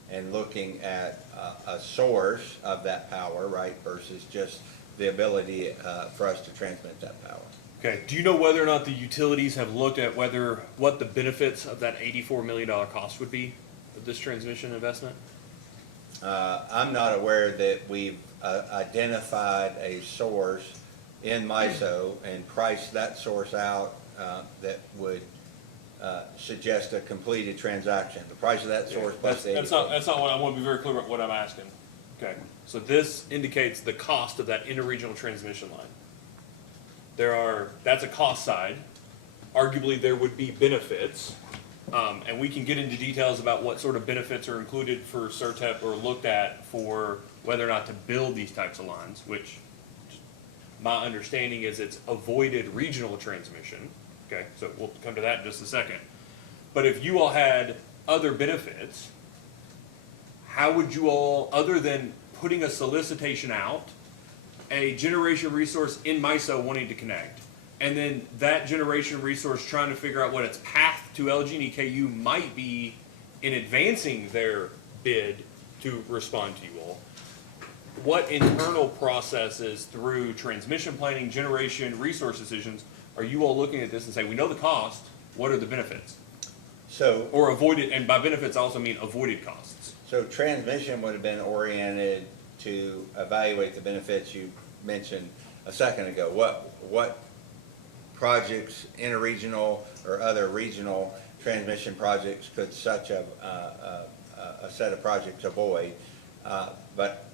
and looking at a source of that power, right, versus just the ability for us to transmit that power. Okay. Do you know whether or not the utilities have looked at what the benefits of that $84 million cost would be of this transmission investment? I'm not aware that we've identified a source in MISO and priced that source out that would suggest a completed transaction. The price of that source plus the that's not what I want to be very clear about what I'm asking. Okay. So this indicates the cost of that interregional transmission line. That's a cost side. Arguably, there would be benefits, and we can get into details about what sort of benefits are included for CERTEP or looked at for whether or not to build these types of lines, which my understanding is it's avoided regional transmission. Okay, so we'll come to that in just a second. But if you all had other benefits, how would you all, other than putting a solicitation out, a generation resource in MISO wanting to connect, and then that generation resource trying to figure out what its path to LG&E KU might be in advancing their bid to respond to you all, what internal processes through transmission planning, generation, resource decisions are you all looking at this and say, we know the cost, what are the benefits? So, Or avoided, and by benefits I also mean avoided costs. so transmission would have been oriented to evaluate the benefits you mentioned a second ago. What projects, interregional or other regional transmission projects could such a set of projects avoid? But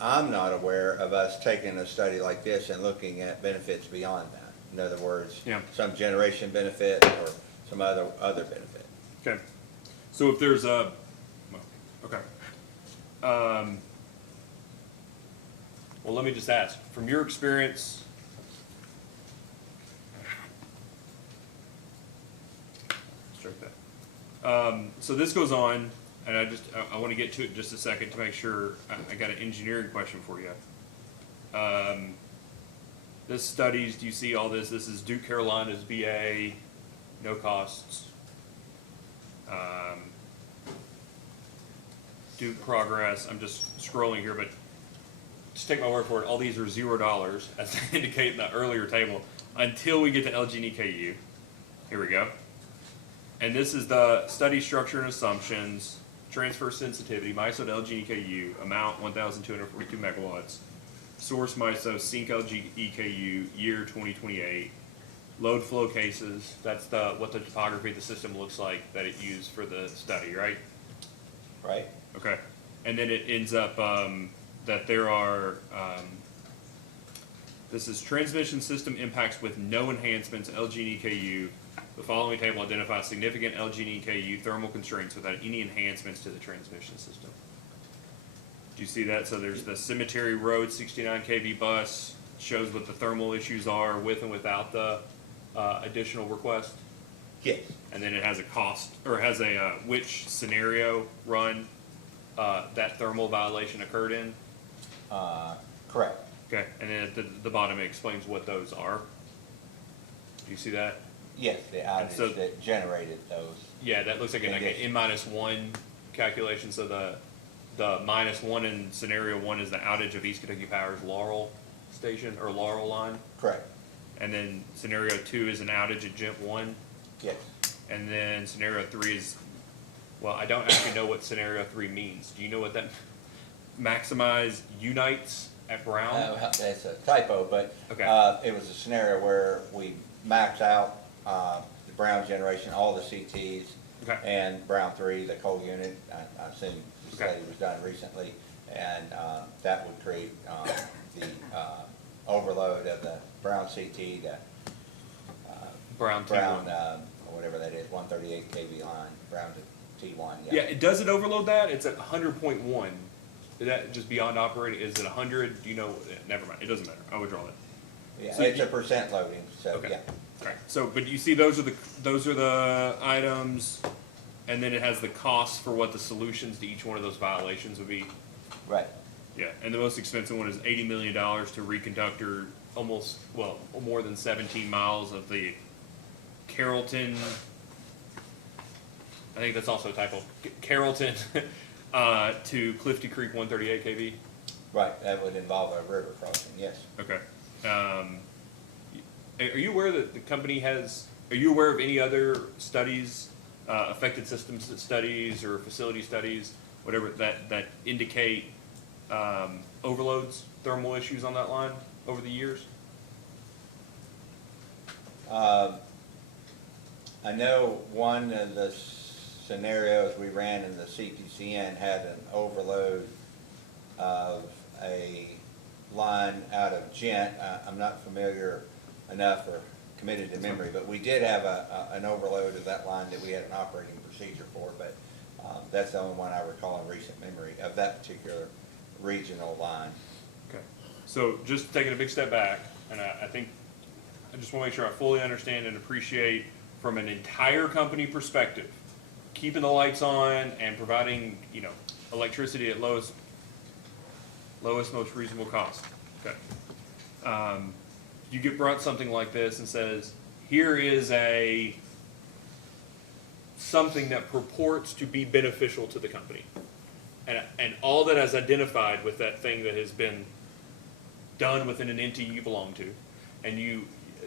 I'm not aware of us taking a study like this and looking at benefits beyond that. In other words, some generation benefit or some other benefit. Okay. So if there's a, okay. Well, let me just ask, from your experience, strike that. So this goes on, and I want to get to it in just a second to make sure I got an engineering question for you. This studies, do you see all this? This is Duke Carolina's BA, no costs. Duke Progress, I'm just scrolling here, but just take my word for it, all these are $0, as they indicate in the earlier table, until we get to LG&E KU. Here we go. And this is the study structure and assumptions, transfer sensitivity, MISO to LG&E KU, amount 1,242 megawatts, source MISO, sync LG&E KU, year 2028, load flow cases, that's what the topography of the system looks like that it used for the study, right? Right. Okay. and then it ends up, that there are, this is transmission system impacts with no enhancements, LG and EKU. The following table identifies significant LG and EKU thermal constraints without any enhancements to the transmission system. Do you see that? So there's the Cemetery Road 69 kV bus, shows what the thermal issues are with and without the additional request. Yes. And then it has a cost, or has a which scenario run that thermal violation occurred in. Correct. Okay, and then at the bottom it explains what those are. Do you see that? Yes, the And so- outage that generated those. Yeah, that looks like an N-1 calculation, so the -1 in scenario 1 is the outage of East Kentucky Power's Laurel station, or Laurel line. Correct. And then scenario 2 is an outage at Gent 1. Yes. And then scenario 3 is, well, I don't actually know what scenario 3 means. Do you know what that, maximize unites at Brown? That's a typo, but Okay. it was a scenario where we max out the Brown generation, all the CTs, Okay. and Brown 3, the coal unit. I assume the Okay. study was done recently, and that would create the overload of the Brown CT to Brown T1. Brown, or whatever that is, 138 kV line, Brown to T1. Yeah, does it overload that? It's at 100.1. Is that just beyond operating? Is it 100? Do you know? Never mind. It doesn't matter. I withdraw that. Yeah, So it's you- a percent loading, so, Okay. yeah. Okay. So, but you see, those are the items, and then it has the costs for what the solutions to each one of those violations would be. Right. Yeah, and the most expensive one is $80 million to reconductor more than 17 miles of the Carrollton. I think that's also a typo. Carrollton to Clifty Creek 138 kV. Right, that would involve a river crossing, yes. Okay. Are you aware that the company has? Are you aware of any other studies, affected systems studies or facility studies, whatever that indicate overloads, thermal issues on that line over the years? I know one of the scenarios we ran in the CPCN had an overload of a line out of Gent. I'm not familiar enough or committed to memory, but we did have an overload of that line that we had an operating procedure for, but that's the only one I recall in recent memory of that particular regional line. Okay. So just taking a big step back, and I think I just want to make sure I fully understand and appreciate from an entire company perspective, keeping the lights on and providing, electricity at lowest, most reasonable cost. Okay. You get brought something like this and says, here is something that purports to be beneficial to the company. And all that is identified with that thing that has been done within an entity you belong to. And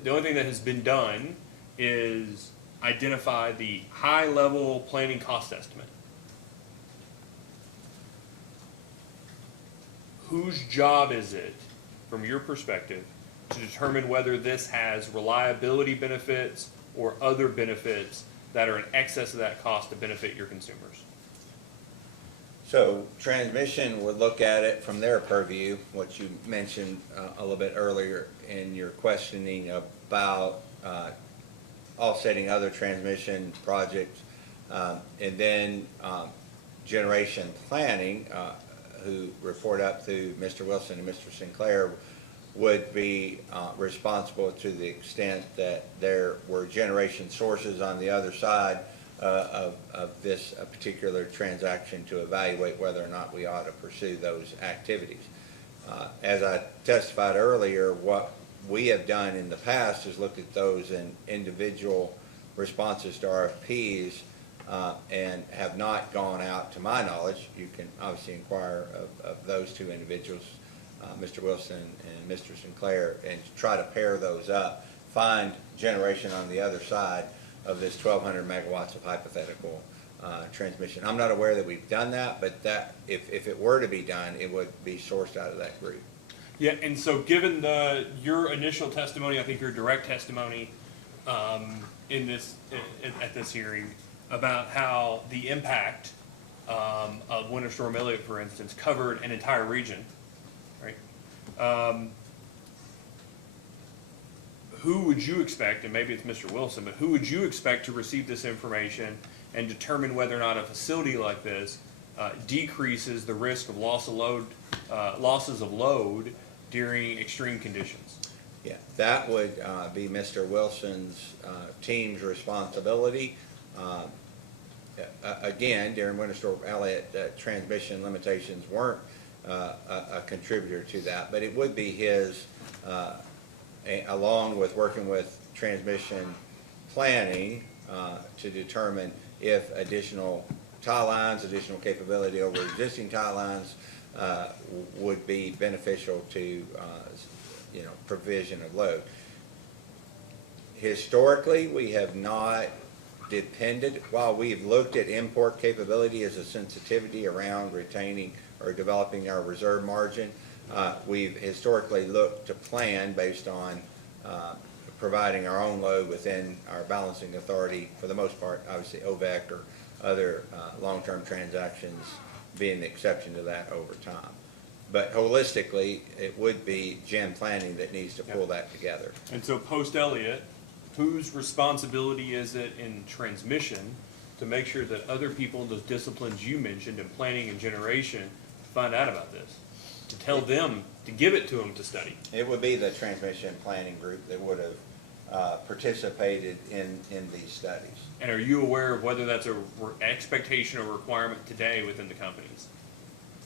the only thing that has been done is identify the high level planning cost estimate. Whose job is it, from your perspective, to determine whether this has reliability benefits or other benefits that are in excess of that cost to benefit your consumers? So transmission would look at it from their purview, what you mentioned a little bit earlier in your questioning about offsetting other transmission projects. And then generation planning, who report up through Mr. Wilson and Mr. Sinclair, would be responsible to the extent that there were generation sources on the other side of this particular transaction to evaluate whether or not we ought to pursue those activities. As I testified earlier, what we have done in the past is looked at those in individual responses to RFPs and have not gone out, to my knowledge. You can obviously inquire of those two individuals, Mr. Wilson and Mr. Sinclair, and try to pair those up, find generation on the other side of this 1,200 megawatts of hypothetical transmission. I'm not aware that we've done that, but that if it were to be done, it would be sourced out of that group. Yeah, and so given your initial testimony, I think your direct testimony at this hearing about how the impact of Winter Storm Elliott, for instance, covered an entire region, right? Who would you expect, and maybe it's Mr. Wilson, but who would you expect to receive this information and determine whether or not a facility like this decreases the risk of losses of load during extreme conditions? Yeah, that would be Mr. Wilson's team's responsibility. Again, during Winter Storm Elliott, transmission limitations weren't a contributor to that, but it would be his, along with working with transmission planning to determine if additional tie lines, additional capability over existing tie lines would be beneficial to provision of load. Historically, we have not depended, while we've looked at import capability as a sensitivity around retaining or developing our reserve margin, we've historically looked to plan based on providing our own load within our balancing authority, for the most part, obviously OVEC or other long-term transactions being the exception to that over time. But holistically, it would be gen planning that needs to pull that together. And so post-Elliott, whose responsibility is it in transmission to make sure that other people in those disciplines you mentioned in planning and generation find out about this? To tell them, to give it to them to study? It would be the transmission planning group that would have participated in these studies. And are you aware of whether that's an expectation or requirement today within the companies?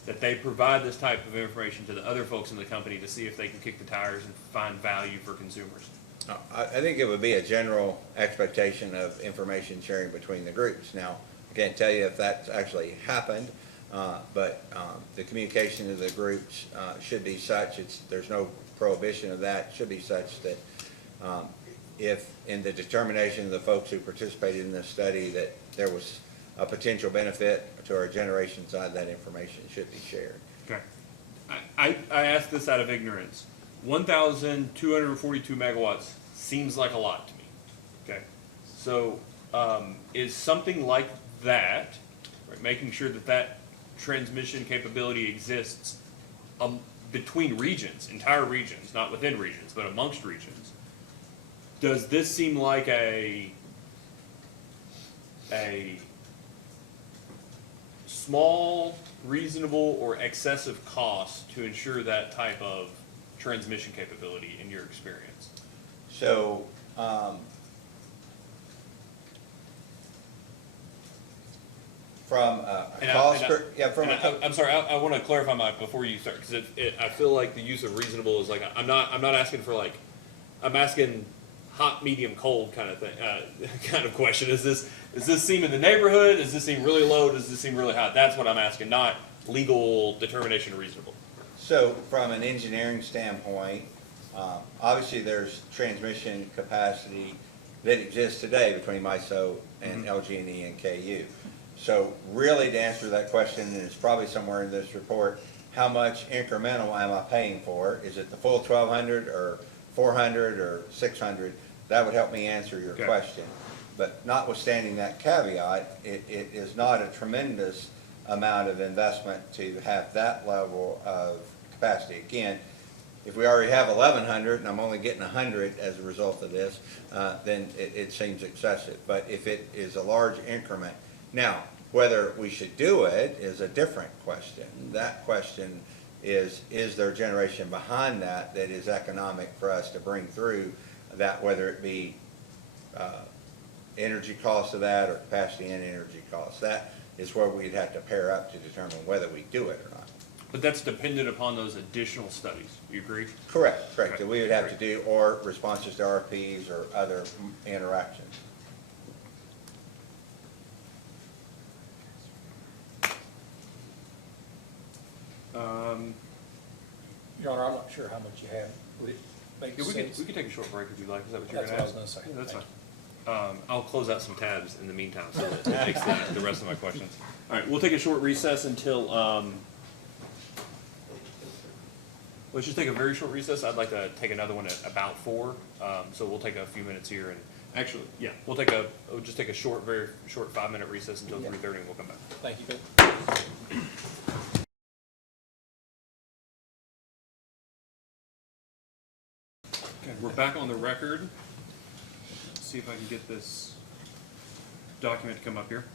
That they provide this type of information to the other folks in the company to see if they can kick the tires and find value for consumers? I think it would be a general expectation of information sharing between the groups. Now, I can't tell you if that's actually happened, but the communication of the groups should be such, there's no prohibition of that, should be such that if in the determination of the folks who participated in this study that there was a potential benefit to our generation side, that information should be shared. Okay. I ask this out of ignorance. 1,242 megawatts seems like a lot to me. Okay. So is something like that, right, making sure that that transmission capability exists between regions, entire regions, not within regions, but amongst regions, does this seem like a small, reasonable, or excessive cost to ensure that type of transmission capability in your experience? So, from a cost, I'm sorry. I want to clarify before you start, because I feel like the use of reasonable is like I'm not asking for like, I'm asking hot, medium, cold kind of thing, kind of question. Does this seem in the neighborhood? Does this seem really low? Does this seem really hot? That's what I'm asking, not legal determination reasonable. So from an engineering standpoint, obviously there's transmission capacity that exists today between MISO and LG&E and KU. So really to answer that question, and it's probably somewhere in this report, how much incremental am I paying for? Is it the full 1,200 or 400 or 600? That would help me answer your question. But notwithstanding that caveat, it is not a tremendous amount of investment to have that level of capacity. Again, if we already have 1,100 and I'm only getting 100 as a result of this, then it seems excessive. But if it is a large increment, now whether we should do it is a different question. That question is there generation behind that is economic for us to bring through that, whether it be energy cost of that or capacity and energy cost. That is where we'd have to pair up to determine whether we do it or not. But that's dependent upon those additional studies. You agree? Correct. That we would have to do, or responses to RFPs or other interactions. Your Honor, I'm not sure how much you have. Would it make Yeah, sense? we could take a short break if you'd like. Is that what you're That's going what to I ask? was gonna say. Yeah, that's Thank fine. I'll close out some tabs in the meantime, so that takes the rest of my questions. All right, we'll take a short recess until, let's just take a very short recess. I'd like to take another one at about 4. So we'll take a few minutes here and Actually, yeah, we'll just take a short, very short 5-minute recess until 3:30 and we'll come back. Thank you, Bill. Okay, we're back on the record. Let's see if I can get this document to come up here.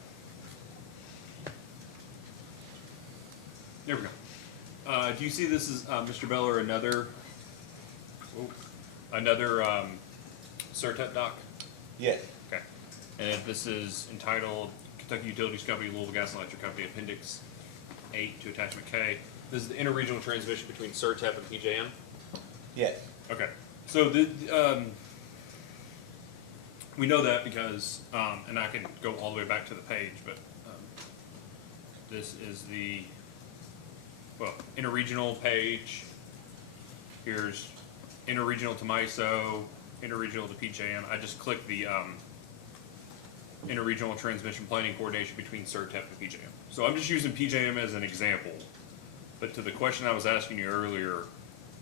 There we go. Do you see this is, Mr. Beller, another CERTEP doc? Yes. Okay. And this is entitled Kentucky Utilities Company, Louisville Gas and Electric Company, Appendix 8 to Attachment K. This is the interregional transmission between CERTEP and PJM? Yes. Okay. So we know that because, and I can go all the way back to the page, but this is the, interregional page. Here's interregional to MISO, interregional to PJM. I just clicked the interregional transmission planning coordination between CERTEP and PJM. So I'm just using PJM as an example. But to the question I was asking you earlier,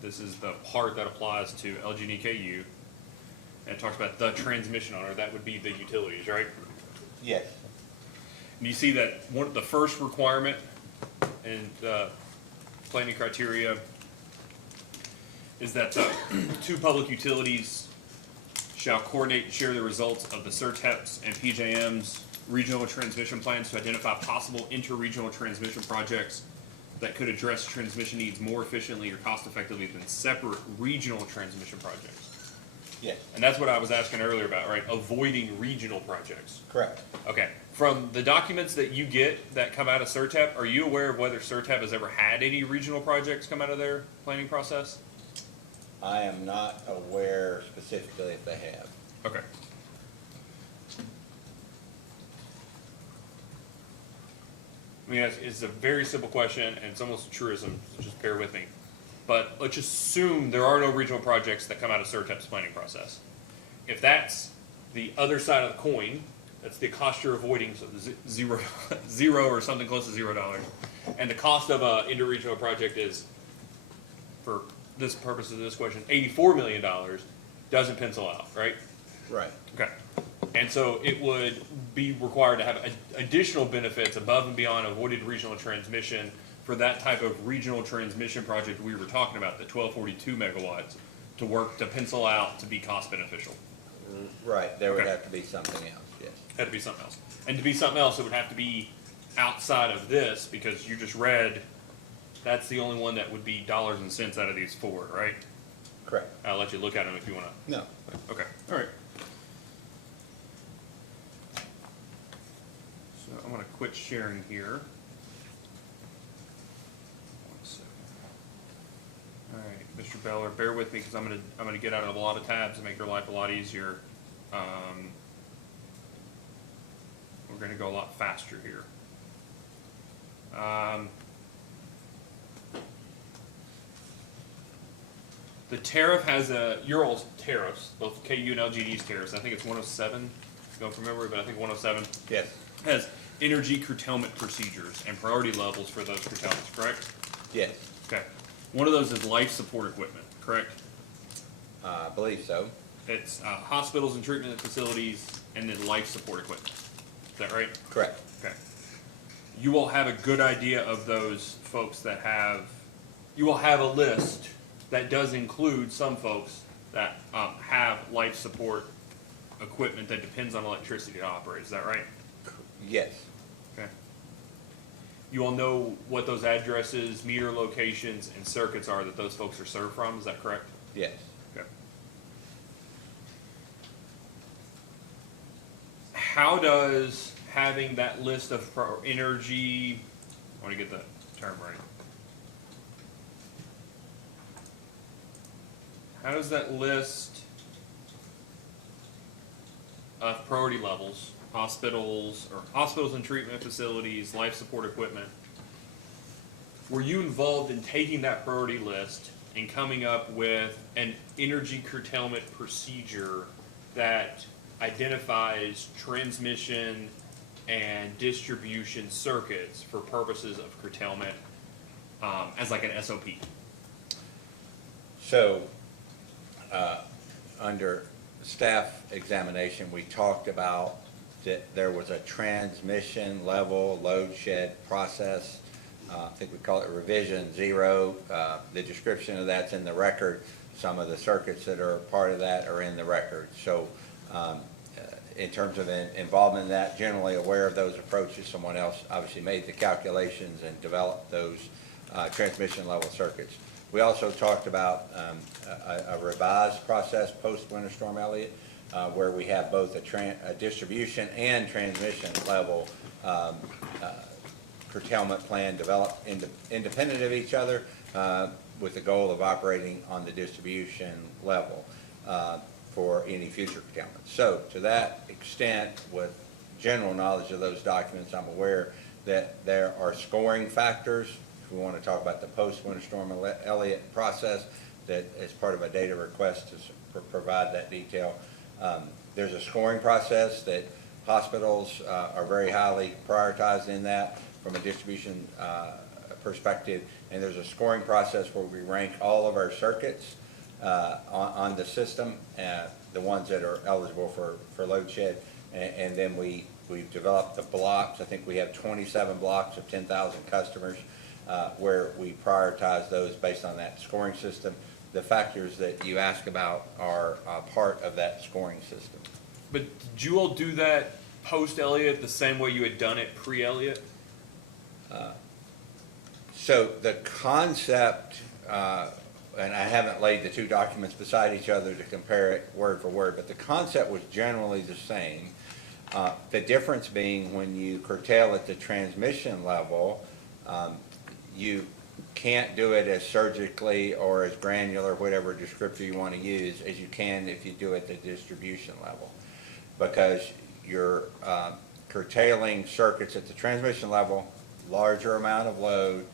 this is the part that applies to LG&EKU. And it talks about the transmission owner. That would be the utilities, right? Yes. And you see that the first requirement and planning criteria is that two public utilities shall coordinate and share the results of the CERTEP's and PJM's regional transmission plans to identify possible interregional transmission projects that could address transmission needs more efficiently or cost effectively than separate regional transmission projects. Yes. And that's what I was asking earlier about, right? Avoiding regional projects. Correct. Okay. From the documents that you get that come out of CERTEP, are you aware of whether CERTEP has ever had any regional projects come out of their planning process? I am not aware specifically if they have. Okay. I mean, it's a very simple question, and it's almost a truism, so just bear with me. But let's just assume there are no regional projects that come out of CERTEP's planning process. If that's the other side of the coin, that's the cost you're avoiding, so zero or something close to $0. And the cost of an interregional project is, for this purpose of this question, $84 million, doesn't pencil out, right? Right. Okay. And so it would be required to have additional benefits above and beyond avoided regional transmission for that type of regional transmission project we were talking about, the 1242 megawatts, to work, to pencil out to be cost beneficial. Right. There would Okay. have to be something else, yes. Had to be something else. And to be something else, it would have to be outside of this, because you just read that's the only one that would be dollars and cents out of these four, right? Correct. I'll let you look at them if you want to. No. Okay, all right. So I'm going to quit sharing here. 1 second. All right, Mr. Beller, bear with me because I'm going to get out of a lot of tabs and make your life a lot easier. We're going to go a lot faster here. The tariff has your all's tariffs, both KU and LGD's tariffs. I think it's 107, go from memory, but I think 107 Yes. has energy curtailment procedures and priority levels for those curtailments, correct? Yes. Okay. One of those is life support equipment, correct? I believe so. It's hospitals and treatment facilities and then life support equipment. Is that right? Correct. Okay. You will have a good idea of those folks that have, you will have a list that does include some folks that have life support equipment that depends on electricity to operate. Is that right? Yes. Okay. You all know what those addresses, meter locations, and circuits are that those folks are served from. Is that correct? Yes. Okay. How does having that list of energy, I want to get the term right. How does that list of priority levels, hospitals and treatment facilities, life support equipment, were you involved in taking that priority list and coming up with an energy curtailment procedure that identifies transmission and distribution circuits for purposes of curtailment as like an SOP? So, under staff examination, we talked about that there was a transmission level load shed process. I think we call it revision 0. The description of that's in the record. Some of the circuits that are part of that are in the record. So in terms of involvement in that, generally aware of those approaches. Someone else obviously made the calculations and developed those transmission level circuits. We also talked about a revised process post-Winter Storm Elliott, where we have both a distribution and transmission level curtailment plan developed independent of each other, with the goal of operating on the distribution level for any future curtailment. So to that extent, with general knowledge of those documents, I'm aware that there are scoring factors. If we want to talk about the post-Winter Storm Elliott process, that as part of a data request to provide that detail. There's a scoring process that hospitals are very highly prioritized in that from a distribution perspective, and there's a scoring process where we rank all of our circuits on the system, the ones that are eligible for load shed, and then we've developed the blocks. I think we have 27 blocks of 10,000 customers where we prioritize those based on that scoring system. The factors that you ask about are part of that scoring system. But did you all do that post-Elliott the same way you had done it pre-Elliott? So the concept, and I haven't laid the two documents beside each other to compare it word for word, but the concept was generally the same. The difference being when you curtail at the transmission level, you can't do it as surgically or as granular, whatever descriptor you want to use, as you can if you do it at the distribution level. Because you're curtailing circuits at the transmission level, larger amount of load.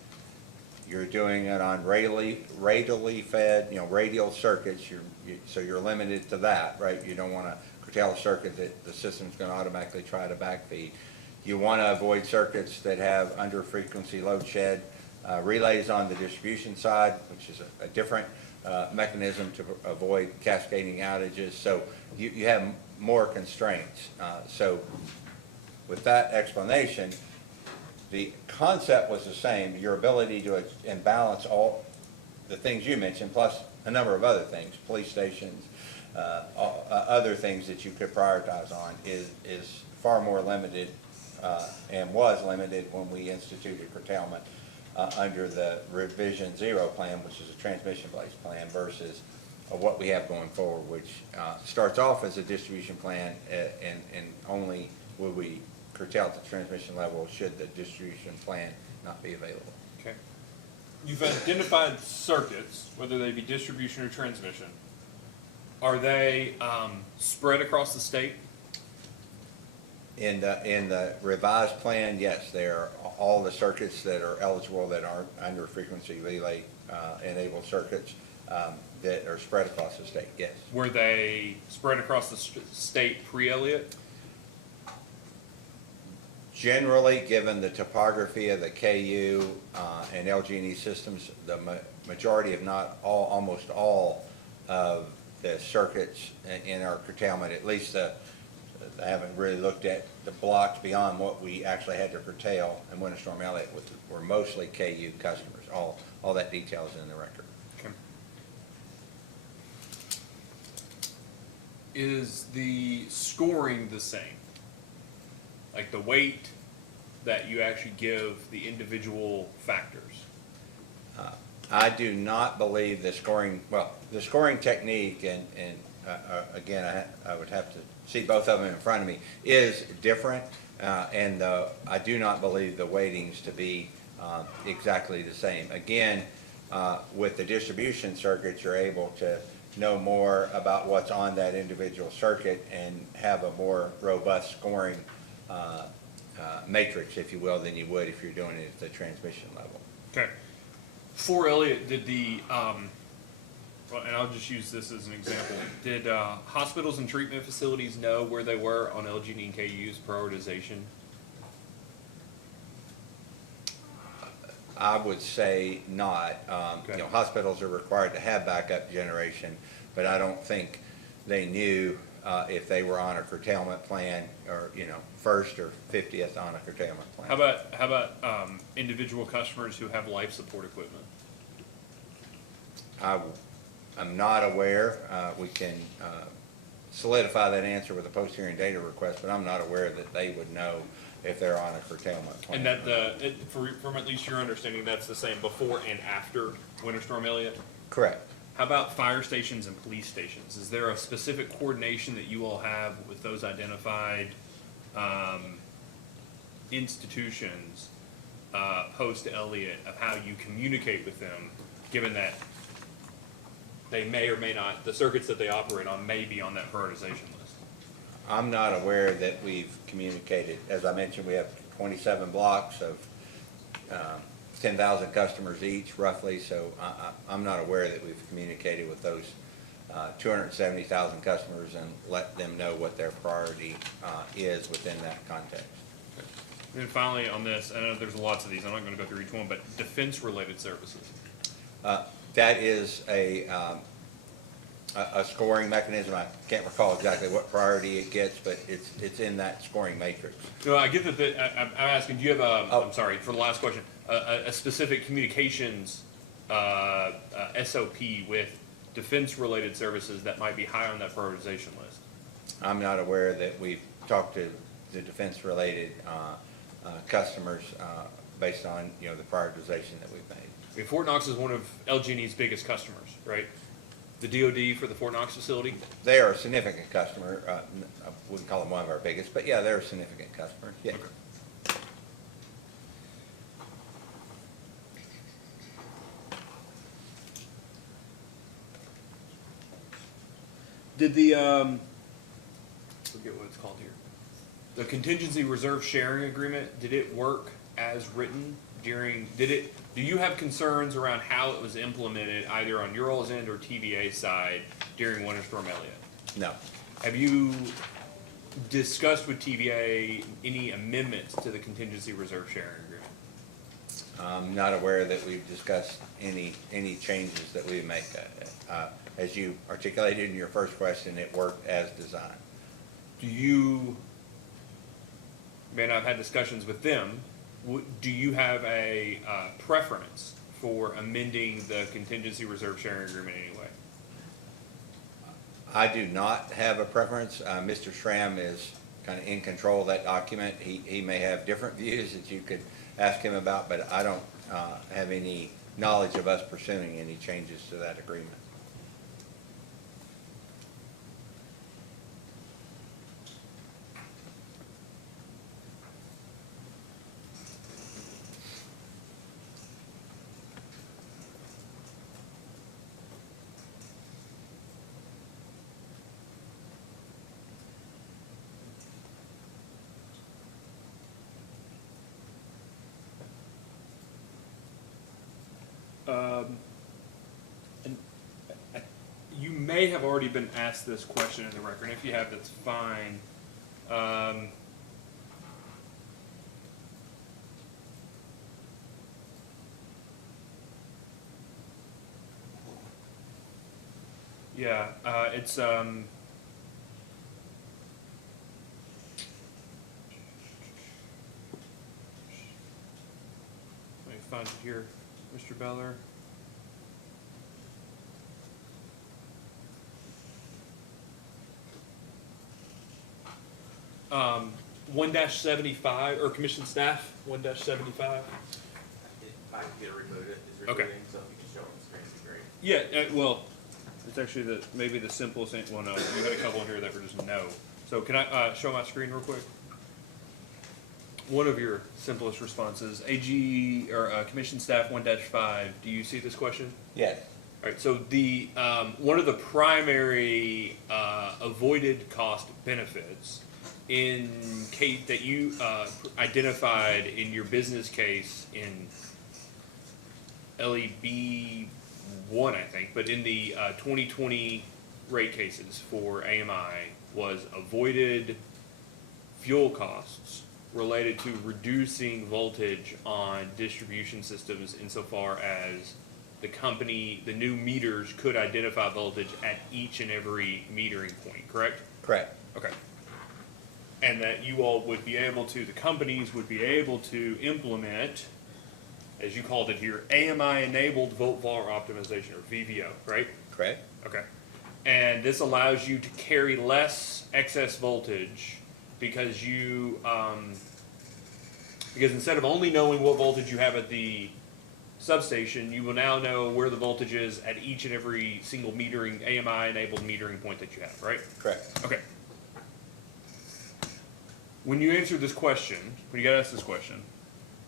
You're doing it on radially fed, radial circuits. So you're limited to that, right? You don't want to curtail a circuit that the system's going to automatically try to backfeed. You want to avoid circuits that have under frequency load shed. Relays on the distribution side, which is a different mechanism to avoid cascading outages. So you have more constraints. So with that explanation, the concept was the same. Your ability to balance all the things you mentioned, plus a number of other things, police stations, other things that you could prioritize on, is far more limited and was limited when we instituted curtailment under the revision 0 plan, which is a transmission-based plan, versus what we have going forward, which starts off as a distribution plan, and only will we curtail at the transmission level should the distribution plan not be available. Okay. You've identified circuits, whether they be distribution or transmission. Are they spread across the state? In the revised plan, yes, there are all the circuits that are eligible that aren't under frequency relay enabled circuits that are spread across the state, yes. Were they spread across the state pre-Elliott? Generally, given the topography of the KU and LG&E systems, the majority, if not all, almost all of the circuits in our curtailment, at least I haven't really looked at the blocks beyond what we actually had to curtail in Winter Storm Elliott, were mostly KU customers. All that detail is in the record. Okay. Is the scoring the same? Like the weight that you actually give the individual factors? I do not believe the scoring technique, and again, I would have to see both of them in front of me, is different, and I do not believe the weightings to be exactly the same. Again, with the distribution circuits, you're able to know more about what's on that individual circuit and have a more robust scoring matrix, if you will, than you would if you're doing it at the transmission level. Okay. For Elliott, did and I'll just use this as an example, did hospitals and treatment facilities know where they were on LG&E and KU's prioritization? I would say not. Okay. Hospitals are required to have backup generation, but I don't think they knew if they were on a curtailment plan or, first or 50th on a curtailment plan. How about individual customers who have life support equipment? I'm not aware. We can solidify that answer with a post-hearing data request, but I'm not aware that they would know if they're on a curtailment plan. And that from at least your understanding, that's the same before and after Winter Storm Elliott? Correct. How about fire stations and police stations? Is there a specific coordination that you all have with those identified institutions post-Elliott of how you communicate with them, given that they may or may not, the circuits that they operate on may be on that prioritization list? I'm not aware that we've communicated. As I mentioned, we have 27 blocks of 10,000 customers each, roughly, so I'm not aware that we've communicated with those 270,000 customers and let them know what their priority is within that context. And then finally on this, I know there's lots of these, I'm not going to go through each one, but defense-related services. That is a scoring mechanism. I can't recall exactly what priority it gets, but it's in that scoring matrix. No, I get that. I'm asking, do you have I'm sorry, for the last question, a specific communications SOP with defense-related services that might be high on that prioritization list? I'm not aware that we've talked to the defense-related customers based on, the prioritization that we've made. I mean, Fort Knox is one of LG&E's biggest customers, right? The DOD for the Fort Knox facility? They are a significant customer. I wouldn't call them one of our biggest, but yeah, they're a significant customer. Yeah. Okay. Did the, forget what it's called here. The contingency reserve sharing agreement, did it work as written during, do you have concerns around how it was implemented either on your all's end or TVA side during Winter Storm Elliott? No. Have you discussed with TVA any amendments to the contingency reserve sharing agreement? I'm not aware that we've discussed any changes that we make. As you articulated in your first question, it worked as designed. Do you, I've had discussions with them, do you have a preference for amending the contingency reserve sharing agreement anyway? I do not have a preference. Mr. Schramm is kind of in control of that document. He may have different views that you could ask him about, but I don't have any knowledge of us pursuing any changes to that agreement. And you may have already been asked this question in the record. If you have, that's fine. Yeah, it's let me find it here, Mr. Beller. 1-75, or commission staff, 1-75. I can get it rebooted. It's Okay. rebooting, so if you can show on the screen, it'd be great. Yeah, well, it's actually maybe the simplest, well, no, you had a couple in here that were just no. So can I show my screen real quick? One of your simplest responses, AG, or commission staff 1-5, do you see this question? Yes. All right, so the, one of the primary avoided cost benefits in case that you identified in your business case in LEB 1, I think, but in the 2020 rate cases for AMI was avoided fuel costs related to reducing voltage on distribution systems insofar as the new meters could identify voltage at each and every metering point, correct? Correct. Okay. And that you all would be able to, the companies would be able to implement, as you called it here, AMI-enabled volt-var optimization, or VVO, right? Correct. Okay. And this allows you to carry less excess voltage because because instead of only knowing what voltage you have at the substation, you will now know where the voltage is at each and every single metering, AMI-enabled metering point that you have, right? Correct. Okay. When you answered this question, when you got asked this question,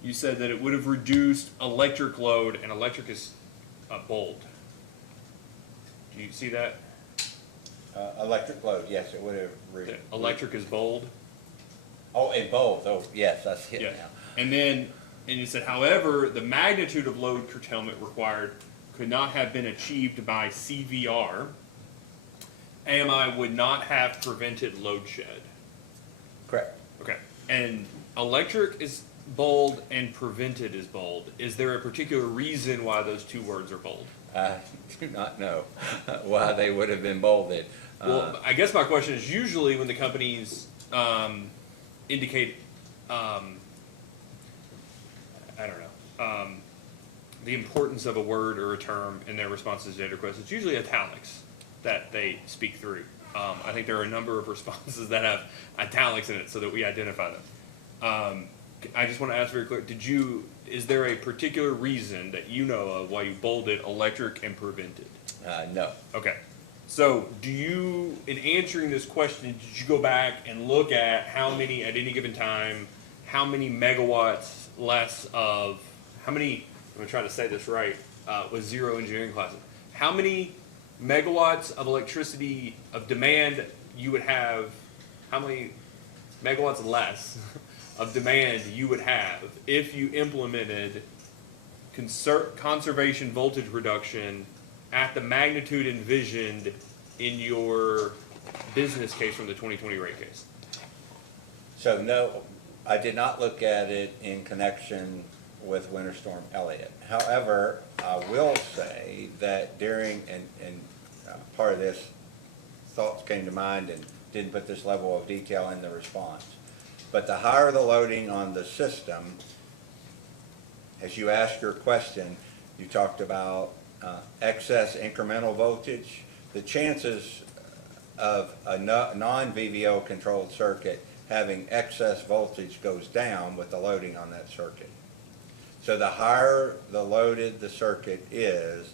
you said that it would have reduced electric load, and electric is bold. Do you see that? Electric load, yes, it would have. Electric is bold. Oh, in bold, oh, yes, that's it Yeah. now. And then, and you said, however, the magnitude of load curtailment required could not have been achieved by CVR. AMI would not have prevented load shed. Correct. Okay. And electric is bold and prevented is bold. Is there a particular reason why those two words are bold? I do not know why they would have been bolded. Well, I guess my question is usually when the companies indicate, I don't know, the importance of a word or a term in their responses to data requests, it's usually italics that they speak through. I think there are a number of responses that have italics in it so that we identify them. I just want to ask very clear, is there a particular reason that you know of why you bolded electric and prevented? No. Okay. So in answering this question, did you go back and look at how many, at any given time, how many megawatts less of, I'm going to try to say this right, with zero engineering classes, how many megawatts of electricity, of demand you would have, how many megawatts less of demand you would have if you implemented conservation voltage reduction at the magnitude envisioned in your business case from the 2020 rate case? So no, I did not look at it in connection with Winter Storm Elliott. However, I will say that during, and part of this, thoughts came to mind and didn't put this level of detail in the response. But the higher the loading on the system, as you asked your question, you talked about excess incremental voltage. The chances of a non-VVO controlled circuit having excess voltage goes down with the loading on that circuit. So the higher the loaded the circuit is,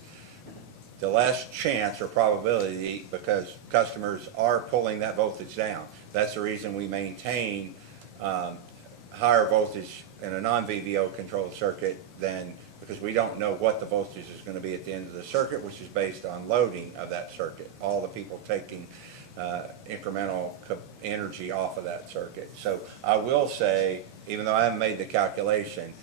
the less chance or probability, because customers are pulling that voltage down. That's the reason we maintain higher voltage in a non-VVO controlled circuit than, because we don't know what the voltage is going to be at the end of the circuit, which is based on loading of that circuit. All the people taking incremental energy off of that circuit. So I will say, even though I haven't made the calculation,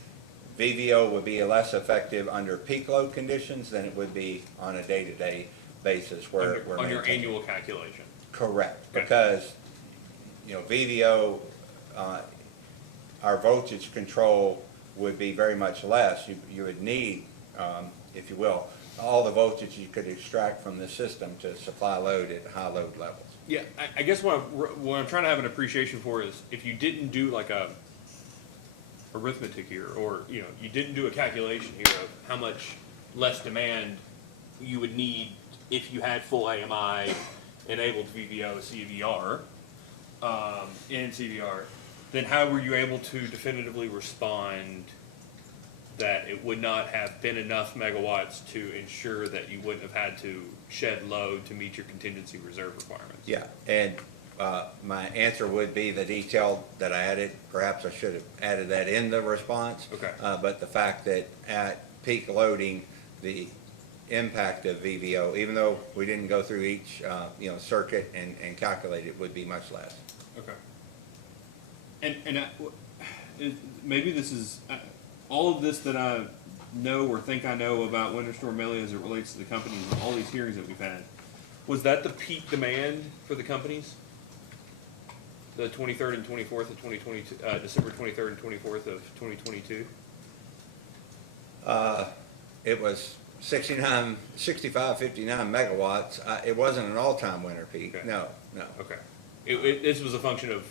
VVO would be less effective under peak load conditions than it would be on a day-to-day basis where we're on your maintaining. annual calculation. Correct, Okay. because, VVO, our voltage control would be very much less. You would need, if you will, all the voltage you could extract from the system to supply load at high load levels. Yeah, I guess what I'm trying to have an appreciation for is if you didn't do like a arithmetic here, or you didn't do a calculation here of how much less demand you would need if you had full AMI enabled VVO CVR and CVR, then how were you able to definitively respond that it would not have been enough megawatts to ensure that you wouldn't have had to shed load to meet your contingency reserve requirements? Yeah, and my answer would be the detail that I added. Perhaps I should have added that in the response. Okay. But the fact that at peak loading, the impact of VVO, even though we didn't go through each circuit and calculate it, would be much less. Okay. And maybe this is all of this that I know or think I know about Winter Storm Elliott as it relates to the companies and all these hearings that we've had. Was that the peak demand for the companies? The 23rd and 24th of 2022, December 23rd and 24th of 2022? It was 65, 59 megawatts, it wasn't an all-time winter peak. Okay. No. Okay. This was a function of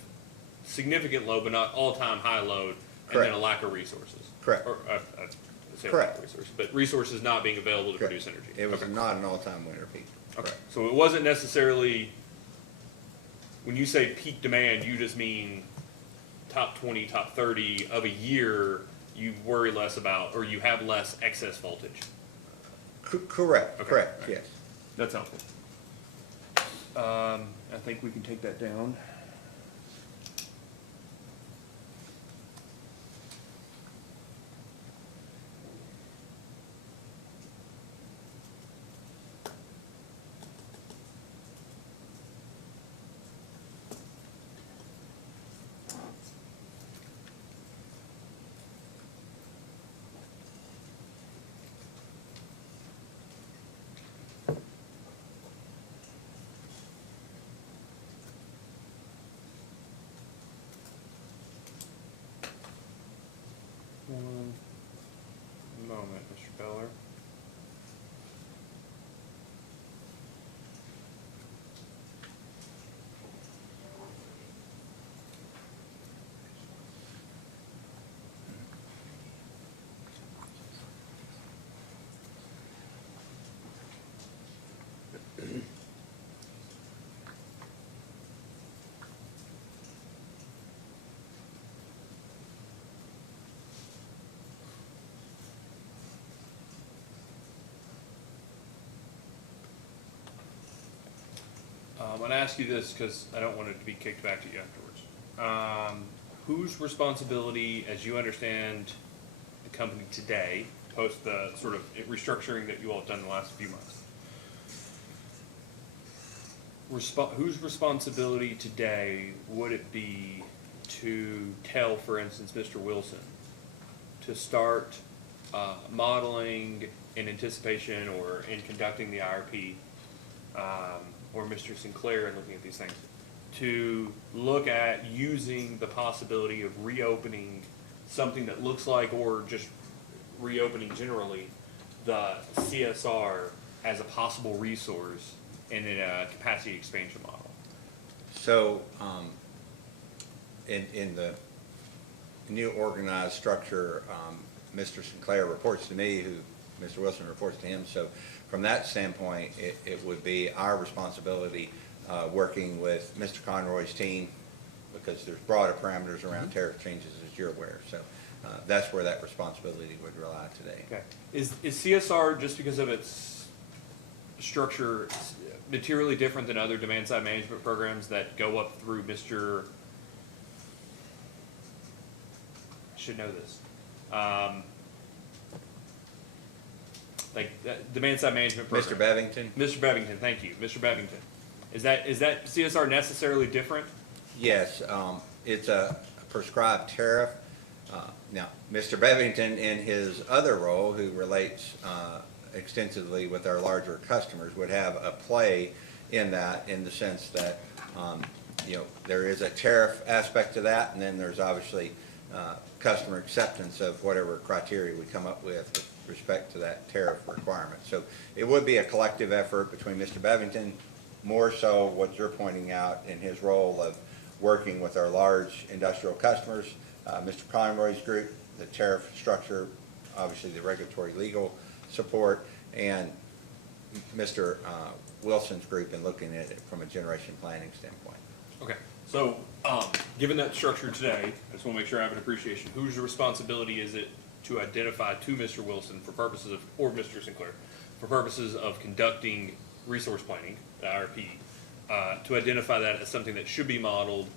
significant load, but not all-time high load, and then Correct. a lack of resources. Correct. Or, I'd say Correct. lack of resources, but resources not being available to Correct. produce energy. It was Okay. not an all-time winter peak. Okay, so it wasn't necessarily, when you say peak demand, you just mean top 20, top 30 of a year, you worry less about, or you have less excess voltage. Correct, Okay. correct, All right. yes. That's helpful. I think we can take that down. One moment, Mr. Beller. I'm gonna ask you this because I don't want it to be kicked back to you afterwards. Whose responsibility, as you understand the company today, post the sort of restructuring that you all have done in the last few months? Whose responsibility today would it be to tell, for instance, Mr. Wilson, to start modeling in anticipation or in conducting the IRP, or Mr. Sinclair in looking at these things, to look at using the possibility of reopening something that looks like, or just reopening generally, the CSR as a possible resource in a capacity expansion model? So, in the new organized structure, Mr. Sinclair reports to me, Mr. Wilson reports to him. So from that standpoint, it would be our responsibility, working with Mr. Conroy's team, because there's broader parameters around tariff changes, as you're aware. So that's where that responsibility would rely today. Okay. Is CSR, just because of its structure, materially different than other demand side management programs that go up through Mr. Should know this. Like demand side management program. Mr. Bevington? Mr. Bevington, thank you, Mr. Bevington. Is that CSR necessarily different? Yes, it's a prescribed tariff. Now, Mr. Bevington, in his other role, who relates extensively with our larger customers, would have a play in that, in the sense that, there is a tariff aspect to that, and then there's obviously customer acceptance of whatever criteria we come up with respect to that tariff requirement. So it would be a collective effort between Mr. Bevington, more so what you're pointing out in his role of working with our large industrial customers, Mr. Conroy's group, the tariff structure, obviously the regulatory legal support, and Mr. Wilson's group in looking at it from a generation planning standpoint. Okay, so, given that structure today, I just want to make sure I have an appreciation. Whose responsibility is it to identify to Mr. Wilson for purposes of, or Mr. Sinclair, for purposes of conducting resource planning, the IRP, to identify that as something that should be modeled,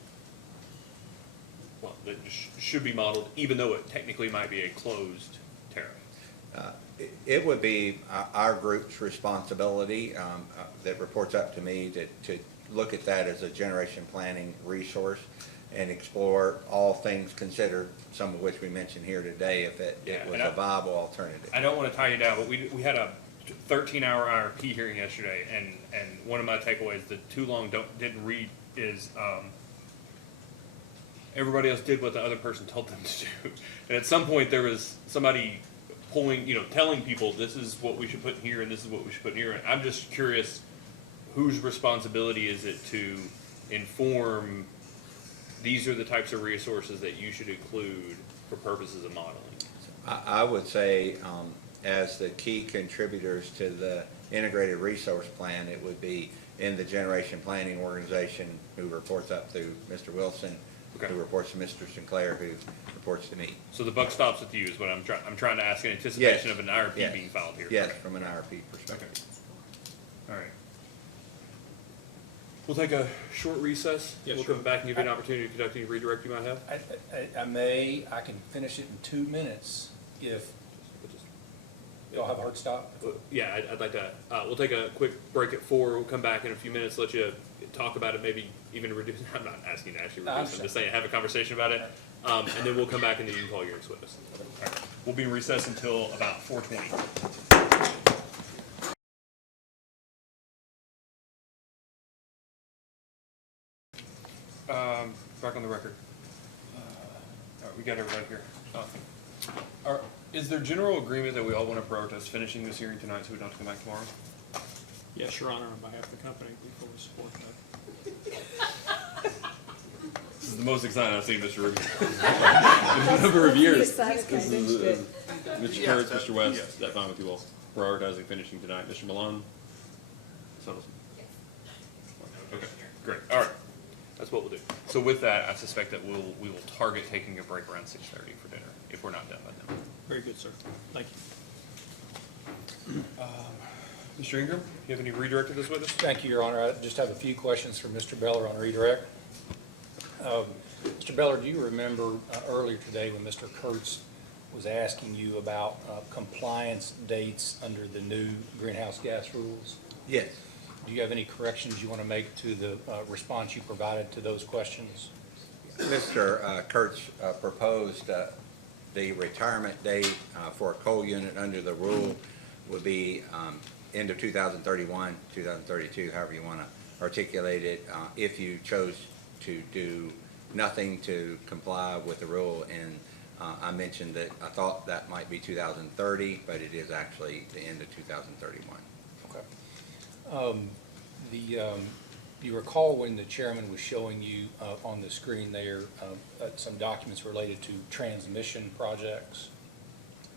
well, that should be modeled, even though it technically might be a closed tariff? It would be our group's responsibility that reports up to me to look at that as a generation planning resource and explore all things considered, some of which we mentioned here today, if it was a viable alternative. I don't want to tie you down, but we had a 13-hour IRP hearing yesterday, and one of my takeaways that too long didn't read is everybody else did what the other person told them to do. And at some point there was somebody pulling, telling people this is what we should put in here and this is what we should put in here. And I'm just curious, whose responsibility is it to inform these are the types of resources that you should include for purposes of modeling? I would say, as the key contributors to the integrated resource plan, it would be in the generation planning organization, who reports up through Mr. Wilson, Okay. who reports to Mr. Sinclair, who reports to me. So the buck stops with you is what I'm trying to ask in anticipation Yes. of an IRP Yes. being filed here. Yes, correct? from an IRP perspective. All right. We'll take a short recess. Yes, We'll sure. come back and give you an opportunity to conduct any redirect you might have. I can finish it in 2 minutes if, y'all have a hard stop? Yeah, I'd like to, we'll take a quick break at 4. We'll come back in a few minutes, let you talk about it, maybe even reduce, I'm not asking you to actually No, I reduce, I'm just saying have a conversation about it. And then we'll come back and then you can call your ex-witness. All right. We'll be in recess until about 4:20. Back on the record. All right, we got everybody here. Is there general agreement that we all want to prioritize finishing this hearing tonight so we don't have to come back tomorrow? Yes, Your Honor, on behalf of the company, we fully support that. This is the most excited I've seen Mr. Rubin in a number of years. Excited. This is, Mr. Kurtz, Mr. West, is that fine with you all? Prioritizing finishing tonight. Mr. Malone? Settles. Okay, great. All right. That's what we'll do. So with that, I suspect that we will target taking a break around 6:30 for dinner, if we're not done by then. Very good, sir. Thank you. Mr. Ingram, you have any redirected this witness? Thank you, Your Honor. I just have a few questions for Mr. Beller on redirect. Mr. Beller, do you remember earlier today when Mr. Kurtz was asking you about compliance dates under the new greenhouse gas rules? Yes. Do you have any corrections you want to make to the response you provided to those questions? Mr. Kurtz proposed the retirement date for a coal unit under the rule would be end of 2031, 2032, however you want to articulate it, if you chose to do nothing to comply with the rule. And I mentioned that I thought that might be 2030, but it is actually the end of 2031. Okay. You recall when the chairman was showing you on the screen there some documents related to transmission projects?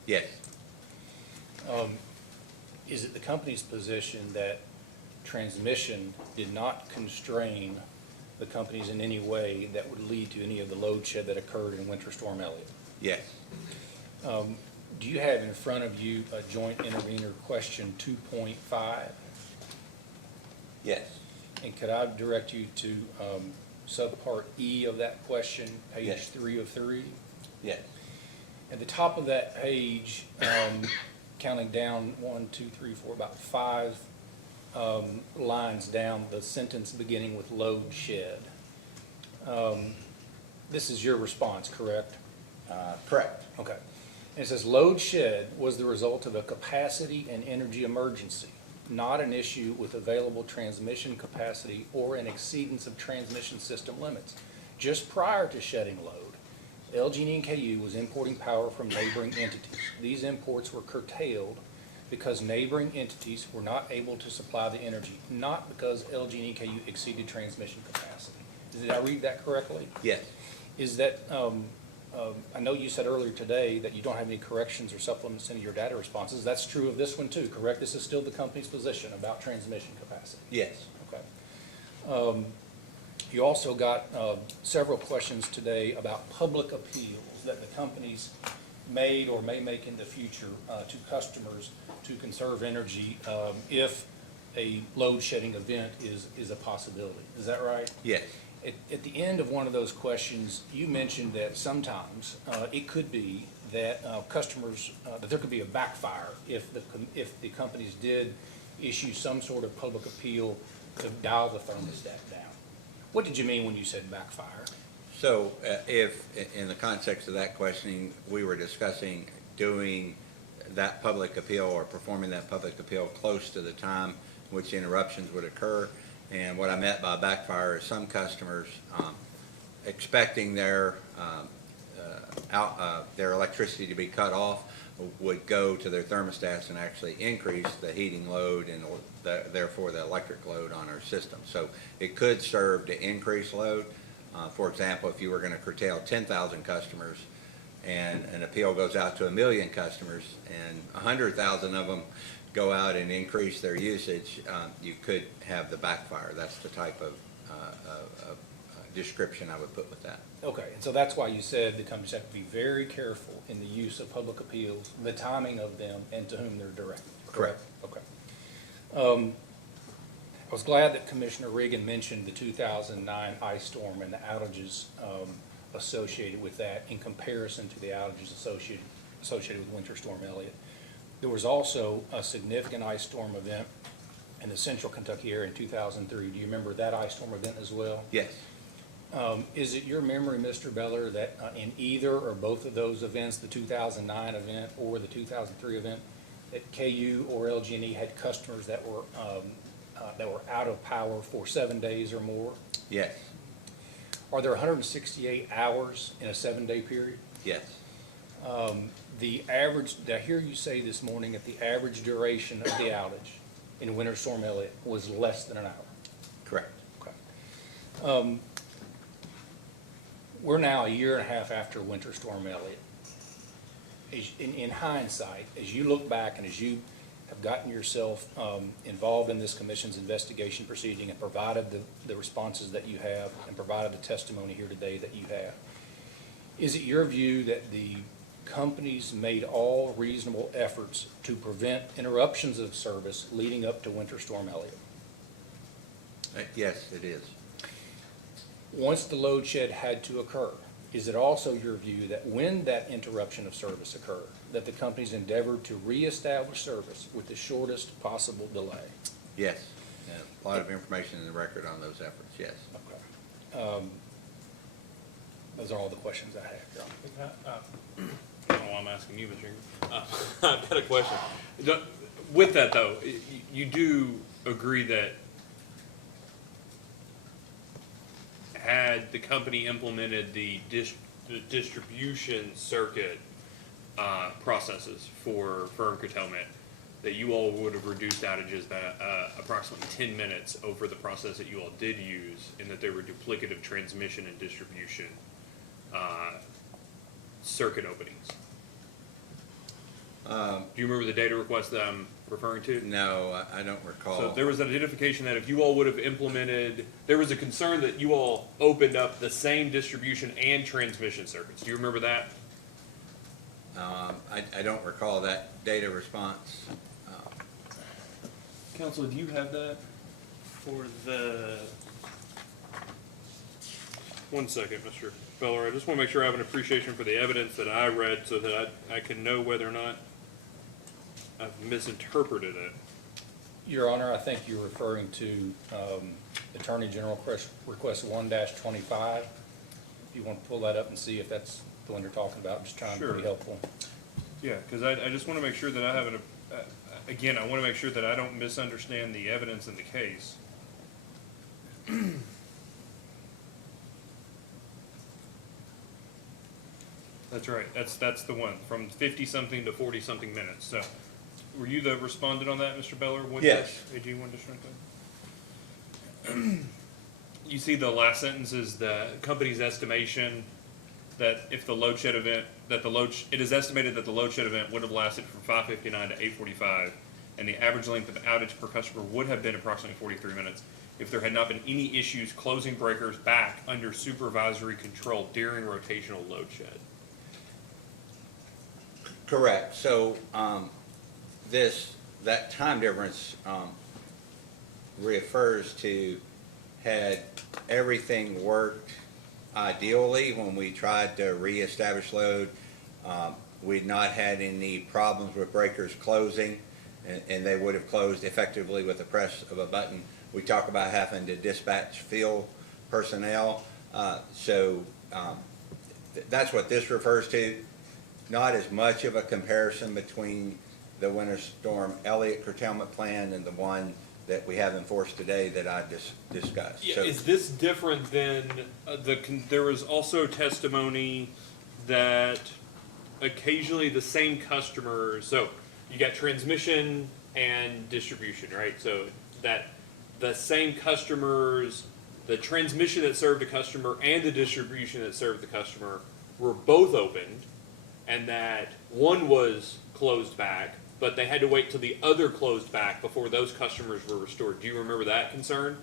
Yes. Is it the company's position that transmission did not constrain the companies in any way that would lead to any of the load shed that occurred in Winter Storm Elliott? Yes. Do you have in front of you a joint intervenor question 2.5? Yes. And could I direct you to subpart E of that question, page Yes. 3 of 3? Yes. At the top of that page, counting down 1, 2, 3, 4, about 5 lines down, the sentence beginning with load shed. This is your response, correct? Correct. Okay. And it says load shed was the result of a capacity and energy emergency, not an issue with available transmission capacity or an exceedance of transmission system limits. Just prior to shedding load, LG&E and KU was importing power from neighboring entities. These imports were curtailed because neighboring entities were not able to supply the energy, not because LG&E and KU exceeded transmission capacity. Did I read that correctly? Yes. Is that, I know you said earlier today that you don't have any corrections or supplements into your data responses. That's true of this one too, correct? This is still the company's position about transmission capacity. Yes. Okay. You also got several questions today about public appeals that the companies made or may make in the future to customers to conserve energy if a load shedding event is a possibility. Is that right? Yes. At the end of one of those questions, you mentioned that sometimes it could be that customers, that there could be a backfire if the companies did issue some sort of public appeal to dial the thermostat down. What did you mean when you said backfire? So if, in the context of that questioning, we were discussing doing that public appeal or performing that public appeal close to the time which interruptions would occur. And what I meant by backfire is some customers expecting their their electricity to be cut off would go to their thermostats and actually increase the heating load and therefore the electric load on our system. So it could serve to increase load. For example, if you were going to curtail 10,000 customers and an appeal goes out to 1 million customers and 100,000 of them go out and increase their usage, you could have the backfire. That's the type of description I would put with that. Okay, and so that's why you said the companies have to be very careful in the use of public appeals, the timing of them, and to whom they're directed. Correct. Okay. I was glad that Commissioner Reagan mentioned the 2009 ice storm and the outages associated with that in comparison to the outages associated with Winter Storm Elliott. There was also a significant ice storm event in the central Kentucky area in 2003. Do you remember that ice storm event as well? Yes. Is it your memory, Mr. Beller, that in either or both of those events, the 2009 event or the 2003 event, that KU or LG&E had customers that were out of power for 7 days or more? Yes. Are there 168 hours in a 7-day period? Yes. The average, did I hear you say this morning that the average duration of the outage in Winter Storm Elliott was less than an hour? Correct. Okay. We're now a year and a half after Winter Storm Elliott. In hindsight, as you look back and as you have gotten yourself involved in this commission's investigation proceeding and provided the responses that you have and provided the testimony here today that you have, is it your view that the companies made all reasonable efforts to prevent interruptions of service leading up to Winter Storm Elliott? Yes, it is. Once the load shed had to occur, is it also your view that when that interruption of service occurred, that the companies endeavored to reestablish service with the shortest possible delay? Yes. A lot of information in the record on those efforts, yes. Okay. Those are all the questions I have, Your Honor. I don't know why I'm asking you, Mr. Ingram. I've got a question. With that, though, you do agree that had the company implemented the distribution circuit processes for firm curtailment, that you all would have reduced outages by approximately 10 minutes over the process that you all did use, and that there were duplicative transmission and distribution circuit openings. Do you remember the data request that I'm referring to? No, I don't recall. So there was an identification that if you all would have implemented, there was a concern that you all opened up the same distribution and transmission circuits. Do you remember that? I don't recall that data response. Council, do you have that for the? One second, Mr. Feller. I just want to make sure I have an appreciation for the evidence that I read so that I can know whether or not I've misinterpreted it. Your Honor, I think you're referring to Attorney General Request 1-25. If you want to pull that up and see if that's the one you're talking about, I'm just trying to be helpful. Yeah, because I just want to make sure that I have again, I want to make sure that I don't misunderstand the evidence in the case. That's right. That's the one, from 50-something to 40-something minutes. So, were you the respondent on that, Mr. Beller? Yes. AG 1-20? You see the last sentence is the company's estimation that if the load shed event, it is estimated that the load shed event would have lasted from 5:59 to 8:45, and the average length of outage per customer would have been approximately 43 minutes if there had not been any issues closing breakers back under supervisory control during rotational load shed. Correct. So that time difference refers to had everything worked ideally when we tried to reestablish load. We'd not had any problems with breakers closing, and they would have closed effectively with the press of a button. We talk about having to dispatch field personnel. That's what this refers to. Not as much of a comparison between the Winter Storm Elliott curtailment plan and the one that we have enforced today that I just discussed. Yeah, So, is this different than there was also testimony that occasionally the same customers, so you got transmission and distribution, right? So that the same customers, the transmission that served the customer and the distribution that served the customer were both opened, and that one was closed back, but they had to wait till the other closed back before those customers were restored. Do you remember that concern?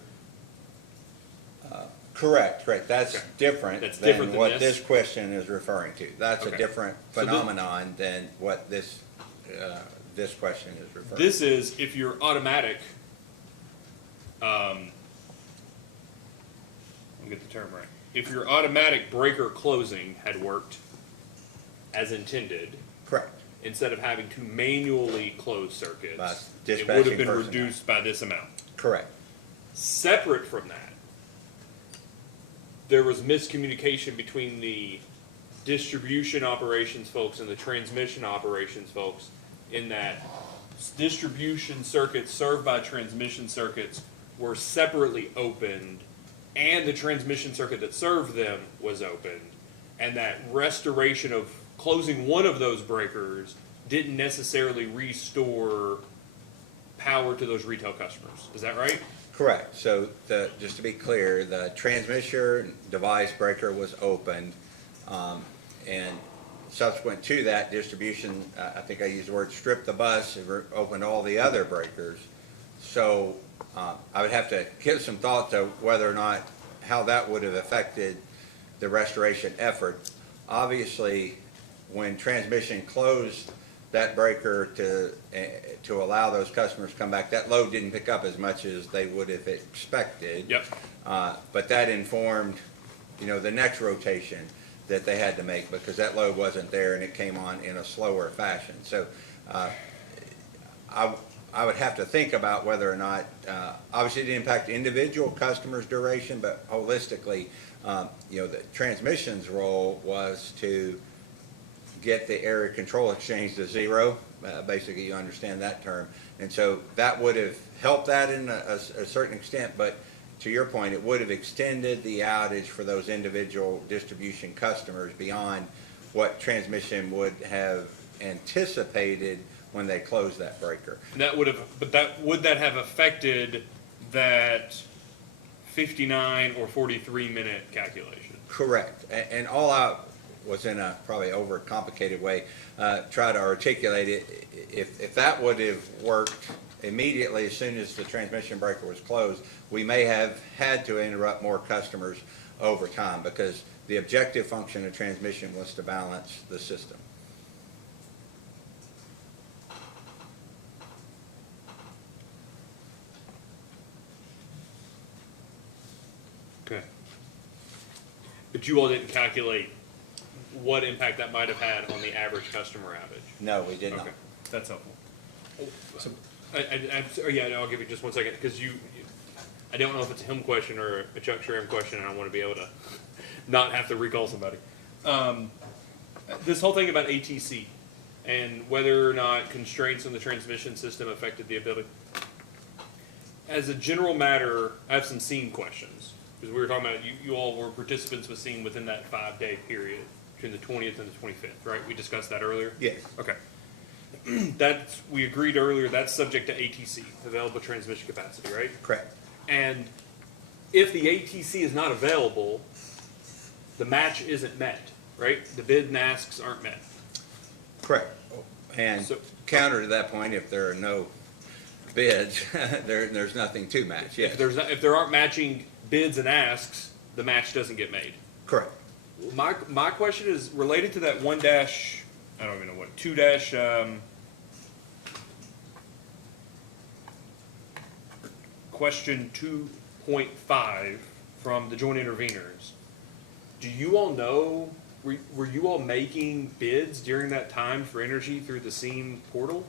Correct. That's Okay. different That's different than than what this? this question is referring to. That's a Okay. different So this- phenomenon than what this question is referring to. This is if your automatic, let me get the term right. If your automatic breaker closing had worked as intended, Correct. instead of having to manually close circuits, By it would dispatching have been personnel. reduced by this amount. Correct. Separate from that, there was miscommunication between the distribution operations folks and the transmission operations folks in that distribution circuits served by transmission circuits were separately opened and the transmission circuit that served them was opened, and that restoration of closing one of those breakers didn't necessarily restore power to those retail customers. Is that right? Correct. So just to be clear, the transmission device breaker was opened, and subsequent to that, distribution, I think I used the word strip the bus, and opened all the other breakers. So I would have to give some thought to whether or not, how that would have affected the restoration effort. Obviously, when transmission closed that breaker to allow those customers to come back, that load didn't pick up as much as they would have expected. Yep. But that informed, the next rotation that they had to make, because that load wasn't there and it came on in a slower fashion. So I would have to think about whether or not, obviously it didn't impact individual customers' duration, but holistically, the transmission's role was to get the area control exchange to zero. Basically, you understand that term. And so that would have helped that in a certain extent, but to your point, it would have extended the outage for those individual distribution customers beyond what transmission would have anticipated when they closed that breaker. That would have, but would that have affected that 59 or 43 minute calculation? Correct. And all I was, in a probably overcomplicated way, try to articulate it. If that would have worked immediately as soon as the transmission breaker was closed, we may have had to interrupt more customers over time, because the objective function of transmission was to balance the system. Okay. But you all didn't calculate what impact that might have had on the average customer outage? No, we did not. Okay, that's helpful. I'll give you just 1 second, because I don't know if it's a him question or a Chuck Sherem question, and I want to be able to not have to recall somebody. This whole thing about ATC and whether or not constraints on the transmission system affected the ability. As a general matter, I have some scene questions, because we were talking about, you all were participants with scene within that 5-day period between the 20th and the 25th, right? We discussed that earlier? Yes. Okay. We agreed earlier, that's subject to ATC, available transmission capacity, right? Correct. And if the ATC is not available, the match isn't met, right? The bid and asks aren't met. Correct. And So- counter to that point, if there are no bids, there's nothing to match, yes. If there aren't matching bids and asks, the match doesn't get made. Correct. My question is related to that I don't even know what, 2 question 2.5 from the joint interveners. Do you all know, were you all making bids during that time for energy through the SEAM portal?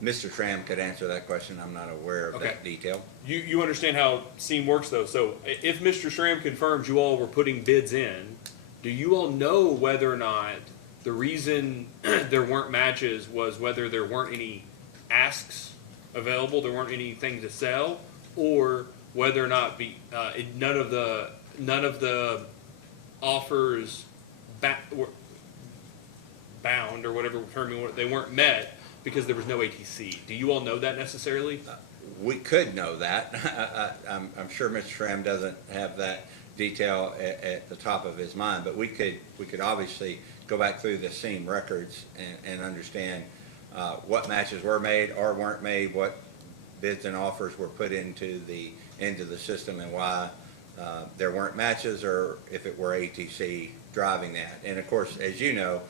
Mr. Tram could answer that question. I'm not aware of Okay. that detail. You understand how SEAM works though, so if Mr. Schramm confirms you all were putting bids in, do you all know whether or not the reason there weren't matches was whether there weren't any asks available, there weren't anything to sell, or whether or not none of the offers bound, or whatever term you want, they weren't met because there was no ATC. Do you all know that necessarily? We could know that. I'm sure Mr. Schramm doesn't have that detail at the top of his mind, but we could obviously go back through the SEAM records and understand what matches were made or weren't made, what bids and offers were put into the system, and why there weren't matches, or if it were ATC driving that. And of course, as you know,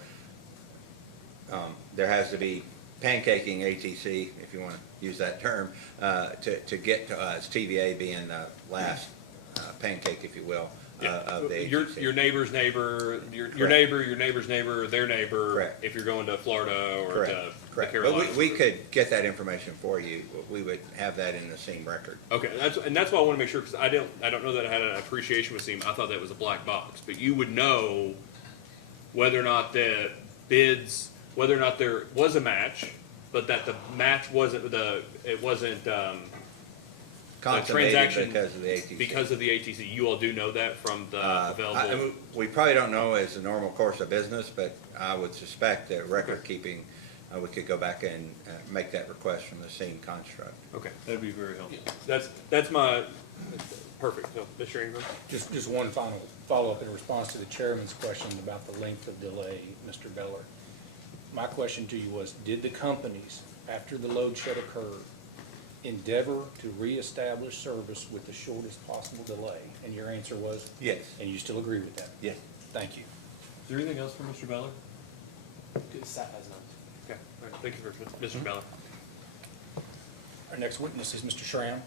there has to be pancaking ATC, if you want to use that term, to get to us, TVA being the last pancake, if you will, of the ATC. Your neighbor's neighbor, your Correct. neighbor, your neighbor's neighbor, their neighbor. Correct. If you're going to Florida or Correct. to the Correct. Carolinas. But we could get that information for you. We would have that in the SEAM record. Okay, that's why I want to make sure, because I don't know that I had an appreciation with SEAM. I thought that was a black box, but you would know whether or not the bids, whether or not there was a match, but that the match wasn't Consummated transaction because of the ATC. because of the ATC. You all do know that from the available. We probably don't know as a normal course of business, but I would suspect that record keeping, we could go back and make that request from the SEAM construct. Okay, that'd be very helpful. That's my perfect. So, Mr. Ingram. Just one final follow-up in response to the chairman's question about the length of delay, Mr. Beller. My question to you was, did the companies, after the load shed occurred, endeavor to reestablish service with the shortest possible delay? And your answer was? Yes. And you still agree with that? Yes. Thank you. Is there anything else for Mr. Beller? Staff has none. Okay, all right, thank you for Mr. Beller. Our next witness is Mr. Schramm.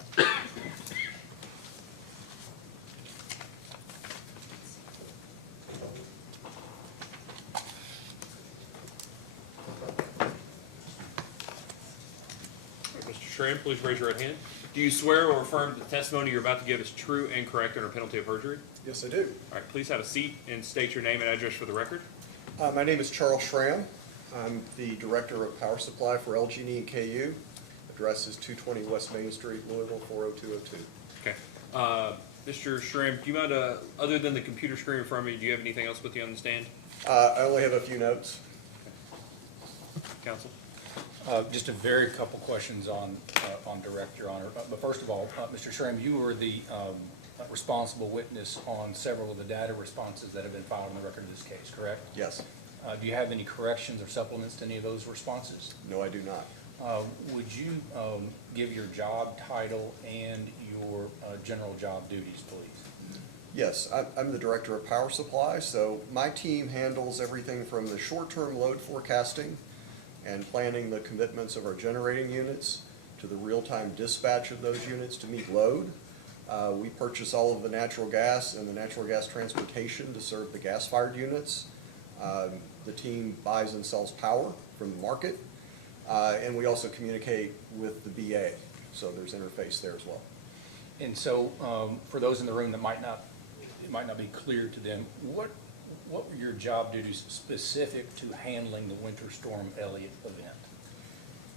Mr. Schramm, please raise your right hand. Do you swear or affirm that the testimony you're about to give is true and correct under penalty of perjury? Yes, I do. All right, please have a seat and state your name and address for the record. My name is Charles Schramm. I'm the Director of Power Supply for LG&E and KU. Address is 220 West Main Street, Louisville, 40202. Okay. Mr. Schramm, do you mind, other than the computer screen in front of me, do you have anything else with you on the stand? I only have a few notes. Counsel? Just a very couple questions on direct, Your Honor. But first of all, Mr. Schramm, you were the responsible witness on several of the data responses that have been filed on the record of this case, correct? Yes. Do you have any corrections or supplements to any of those responses? No, I do not. Would you give your job title and your general job duties, please? Yes, I'm the Director of Power Supply, so my team handles everything from the short-term load forecasting and planning the commitments of our generating units to the real-time dispatch of those units to meet load. We purchase all of the natural gas and the natural gas transportation to serve the gas-fired units. The team buys and sells power from the market, and we also communicate with the BA, so there's interface there as well. And so, for those in the room that it might not be clear to them, what were your job duties specific to handling the Winter Storm Elliott event?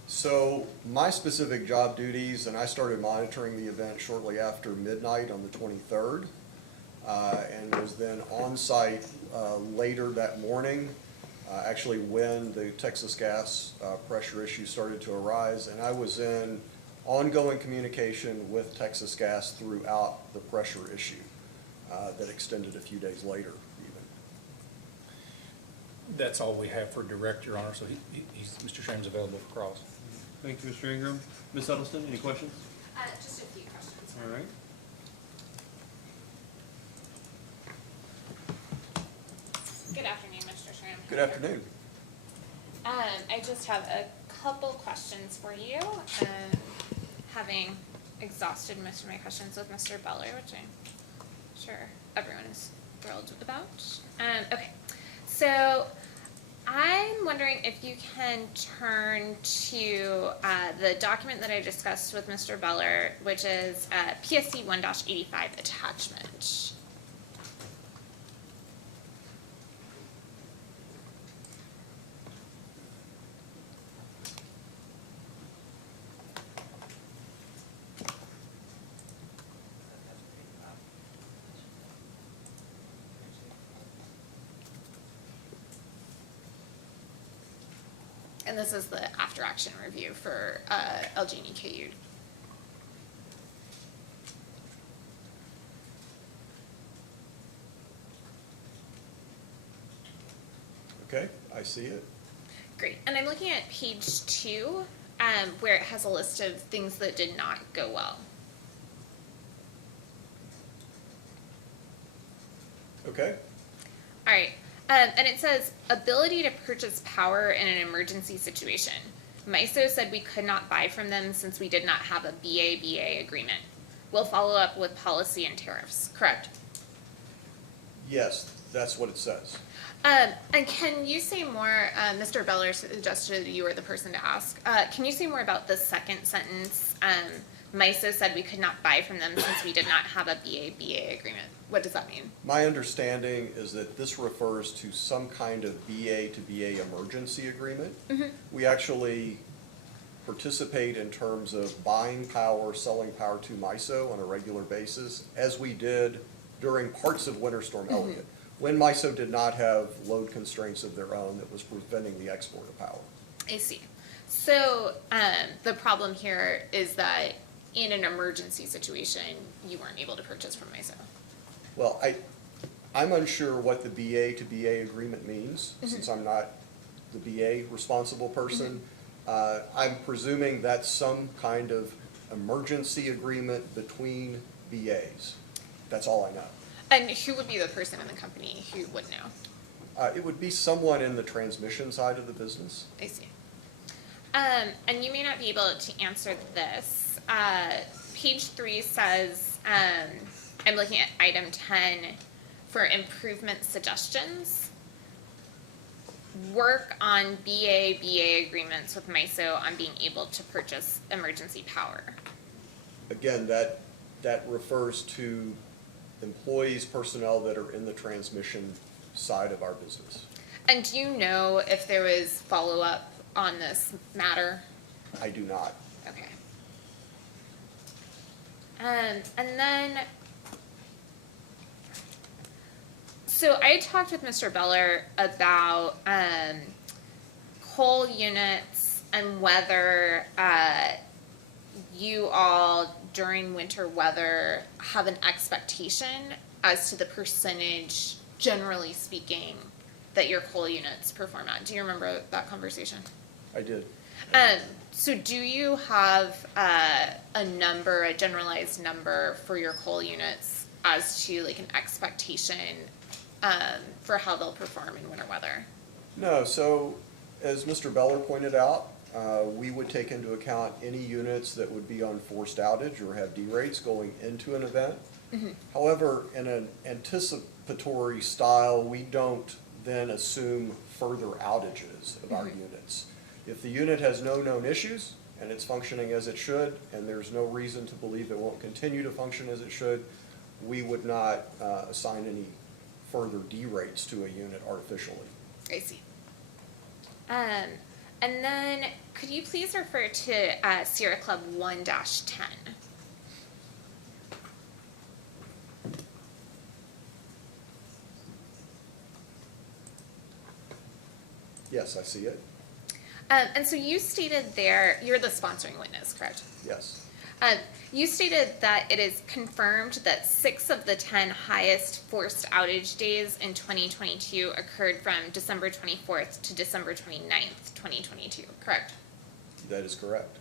So my specific job duties, and I started monitoring the event shortly after midnight on the 23rd, and was then on site later that morning, actually when the Texas gas pressure issue started to arise, and I was in ongoing communication with Texas Gas throughout the pressure issue that extended a few days later even. That's all we have for direct, Your Honor, so Mr. Schramm's available for cross. Thank you, Mr. Ingram. Ms. Huddleston, any questions? Just a few questions. All right. Good afternoon, Mr. Schramm. Good afternoon. I just have a couple questions for you. Having exhausted most of my questions with Mr. Beller, which I'm sure everyone is thrilled about. Okay, so I'm wondering if you can turn to the document that I discussed with Mr. Beller, which is PSC 1-85 attachment. And this is the after-action review for LG and EKU. Okay, I see it. Great. And I'm looking at page 2, where it has a list of things that did not go well. Okay, All right. And it says, ability to purchase power in an emergency situation. MISO said we could not buy from them since we did not have a BA agreement. We'll follow up with policy and tariffs, correct? yes, that's what it says. And can you say more, Mr. Beller suggested you were the person to ask. Can you say more about the second sentence? MISO said we could not buy from them since we did not have a BA agreement. What does that mean? My understanding is that this refers to some kind of BA to BA emergency agreement. Mm-hmm. We actually participate in terms of buying power, selling power to MISO on a regular basis, as we did during parts of Winter Storm Elliott, when MISO did not have load constraints of their own that was preventing the export of power. I see. So the problem here is that in an emergency situation, you weren't able to purchase from MISO. Well, I'm unsure what the BA to BA agreement means, since I'm not the BA responsible person. I'm presuming that's some kind of emergency agreement between BAs. That's all I know. And who would be the person in the company who would know? It would be someone in the transmission side of the business. I see. And you may not be able to answer this. Page 3 says, I'm looking at item 10 for improvement suggestions. Work on BA agreements with MISO on being able to purchase emergency power. Again, that refers to employees, personnel that are in the transmission side of our business. And do you know if there was follow-up on this matter? I do not. Okay. And then, so I talked with Mr. Beller about coal units and whether you all during winter weather have an expectation as to the percentage, generally speaking, that your coal units perform at. Do you remember that conversation? I did. So do you have a number, a generalized number for your coal units as to like an expectation for how they'll perform in winter weather? No, so as Mr. Beller pointed out, we would take into account any units that would be on forced outage or have derates going into an event. However, in an anticipatory style, we don't then assume further outages of our units. If the unit has no known issues and it's functioning as it should, and there's no reason to believe it won't continue to function as it should, we would not assign any further derates to a unit artificially. I see. And then could you please refer to Sierra Club 1-10? Yes, I see it. And so you stated there, you're the sponsoring witness, correct? Yes. You stated that it is confirmed that 6 of the 10 highest forced outage days in 2022 occurred from December 24th to December 29th, 2022, correct? That is correct.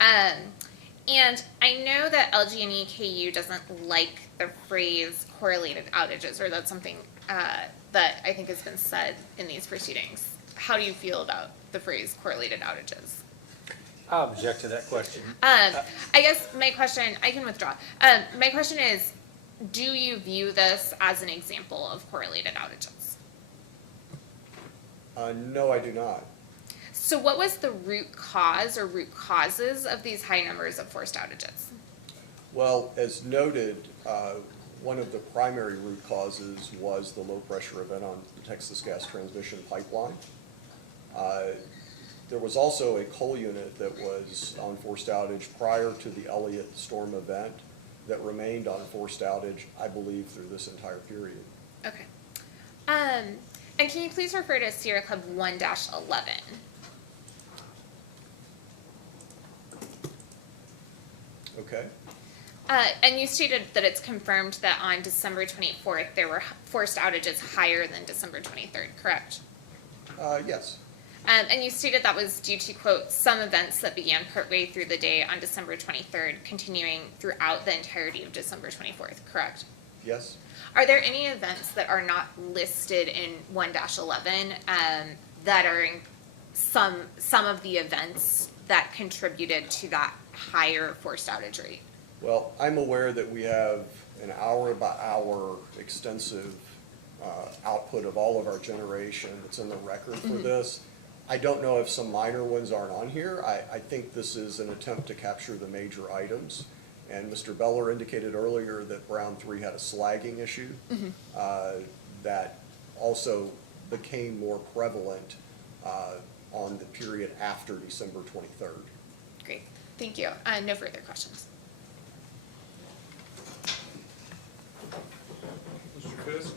And I know that LG and EKU doesn't like the phrase correlated outages, or that's something that I think has been said in these proceedings. How do you feel about the phrase correlated outages? I object to that question. I guess my question, I can withdraw. My question is, do you view this as an example of correlated outages? No, I do not. So what was the root cause or root causes of these high numbers of forced outages? Well, as noted, one of the primary root causes was the low pressure event on the Texas gas transmission pipeline. There was also a coal unit that was on forced outage prior to the Elliott storm event that remained on forced outage, I believe, through this entire period. Okay. And can you please refer to Sierra Club 1-11? Okay? And you stated that it's confirmed that on December 24th, there were forced outages higher than December 23rd, correct? Yes, And you stated that was due to, quote, some events that began partway through the day on December 23rd, continuing throughout the entirety of December 24th, correct? yes. Are there any events that are not listed in 1-11 that are in some of the events that contributed to that higher forced outage rate? Well, I'm aware that we have an hour-by-hour extensive output of all of our generation that's in the record for this. I don't know if some minor ones aren't on here. I think this is an attempt to capture the major items. And Mr. Beller indicated earlier that Brown 3 had a slagging issue that also became more prevalent on the period after December 23rd. Great, thank you. No further questions. Mr. Fisk?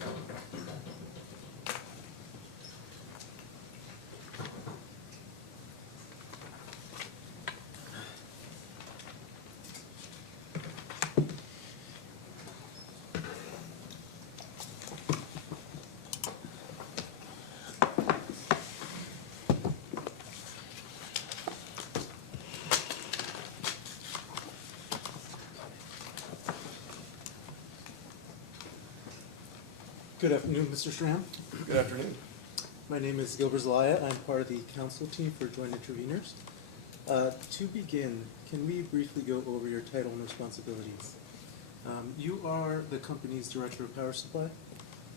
Good afternoon, Mr. Schramm. Good afternoon. My name is Gilbert Zelaya. I'm part of the council team for Joint Interveners. To begin, can we briefly go over your title and responsibilities? You are the company's Director of Power Supply,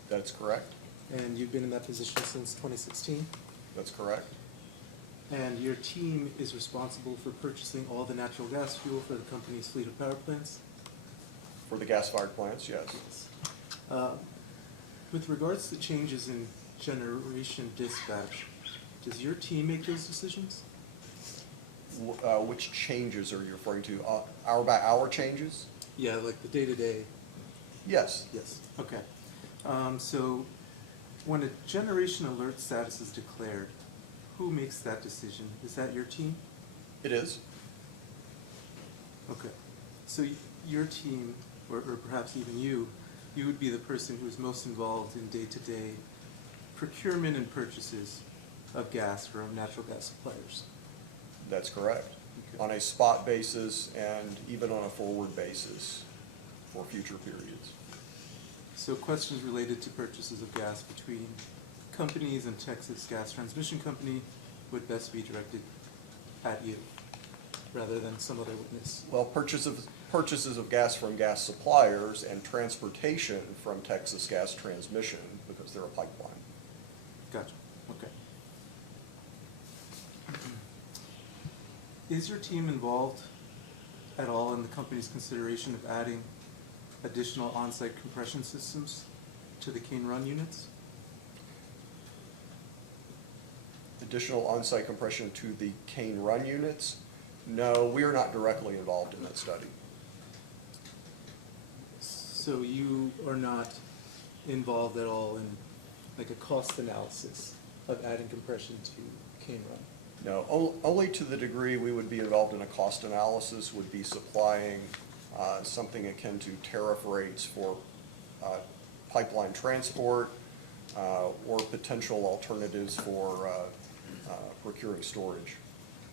That's correct. and you've been in that position since 2016. That's correct. And your team is responsible for purchasing all the natural gas fuel for the company's fleet of power plants. For the gas-fired plants, yes. With regards to changes in generation dispatch, does your team make those decisions? Which changes are you referring to? Hour-by-hour changes? Yeah, like the day-to-day. Yes. Yes. Okay. So when a generation alert status is declared, who makes that decision? Is that your team? It is. Okay. So your team, or perhaps even you would be the person who is most involved in day-to-day procurement and purchases of gas from natural gas suppliers. That's correct. Okay. On a spot basis and even on a forward basis for future periods. So questions related to purchases of gas between companies and Texas Gas Transmission Company would best be directed at you, rather than some other witness. Well, purchases of gas from gas suppliers and transportation from Texas Gas Transmission, because they're a pipeline. Gotcha, okay. Is your team involved at all in the company's consideration of adding additional on-site compression systems to the Cane Run units? Additional on-site compression to the Cane Run units? No, we are not directly involved in that study. So you are not involved at all in like a cost analysis of adding compression to Cane Run? No, only to the degree we would be involved in a cost analysis would be supplying something akin to tariff rates for pipeline transport or potential alternatives for procuring storage.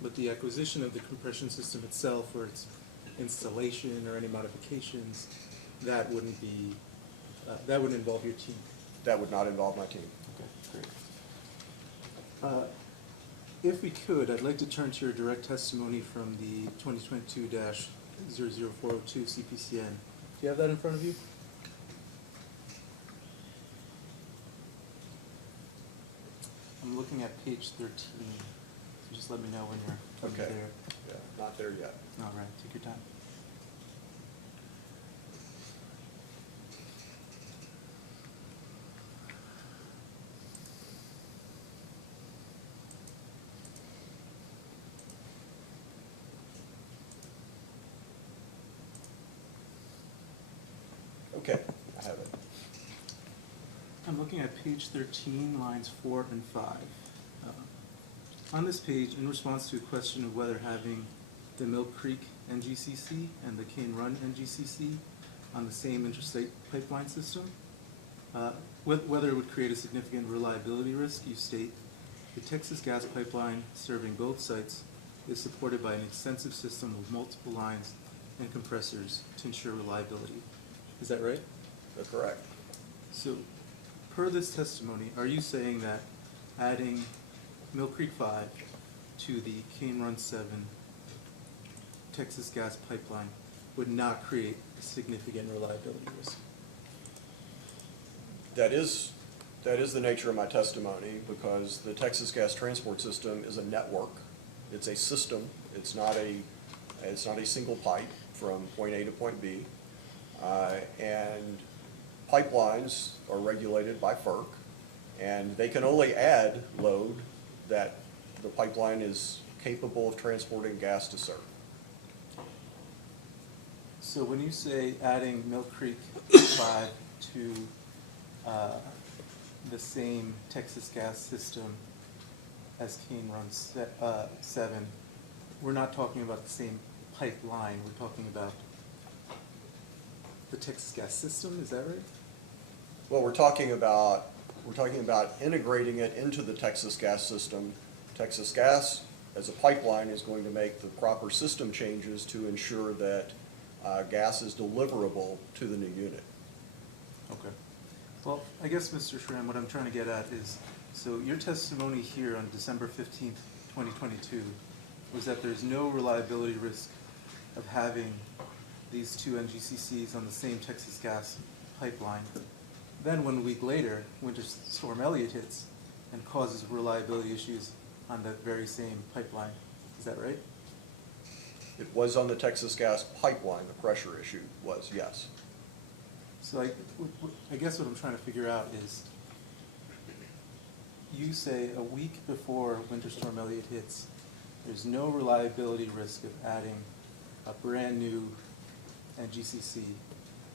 But the acquisition of the compression system itself, or its installation or any modifications, that wouldn't be, that would involve your team? That would not involve my team. Okay, great. If we could, I'd like to turn to your direct testimony from the 2022-00402 CPCN. Do you have that in front of you? I'm looking at page 13, so just let me know when you're Okay. there. Yeah, not there yet. All right, take your time. Okay, I have it. I'm looking at page 13, lines 4 and 5. On this page, in response to a question of whether having the Mill Creek NGCC and the Cane Run NGCC on the same interstate pipeline system. Whether it would create a significant reliability risk, you state, the Texas gas pipeline serving both sites is supported by an extensive system of multiple lines and compressors to ensure reliability. Is that right? That's correct. So, per this testimony, are you saying that adding Mill Creek 5 to the Cane Run 7 Texas gas pipeline would not create a significant reliability risk? That is the nature of my testimony, because the Texas gas transport system is a network. It's a system. It's not a single pipe from point A to point B. And pipelines are regulated by FERC, and they can only add load that the pipeline is capable of transporting gas to serve. So when you say adding Mill Creek 5 to the same Texas gas system as Cane Run 7, we're not talking about the same pipeline, we're talking about the Texas gas system, is that right? Well, we're talking about integrating it into the Texas gas system. Texas Gas, as a pipeline, is going to make the proper system changes to ensure that gas is deliverable to the new unit. Okay. Well, I guess, Mr. Schramm, what I'm trying to get at is, so your testimony here on December 15th, 2022, was that there's no reliability risk of having these two NGCCs on the same Texas gas pipeline. Then 1 week later, Winter Storm Elliott hits and causes reliability issues on that very same pipeline. Is that right? It was on the Texas gas pipeline, the pressure issue was, yes. So I guess what I'm trying to figure out is, you say a week before Winter Storm Elliott hits, there's no reliability risk of adding a brand new NGCC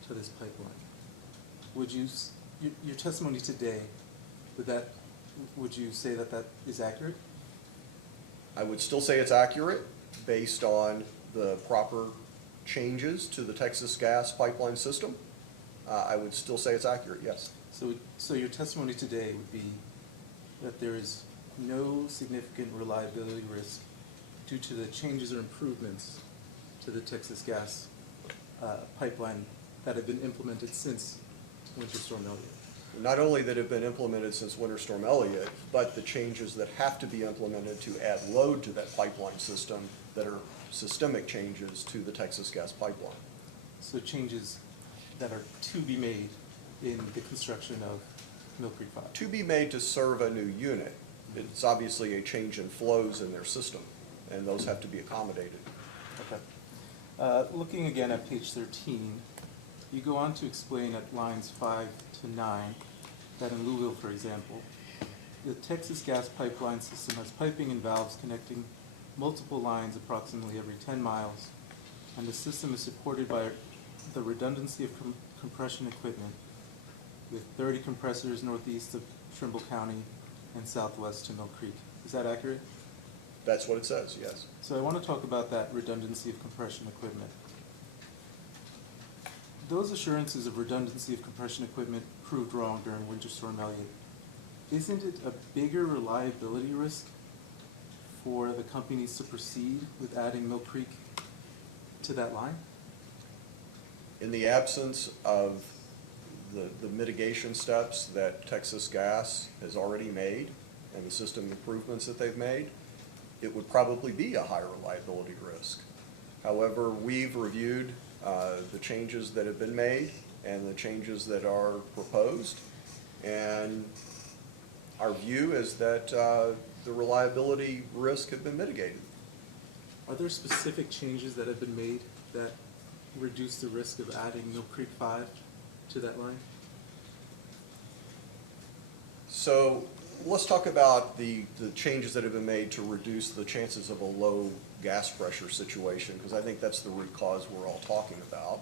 to this pipeline. Would you, your testimony today, would you say that that is accurate? I would still say it's accurate based on the proper changes to the Texas gas pipeline system. I would still say it's accurate, yes. So your testimony today would be that there is no significant reliability risk due to the changes or improvements to the Texas gas pipeline that have been implemented since Winter Storm Elliott. Not only that have been implemented since Winter Storm Elliott, but the changes that have to be implemented to add load to that pipeline system that are systemic changes to the Texas gas pipeline. So changes that are to be made in the construction of Mill Creek 5. To be made to serve a new unit. It's obviously a change in flows in their system, and those have to be accommodated. Okay. Looking again at page 13, you go on to explain at lines 5 to 9 that in Louisville, for example, the Texas gas pipeline system has piping and valves connecting multiple lines approximately every 10 miles, and the system is supported by the redundancy of compression equipment with 30 compressors northeast of Trimble County and southwest to Mill Creek. Is that accurate? That's what it says, yes. So I want to talk about that redundancy of compression equipment. Those assurances of redundancy of compression equipment proved wrong during Winter Storm Elliott. Isn't it a bigger reliability risk for the companies to proceed with adding Mill Creek to that line? In the absence of the mitigation steps that Texas Gas has already made and the system improvements that they've made, it would probably be a higher reliability risk. However, we've reviewed the changes that have been made and the changes that are proposed, and our view is that the reliability risk have been mitigated. Are there specific changes that have been made that reduce the risk of adding Mill Creek 5 to that line? So let's talk about the changes that have been made to reduce the chances of a low gas pressure situation, because I think that's the root cause we're all talking about.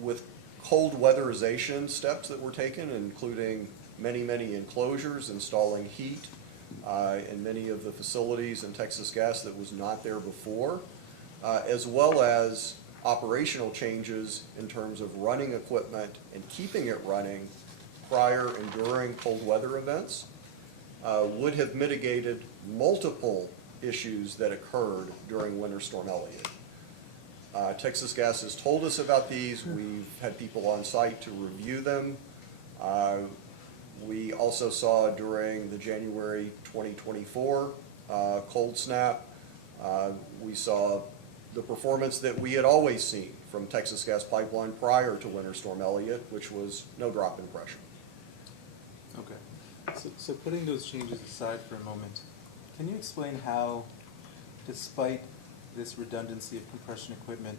With cold weatherization steps that were taken, including many enclosures, installing heat in many of the facilities in Texas Gas that was not there before, as well as operational changes in terms of running equipment and keeping it running prior and during cold weather events, would have mitigated multiple issues that occurred during Winter Storm Elliott. Texas Gas has told us about these. We've had people on site to review them. We also saw during the January 2024 cold snap, we saw the performance that we had always seen from Texas Gas Pipeline prior to Winter Storm Elliott, which was no drop in pressure. Okay, so putting those changes aside for a moment, can you explain how, despite this redundancy of compression equipment,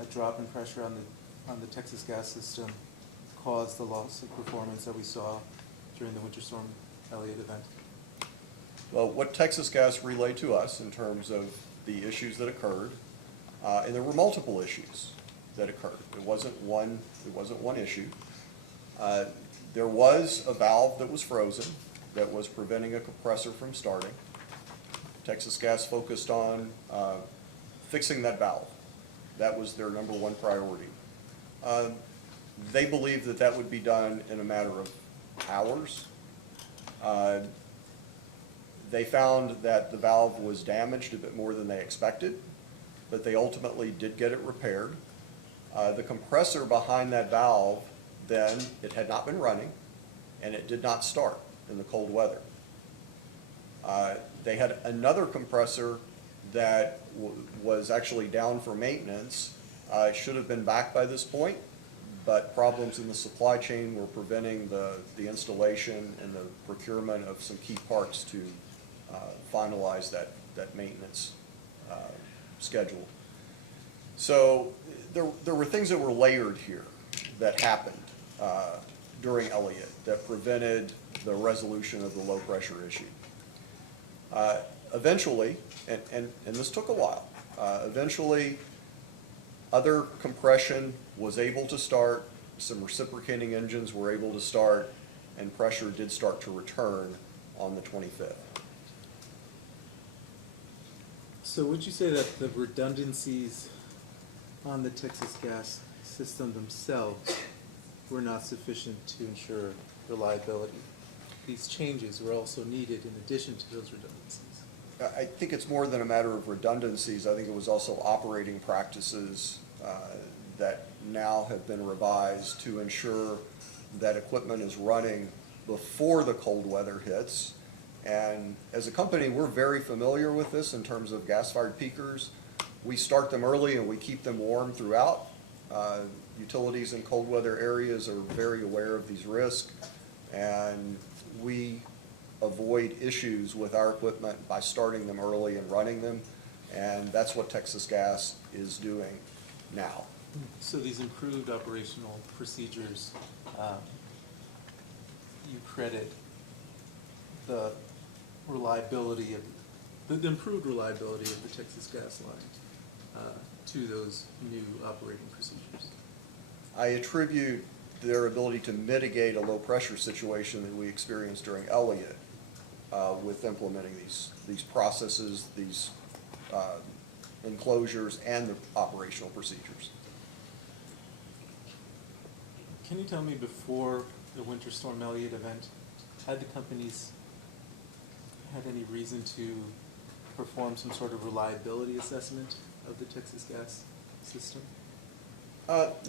a drop in pressure on the Texas Gas system caused the loss of performance that we saw during the Winter Storm Elliott event? Well, what Texas Gas relayed to us in terms of the issues that occurred, and there were multiple issues that occurred. It wasn't one issue. There was a valve that was frozen that was preventing a compressor from starting. Texas Gas focused on fixing that valve. That was their number one priority. They believed that that would be done in a matter of hours. They found that the valve was damaged a bit more than they expected, but they ultimately did get it repaired. The compressor behind that valve, then, it had not been running, and it did not start in the cold weather. They had another compressor that was actually down for maintenance. It should have been back by this point, but problems in the supply chain were preventing the installation and the procurement of some key parts to finalize that maintenance schedule. So there were things that were layered here that happened during Elliott that prevented the resolution of the low pressure issue. Eventually, and this took a while, eventually other compression was able to start, some reciprocating engines were able to start, and pressure did start to return on the 25th. So would you say that the redundancies on the Texas Gas system themselves were not sufficient to ensure reliability? These changes were also needed in addition to those redundancies. I think it's more than a matter of redundancies. I think it was also operating practices that now have been revised to ensure that equipment is running before the cold weather hits. And as a company, we're very familiar with this in terms of gas-fired peakers. We start them early and we keep them warm throughout. Utilities in cold weather areas are very aware of these risks, and we avoid issues with our equipment by starting them early and running them, and that's what Texas Gas is doing now. So these improved operational procedures, you credit the reliability of, the improved reliability of the Texas Gas line to those new operating procedures? I attribute their ability to mitigate a low pressure situation that we experienced during Elliott with implementing these processes, these enclosures, and the operational procedures. Can you tell me, before the Winter Storm Elliott event, had the companies had any reason to perform some sort of reliability assessment of the Texas Gas system?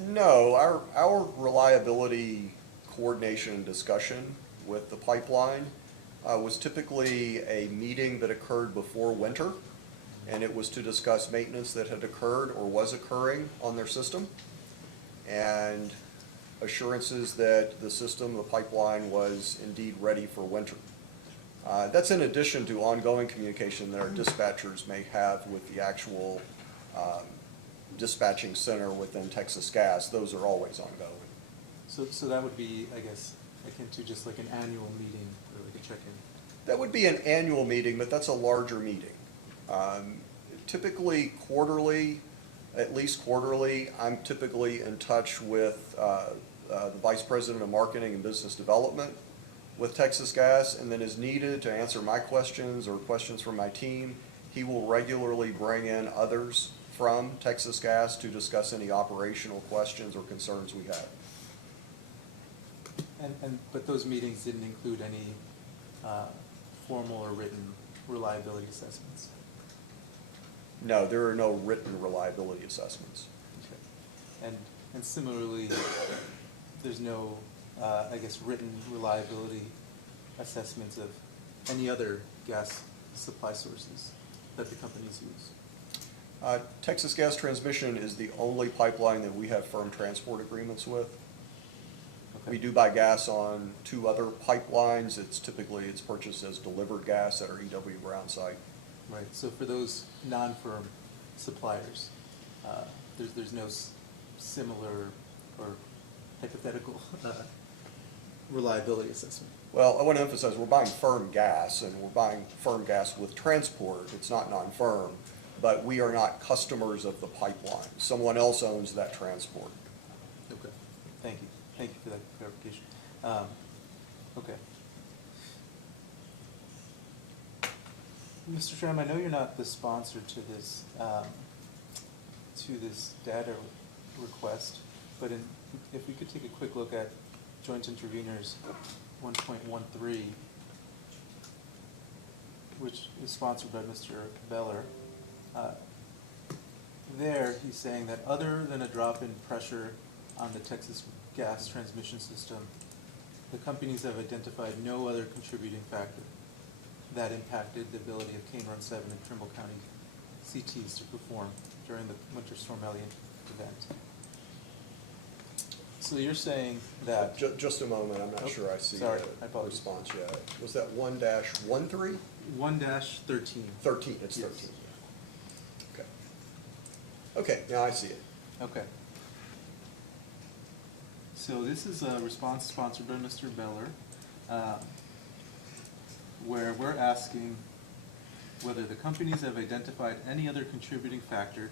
No, our reliability coordination and discussion with the pipeline was typically a meeting that occurred before winter, and it was to discuss maintenance that had occurred or was occurring on their system, and assurances that the system, the pipeline, was indeed ready for winter. That's in addition to ongoing communication that our dispatchers may have with the actual dispatching center within Texas Gas. Those are always ongoing. So that would be, I guess, akin to just like an annual meeting or like a check-in? That would be an annual meeting, but that's a larger meeting. Typically quarterly, at least quarterly, I'm typically in touch with the Vice President of Marketing and Business Development with Texas Gas, and then as needed to answer my questions or questions from my team, he will regularly bring in others from Texas Gas to discuss any operational questions or concerns we have. But those meetings didn't include any formal or written reliability assessments? No, there are no written reliability assessments. Okay. And similarly, there's no, I guess, written reliability assessments of any other gas supply sources that the companies use? Texas Gas Transmission is the only pipeline that we have firm transport agreements with. Okay. We do buy gas on 2 other pipelines. It's purchased as delivered gas at our E.W. Brown site. Right, so for those non-firm suppliers, there's no similar or hypothetical reliability assessment? Well, I want to emphasize we're buying firm gas, and we're buying firm gas with transport. It's not non-firm, but we are not customers of the pipeline. Someone else owns that transport. Okay, thank you. Thank you for that clarification. Okay. Mr. Chairman, I know you're not the sponsor to this data request, but if we could take a quick look at Joint Intervenors 1.13, which is sponsored by Mr. Beller. There, he's saying that other than a drop in pressure on the Texas gas transmission system, the companies have identified no other contributing factor that impacted the ability of Cane Run 7 and Trimble County CTs to perform during the Winter Storm Elliott event. So you're saying that... Just a moment, I'm not sure I see sorry, I the apologize. response yet. Was that 1-13? 1-13. 13, it's Yes. 13. Okay. Okay, now I see it. Okay. So this is a response sponsored by Mr. Beller, where we're asking whether the companies have identified any other contributing factor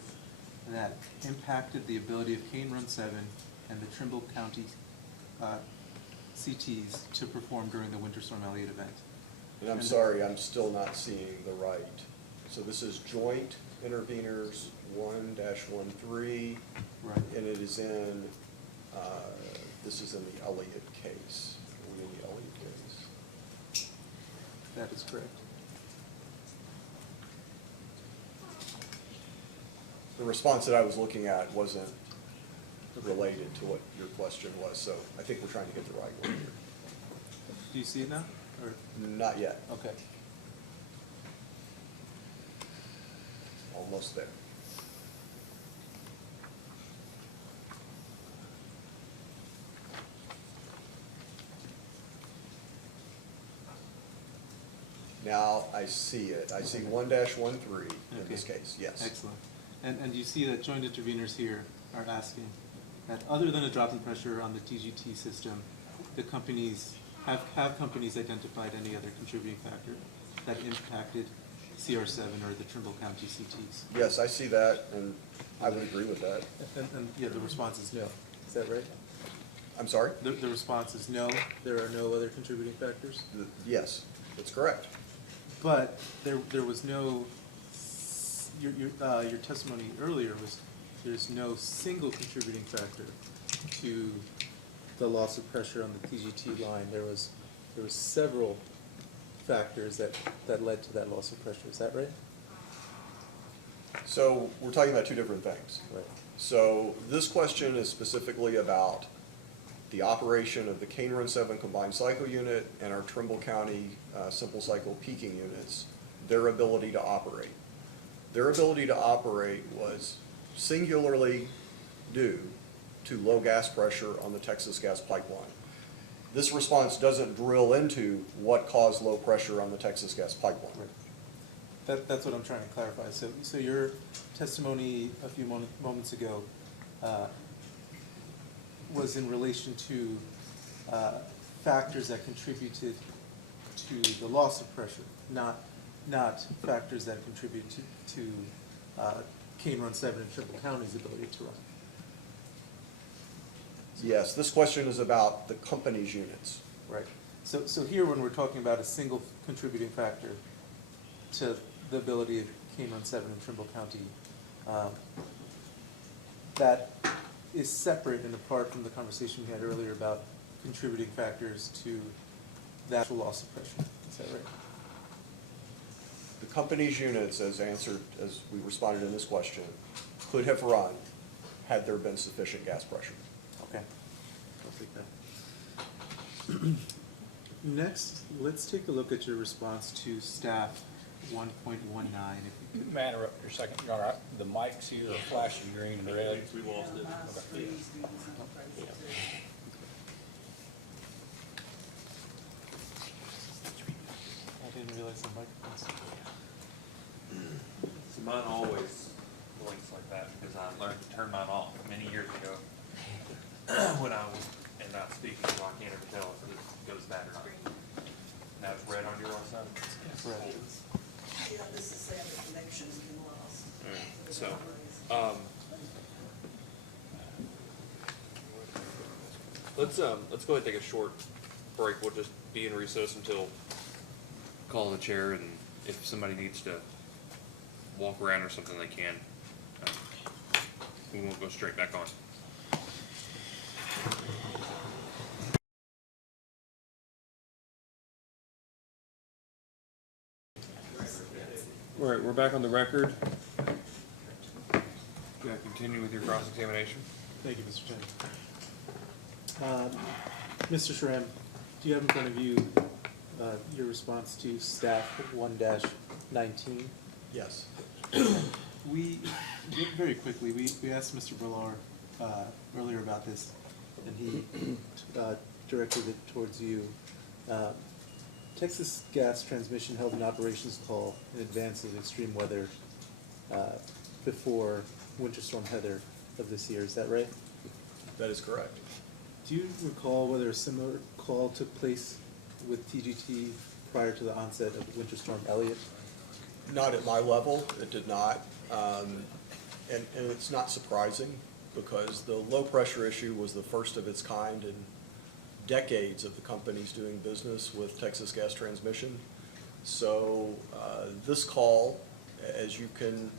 that impacted the ability of Cane Run 7 and the Trimble County CTs to perform during the Winter Storm Elliott event. And I'm sorry, I'm still not seeing the right. So this is Joint Intervenors 1-13. Right. And it is in, this is in the Elliott case. Are we in the Elliott case? That is correct. The response that I was looking at wasn't related to what your question was, so I think we're trying to get the right one here. Do you see it now? Or? Not yet. Okay. Almost there. Now I see it. I see 1-13 in this case, yes. Excellent. And you see that joint interveners here are asking that other than a drop in pressure on the TGT system, the companies, have companies identified any other contributing factor that impacted CR7 or the Trimble County CTs? Yes, I see that, and I would agree with that. And yeah, the response is no. Is that right? I'm sorry? The response is no, there are no other contributing factors? Yes, that's correct. But there was no, your testimony earlier was there's no single contributing factor to the loss of pressure on the TGT line. There was several factors that led to that loss of pressure. Is that right? So we're talking about two different things. Right. So this question is specifically about the operation of the Cane Run 7 combined cycle unit and our Trimble County simple cycle peaking units, their ability to operate. Their ability to operate was singularly due to low gas pressure on the Texas gas pipeline. This response doesn't drill into what caused low pressure on the Texas gas pipeline. Right. That's what I'm trying to clarify. So your testimony a few moments ago was in relation to factors that contributed to the loss of pressure, not factors that contribute to Cane Run 7 and Trimble County's ability to run. Yes, this question is about the company's units. Right. So here, when we're talking about a single contributing factor to the ability of Cane Run 7 in Trimble County, that is separate and apart from the conversation we had earlier about contributing factors to the actual loss of pressure. Is that right? The company's units, as answered, as we responded in this question, could have run had there been sufficient gas pressure. Okay. I'll take that. Next, let's take a look at your response to staff 1.19. If you could. May I interrupt for a second, Your Honor? The mics here are flashing green and red. We lost it. I didn't realize the microphones. So mine always blinks like that because I learned to turn mine off many years ago when I was not speaking, so I can't ever tell if it goes bad or not. Now it's red on your side? It's red. Yeah, this is saying the connection's been lost. Alright, so, let's go ahead and take a short break. We'll just be in recess until call the chair, and if somebody needs to walk around or something, they can. We won't go straight back on. All right, we're back on the record. Continue with your cross-examination. Thank you, Mr. Chairman. Mr. Schramm, do you have in front of you your response to staff 1-19? Yes. We, very quickly, we asked Mr. Berlar earlier about this, and he directed it towards you. Texas Gas Transmission held an operations call in advance of extreme weather before Winter Storm Heather of this year. Is that right? That is correct. Do you recall whether a similar call took place with TGT prior to the onset of Winter Storm Elliott? Not at my level, it did not. And it's not surprising because the low pressure issue was the first of its kind in decades of the companies doing business with Texas Gas Transmission. So this call, as you can,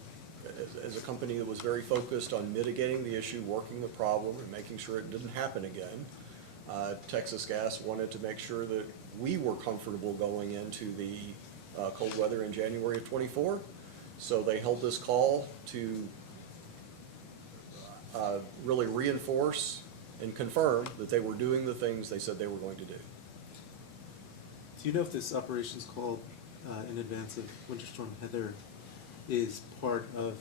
as a company that was very focused on mitigating the issue, working the problem, and making sure it didn't happen again, Texas Gas wanted to make sure that we were comfortable going into the cold weather in January of '24. So they held this call to really reinforce and confirm that they were doing the things they said they were going to do. Do you know if this operations call in advance of Winter Storm Heather is part of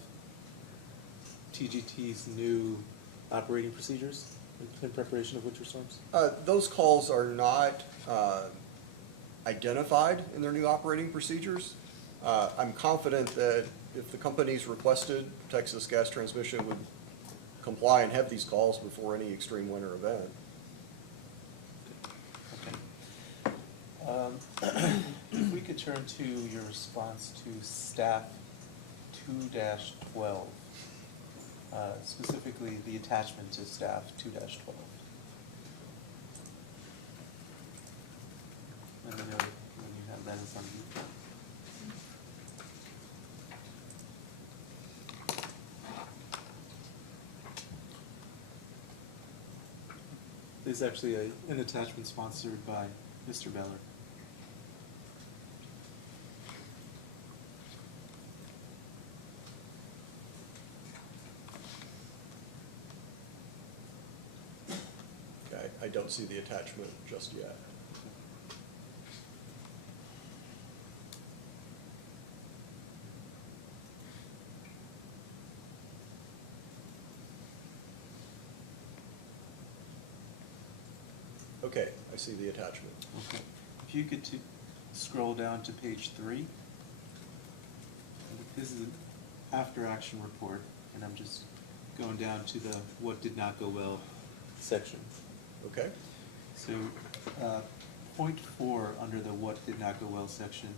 TGT's new operating procedures in preparation of winter storms? Those calls are not identified in their new operating procedures. I'm confident that if the companies requested, Texas Gas Transmission would comply and have these calls before any extreme winter event. Okay. If we could turn to your response to staff 2-12, specifically the attachment to staff 2-12. Let me know when you have that in front of you. There's actually an attachment sponsored by Mr. Beller. Okay, I don't see the attachment just yet. Okay, I see the attachment. Okay. If you could scroll down to page 3. This is an after-action report, and I'm just going down to the what did not go well section. Okay. So, point 4 under the what did not go well section,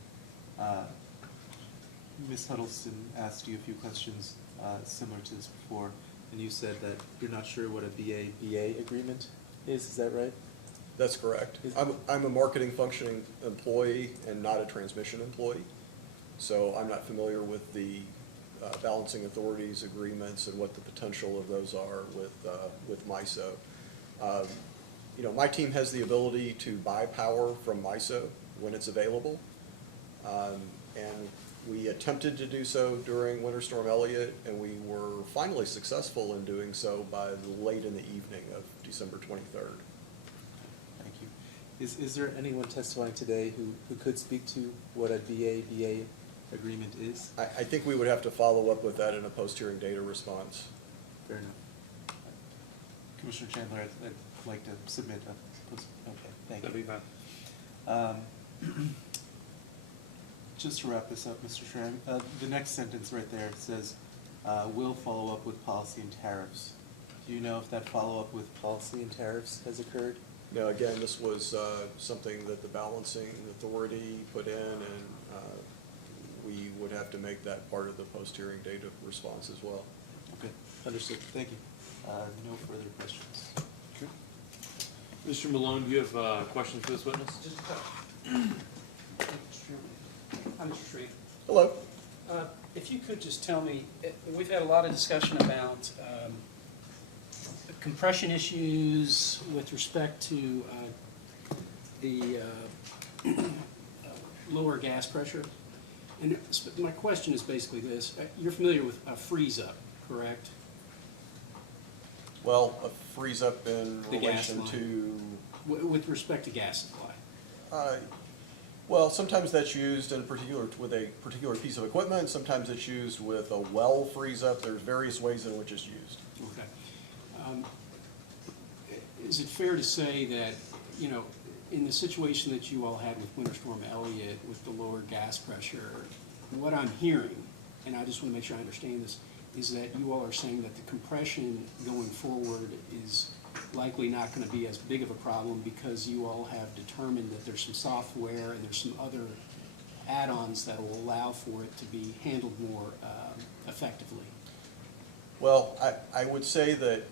Ms. Huddleston asked you a few questions similar to this before, and you said that you're not sure what a BA-BA agreement is that right? That's correct. I'm a marketing functioning employee and not a transmission employee. So I'm not familiar with the balancing authorities agreements and what the potential of those are with MISO. You know, my team has the ability to buy power from MISO when it's available. And we attempted to do so during Winter Storm Elliott, and we were finally successful in doing so by late in the evening of December 23rd. Thank you. Is there anyone testifying today who could speak to what a BA agreement is? I think we would have to follow up with that in a post-hearing data response. Fair enough. Commissioner Chandler, I'd like to submit a post, okay, thank you. That'd be fine. Just to wrap this up, Mr. Schramm, the next sentence right there says, will follow up with policy and tariffs. Do you know if that follow-up with policy and tariffs has occurred? No, again, this was something that the balancing authority put in, and we would have to make that part of the post-hearing data response as well. Okay, understood. Thank you. No further questions. Okay. Mr. Malone, do you have questions for this witness? Just a question. Hi, Mr. Shreve. Hello. If you could just tell me, we've had a lot of discussion about compression issues with respect to the lower gas pressure. And my question is basically this. You're familiar with a freeze-up, correct? Well, a freeze up in The gas relation line. to, With respect to gas supply. well, sometimes that's used in with a particular piece of equipment. Sometimes it's used with a well freeze up. There's various ways in which it's used. Okay. Is it fair to say that, you know, in the situation that you all had with Winter Storm Elliott with the lower gas pressure, what I'm hearing, and I just want to make sure I understand this, is that you all are saying that the compression going forward is likely not going to be as big of a problem because you all have determined that there's some software and there's some other add-ons that will allow for it to be handled more effectively. Well, I would say that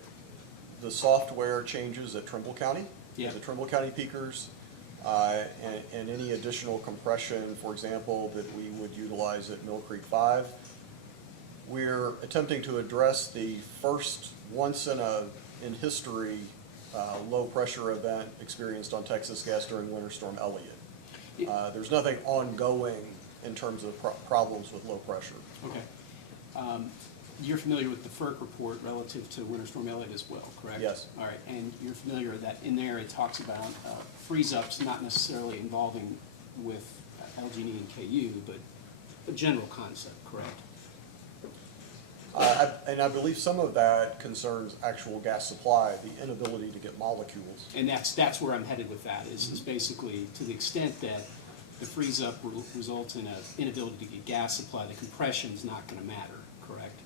the software changes at Trimble County, Yeah. the Trimble County peakers, and any additional compression, for example, that we would utilize at Mill Creek 5. We're attempting to address the first in history low pressure event experienced on Texas gas during Winter Storm Elliott. There's nothing ongoing in terms of problems with low pressure. Okay. You're familiar with the FERC report relative to Winter Storm Elliott as well, correct? Yes. All right, and you're familiar that in there it talks about freeze-ups not necessarily involving with LG&E and KU, but a general concept, correct? And I believe some of that concerns actual gas supply, the inability to get molecules. And that's where I'm headed with that, is basically to the extent that the freeze-up results in an inability to get gas supply, the compression's not going to matter, correct?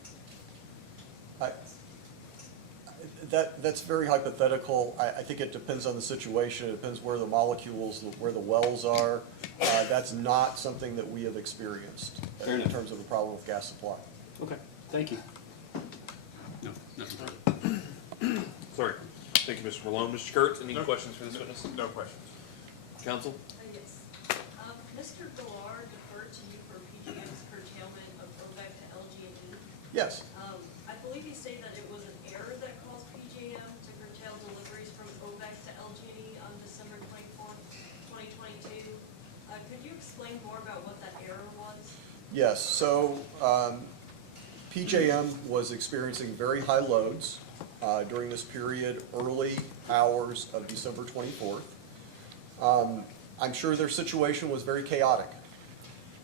That's very hypothetical. I think it depends on the situation. It depends where the molecules, where the wells are. That's not something that we have experienced in terms of the problem with gas supply. Okay, thank you. No, nothing further. Sorry. Thank you, Mr. Malone. Mr. Kurtz, any questions for this witness? No questions. Counsel? Yes. Mr. Gillard deferred to you for PGM's curtailment of OVEC to LG&E. Yes. I believe you say that it was an error that caused PJM to curtail deliveries from OVEC to LG&E on December 24th, 2022. Could you explain more about what that error was? Yes, so PJM was experiencing very high loads during this period, early hours of December 24th. I'm sure their situation was very chaotic.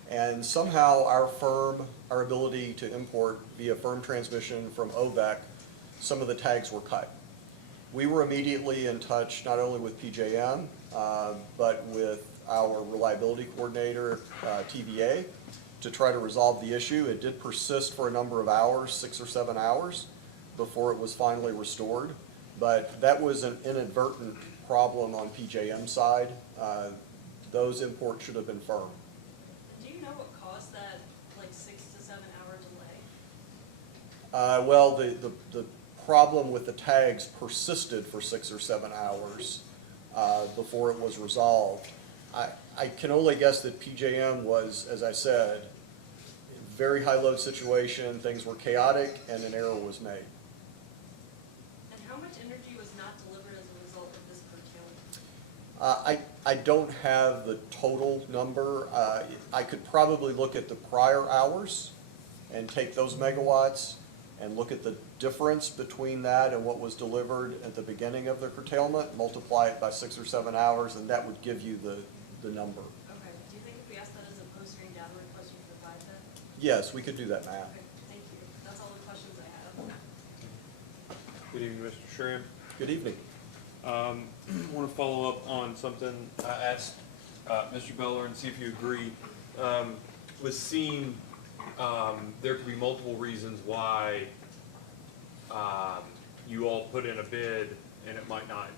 And somehow our ability to import via firm transmission from OVEC, some of the tags were cut. We were immediately in touch not only with PJM, but with our reliability coordinator, TVA, to try to resolve the issue. It did persist for a number of hours, 6 or 7 hours, before it was finally restored. But that was an inadvertent problem on PJM side. Those imports should have been firm. Do you know what caused that, like, 6 to 7 hour delay? Well, the problem with the tags persisted for 6 or 7 hours. before it was resolved. I can only guess that PJM was, as I said, very high load situation, things were chaotic, and an error was made. And how much energy was not delivered as a result of this curtailment? I don't have the total number. I could probably look at the prior hours and take those megawatts and look at the difference between that and what was delivered at the beginning of the curtailment, multiply it by 6 or 7 hours, and that would give you the number. Okay, do you think if we ask that as a post-hearing data request, you could provide that? Yes, we could do that, Matt. Okay, thank you. That's all the questions I have. Good evening, Mr. Schramm. Good evening. I want to follow up on something I asked Mr. Beller and see if you agree. With SEEM, there could be multiple reasons why you all put in a bid and it might not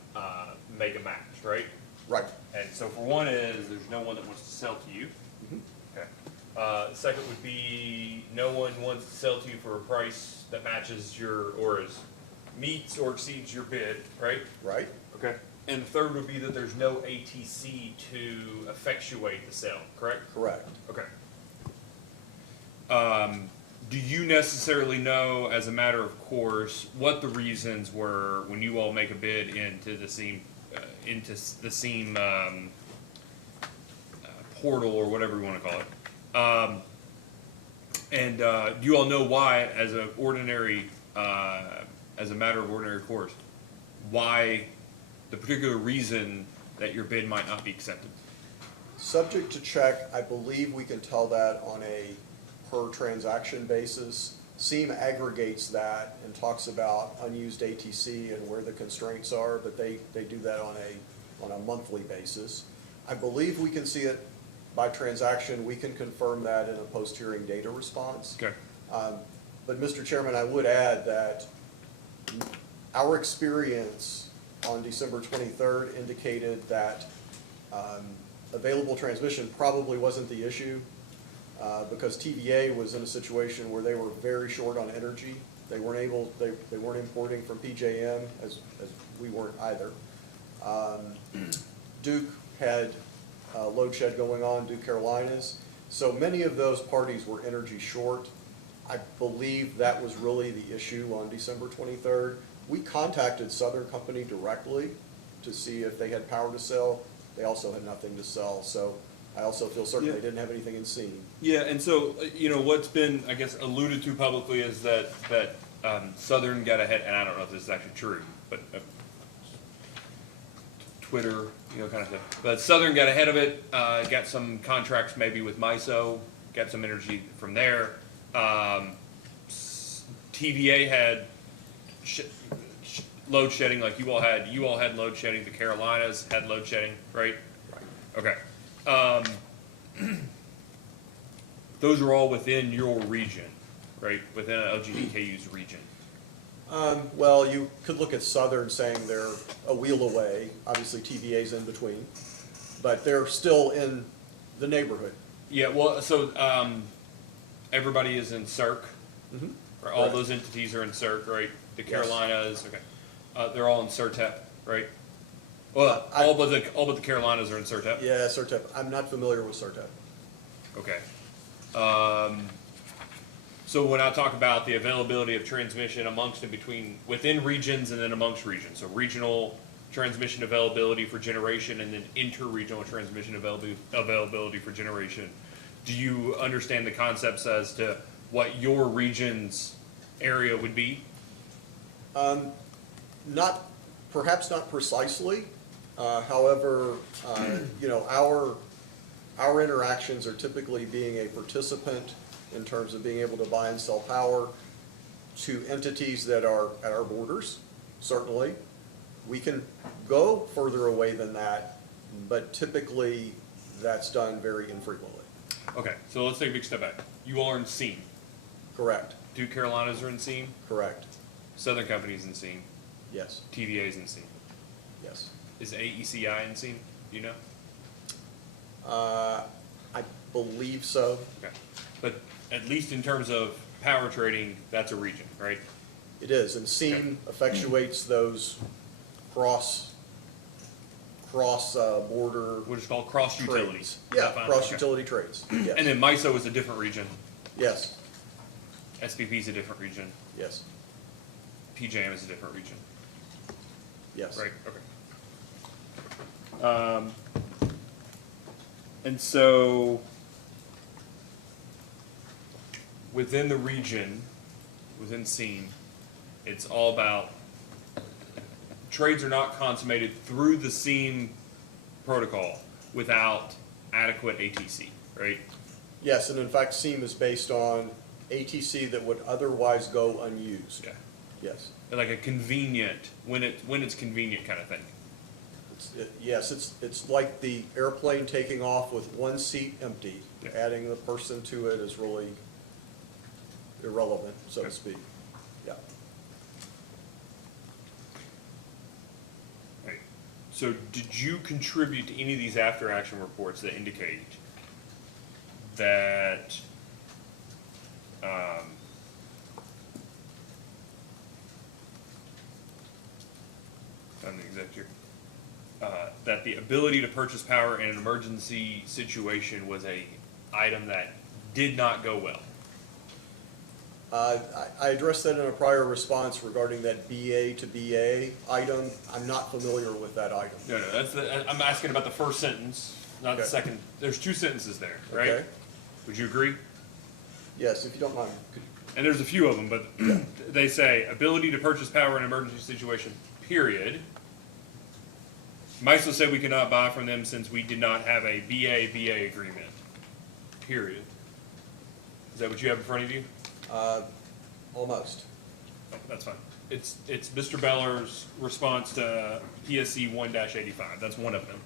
make a match, right? Right. And so for one is, there's no one that wants to sell to you. Okay. Second would be, no one wants to sell to you for a price that matches your, or is, meets or exceeds your bid, right? Right. Okay. And the third would be that there's no ATC to effectuate the sale, correct? Correct. Okay. Do you necessarily know, as a matter of course, what the reasons were when you all make a bid into the SEEM, portal or whatever you want to call it? And do you all know why, as a ordinary, as a matter of ordinary course, why the particular reason that your bid might not be accepted? Subject to check, I believe we can tell that on a per transaction basis. SEEM aggregates that and talks about unused ATC and where the constraints are, but they do that on a monthly basis. I believe we can see it by transaction. We can confirm that in a post-hearing data response. Okay. But Mr. Chairman, I would add that our experience on December 23rd indicated that available transmission probably wasn't the issue. Because TVA was in a situation where they were very short on energy. They weren't importing from PJM, as we weren't either. Duke had load shed going on, Duke Carolinas. So many of those parties were energy short. I believe that was really the issue on December 23rd. We contacted Southern Company directly to see if they had power to sell. They also had nothing to sell. So I also feel certain they didn't have anything in SEEM. Yeah, and so, what's been, I guess, alluded to publicly is that Southern got ahead, and I don't know if this is actually true, but Twitter, kind of thing. But Southern got ahead of it, got some contracts maybe with MISO, got some energy from there. TVA had load shedding like you all had. You all had load shedding. The Carolinas had load shedding, right? Right. Okay. Those are all within your region, right? Within LGDKU's region. Well, you could look at Southern saying they're a wheel away. Obviously, TVA's in between, but they're still in the neighborhood. Yeah. Well, so everybody is in CERC. Mm-hmm. Right? All those entities are in CERC, right? The Carolinas, okay. They're all in CERTEP, right? Well, all but the Carolinas are in CERTEP. Yeah, CERTEP. I'm not familiar with CERTEP. Okay. So when I talk about the availability of transmission amongst and between, within regions and then amongst regions, so regional transmission availability for generation and then inter-regional transmission availability for generation, do you understand the concepts as to what your region's area would be? Perhaps not precisely. However, our interactions are typically being a participant in terms of being able to buy and sell power to entities that are at our borders, certainly. We can go further away than that, but typically that's done very infrequently. Okay, so let's take a big step back. You all are in SEEM. Correct. Duke Carolinas are in SEEM. Correct. Southern Company's in SEEM. Yes. TVA's in SEEM. Yes. Is AECI in SEEM? Do you know? I believe so. Okay. But at least in terms of power trading, that's a region, right? It is, and SEEM effectuates those cross-border What is called cross utilities. trades. Yeah, Fine, cross-utility trades, yes. And then MISO is a different region. Yes, SPP is a different region. yes, PJM is a different region. yes. Right, okay. And so, within the region, within SEAM, it's all about, trades are not consummated through the SEAM protocol without adequate ATC, right? Yes, and in fact, SEAM is based on ATC that would otherwise go unused. Yeah. Yes. Like a convenient, when it's convenient kind of thing. Yes, it's like the airplane taking off with one seat empty. Yeah. Adding the person to it is really irrelevant, so to Okay. speak. Yeah. Right. So did you contribute to any of these after action reports that indicate that on the executive, that the ability to purchase power in an emergency situation was a item that did not go well? I addressed that in a prior response regarding that BA to BA item. I'm not familiar with that item. No, I'm asking about the first sentence, not the Okay. second. There's two sentences there, right? Okay. Would you agree? Yes, if you don't mind. And there's a few of them, but they say ability to purchase power in an emergency situation, period. MISO said we could not buy from them since we did not have a BA agreement, period. Is that what you have in front of you? Almost. Oh, that's fine. It's Mr. Beller's response to PSC 1-85. That's one of them.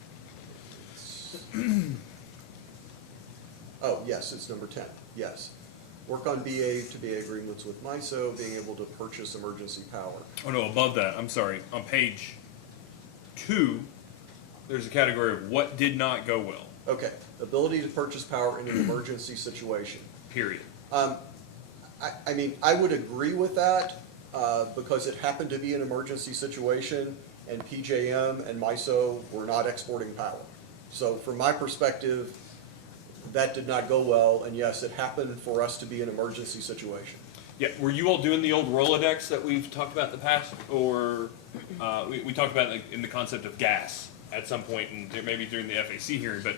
Oh, yes, it's number 10, yes. Work on BA to BA agreements with MISO, being able to purchase emergency power. Oh no, above that, I'm sorry. On page 2, there's a category of what did not go well, Okay, ability to purchase power in an emergency situation. period. I mean, I would agree with that, because it happened to be an emergency situation, and PJM and MISO were not exporting power. So from my perspective, that did not go well, and yes, it happened for us to be an emergency situation. Yeah, were you all doing the old Rolodex that we've talked about in the past, or we talked about it in the concept of gas at some point, and maybe during the FAC hearing, but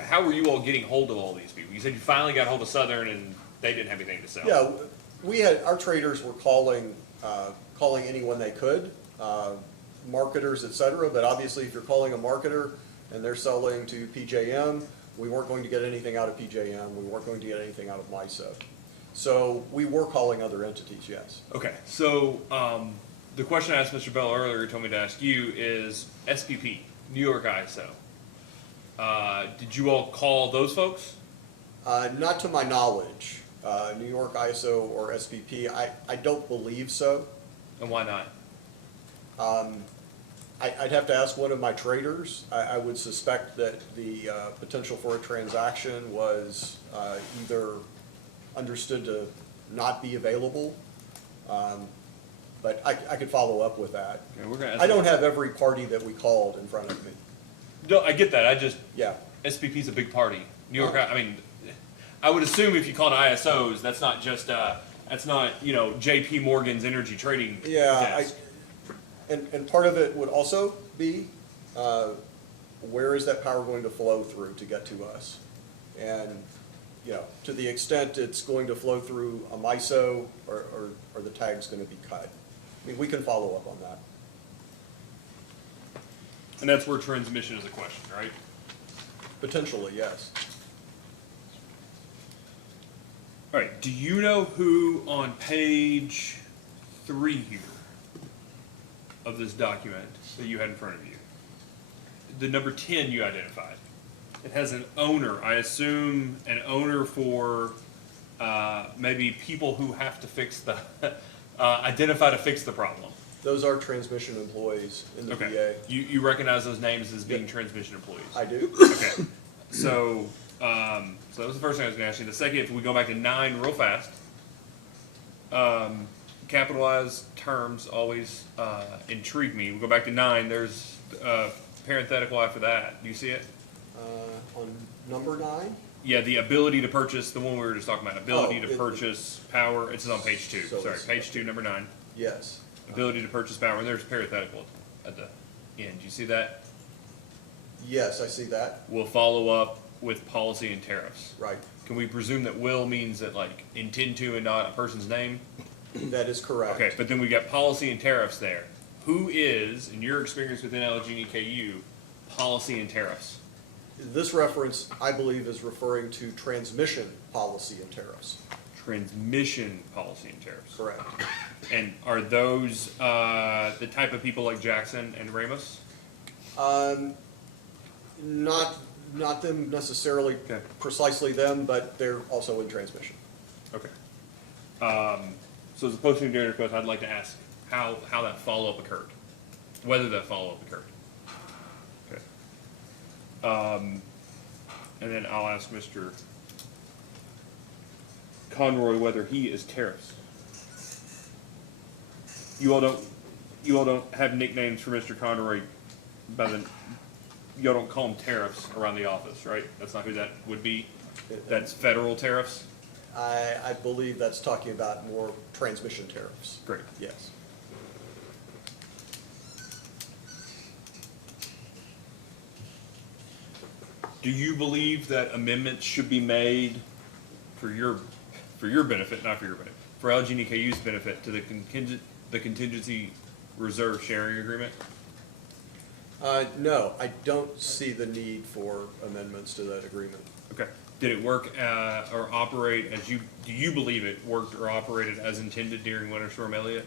how were you all getting hold of all these people? You said you finally got hold of Southern and they didn't have anything to sell. Yeah, our traders were calling anyone they could, marketers, et cetera, but obviously if you're calling a marketer and they're selling to PJM, we weren't going to get anything out of PJM, we weren't going to get anything out of MISO. So we were calling other entities, yes. Okay, so the question I asked Mr. Bell earlier, told me to ask you, is SPP, New York ISO. Did you all call those folks? Not to my knowledge, New York ISO or SPP, I don't believe so. And why not? I'd have to ask one of my traders. I would suspect that the potential for a transaction was either understood to not be available, but I could follow up with that. Okay, we're gonna ask I don't have every party that we called in front of me. No, I get that. Yeah. SPP's a big party. New York, I mean, I would assume if you call it ISOs, that's not just, that's not, JP Morgan's energy trading Yeah, desk. and part of it would also be, where is that power going to flow through to get to us? And, to the extent it's going to flow through a MISO, or the tag's gonna be cut. I mean, we can follow up on that. And that's where transmission is a question, right? Potentially, yes. All right, do you know who on page 3 here of this document that you had in front of you, the number 10 you identified? It has an owner, I assume an owner for maybe people who have to fix the, identify to fix the problem. Those are transmission employees in the Okay. VA. You recognize those names as being Yep. transmission employees? I do. Okay, so that was the first thing I was gonna ask you. The second, if we go back to 9 real fast, capitalized terms always intrigue me. We go back to 9, there's parenthetical after that, do you see it? On number 9? Yeah, the ability to purchase, the one we were just talking about, ability Oh, to purchase power, it's on page 2, So sorry, it's- page 2, number 9. Yes. Ability to purchase power, and there's parenthetical at the end, you see that? Yes, I see that. We'll follow up with policy and tariffs. Right. Can we presume that will means that like intend to and not a person's name? That is correct. Okay, but then we got policy and tariffs there. Who is, in your experience within Allegheny KU, policy and tariffs? This reference, I believe, is referring to transmission policy and tariffs. Transmission policy and tariffs. Correct. And are those the type of people like Jackson and Ramos? Not them necessarily, Okay. precisely them, but they're also in transmission. Okay. So as a posting during request, I'd like to ask how that follow-up occurred, whether that follow-up occurred. Okay. And then I'll ask Mr. Conroy whether he is tariffs. You all don't have nicknames for Mr. Conroy y'all don't call him tariffs around the office, right? That's not who that would be? That's federal tariffs? I believe that's talking about more transmission tariffs. Great. Yes. Do you believe that amendments should be made for your benefit, not for your benefit, for Allegheny KU's benefit to the contingency reserve sharing agreement? No, I don't see the need for amendments to that agreement. Okay. Did it work or operate do you believe it worked or operated as intended during Winter Storm Elliott?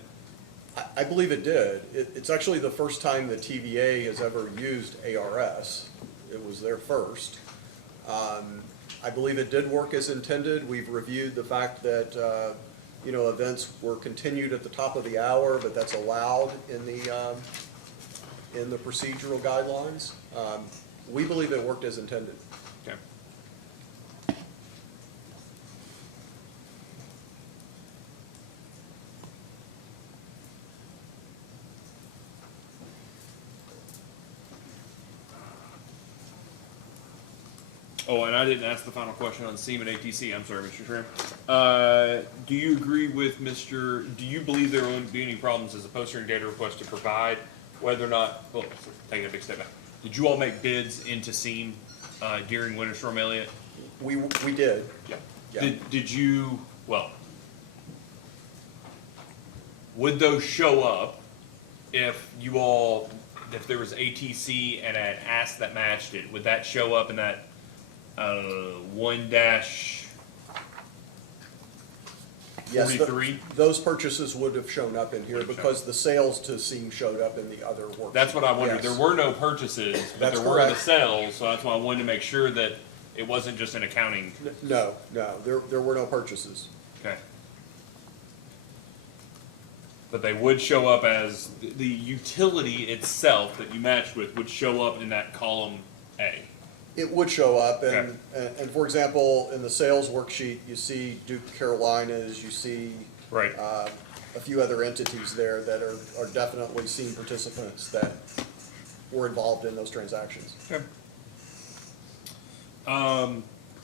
I believe it did. It's actually the first time the TVA has ever used ARS. It was there first. I believe it did work as intended. We've reviewed the fact that, events were continued at the top of the hour, but that's allowed in the procedural guidelines. We believe it worked as intended. Okay. Oh, and I didn't ask the final question on SEAM and ATC. I'm sorry, Mr. Trim. Do you agree with do you believe there won't be any problems as a post hearing data request to provide whether or not, well, taking a big step back. Did you all make bids into SEAM during Winter Storm Elliott? We did. Yeah. Yeah. Did you, would those show up if there was ATC and an ask that matched it? Would that show up in that 1-43? Yes, those purchases would have shown up in here because the sales to SEAM showed up in the other work. That's what I wondered. Yes. There were no purchases, but That's there were the correct. sales, so that's why I wanted to make sure that it wasn't just an accounting. No, there were no purchases. Okay. But they would show up as, the utility itself that you matched with would show up in that column A. It would show up, Okay. and for example, in the sales worksheet, you see Duke Carolinas, you see Right. a few other entities there that are definitely SEAM participants that were involved in those transactions. Okay.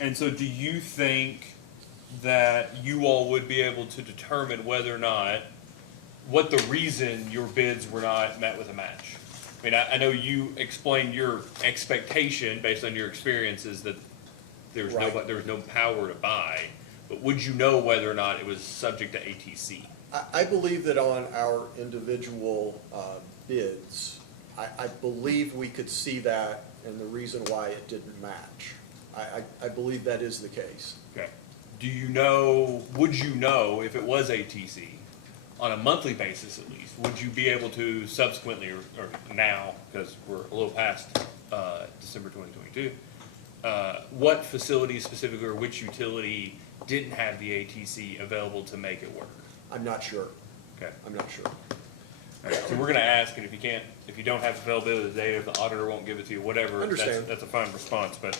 And so do you think that you all would be able to determine whether or not, what the reason your bids were not met with a match? I mean, I know you explained your expectation based on your experiences that there's Right. there was no power to buy, but would you know whether or not it was subject to ATC? I believe that on our individual bids, I believe we could see that and the reason why it didn't match. I believe that is the case. Okay. Would you know if it was ATC, on a monthly basis at least, would you be able to subsequently, or now, because we're a little past December 2022, what facility specifically or which utility didn't have the ATC available to make it work? I'm not sure. Okay. I'm not sure. All right, so we're gonna ask, and if you don't have availability of the data, if the auditor won't give it to you, whatever, Understand. that's a fine response, but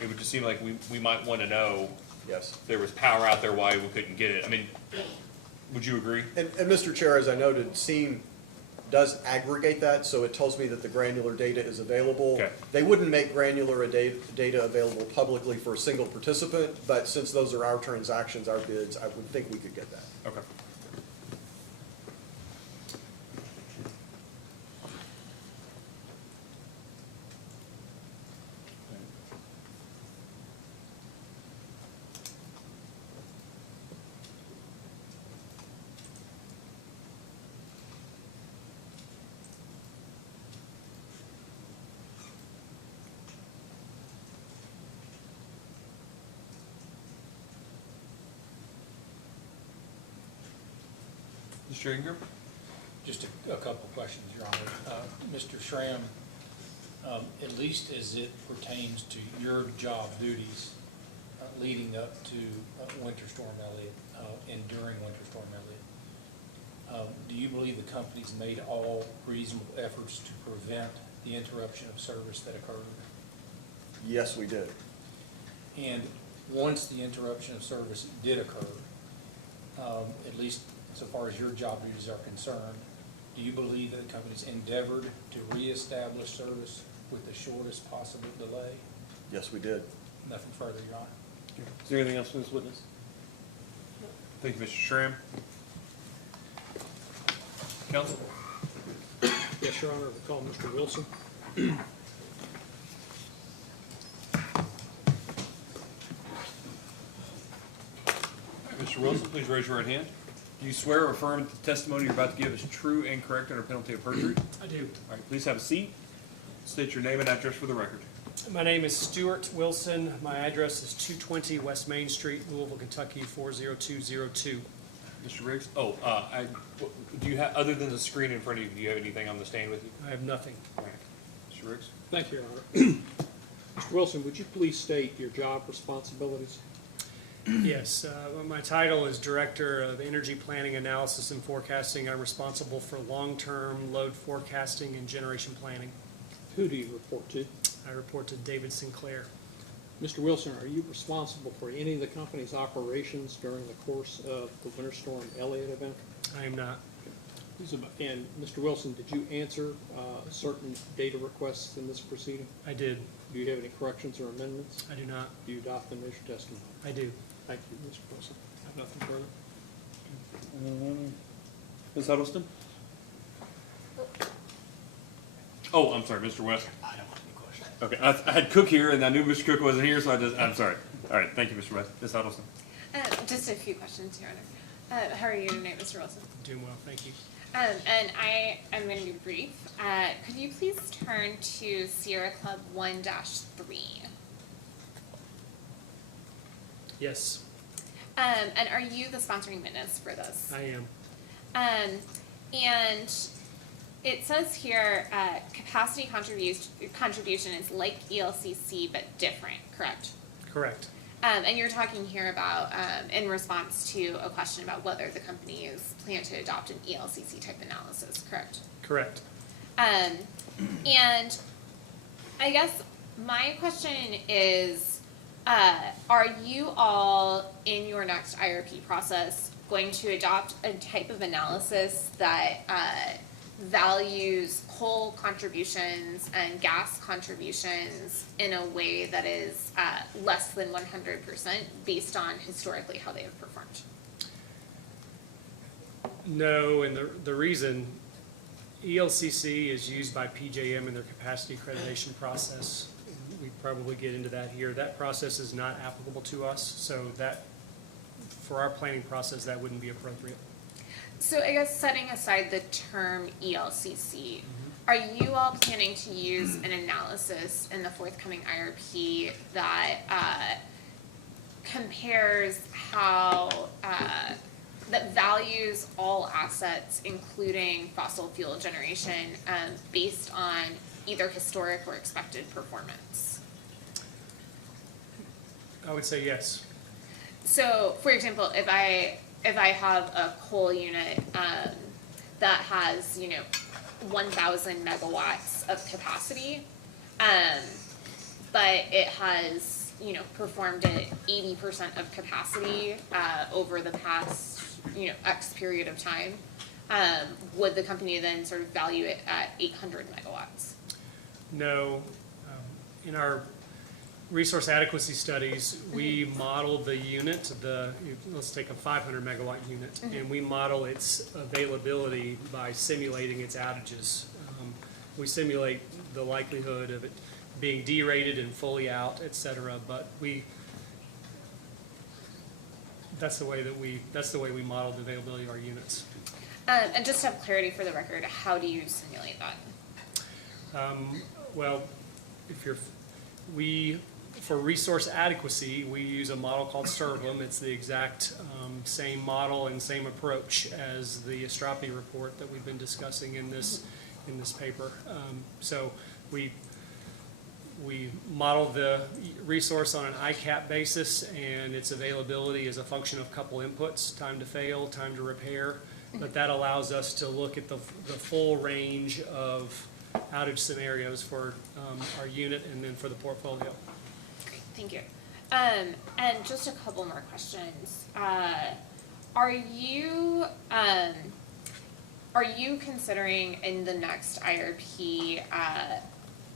it would just seem like we might wanna know Yes. if there was power out there, why we couldn't get it. I mean, would you agree? And Mr. Chair, as I noted, SEAM does aggregate that, so it tells me that the granular data is available. Okay. They wouldn't make granular data available publicly for a single participant, but since those are our transactions, our bids, I would think we could get that. Okay. Mr. Ingram? Just a couple of questions, Your Honor. Mr. Schramm, at least as it pertains to your job duties leading up to Winter Storm Elliott and during Winter Storm Elliott, do you believe the company's made all reasonable efforts to prevent the interruption of service that occurred? Yes, we did. And once the interruption of service did occur, at least so far as your job duties are concerned, do you believe that the company's endeavored to reestablish service with the shortest possible delay? Yes, we did. Nothing further, Your Honor. Is there anything else from this witness? Thank you, Mr. Schramm. Counsel? Yes, Your Honor, we call Mr. Wilson. Mr. Wilson, please raise your right hand. Do you swear or affirm that the testimony you're about to give is true and correct under penalty of perjury? I do. All right, please have a seat. State your name and address for the record. My name is Stuart Wilson. My address is 220 West Main Street, Louisville, Kentucky, 40202. Mr. Riggs? Do you have, other than the screen in front of you, do you have anything on the stand with you? I have nothing. All right. Mr. Riggs? Thank you, Your Honor. Mr. Wilson, would you please state your job responsibilities? Yes, my title is Director of Energy Planning, Analysis, and Forecasting. I'm responsible for long-term load forecasting and generation planning. Who do you report to? I report to David Sinclair. Mr. Wilson, are you responsible for any of the company's operations during the course of the Winter Storm Elliott event? I am not. And Mr. Wilson, did you answer certain data requests in this proceeding? I did. Do you have any corrections or amendments? I do not. Do you adopt them as your testimony? I do. Thank you, Mr. Wilson. I have nothing further. Ms. Huddleston? Oh, I'm sorry, Mr. West. I don't have any questions. Okay, I had Cook here, and I knew Mr. Cook wasn't here, so I'm sorry. All right, thank you, Mr. West. Ms. Huddleston? Just a few questions, Your Honor. How are you tonight, Mr. Wilson? Doing well, thank you. And I am going to be brief. Could you please turn to Sierra Club 1-3? Yes, And are you the sponsoring witness for this? I am. And it says here, capacity contribution is like ELCC but different, correct? Correct. And you're talking here about, in response to a question about whether the company is planning to adopt an ELCC type analysis, correct? Correct. And I guess my question is, are you all in your next IRP process going to adopt a type of analysis that values coal contributions and gas contributions in a way that is less than 100% based on historically how they have performed? No, and the reason, ELCC is used by PJM in their capacity accreditation process. We probably get into that here. That process is not applicable to us, so that, for our planning process, that wouldn't be appropriate. So I guess setting aside the term ELCC, are you all planning to use an analysis in the forthcoming IRP that compares how, that values all assets, including fossil fuel generation, based on either historic or expected performance? I would say yes. So, for example, if I have a coal unit that has, 1,000 megawatts of capacity, but it has, performed at 80% of capacity over the past, X period of time, would the company then sort of value it at 800 megawatts? No. In our resource adequacy studies, we model the unit, let's take a 500 megawatt unit, and we model its availability by simulating its outages. We simulate the likelihood of it being derated and fully out, et cetera, but that's the way we model the availability of our units. And just to have clarity for the record, how do you simulate that? Well, for resource adequacy, we use a model called SERVLM. It's the exact same model and same approach as the Estropi report that we've been discussing in this paper. So we model the resource on an ICAP basis, and its availability is a function of a couple inputs: time to fail, time to repair. But that allows us to look at the full range of outage scenarios for our unit and then for the portfolio. Great, thank you. And just a couple more questions. Are you considering in the next IRP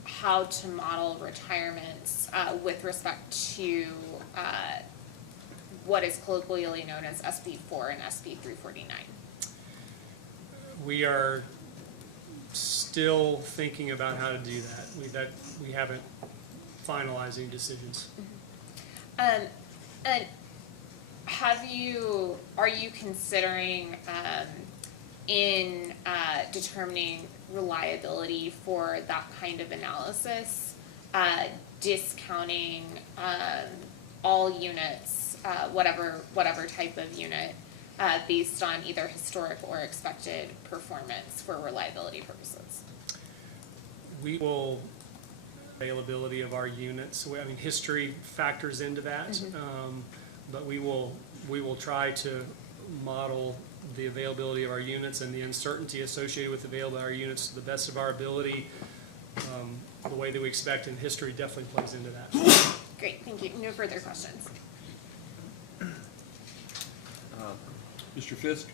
how to model retirements with respect to what is colloquially known as SB 4 and SB 349? We are still thinking about how to do that. We haven't finalized any decisions. And are you considering in determining reliability for that kind of analysis, discounting all units, whatever type of unit, based on either historic or expected performance for reliability purposes? We will availability of our units. I mean, history factors into that, but we will try to model the availability of our units and the uncertainty associated with the availability of our units to the best of our ability. The way that we expect, and history definitely plays into that. Great, thank you. No further questions. Mr. Fisk?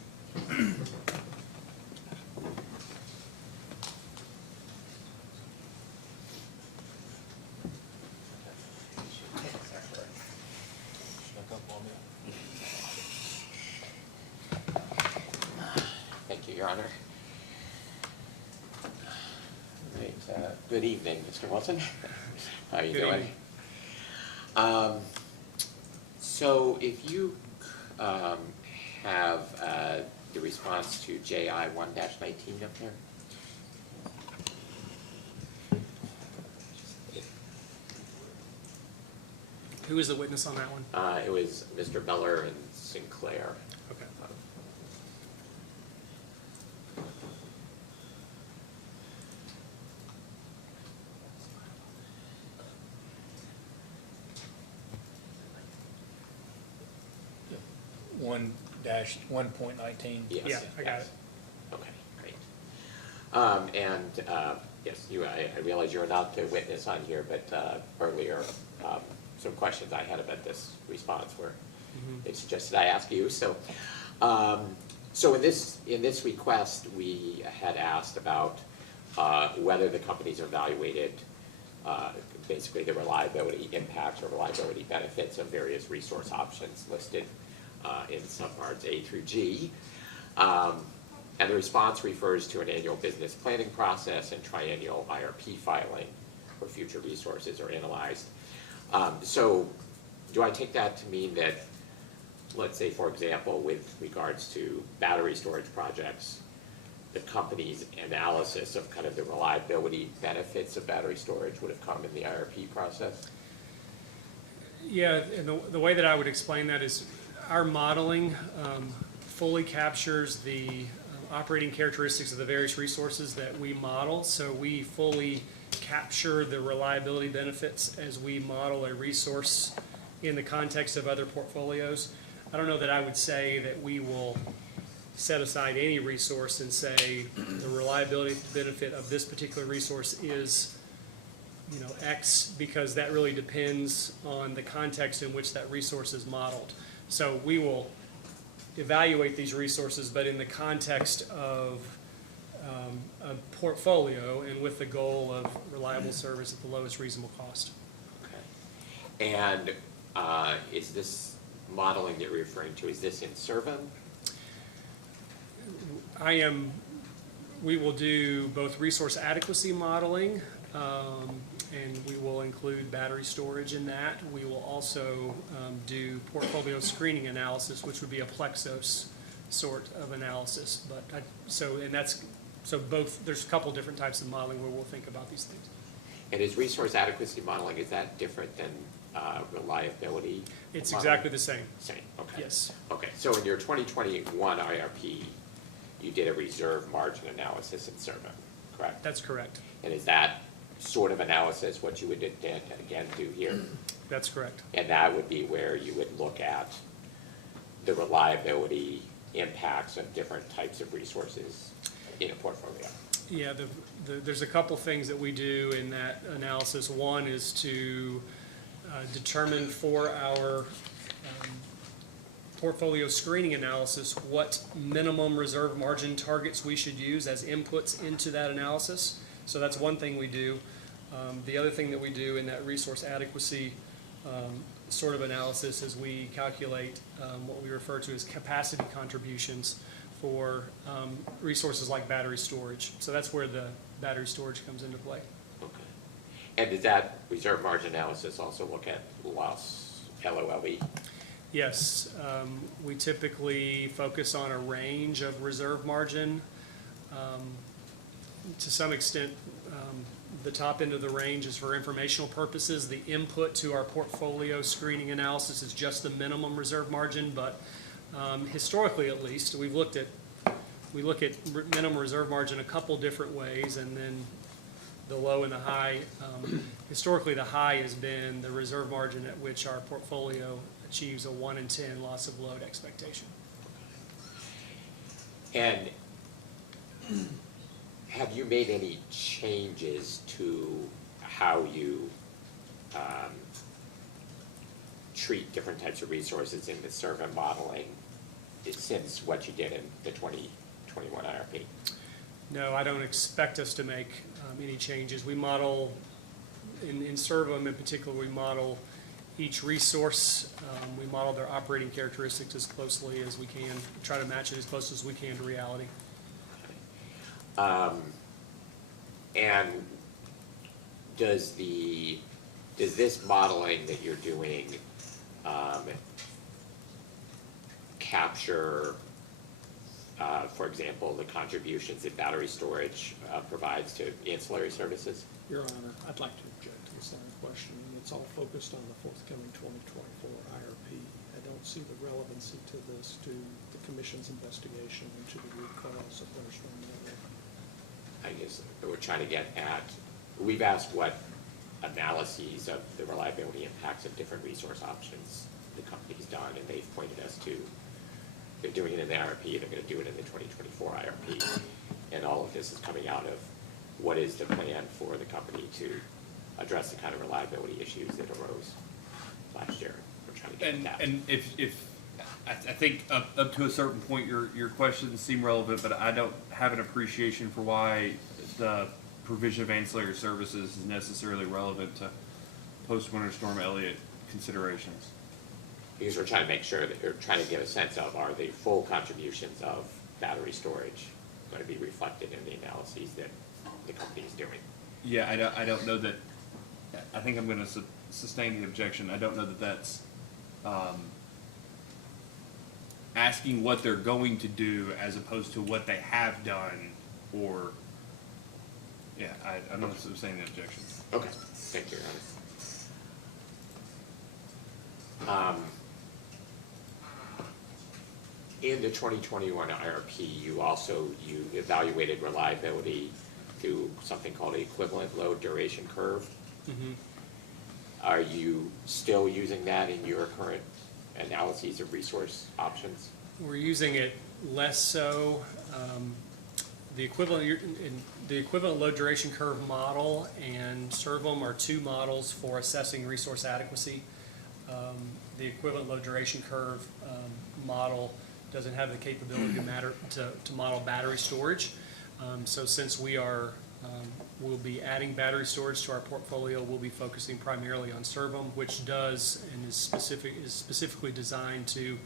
Thank you, Your Honor. Great. Good evening, Mr. Wilson. How are you Good doing? evening. So if you have the response to JI 1-19 up there? Who is the witness on that one? It was Mr. Beller and Sinclair. Okay. 1-1.19. Yes. Yeah, I got it. Okay, great. Yes, I realize you're not the witness on here, but earlier, some questions I had about this response were, they suggested I ask you. So, so in this request, we had asked about whether the companies evaluated basically the reliability impacts or reliability benefits of various resource options listed in subparts A through G. And the response refers to an annual business planning process and triennial IRP filing where future resources are analyzed. So do I take that to mean that, let's say, for example, with regards to battery storage projects, the company's analysis of kind of the reliability benefits of battery storage would have come in the IRP process? Yeah, and the way that I would explain that is our modeling fully captures the operating characteristics of the various resources that we model. So we fully capture the reliability benefits as we model a resource in the context of other portfolios. I don't know that I would say that we will set aside any resource and say the reliability benefit of this particular resource is, you know, X, because that really depends on the context in which that resource is modeled. So we will evaluate these resources, but in the context of a portfolio and with the goal of reliable service at the lowest reasonable cost. Okay. And is this modeling that you're referring to, is this in Servum? We will do both resource adequacy modeling, and we will include battery storage in that. We will also do portfolio screening analysis, which would be a Plexos sort of analysis. But both, there's a couple different types of modeling where we'll think about these things. And is resource adequacy modeling, is that different than reliability? It's modeling? exactly the same. Same, okay. Yes. Okay, so in your 2021 IRP, you did a reserve margin analysis in Servum, correct? That's correct. And is that sort of analysis what you would again do here? That's correct. And that would be where you would look at the reliability impacts of different types of resources in a portfolio? Yeah, there's a couple things that we do in that analysis. One is to determine for our portfolio screening analysis what minimum reserve margin targets we should use as inputs into that analysis. So that's one thing we do. The other thing that we do in that resource adequacy sort of analysis is we calculate what we refer to as capacity contributions for resources like battery storage. So that's where the battery storage comes into play. Okay. And does that reserve margin analysis also look at loss, LOLE? Yes, we typically focus on a range of reserve margin. To some extent, the top end of the range is for informational purposes. The input to our portfolio screening analysis is just the minimum reserve margin, but historically at least, we look at minimum reserve margin a couple different ways, and then the low and the high. Historically, the high has been the reserve margin at which our portfolio achieves a 1 in 10 loss of load expectation. And have you made any changes to how you treat different types of resources in the Servum modeling since what you did in the 2021 IRP? No, I don't expect us to make any changes. We model, in Servum in particular, we model each resource. We model their operating characteristics as closely as we can, try to match it as close as we can to reality. And does this modeling that you're doing capture, for example, the contributions that battery storage provides to ancillary services? Your Honor, I'd like to object to this line of questioning. It's all focused on the forthcoming 2024 IRP. I don't see the relevancy to this, to the Commission's investigation into the root cause of their storm water. I guess we're trying to get at, we've asked what analyses of the reliability impacts of different resource options the company's done, and they've pointed us to, they're doing it in the IRP, they're going to do it in the 2024 IRP. And all of this is coming out of what is the plan for the company to address the kind of reliability issues that arose last year. We're trying to get at that. And if I think up to a certain point, your questions seem relevant, but I don't have an appreciation for why the provision of ancillary services is necessarily relevant to post-winter storm Elliott considerations. Because we're trying to make sure that you're trying to get a sense of, are the full contributions of battery storage going to be reflected in the analyses that the company is doing? Yeah, I don't know that. I think I'm going to sustain the objection. I don't know that that's asking what they're going to do as opposed to what they have done, or I'm not sustaining the objection. Okay, thank you, Your Honor. In the 2021 IRP, you evaluated reliability through something called the equivalent load duration curve. Mm-hmm. Are you still using that in your current analyses of resource options? We're using it less so. The equivalent load duration curve model and Servum are two models for assessing resource adequacy. The equivalent load duration curve model doesn't have the capability to model battery storage. So since we'll be adding battery storage to our portfolio, we'll be focusing primarily on Servum, which does and is specifically designed to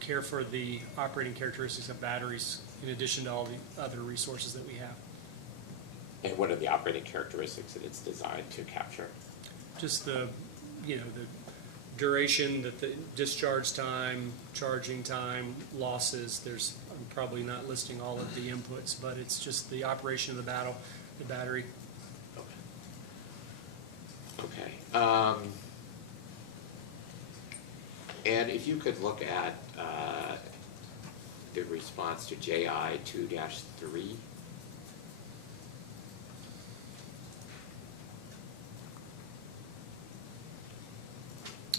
care for the operating characteristics of batteries in addition to all the other resources that we have. And what are the operating characteristics that it's designed to capture? Just the duration, the discharge time, charging time, losses. I'm probably not listing all of the inputs, but it's just the operation of the battery. Okay. And if you could look at the response to JI 2-3.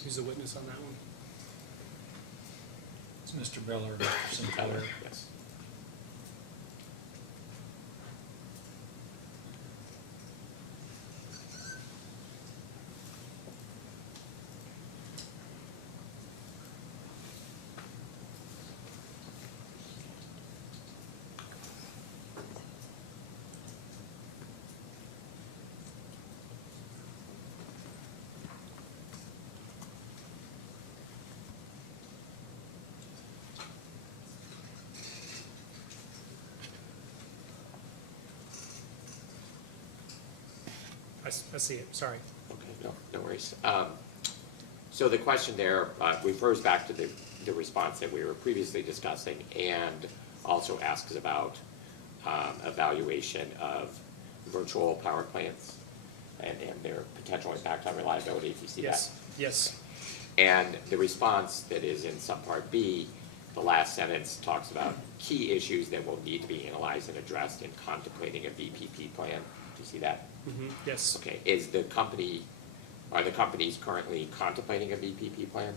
Who's the witness on that one? It's Mr. Miller, Mr. Sinclair. Yes. I see it, sorry. Okay, no worries. So the question there refers back to the response that we were previously discussing and also asks about evaluation of virtual power plants and their potential impact on reliability, if you see that. Yes. And the response that is in subpart B, the last sentence talks about key issues that will need to be analyzed and addressed in contemplating a VPP plan. Do you see that? Yes. Okay, are the companies currently contemplating a VPP plan?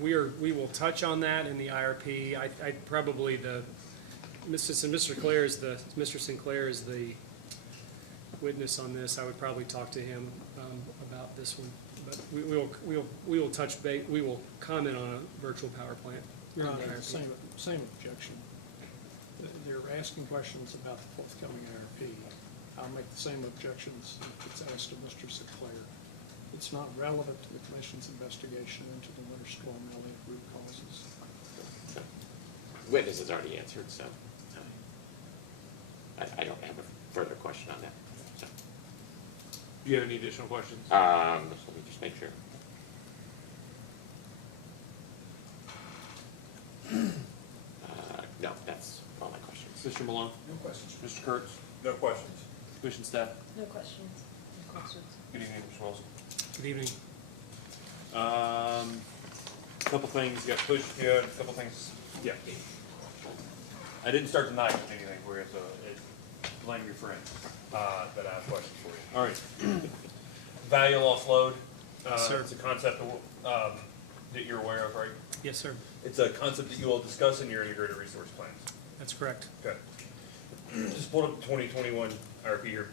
We will touch on that in the IRP. I probably Mr. Sinclair is the witness on this. I would probably talk to him about this one. But we will comment on a virtual power plant. Your Honor, same objection. They're asking questions about the forthcoming IRP. I'll make the same objections if it's asked of Mr. Sinclair. It's not relevant to the Commission's investigation into the Winter Storm Elliott root causes. Witness has already answered, so I don't have a further question on that. So. Do you have any additional questions? Let me just make sure. No, that's all my questions. Mr. Malone? No questions. Mr. Kurtz? No questions. Commission staff? No questions. No questions. Good evening, Mr. Wilson. Good evening. Couple things got pushed, a couple things, yeah. I didn't start tonight with anything for you, so blame your friend, that I have questions for you. All right. Value loss load, Sir. it's a concept that you're aware of, right? Yes, sir. It's a concept that you will discuss in your integrated resource plans. That's correct. Okay. Just pulled up the 2021 IRP here.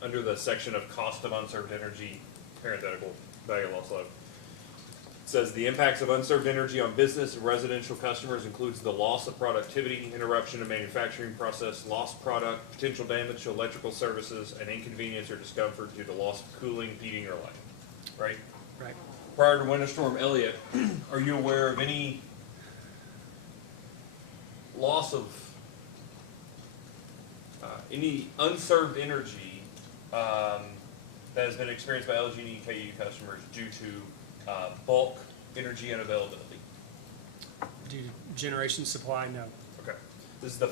Under the section of cost of unserved energy, parenthetical, value loss load. It says the impacts of unserved energy on business and residential customers includes the loss of productivity, interruption of manufacturing process, lost product, potential damage to electrical services, and inconvenience or discomfort due to loss of cooling, heating, or lighting. Right? Right. Prior to Winter Storm Elliott, are you aware of any loss of any unserved energy that has been experienced by LG&E and KU customers due to bulk energy unavailability? Due to generation supply, no. Okay. This is the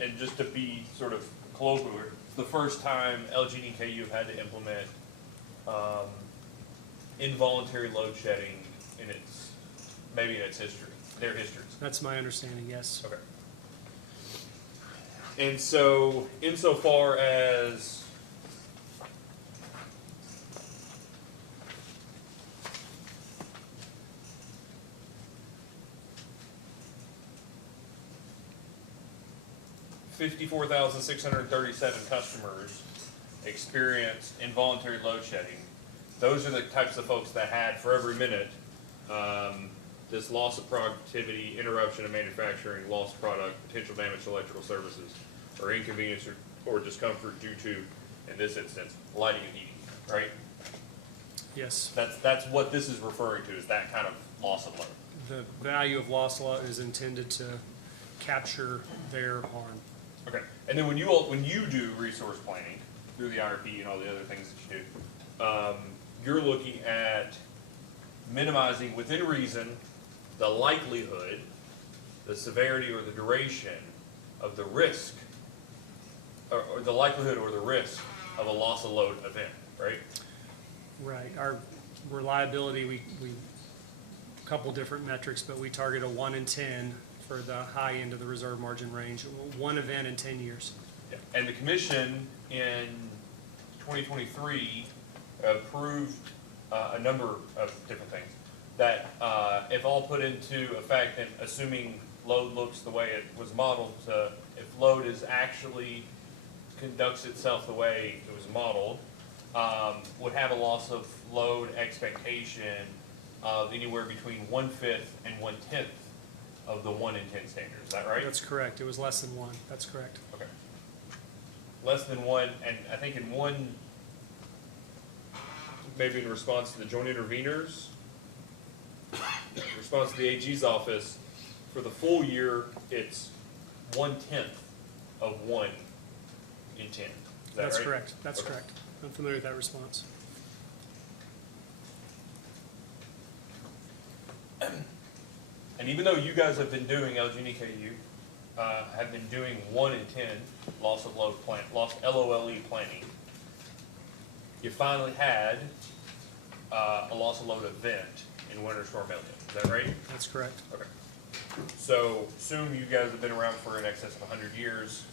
and just to be sort of colloquial, it's the first time LG&E and KU have had to implement involuntary load shedding in its history, their histories. That's my understanding, yes. Okay. And so, insofar as $54,637 customers experienced involuntary load shedding, those are the types of folks that had, for every minute, this loss of productivity, interruption of manufacturing, lost product, potential damage to electrical services, or inconvenience or discomfort due to, in this instance, lighting and heating, right? Yes. That's what this is referring to, is that kind of loss of load. The value of loss is intended to capture their harm. Okay, and then when you do resource planning through the IRP and all the other things that you do, you're looking at minimizing within reason the likelihood, the severity or the duration of the risk, or the likelihood or the risk of a loss of load event, right? Right. Our reliability, we couple different metrics, but we target a 1 in 10 for the high end of the reserve margin range, one event in 10 years. Yeah. And the commission in 2023 approved a number of different things that if all put into effect, and assuming load looks the way it was modeled, if load is actually conducts itself the way it was modeled, would have a loss of load expectation of anywhere between 1/5 and 1/10 of the 1 in 10 standard. Is that right? That's correct. It was less than 1. That's correct. Okay. Less than 1, and I think in one, maybe in response to the joint interveners, in response to the AG's office, for the full year, it's 1/10 of 1 in 10. Is that That's right? correct. That's Okay. correct. I'm familiar with that response. And even though you guys have been doing, LG&E KU, have been doing 1 in 10 loss of load lost LOLE planning, you finally had a loss of load event in Winter Storm Elliott. Is that right? That's correct. Okay. So assume you guys have been around for in excess of 100 years.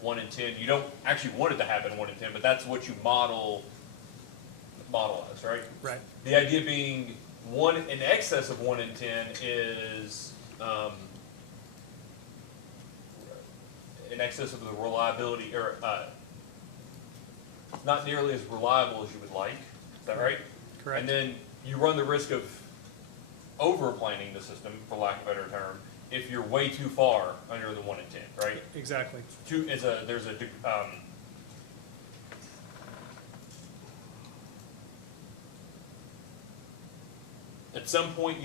1 in 10. You don't actually want it to happen 1 in 10, but that's what you model as, right? Right. The idea being one in excess of 1 in 10 is in excess of the reliability, or not nearly as reliable as you would like. Is that right? Correct. And then you run the risk of over-planning the system, for lack of a better term, if you're way too far under the 1 in 10, right? Exactly. At some point,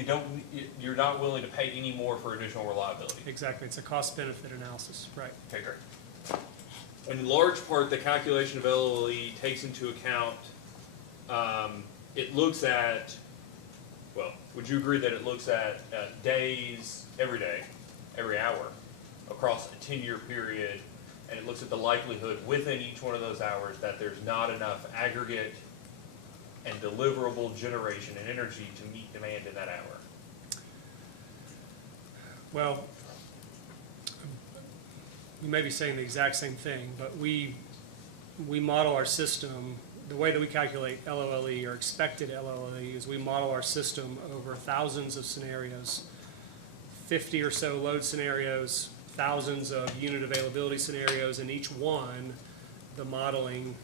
you're not willing to pay any more for additional reliability. Exactly. It's a cost-benefit analysis. Right. Okay, great. In large part, the calculation of LOLE takes into account, it looks at, well, would you agree that it looks at days, every day, every hour, across a 10-year period, and it looks at the likelihood within each one of those hours that there's not enough aggregate and deliverable generation and energy to meet demand in that hour? Well, you may be saying the exact same thing, but we model our system, the way that we calculate LOLE or expected LOLE is we model our system over thousands of scenarios, 50 or so load scenarios, thousands of unit availability scenarios, and each one, the modeling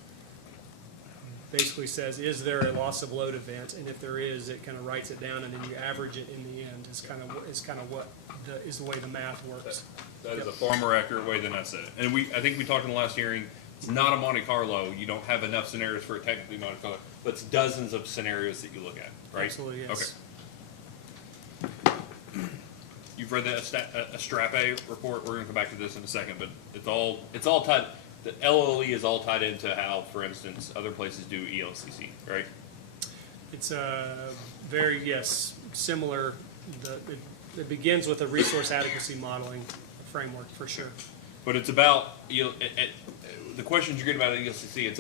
basically says, is there a loss of load event? And if there is, it kind of writes it down, and then you average it in the end. Is kind of what is the way the math works. That is a far more accurate way than I said it. And I think we talked in the last hearing, it's not a Monte Carlo. You don't have enough scenarios for a technically Monte Carlo, but it's dozens of scenarios that you look at, right? Absolutely, yes. Okay. You've read the Strape report. We're gonna come back to this in a second, but it's all tied. The LOLE is all tied into how, for instance, other places do ELCC, right? It's very, yes, similar. It begins with a resource adequacy modeling framework, for sure. But it's about, the questions you're getting about ELCC, it's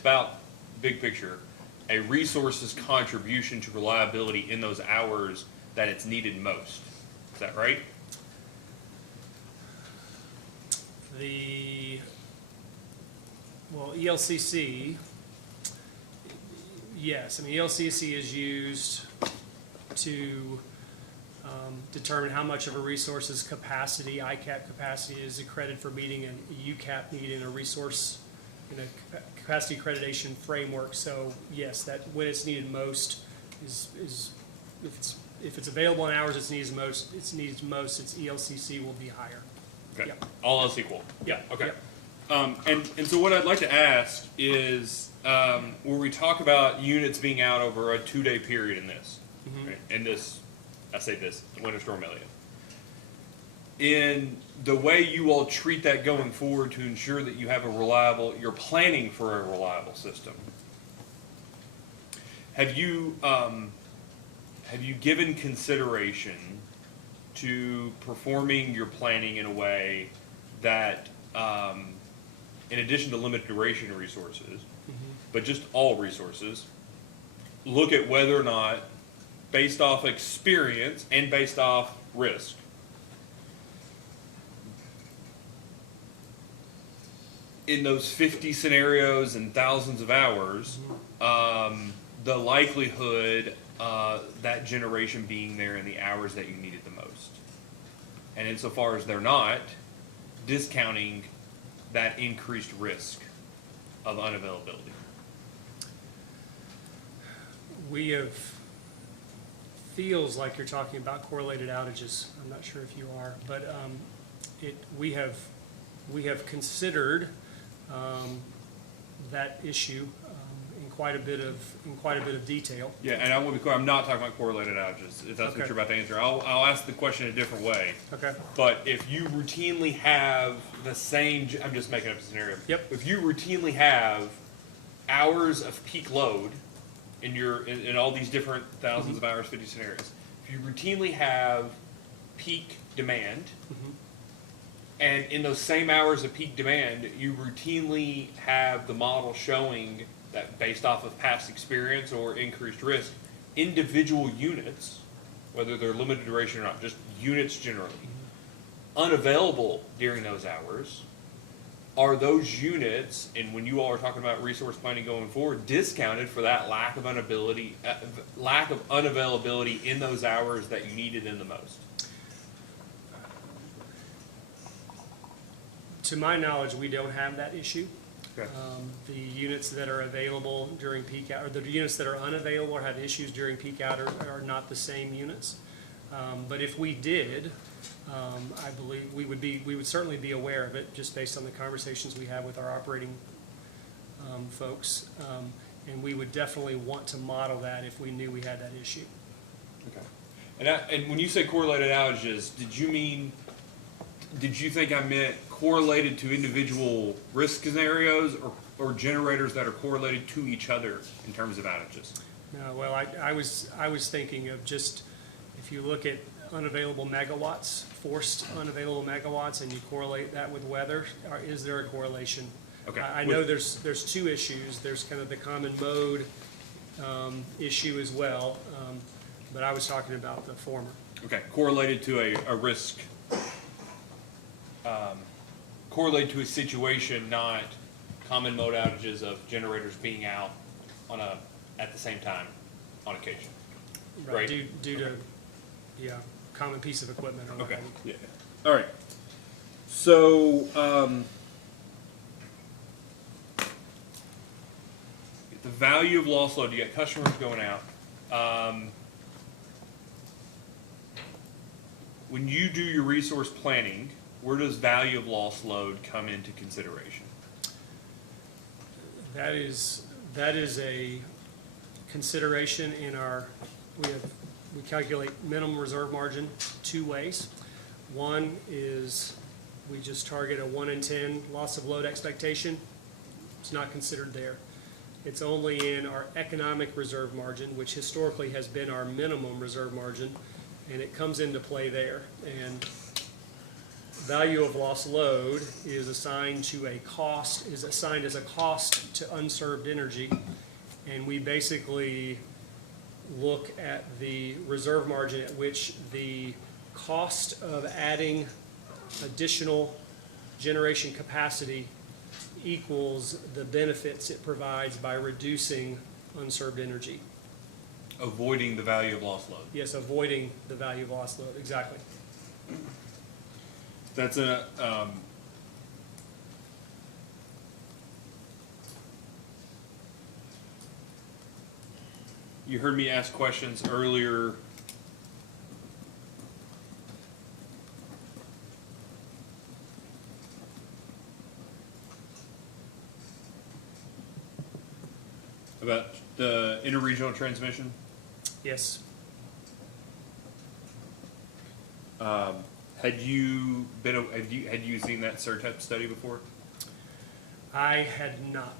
about big picture, a resource's contribution to reliability in those hours that it's needed most. Is that right? Well, ELCC, yes. I mean, ELCC is used to determine how much of a resource's capacity, ICAP capacity, is accredited for meeting a UCAP need in a resource a capacity accreditation framework. So yes, that when it's needed most is if it's available in hours it's needed most, its ELCC will be higher. Okay, Yeah. all else equal. Yeah. Okay. Yeah. And so what I'd like to ask is, where we talk about units being out over a 2-day period in this, Mhm. right? In this, I say this, Winter Storm Elliott. In the way you all treat that going forward to ensure that you have a reliable, you're planning for a reliable system. Have you given consideration to performing your planning in a way that, in addition to limited duration resources, but just all resources, look at whether or not, based off experience and based off risk, in those 50 scenarios and thousands of hours, the likelihood that generation being there in the hours that you need it the most. And insofar as they're not, discounting that increased risk of unavailability. We have, feels like you're talking about correlated outages. I'm not sure if you are, but we have considered that issue in quite a bit of detail. Yeah, and I want to be clear, I'm not talking about correlated outages, if that's what Okay. you're about to answer. I'll ask the question a different way. Okay. But if you routinely have the same, I'm just making up a scenario. Yep. If you routinely have hours of peak load in all these different thousands of hours, 50 scenarios, if you routinely have peak demand, and in those same hours of peak demand, you routinely have the model showing that based off of past experience or increased risk, individual units, whether they're limited duration or not, just units generally, unavailable during those hours, are those units, and when you all are talking about resource planning going forward, discounted for that lack of unavailability in those hours that you needed in the most? To my knowledge, we don't have that issue. Okay. The units that are available during peak hour, or the units that are unavailable or have issues during peak hour are not the same units. But if we did, I believe we would certainly be aware of it, just based on the conversations we have with our operating folks. And we would definitely want to model that if we knew we had that issue. Okay. And when you say correlated outages, did you think I meant correlated to individual risk scenarios or generators that are correlated to each other in terms of outages? No, well, I was thinking of just, if you look at unavailable megawatts, forced unavailable megawatts, and you correlate that with weather, is there a correlation? Okay. I know there's two issues. There's kind of the common mode issue as well, but I was talking about the former. Okay, correlated to a risk, correlated to a situation, not common mode outages of generators being out at the same time on occasion. Right. Due to, common piece of equipment or what Okay. have you. Yeah. All right. So, the value of loss load, you got customers going out. When you do your resource planning, where does value of loss load come into consideration? That is a consideration in we calculate minimum reserve margin two ways. One is we just target a 1 in 10 loss of load expectation. It's not considered there. It's only in our economic reserve margin, which historically has been our minimum reserve margin, and it comes into play there. And value of loss load is assigned as a cost to unserved energy, and we basically look at the reserve margin at which the cost of adding additional generation capacity equals the benefits it provides by reducing unserved energy. Avoiding the value of loss load. Yes, avoiding the value of loss load, exactly. That's You heard me ask questions earlier. About the interregional transmission. Yes. Had you seen that CERTEP study before? I had not.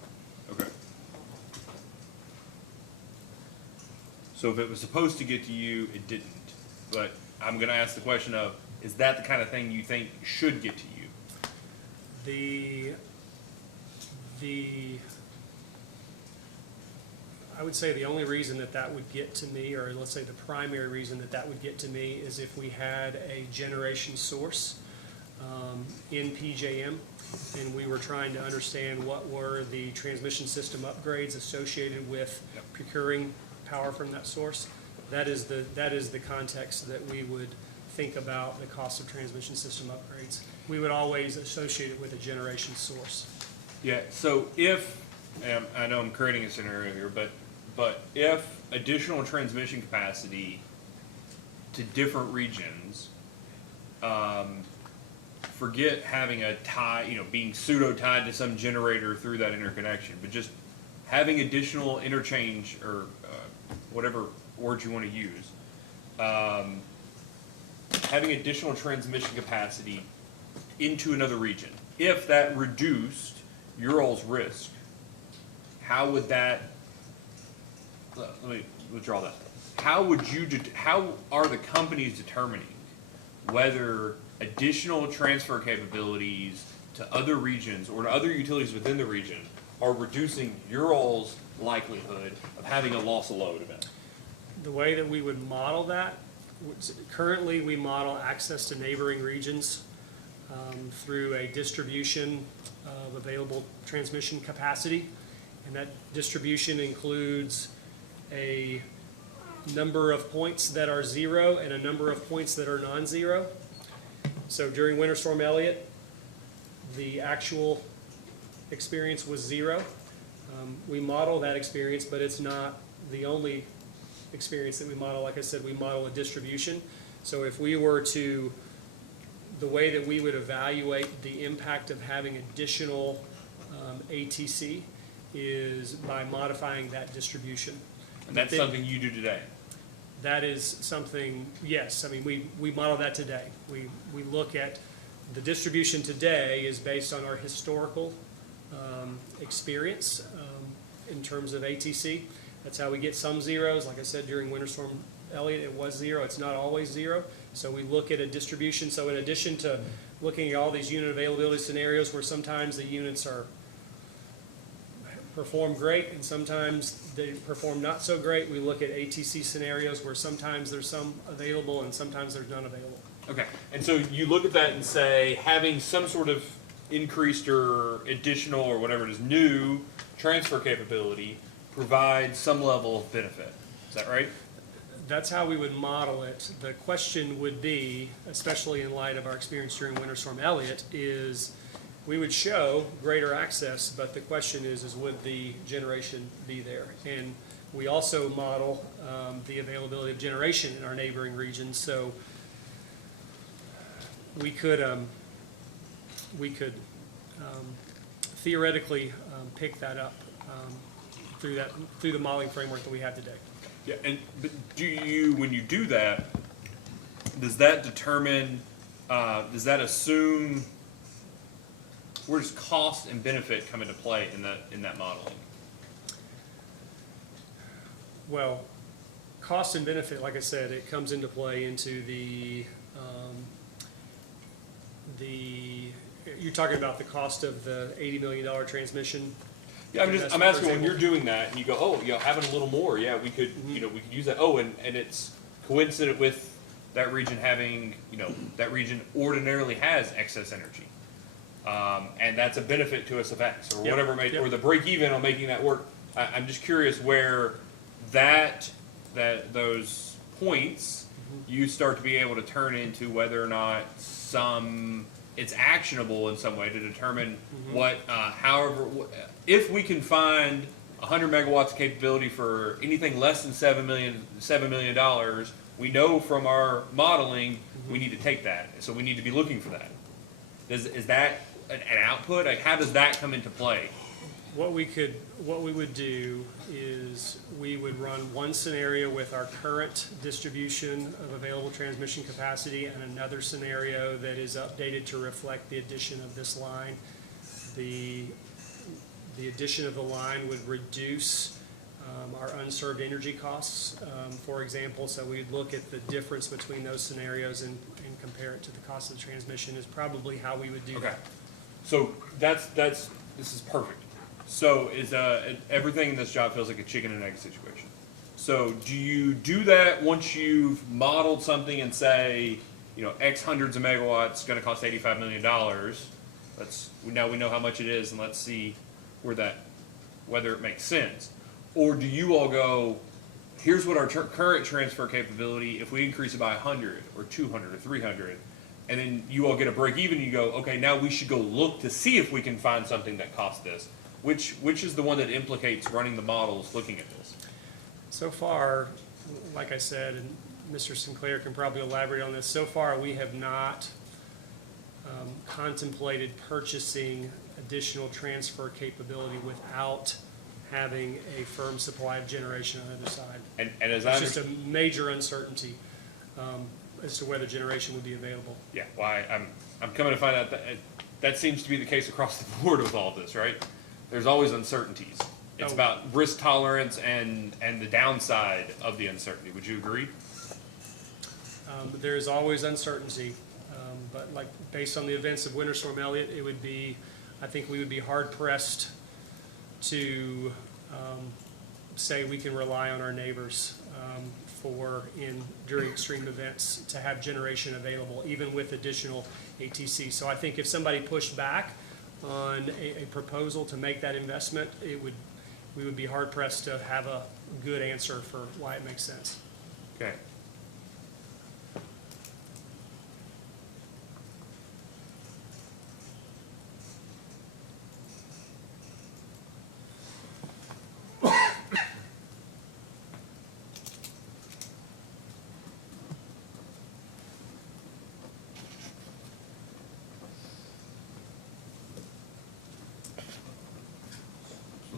Okay. So if it was supposed to get to you, it didn't. But I'm gonna ask the question of, is that the kind of thing you think should get to you? I would say the only reason that would get to me, or let's say the primary reason that would get to me, is if we had a generation source in PJM, and we were trying to understand what were the transmission system upgrades associated with procuring power from that source. That is the context that we would think about the cost of transmission system upgrades. We would always associate it with a generation source. Yeah, so if, and I know I'm creating a scenario here, but if additional transmission capacity to different regions, forget having a tie, being pseudo-tied to some generator through that interconnection, but just having additional interchange or whatever word you want to use, having additional transmission capacity into another region. If that reduced your all's risk, how would that, let me withdraw that. How are the companies determining whether additional transfer capabilities to other regions or to other utilities within the region are reducing your all's likelihood of having a loss of load event? The way that we would model that, currently we model access to neighboring regions through a distribution of available transmission capacity. And that distribution includes a number of points that are zero and a number of points that are non-zero. So during Winter Storm Elliott, the actual experience was zero. We model that experience, but it's not the only experience that we model. Like I said, we model a distribution. So if we were to, the way that we would evaluate the impact of having additional ATC is by modifying that distribution. And that's something you do today? That is something, yes. I mean, we model that today. We look at the distribution today is based on our historical experience in terms of ATC. That's how we get some zeros. Like I said, during Winter Storm Elliott, it was zero. It's not always zero. So we look at a distribution. So in addition to looking at all these unit availability scenarios where sometimes the units perform great and sometimes they perform not so great, we look at ATC scenarios where sometimes there's some available and sometimes there's none available. Okay, and so you look at that and say having some sort of increased or additional or whatever it is, new transfer capability provides some level of benefit. Is that right? That's how we would model it. The question would be, especially in light of our experience during Winter Storm Elliott, is we would show greater access, but the question is would the generation be there? And we also model the availability of generation in our neighboring regions. So we could theoretically pick that up through the modeling framework that we have today. Yeah, and but when you do that, does that determine, does that assume, where does cost and benefit come into play in that modeling? Well, cost and benefit, like I said, it comes into play into you're talking about the cost of the $80 million transmission. Yeah, I'm asking when you're doing that and you go, oh, having a little more, yeah, we could, we could use that. Oh, and it's coincident with that region having, that region ordinarily has excess energy. And that's a benefit to us of X or whatever, or the break even on making that work. I'm just curious where those points you start to be able to turn into whether or not it's actionable in some way to determine what, if we can find 100 megawatts of capability for anything less than $7 million, we know from our modeling, we need to take that. So we need to be looking for that. Is that an output? Like, how does that come into play? What we would do is we would run one scenario with our current distribution of available transmission capacity and another scenario that is updated to reflect the addition of this line. The addition of the line would reduce our unserved energy costs, for example. So we'd look at the difference between those scenarios and compare it to the cost of the transmission is probably how we would do that. So this is perfect. So is everything in this job feels like a chicken and egg situation. So do you do that once you've modeled something and say, X hundreds of megawatts going to cost $85 million? Now we know how much it is, and let's see whether it makes sense. Or do you all go, here's what our current transfer capability, if we increase it by 100 or 200 or 300, and then you all get a break even, you go, okay, now we should go look to see if we can find something that costs this. Which is the one that implicates running the models looking at this? So far, like I said, and Mr. Sinclair can probably elaborate on this, so far we have not contemplated purchasing additional transfer capability without having a firm supply of generation on the other side. And as It's just a major uncertainty as to whether generation would be available. Yeah, well, I'm coming to find out that seems to be the case across the board with all this, right? There's always uncertainties. It's about risk tolerance and the downside of the uncertainty. Would you agree? There is always uncertainty, but like based on the events of Winter Storm Elliott, I think we would be hard pressed to say we can rely on our neighbors during extreme events to have generation available, even with additional ATC. So I think if somebody pushed back on a proposal to make that investment, we would be hard pressed to have a good answer for why it makes sense. Okay.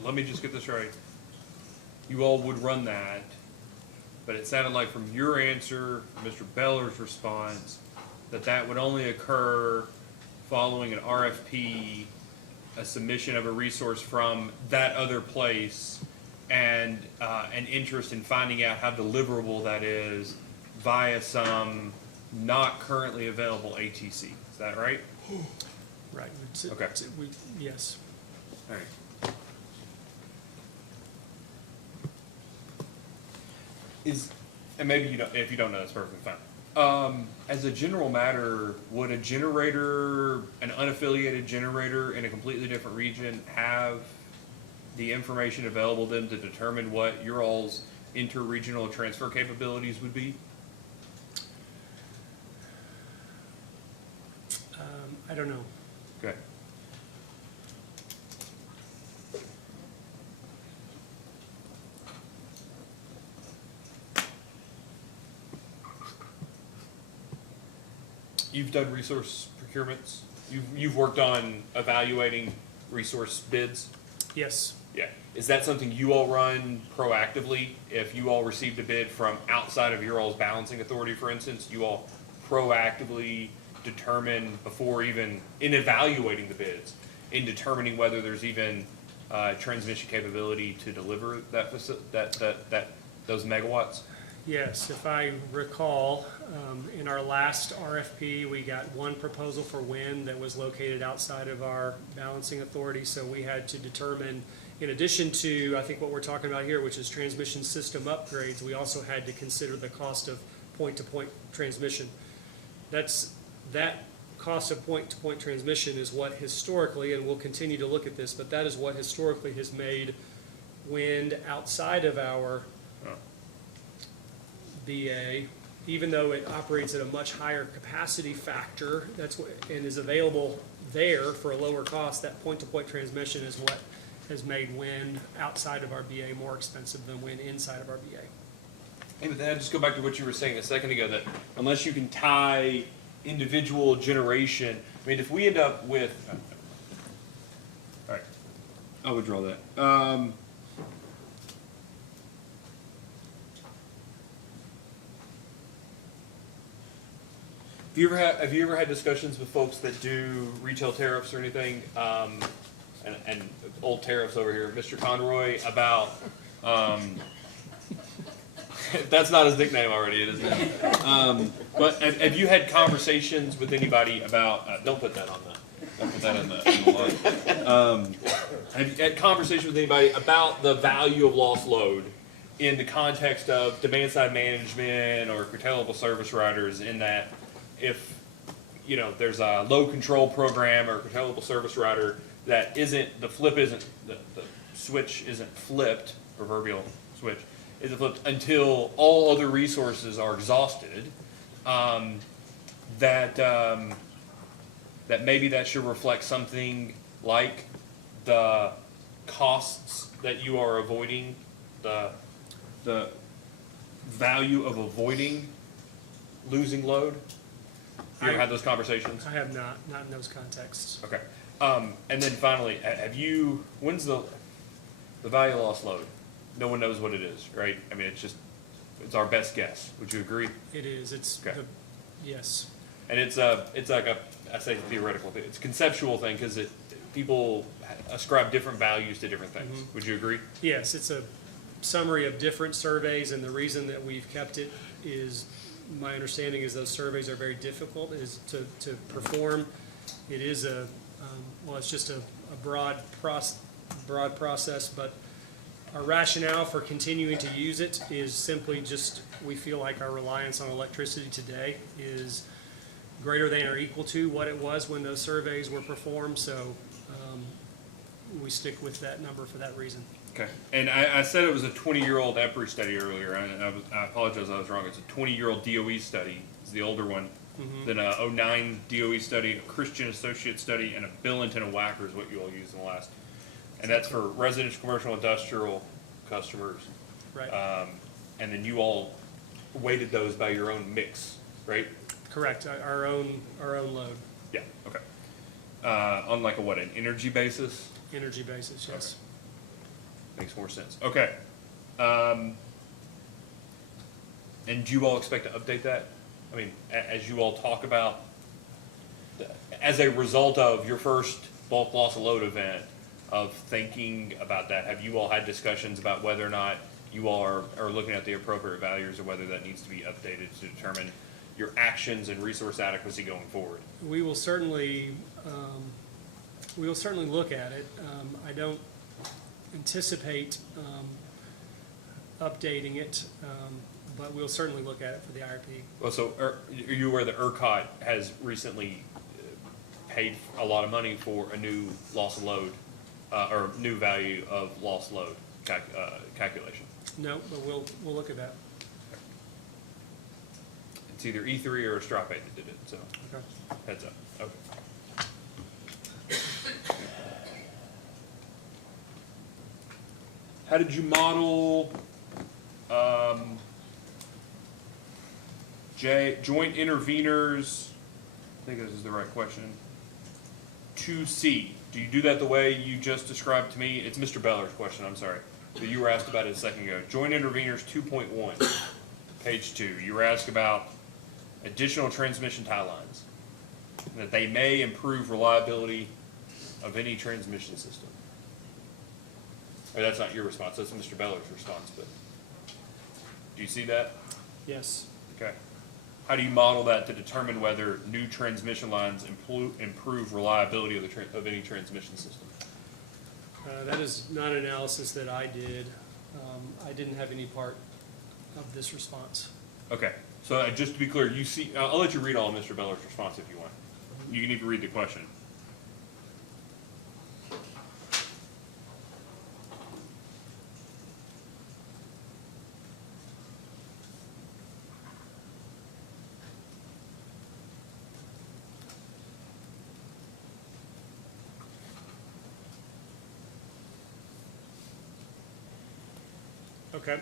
Let me just get this right. You all would run that, but it sounded like from your answer, Mr. Beller's response, that would only occur following an RFP, a submission of a resource from that other place, and an interest in finding out how deliverable that is via some not currently available ATC. Is that right? Right. Okay. Yes. All right. And maybe if you don't know, that's perfectly fine. As a general matter, would a generator, an unaffiliated generator in a completely different region, have the information available to them to determine what your all's inter-regional transfer capabilities would be? I don't know. Okay. You've done resource procurements. You've worked on evaluating resource bids. Yes. Yeah. Is that something you all run proactively? If you all received a bid from outside of your all's balancing authority, for instance, you all proactively determine before even in evaluating the bids, in determining whether there's even transmission capability to deliver those megawatts? Yes, if I recall, in our last RFP, we got one proposal for wind that was located outside of our balancing authority, so we had to determine, in addition to, I think what we're talking about here, which is transmission system upgrades, we also had to consider the cost of point-to-point transmission. That cost of point-to-point transmission is what historically, and we'll continue to look at this, but that is what historically has made wind outside of our BA, even though it operates at a much higher capacity factor, and is available there for a lower cost, that point-to-point transmission is what has made wind outside of our BA more expensive than wind inside of our BA. Hey, but then just go back to what you were saying a second ago, that unless you can tie individual generation, I mean, if we end up with, all right, I'll withdraw that. Have you ever had discussions with folks that do retail tariffs or anything, and old tariffs over here, Mr. Conroy, about, that's not his nickname already, it isn't. But have you had conversations with anybody about, don't put that on don't put that in the line. Have you had conversations with anybody about the value of lost load in the context of demand side management or curtailable service riders, in that if, you know, there's a load control program or curtailable service rider that isn't, the switch isn't flipped, proverbial switch, isn't flipped until all other resources are exhausted, that maybe that should reflect something like the costs that you are avoiding, the value of avoiding losing load? Have you ever had those conversations? I have not in those contexts. Okay. And then finally, when's the value of lost load? No one knows what it is, right? I mean, it's our best guess. Would you agree? It is, it's, Okay. yes. And it's like I say theoretical thing. It's a conceptual thing, because people ascribe different values to different things. Mhm. Would you agree? Yes, it's a summary of different surveys, and the reason that we've kept it is, my understanding is those surveys are very difficult to perform. It is it's just a broad process, but our rationale for continuing to use it is simply just, we feel like our reliance on electricity today is greater than or equal to what it was when those surveys were performed, so we stick with that number for that reason. Okay. And I said it was a 20-year-old EPRI study earlier. I apologize, I was wrong. It's a 20-year-old DOE study. It's the older one. Mhm. Then a 09 DOE study, a Christian Associate study, and a Billington and Wacker is what you all used in the last. And that's for residential, commercial, industrial customers. Right. And then you all weighted those by your own mix, right? Correct, our own load, Yeah, okay. On like an energy basis? energy basis, yes. Makes more sense. Okay. And do you all expect to update that? I mean, as you all talk about, as a result of your first bulk loss of load event, of thinking about that, have you all had discussions about whether or not you all are looking at the appropriate values, or whether that needs to be updated to determine your actions and resource adequacy going forward? We will certainly look at it. I don't anticipate updating it, but we'll certainly look at it for the IRP. Well, so are you aware that ERCOT has recently paid a lot of money for a new loss of load, or new value of loss load calculation? No, but we'll look at that. It's either E3 or Astrape that did it, so Okay. heads up. Okay. How did you model joint interveners? I think this is the right question. 2C. Do you do that the way you just described to me? It's Mr. Beller's question, I'm sorry. So you were asked about it a second ago. Joint interveners 2.1, page 2. You were asked about additional transmission tie lines, that they may improve reliability of any transmission system. Or that's not your response, that's Mr. Beller's response, but do you see that? Yes. Okay. How do you model that to determine whether new transmission lines improve reliability of any transmission system? That is not an analysis that I did. I didn't have any part of this response. Okay, so just to be clear, you see, I'll let you read all of Mr. Beller's response if you want. You can even read the question. Okay.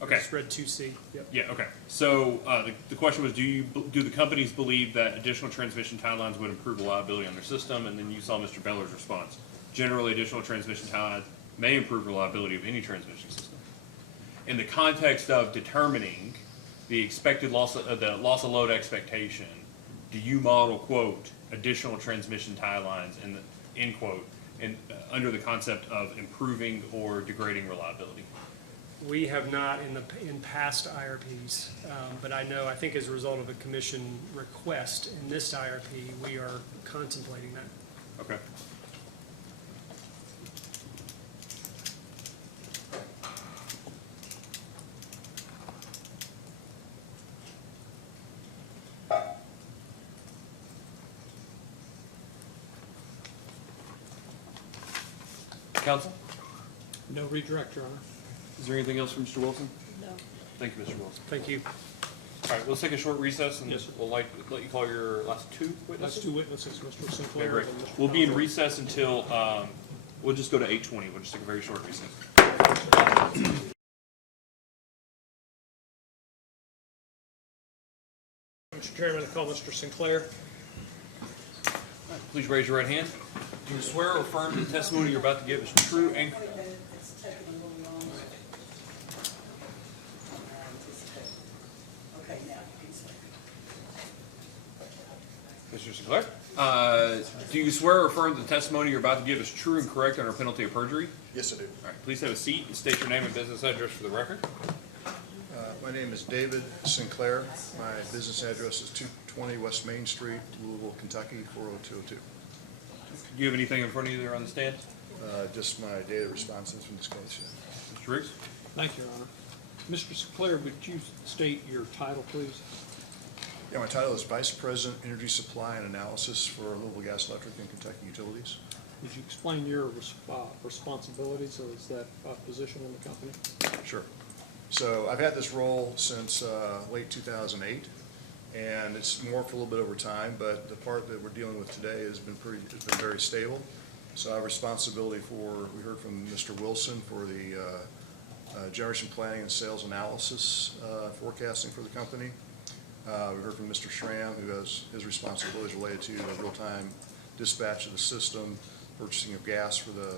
Okay. I just read 2C, yep. Yeah, okay. So, the question was, do the companies believe that additional transmission tie lines would improve reliability on their system? And then you saw Mr. Beller's response. Generally, additional transmission tie lines may improve reliability of any transmission system. In the context of determining the expected loss of load expectation, do you model, quote, additional transmission tie lines in the, end quote, under the concept of improving or degrading reliability? We have not in past IRPs, but I think as a result of a commission request in this IRP, we are contemplating that. Okay. Council? No redirect, Your Honor. Is there anything else from Mr. Wilson? No. Thank you, Mr. Wilson. Thank you. All right, let's take a short recess, and Yes, sir. we'll let you call your last two witnesses. That's two witnesses, Mr. Okay, Sinclair great. and Mr. We'll be in Conrad. recess until, we'll just go to 8:20. We'll just take a very short recess. Mr. Chairman, I call Mr. Sinclair. Please raise your right hand. Do you swear or affirm the testimony you're about to give is true and Mr. Sinclair, do you swear or affirm the testimony you're about to give is true and correct under penalty of perjury? Yes, I do. All right, please have a seat and state your name and business address for the record. My name is David Sinclair. My business address is 220 West Main Street, Louisville, Kentucky, 40202. Do you have anything in front of you there on the stand? Just my data responses from this case. Mr. Riggs? Thank you, Your Honor. Mr. Sinclair, would you state your title, please? Yeah, my title is Vice President, Energy Supply and Analysis for Louisville Gas, Electric, and Kentucky Utilities. Would you explain your responsibilities as that position in the company? Sure. So I've had this role since late 2008, and it's morphed a little bit over time, but the part that we're dealing with today has been very stable. So I have responsibility for, we heard from Mr. Wilson, for the generation planning and sales analysis forecasting for the company. We heard from Mr. Schramm, who has his responsibilities related to the real-time dispatch of the system, purchasing of gas for the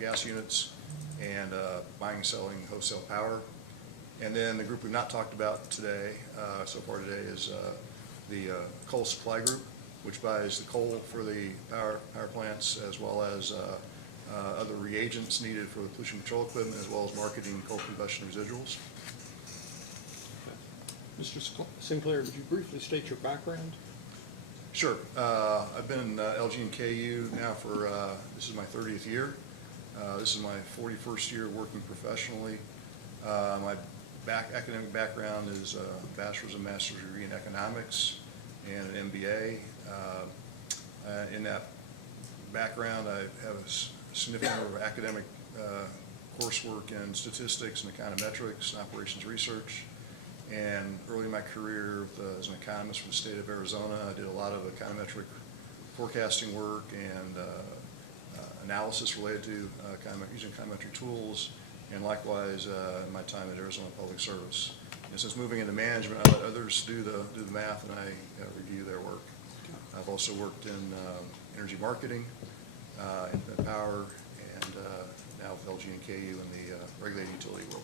gas units, and buying and selling wholesale power. And then the group we've not talked about today, so far today, is the coal supply group, which buys the coal for the power plants, as well as other reagents needed for the pollution control equipment, as well as marketing coal combustion residuals. Mr. Sinclair, would you briefly state your background? Sure. I've been in LG and KU now for, this is my 30th year. This is my 41st year working professionally. My academic background is a bachelor's and master's degree in economics and an MBA. In that background, I have a significant number of academic coursework in statistics and econometrics and operations research. And early in my career as an economist for the state of Arizona, I did a lot of econometric forecasting work and analysis related to using econometric tools, and likewise in my time at Arizona Public Service. And since moving into management, I let others do the math, and I review their work. I've also worked in energy marketing, in power, and now with LG and KU in the regulated utility world.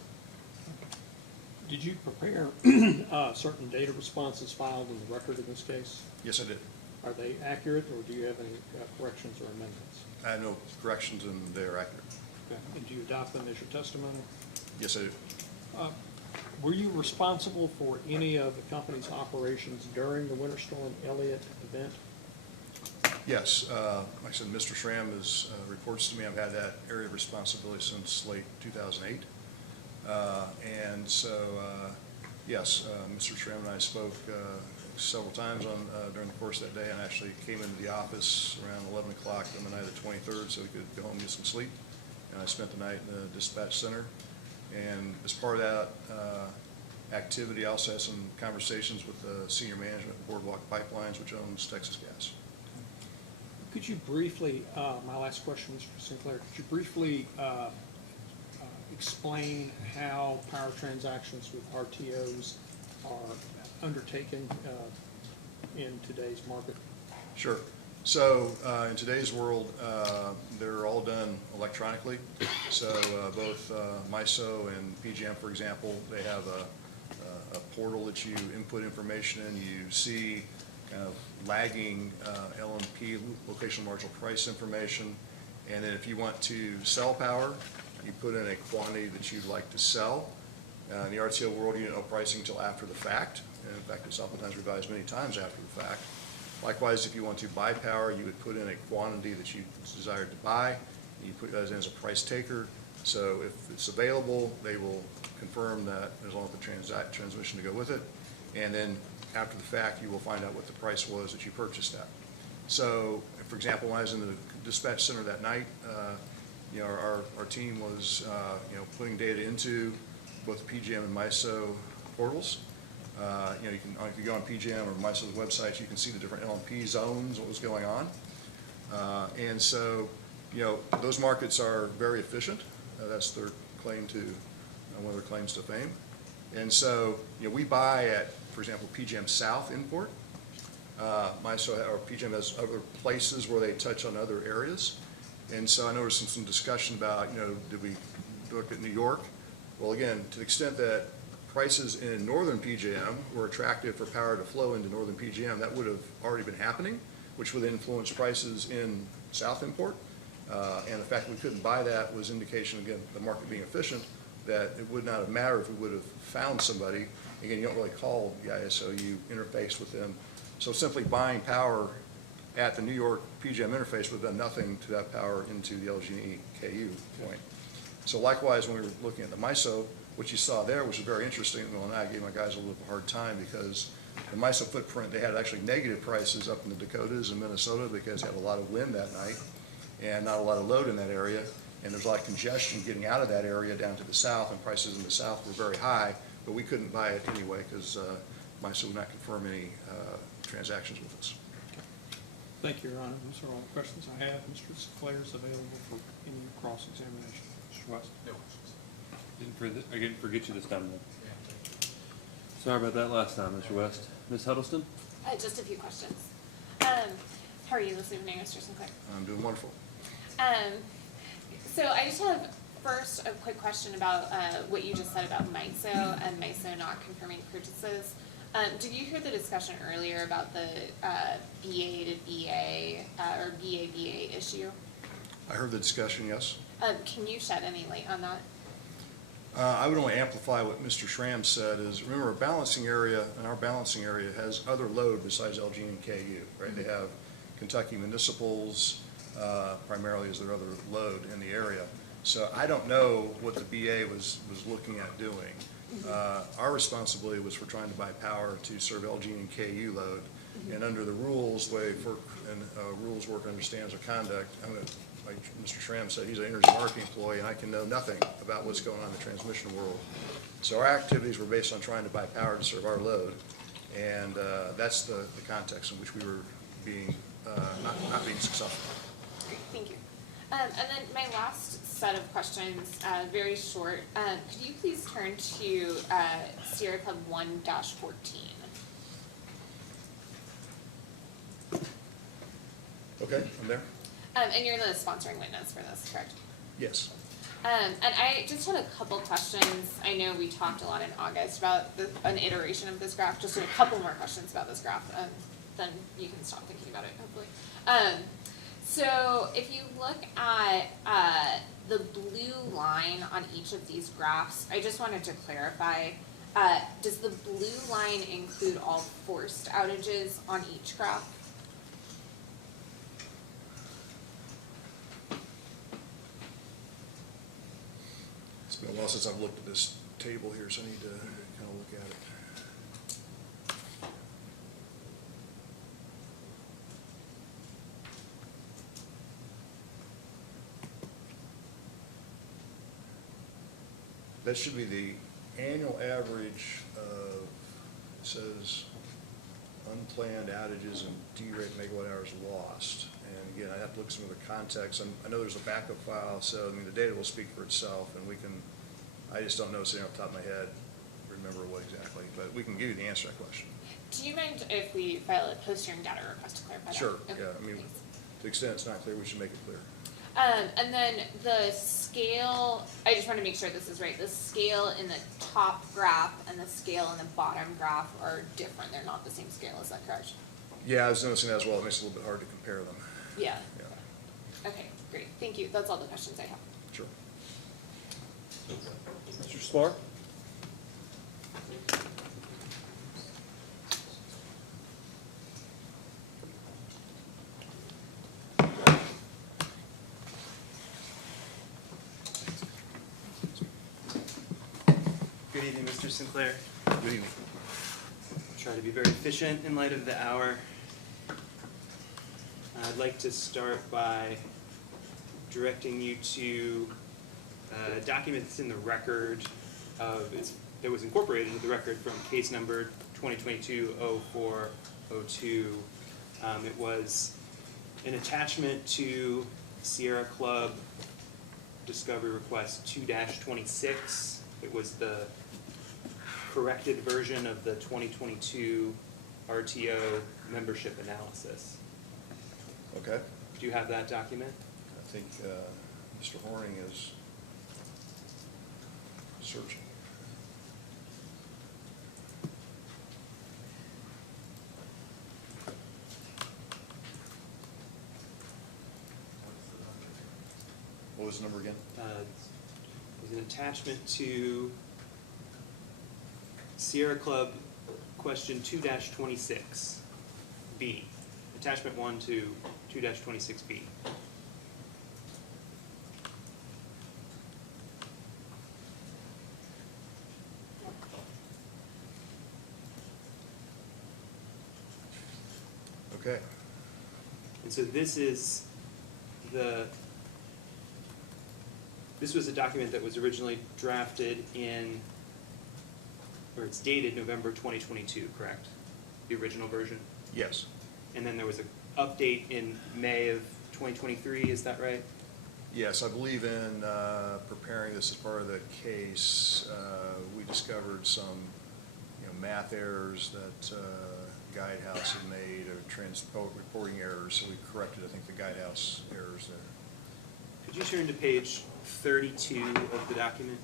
Did you prepare certain data responses filed in the record in this case? Yes, I did. Are they accurate, or do you have any corrections or amendments? I have no corrections, and they are accurate. Okay. And do you adopt them as your testimony? Yes, I do. Were you responsible for any of the company's operations during the Winter Storm Elliott event? Yes. Like I said, Mr. Schramm reports to me. I've had that area of responsibility since late 2008. And so, yes, Mr. Schramm and I spoke several times during the course of that day, and actually came into the office around 11 o'clock on the night of the 23rd so we could go home and get some sleep. And I spent the night in the dispatch center. And as part of that activity, I also had some conversations with the senior management of Boardwalk Pipelines, which owns Texas Gas. Could you briefly, my last question, Mr. Sinclair, could you briefly explain how power transactions with RTOs are undertaken in today's market? Sure. So in today's world, they're all done electronically. So both MISO and PGM, for example, they have a portal that you input information in. You see kind of lagging LMP, location marginal price information. And then if you want to sell power, you put in a quantity that you'd like to sell. In the RTO world, you don't know pricing until after the fact. And in fact, it's oftentimes revised many times after the fact. Likewise, if you want to buy power, you would put in a quantity that you desired to buy. You put that in as a price taker. So if it's available, they will confirm that there's all the transmission to go with it. And then after the fact, you will find out what the price was that you purchased at. So, for example, when I was in the dispatch center that night, our team was putting data into both the PGM and MISO portals. You can, if you go on PGM or MISO's websites, you can see the different LMP zones, what was going on. And so, those markets are very efficient. That's their claim to, one of their claims to fame. And so, we buy at, for example, PGM South import. MISO or PGM has other places where they touch on other areas. And so I know there's some discussion about, did we look at New York? Well, again, to the extent that prices in northern PJM were attractive for power to flow into northern PJM, that would have already been happening, which would influence prices in south import. And the fact that we couldn't buy that was indication, again, the market being efficient, that it would not have mattered if we would have found somebody. Again, you don't really call the ISO, you interface with them. So simply buying power at the New York PJM interface would have done nothing to that power into the LG&E KU point. So likewise, when we were looking at the MISO, what you saw there was very interesting. Well, and I gave my guys a little hard time because the MISO footprint, they had actually negative prices up in the Dakotas and Minnesota because they had a lot of wind that night and not a lot of load in that area. And there's a lot of congestion getting out of that area down to the south, and prices in the south were very high, but we couldn't buy it anyway because MISO would not confirm any transactions with us. Thank you, Your Honor. Those are all the questions I have. Mr. Sinclair is available for any cross-examination. Mr. West? No questions. I didn't forget you this time, though. Sorry about that last time, Mr. West. Ms. Huddleston? Just a few questions. How are you this evening, Mr. Sinclair? I'm doing wonderful. So I just have first a quick question about what you just said about MISO and MISO not confirming purchases. Did you hear the discussion earlier about the BA to BA or BA issue? I heard the discussion, yes. Can you shed any light on that? I would only amplify what Mr. Schramm said is, remember, a balancing area, and our balancing area has other load besides LG and KU, right? They have Kentucky municipals, primarily as their other load in the area. So I don't know what the BA was looking at doing. Our responsibility was for trying to buy power to serve LG and KU load. And under the rules, the way FERC and rules work under standards of conduct, like Mr. Schramm said, he's an energy marketing employee, and I can know nothing about what's going on in the transmission world. So our activities were based on trying to buy power to serve our load, and that's the context in which we were being not being successful. Great, thank you. And then my last set of questions, very short. Could you please turn to Sierra Club 1-14? Okay, I'm there? And you're the sponsoring witness for this, correct? Yes. And I just had a couple questions. I know we talked a lot in August about an iteration of this graph, just a couple more questions about this graph, and then you can stop thinking about it, hopefully. So if you look at the blue line on each of these graphs, I just wanted to clarify, does the blue line include all forced outages on each graph? It's been a while since I've looked at this table here, so I need to kind of look at it. That should be the annual average of, it says, unplanned outages and derate megawatt hours lost. And again, I have to look at some of the context. I know there's a backup file, so I mean the data will speak for itself, and we can I just don't know, sitting off the top of my head, remember what exactly, but we can give you the answer to that question. Do you mind if we file a post-hearing data request to clarify that? Sure, Okay, yeah, I mean, thanks. to the extent it's not clear, we should make it clear. And then the scale, I just want to make sure this is right. The scale in the top graph and the scale in the bottom graph are different. They're not the same scale, is that correct? Yeah, I was noticing that as well. It makes it a little bit hard to compare them. Yeah. Yeah, Okay, great. Thank you. That's all the questions I have. sure. Mr. Smart? Good evening, Mr. Sinclair. Good evening. Try to be very efficient in light of the hour. I'd like to start by directing you to a document that's in the record that was incorporated into the record from case number 2022-0402. It was an attachment to Sierra Club Discovery Request 2-26. It was the corrected version of the 2022 RTO membership analysis. Okay. Do you have that document? I think Mr. Horning is searching. What was the number again? There's an attachment to Sierra Club question 2-26B. Attachment 1 to 2-26B. Okay. And so this was a document that was originally drafted in, or it's dated November 2022, correct? The original version? Yes. And then there was an update in May of 2023, is that right? Yes, I believe in preparing this as part of the case, we discovered some, math errors that Guidehouse had made, or reporting errors, so we corrected, I think, the Guidehouse errors there. Could you turn to page 32 of the document?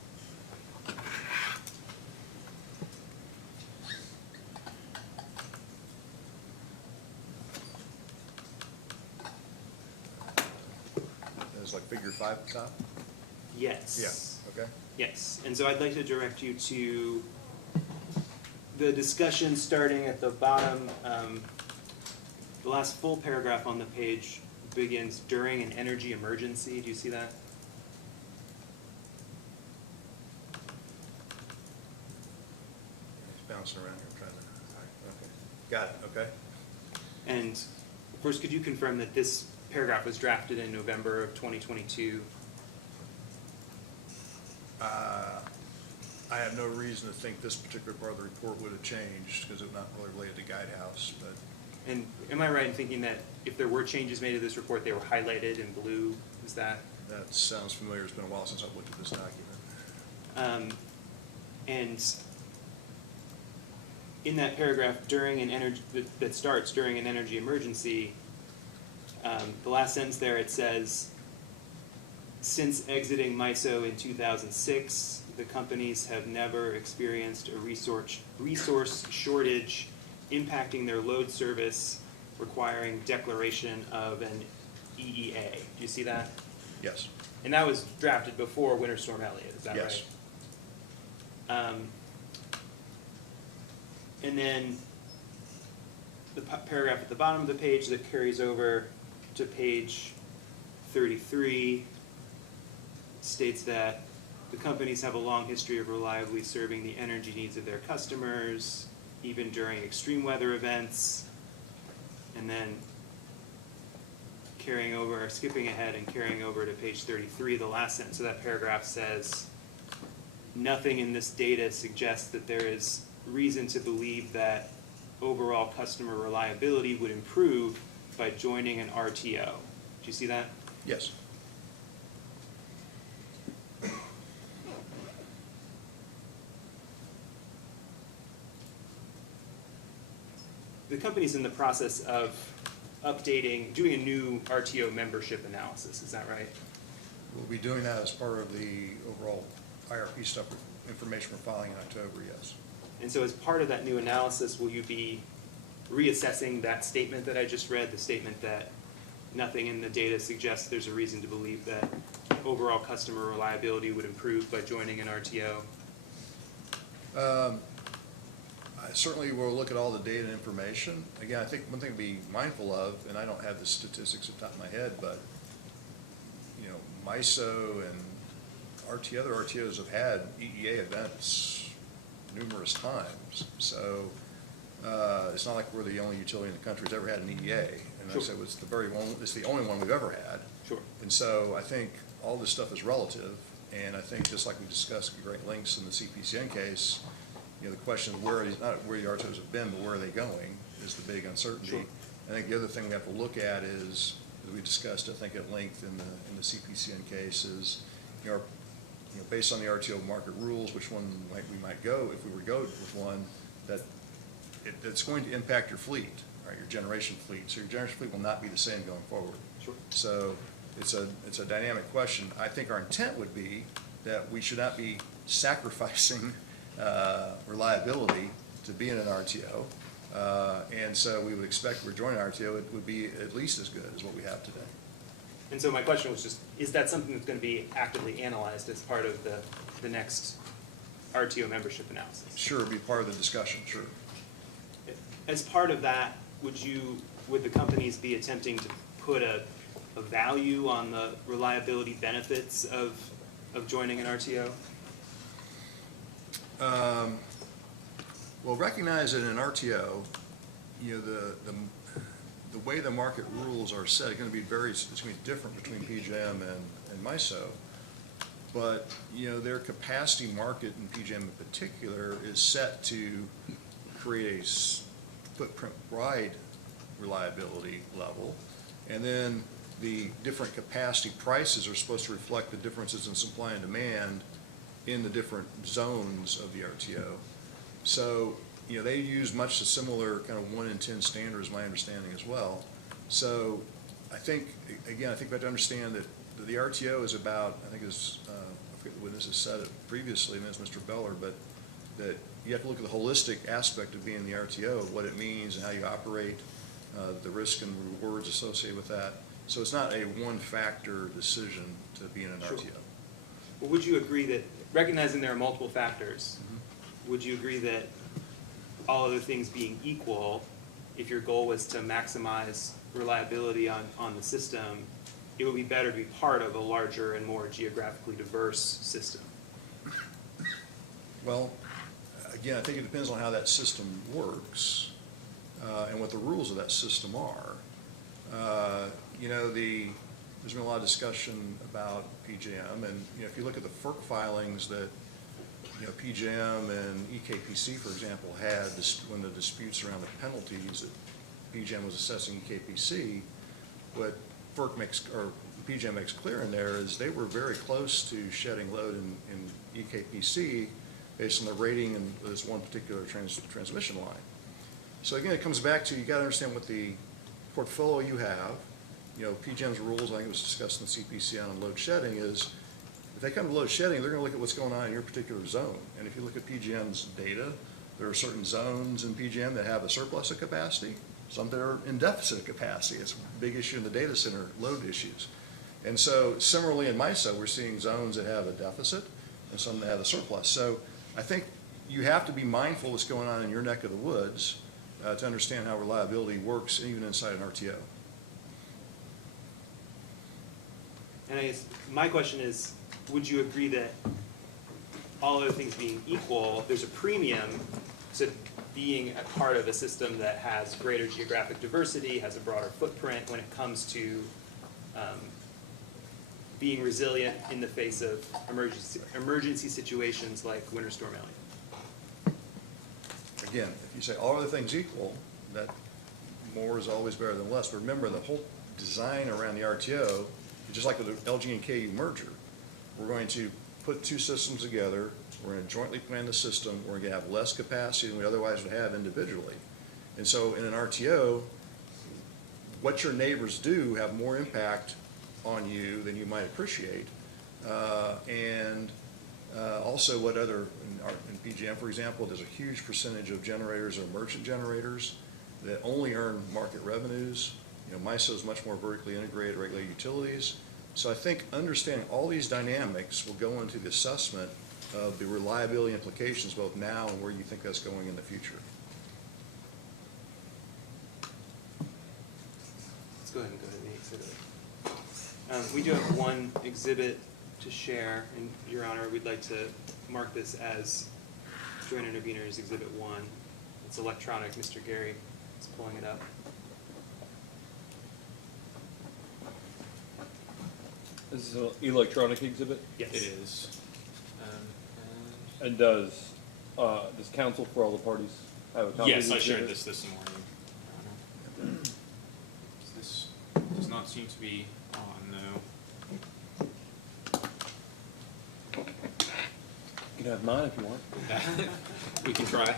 It's like figure 5 at the top? Yes. Yeah, okay. Yes, and so I'd like to direct you to the discussion starting at the bottom. The last full paragraph on the page begins during an energy emergency. Do you see that? It's bouncing around here, trying to, okay. Got it, okay. And first, could you confirm that this paragraph was drafted in November of 2022? I have no reason to think this particular part of the report would have changed, because it's not really related to Guidehouse, but. And am I right in thinking that if there were changes made to this report, they were highlighted in blue? Is that? That sounds familiar. It's been a while since I've looked at this document. And in that paragraph, that starts during an energy emergency, the last sentence there, it says, since exiting MISO in 2006, the companies have never experienced a resource shortage impacting their load service, requiring declaration of an EEA. Do you see that? Yes. And that was drafted before Winter Storm Elliott, is that Yes. right? And then the paragraph at the bottom of the page that carries over to page 33 states that the companies have a long history of reliably serving the energy needs of their customers, even during extreme weather events. And then skipping ahead and carrying over to page 33, the last sentence of that paragraph says, nothing in this data suggests that there is reason to believe that overall customer reliability would improve by joining an RTO. Do you see that? Yes. the company's in the process of updating, doing a new RTO membership analysis, is that right? We'll be doing that as part of the overall IRP stuff, information we're filing in October, yes. And so as part of that new analysis, will you be reassessing that statement that I just read, the statement that nothing in the data suggests there's a reason to believe that overall customer reliability would improve by joining an RTO? I certainly will look at all the data and information. Again, I think one thing to be mindful of, and I don't have the statistics off the top of my head, but, you know, MISO and other RTOs have had EEA events numerous times. So it's not like we're the only utility in the country that's ever had an EEA. And Sure. I said it's the only one we've ever had. Sure. And so I think all this stuff is relative. And I think just like we discussed at great lengths in the CPCN case, you know, the question is not where the RTOs have been, but where are they going is the big uncertainty. Sure. I think the other thing we have to look at is, as we discussed, I think at length in the CPCN case is, you know, based on the RTO market rules, which one we might go, if we were to go with one, that's going to impact your fleet, right, your generation fleet. So your generation fleet will not be the same going forward. Sure. So it's a dynamic question. I think our intent would be that we should not be sacrificing reliability to be in an RTO. And so we would expect if we're joining an RTO, it would be at least as good as what we have today. And so my question was just, is that something that's going to be actively analyzed as part of the next RTO membership analysis? Sure, be part of the discussion, sure. As part of that, would the companies be attempting to put a value on the reliability benefits of joining an RTO? Well, recognize that in an RTO, you know, the way the market rules are set, it's going to be different between PJM and MISO. But, you know, their capacity market in PJM in particular is set to create a footprint-wide reliability level. And then the different capacity prices are supposed to reflect the differences in supply and demand in the different zones of the RTO. So, you know, they use much the similar kind of 1 in 10 standard is my understanding as well. So I think, again, we have to understand that the RTO is about, I think as, I forget when this is said previously, and as Mr. Beller, but that you have to look at the holistic aspect of being the RTO, what it means and how you operate, the risk and rewards associated with that. So it's not a one-factor decision to be in an Sure. RTO. Well, would you agree that, recognizing there are multiple factors, would you agree that all other things being equal, if your goal was to maximize reliability on the system, it would be better to be part of a larger and more geographically diverse system? Well, again, I think it depends on how that system works and what the rules of that system are. You know, there's been a lot of discussion about PJM, and you know, if you look at the FERC filings that you know PJM and EKPC, for example, had when the disputes around the penalties that PJM was assessing EKPC, what FERC PJM makes clear in there is they were very close to shedding load in EKPC based on the rating in this one particular transmission line. So again, it comes back to you got to understand what the portfolio you have. You know, PJM's rules, I think it was discussed in CPCN on load shedding, is if they come to load shedding, they're going to look at what's going on in your particular zone. And if you look at PJM's data, there are certain zones in PJM that have a surplus of capacity, some that are in deficit of capacity. It's a big issue in the data center load issues. And so similarly in MISO, we're seeing zones that have a deficit and some that have a surplus. So I think you have to be mindful of what's going on in your neck of the woods to understand how reliability works even inside an RTO. And I guess my question is, would you agree that all other things being equal, there's a premium to being a part of a system that has greater geographic diversity, has a broader footprint when it comes to being resilient in the face of emergency situations like Winter Storm Elliott? Again, if you say all other things equal, that more is always better than less. But remember, the whole design around the RTO, just like with the LG and KU merger, we're going to put two systems together, we're going to jointly plan the system, we're going to have less capacity than we otherwise would have individually. And so in an RTO, what your neighbors do have more impact on you than you might appreciate. Also what other, in PJM, for example, there's a huge percentage of generators are merchant generators that only earn market revenues. You know, MISO is much more vertically integrated, regulated utilities. So I think understanding all these dynamics will go into the assessment of the reliability implications both now and where you think that's going in the future. Let's go ahead and go to the exhibit. We do have one exhibit to share, and Your Honor, we'd like to mark this as Joint Intervenors Exhibit 1. It's electronic. Mr. Gary is pulling it up. This is an electronic exhibit? Yes. It is. And does counsel for all the parties have a copy? Yes, of the I shared exhibit? this morning. This does not seem to be on, no. You can have mine if you want. We can try.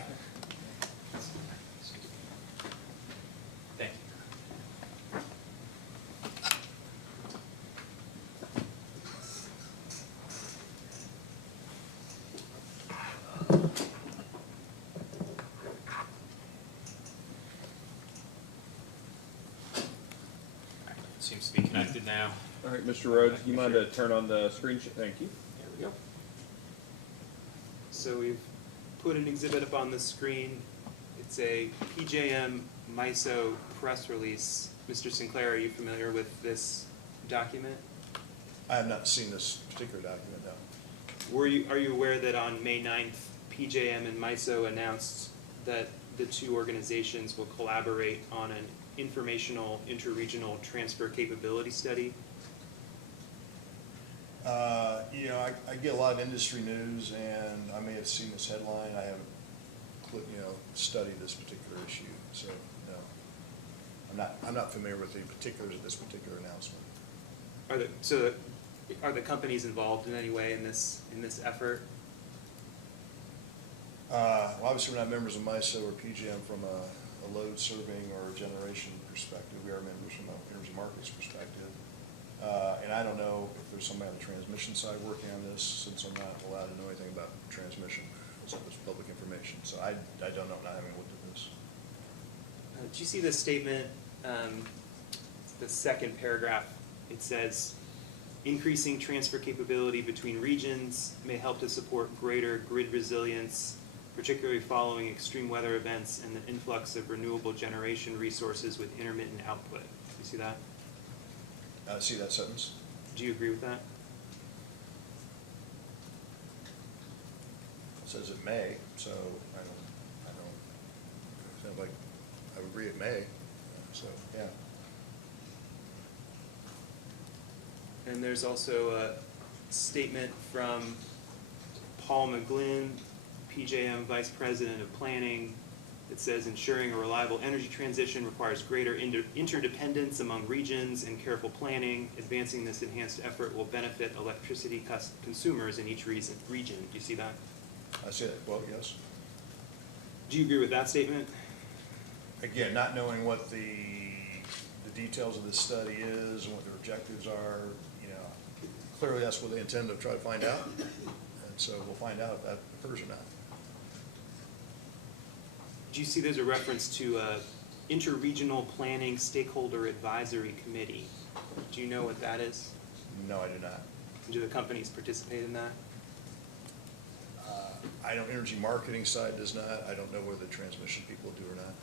Thank you. Seems to be connected now. All right, Mr. Rhodes, you mind to turn on the screen? Thank you. There we go. So we've put an exhibit up on the screen. It's a PJM MISO press release. Mr. Sinclair, are you familiar with this document? I have not seen this particular document, no. Are you aware that on May 9th, PJM and MISO announced that the two organizations will collaborate on an informational interregional transfer capability study? You know, I get a lot of industry news, and I may have seen this headline. I haven't, studied this particular issue, so no, I'm not familiar with the particulars of this particular announcement. Are the companies involved in any way in this effort? Well, obviously, we're not members of MISO or PJM from a load serving or generation perspective. We are members from an energy markets perspective. And I don't know if there's somebody on the transmission side working on this, since I'm not allowed to know anything about transmission. So it's public information. So I don't know, not having looked at this. Do you see this statement, the second paragraph? It says, increasing transfer capability between regions may help to support greater grid resilience, particularly following extreme weather events and the influx of renewable generation resources with intermittent output. You see that? I see that sentence. Do you agree with that? It says it may, so I don't, it sounds like I would agree it may, so, yeah. And there's also a statement from Paul McGlynn, PJM Vice President of Planning. It says ensuring a reliable energy transition requires greater interdependence among regions and careful planning. Advancing this enhanced effort will benefit electricity consumers in each region. Do you see that? I see that, well, yes. Do you agree with that statement? Again, not knowing what the details of this study is and what their objectives are, clearly that's what they intend to try to find out. And so we'll find out if that occurs or not. Do you see there's a reference to a interregional planning stakeholder advisory committee? Do you know what that is? No, I do not. Do the companies participate in that? I know energy marketing side does not. I don't know whether the transmission people do or not.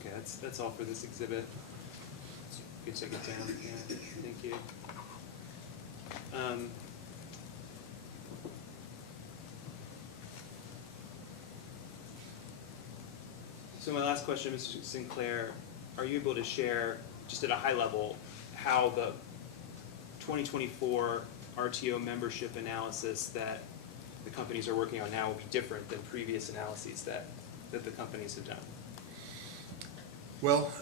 Okay, that's all for this exhibit. You can take it down. Yeah, thank you. So my last question, Mr. Sinclair, are you able to share, just at a high level, how the 2024 RTO membership analysis that the companies are working on now will be different than previous analyses that the companies have done? Well,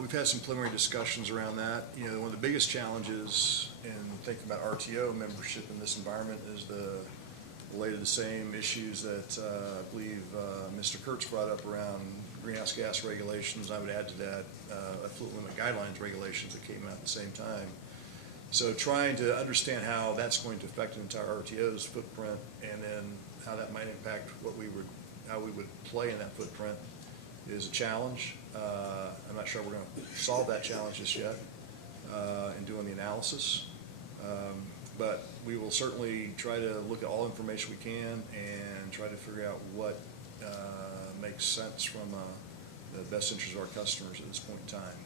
we've had some preliminary discussions around that. One of the biggest challenges in thinking about RTO membership in this environment is the related to the same issues that I believe Mr. Kurtz brought up around greenhouse gas regulations. I would add to that effluent limit guidelines regulations that came out at the same time. So trying to understand how that's going to affect an entire RTO's footprint, and then how that might impact how we would play in that footprint is a challenge. I'm not sure we're going to solve that challenge just yet in doing the analysis. But we will certainly try to look at all information we can and try to figure out what makes sense from the best interest of our customers at this point in time.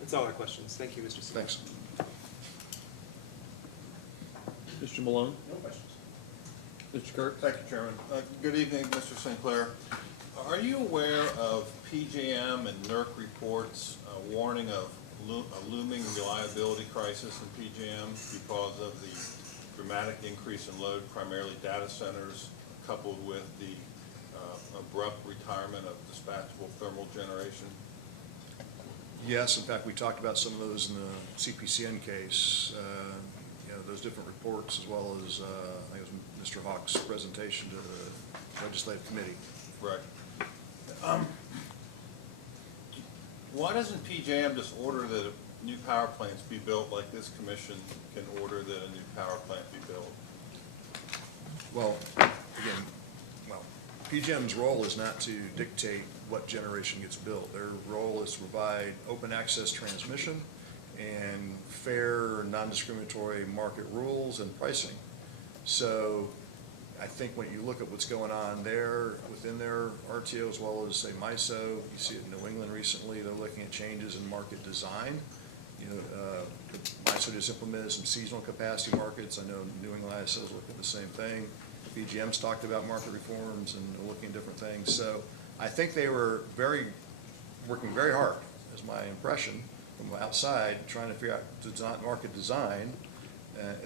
That's all our questions. Thank you, Mr. Smith. Thanks. Mr. Malone? No questions. Mr. Kirk? Thank you, Chairman. Good evening, Mr. Sinclair. Are you aware of PJM and NERC reports warning of a looming reliability crisis in PJM because of the dramatic increase in load, primarily data centers, coupled with the abrupt retirement of dispatchable thermal generation? Yes, in fact, we talked about some of those in the CPCN case, those different reports, as well as, I think it was Mr. Hawk's presentation to the legislative committee. Right. Why doesn't PJM just order that new power plants be built like this commission can order that a new power plant be built? Well, again, PJM's role is not to dictate what generation gets built. Their role is to provide open access transmission and fair, non-discriminatory market rules and pricing. So I think when you look at what's going on there within their RTO, as well as, say, MISO, you see it in New England recently, they're looking at changes in market design. MISO just implemented some seasonal capacity markets. I know New England ISO is looking at the same thing. PJM's talked about market reforms and looking at different things. So I think they were working very hard, is my impression, from outside, trying to figure out market design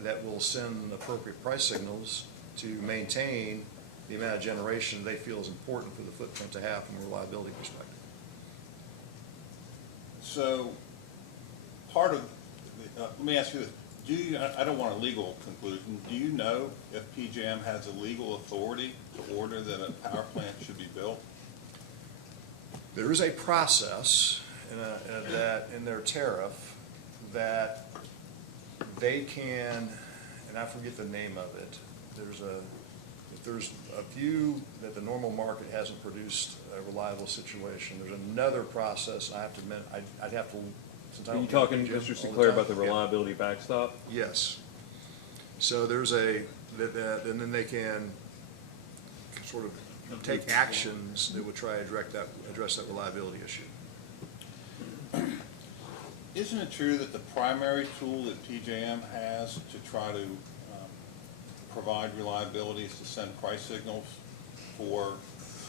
that will send appropriate price signals to maintain the amount of generation they feel is important for the footprint to have from a reliability perspective. So part of, let me ask you this. I don't want a legal conclusion. Do you know if PJM has a legal authority to order that a power plant should be built? There is a process in their tariff that they can, and I forget the name of it, if there's a view that the normal market hasn't produced a reliable situation, there's another process. I have to admit, I'd have to, since I don't. Are you talking, Mr. Sinclair, about the reliability backstop? Yes. So there's and then they can sort of take actions that would try to address that reliability issue. Isn't it true that the primary tool that PJM has to try to provide reliability is to send price signals for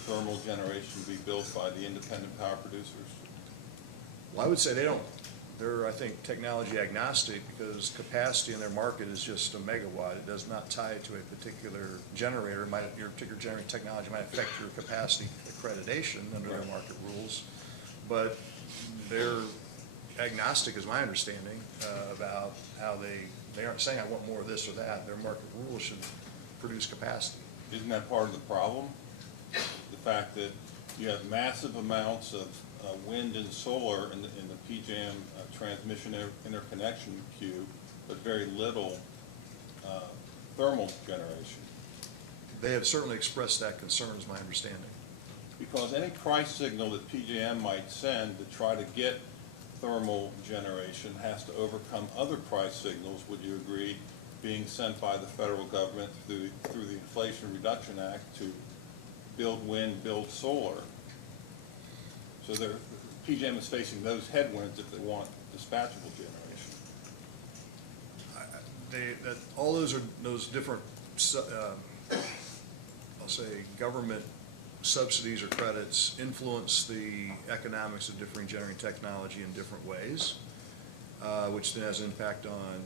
thermal generation to be built by the independent power producers? Well, I would say they're, I think, technology agnostic, because capacity in their market is just a megawatt. It does not tie to a particular generator. Your particular generating technology might affect your capacity accreditation under their market rules, but they're agnostic, is my understanding, about how they aren't saying I want more of this or that. Their market rules should produce capacity. Isn't that part of the problem? The fact that you have massive amounts of wind and solar in the PJM transmission interconnection queue, but very little thermal generation. They have certainly expressed that concern, is my understanding. Because any price signal that PJM might send to try to get thermal generation has to overcome other price signals, would you agree, being sent by the federal government through the Inflation Reduction Act to build wind, build solar. So PJM is facing those headwinds if they want dispatchable generation. All those are those different, I'll say, government subsidies or credits influence the economics of differing generating technology in different ways, which then has an impact on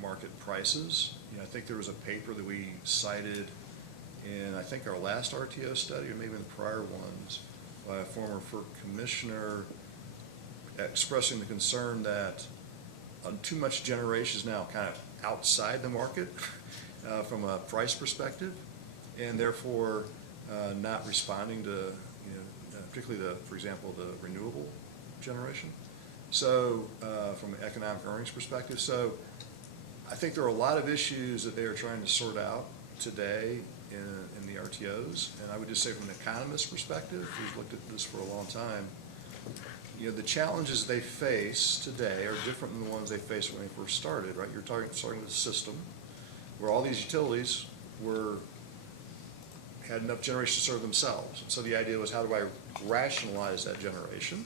market prices. I think there was a paper that we cited in, I think, our last RTO study, or maybe in the prior ones, by a former FERC commissioner, expressing the concern that too much generation is now kind of outside the market from a price perspective, and therefore not responding to, particularly for example, the renewable generation. So from an economic earnings perspective, so I think there are a lot of issues that they are trying to sort out today in the RTOs, and I would just say from an economist perspective, who's looked at this for a long time, the challenges they face today are different than the ones they faced when they first started, right? You're starting with a system where all these utilities had enough generation to serve themselves. So the idea was, how do I rationalize that generation?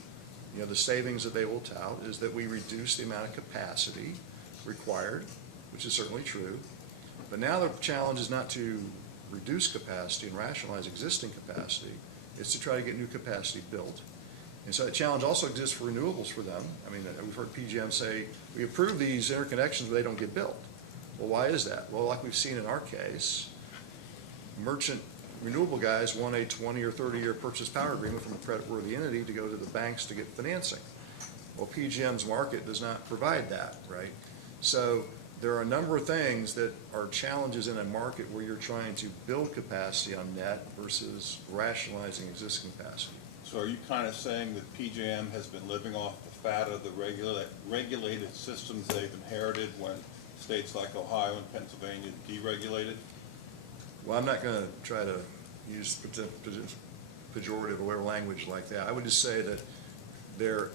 The savings that they will tout is that we reduce the amount of capacity required, which is certainly true. But now the challenge is not to reduce capacity and rationalize existing capacity, it's to try to get new capacity built. And so that challenge also exists for renewables for them. I mean, we've heard PJM say, we approve these interconnections, but they don't get built. Well, why is that? Well, like we've seen in our case, merchant renewable guys want a 20 or 30-year purchase power agreement from a creditworthy entity to go to the banks to get financing. Well, PJM's market does not provide that, right? So there are a number of things that are challenges in a market where you're trying to build capacity on net versus rationalizing existing capacity. So are you kind of saying that PJM has been living off the fat of the regulated systems they've inherited when states like Ohio and Pennsylvania deregulated? Well, I'm not going to try to use pejorative or whatever language like that. I would just say that their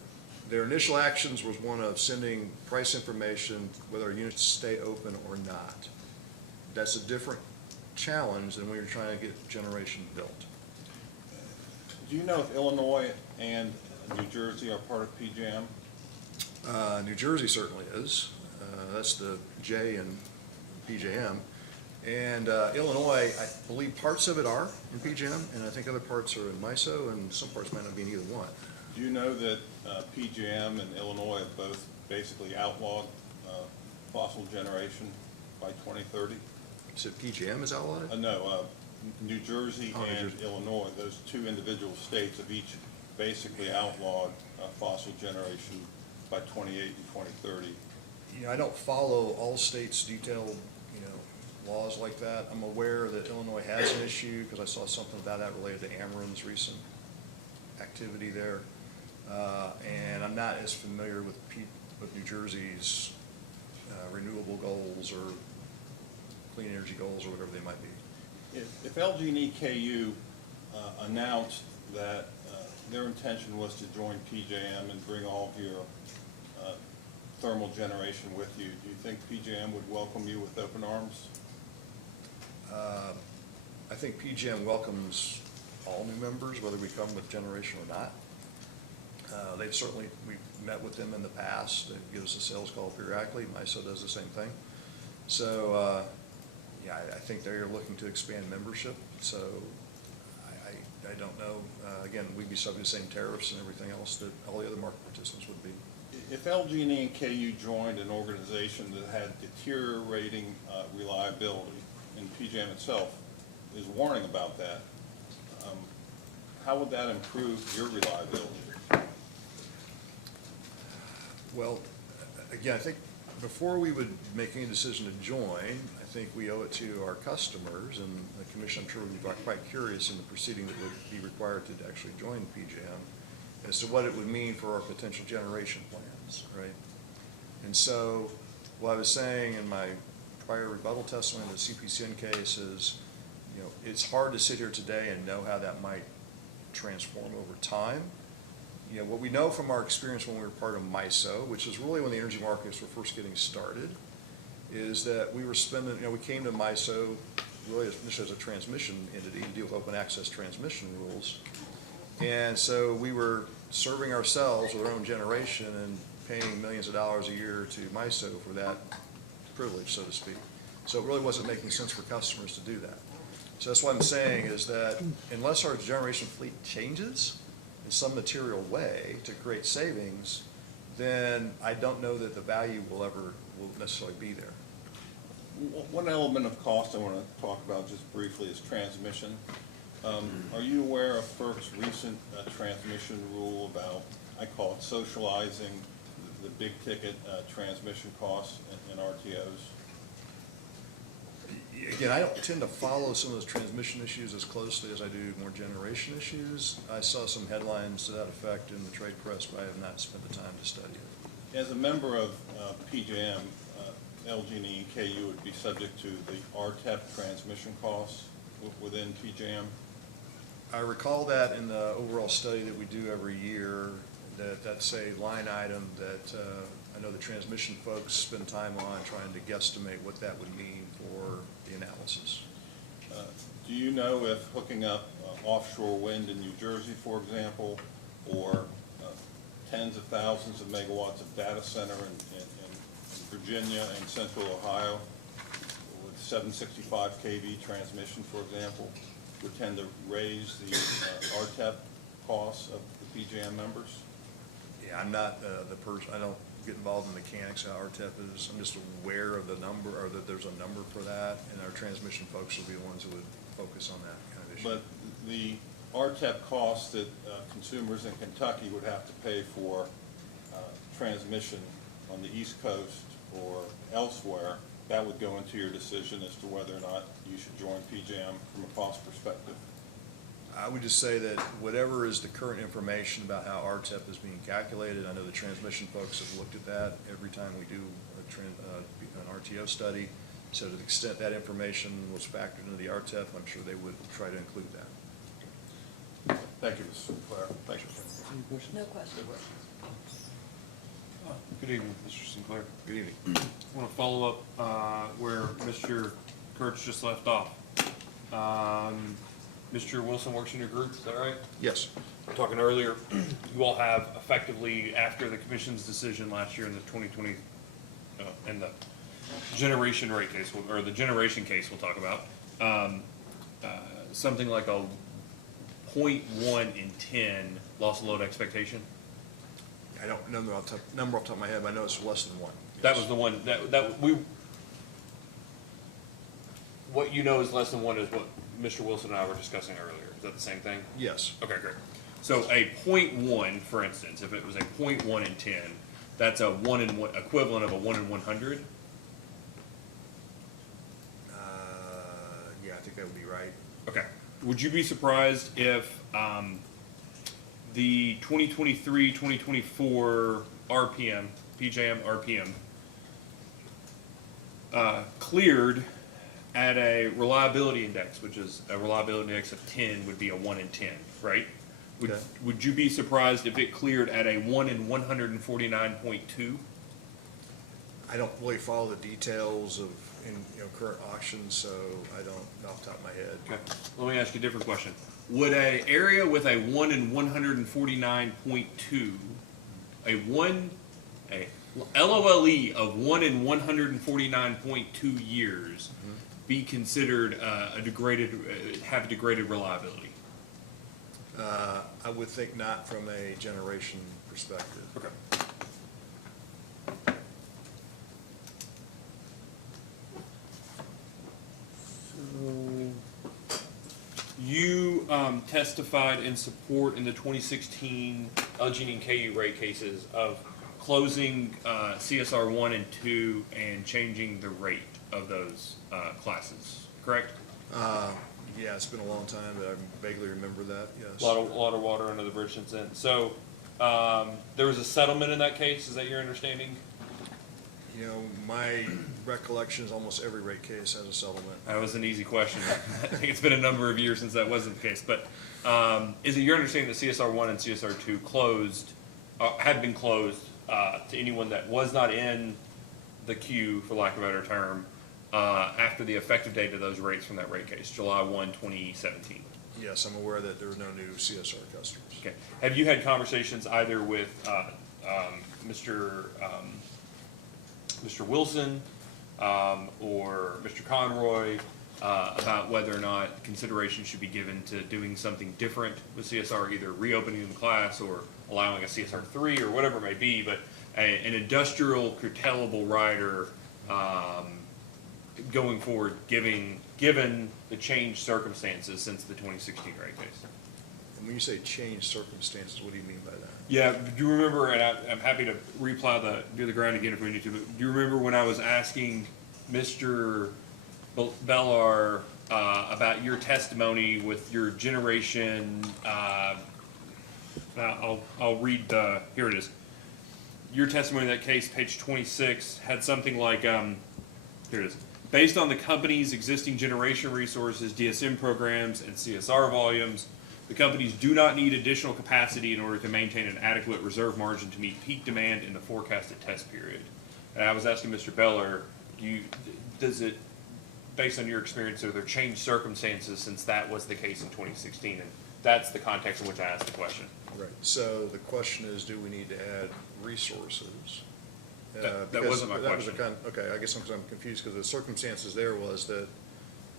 initial actions was one of sending price information whether units stay open or not. That's a different challenge than when you're trying to get generation built. Do you know if Illinois and New Jersey are part of PJM? New Jersey certainly is. That's the J in PJM. And Illinois, I believe parts of it are in PJM, and I think other parts are in MISO, and some parts might not be in either one. Do you know that PJM and Illinois have both basically outlawed fossil generation by 2030? So PJM is outlawed? No, New Jersey New and Jersey. Illinois, those two individual states have each basically outlawed fossil generation by 28 and 2030. I don't follow all states' detailed, laws like that. I'm aware that Illinois has an issue because I saw something about that related to Ameren's recent activity there. And I'm not as familiar with New Jersey's renewable goals or clean energy goals or whatever they might be. If LG&E KU announced that their intention was to join PJM and bring all of your thermal generation with you, do you think PJM would welcome you with open arms? I think PJM welcomes all new members, whether we come with generation or not. We've met with them in the past. They give us a sales call periodically. MISO does the same thing. So, I think they're looking to expand membership. So, I don't know. Again, we'd be subject to the same tariffs and everything else that all the other market participants would be. If LG&E and KU joined an organization that had deteriorating reliability, and PJM itself is warning about that, how would that improve your reliability? Well, again, I think before we would make any decision to join, I think we owe it to our customers, and the commission, I'm sure, would be quite curious in the proceeding that would be required to actually join PJM as to what it would mean for our potential generation plans, right? And so what I was saying in my prior rebuttal testimony in the CPCN case is, it's hard to sit here today and know how that might transform over time. What we know from our experience when we were part of MISO, which is really when the energy markets were first getting started, is that we were spending, we came to MISO really initially as a transmission entity to deal with open access transmission rules. And so we were serving ourselves with our own generation and paying millions of dollars a year to MISO for that privilege, so to speak. So it really wasn't making sense for customers to do that. So that's what I'm saying is that unless our generation fleet changes in some material way to create savings, then I don't know that the value will necessarily be there. One element of cost I want to talk about just briefly is transmission. Are you aware of FERC's recent transmission rule about, I call it socializing the big ticket transmission costs in RTOs? Again, I don't tend to follow some of those transmission issues as closely as I do more generation issues. I saw some headlines to that effect in the trade press, but I have not spent the time to study it. As a member of PJM, LG&E and KU would be subject to the RTEP transmission costs within PJM? I recall that in the overall study that we do every year, that's a line item that I know the transmission folks spend time on trying to guesstimate what that would mean for the analysis. Do you know if hooking up offshore wind in New Jersey, for example, or tens of thousands of megawatts of data center in Virginia and central Ohio with 765 kV transmission, for example, would tend to raise the RTEP costs of the PJM members? Yeah, I'm not the person, I don't get involved in mechanics, how RTEP is. I'm just aware of the number, or that there's a number for that, and our transmission folks will be the ones who would focus on that kind of issue. But the RTEP costs that consumers in Kentucky would have to pay for transmission on the East Coast or elsewhere, that would go into your decision as to whether or not you should join PJM from a cost perspective. I would just say that whatever is the current information about how RTEP is being calculated, I know the transmission folks have looked at that every time we do an RTO study. So to the extent that information was factored into the RTEP, I'm sure they would try to include that. Thank you, Mr. Sinclair. Thank you. Any questions? No questions. Good evening, Mr. Sinclair. Good evening. I want to follow up where Mr. Kurtz just left off. Mr. Wilson works in your group, is that right? Yes. Talking earlier, you all have effectively, after the commission's decision last year in the 2020, in the generation rate case, or the generation case we'll talk about, something like a 0.1 in 10 loss of load expectation? I don't know the number off the top of my head, but I know it's less than 1. That was the one, what you know is less than 1 is what Mr. Wilson and I were discussing earlier. Is that the same thing? Yes. Okay, great. So a 0.1, for instance, if it was a 0.1 in 10, that's a 1 in 1, equivalent of a 1 in 100? Yeah, I think that would be right. Okay. Would you be surprised if the 2023-2024 RPM, PJM RPM, cleared at a reliability index, which is a reliability index of 10 would be a 1 in 10, right? Okay. Would you be surprised if it cleared at a 1 in 149.2? I don't really follow the details of current auctions, so I don't off the top of my head. Okay. Let me ask you a different question. Would a area with a 1 in 149.2, a LOLE of 1 in 149.2 years be considered have degraded reliability? I would think not from a generation perspective. Okay. You testified in support in the 2016 LG&E and KU rate cases of closing CSR 1 and 2 and changing the rate of those classes, correct? Yeah, it's been a long time, but I vaguely remember that, yes. A lot of water under the bridge since then. So there was a settlement in that case, is that your understanding? My recollection is almost every rate case has a settlement. That was an easy question. I think it's been a number of years since that wasn't the case. But is it your understanding that CSR 1 and CSR 2 had been closed to anyone that was not in the queue, for lack of a better term, after the effective date of those rates from that rate case, July 1, 2017? Yes, I'm aware that there are no new CSR customers. Okay. Have you had conversations either with Mr. Wilson or Mr. Conroy about whether or not consideration should be given to doing something different with CSR, either reopening the class or allowing a CSR 3 or whatever it may be, but an industrial curtailable rider going forward, given the changed circumstances since the 2016 rate case? when you say change circumstances, what do you mean by that? Yeah, do you remember, and I'm happy to do the ground again if we need to, but do you remember when I was asking Mr. Bellar about your testimony with your generation, I'll read here it is. Your testimony in that case, page 26, had something like, here it is. Based on the company's existing generation resources, DSM programs, and CSR volumes, the companies do not need additional capacity in order to maintain an adequate reserve margin to meet peak demand in the forecasted test period. And I was asking Mr. Bellar, does it, based on your experience, are there changed circumstances since that was the case in 2016? And that's the context in which I asked the question. Right, so the question is, do we need to add resources? That wasn't my question. Okay, I guess I'm confused, because the circumstances there was that,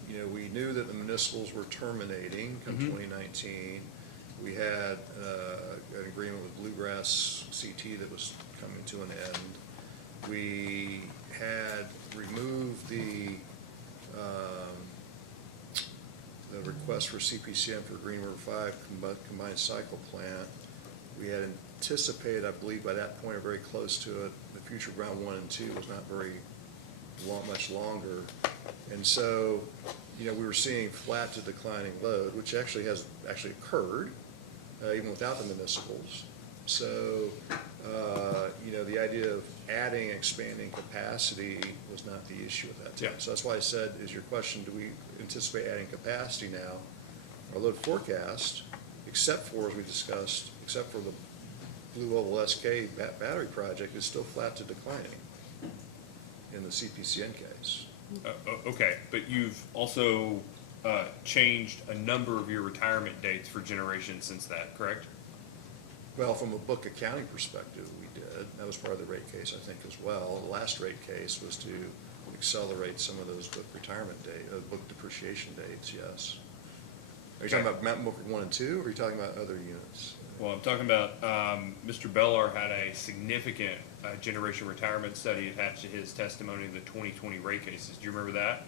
you know, we knew that the municipals were terminating come 2019. We had an agreement with Bluegrass CT that was coming to an end. We had removed the request for CPCN for Green River 5 combined cycle plant. We had anticipated, I believe by that point, or very close to it, the future round 1 and 2 was not very much longer. And so, you know, we were seeing flat to declining load, which actually has occurred, even without the municipals. So, you know, the idea of adding, expanding capacity was not the issue at that time. Yeah. So that's why I said, is your question, do we anticipate adding capacity now? Our load forecast, except for, as we discussed, except for the Blue Oval SK battery project, is still flat to declining in the CPCN case. Okay, but you've also changed a number of your retirement dates for generation since that, correct? Well, from a book accounting perspective, we did. That was part of the rate case, I think, as well. The last rate case was to accelerate some of those book retirement book depreciation dates, yes. Are you talking about Mountain Book 1 and 2, or are you talking about other units? Well, I'm talking about Mr. Bellar had a significant generation retirement study attached to his testimony in the 2020 rate cases. Do you remember that?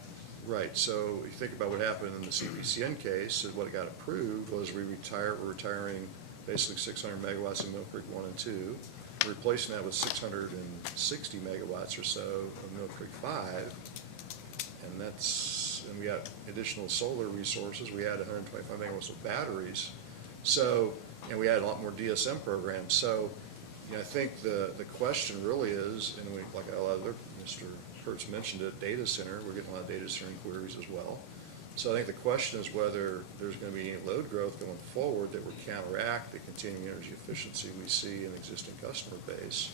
Right. So if you think about what happened in the CPCN case, and what got approved was we're retiring basically 600 megawatts in Mill Creek 1 and 2, replacing that with 660 megawatts or so of Mill Creek 5, and we got additional solar resources. We had 125 megawatts of batteries. So, and we had a lot more DSM programs. So, you know, I think the question really is, and we, like a lot of other, Mr. Kurtz mentioned it, data center, we're getting a lot of data center inquiries as well. So I think the question is whether there's going to be any load growth going forward that would counteract the continuing energy efficiency we see in the existing customer base.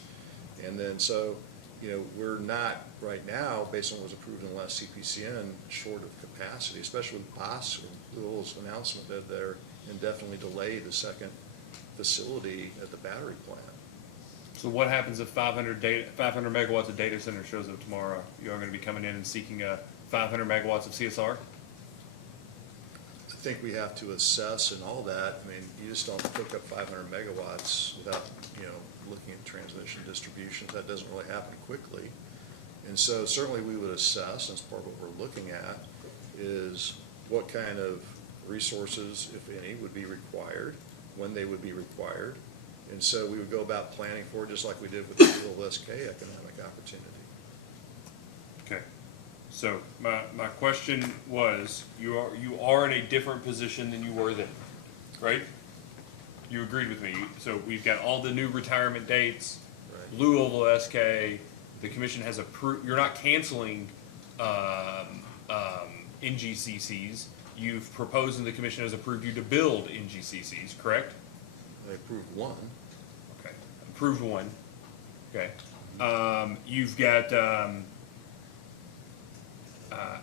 And then, so, you know, we're not right now, based on what was approved in the last CPCN, short of capacity, especially with BOS or Louisville's announcement that they're indefinitely delayed the second facility at the battery plant. So what happens if 500 megawatts of data center shows up tomorrow? You are going to be coming in and seeking 500 megawatts of CSR? I think we have to assess and all that. I mean, you just don't hook up 500 megawatts without, you know, looking at transmission distributions. That doesn't really happen quickly. And so certainly we would assess, and that's part of what we're looking at, is what kind of resources, if any, would be required, when they would be required. And so we would go about planning for it just like we did with the Louisville SK economic opportunity. Okay. So my question was, you are in a different position than you were then, right? You agreed with me. So we've got all the new retirement dates, Right. Louisville SK, the commission has approved, you're not canceling NGCCs. You've proposed and the commission has approved you to build NGCCs, correct? They approved one. Okay. Approved one. Okay. You've got,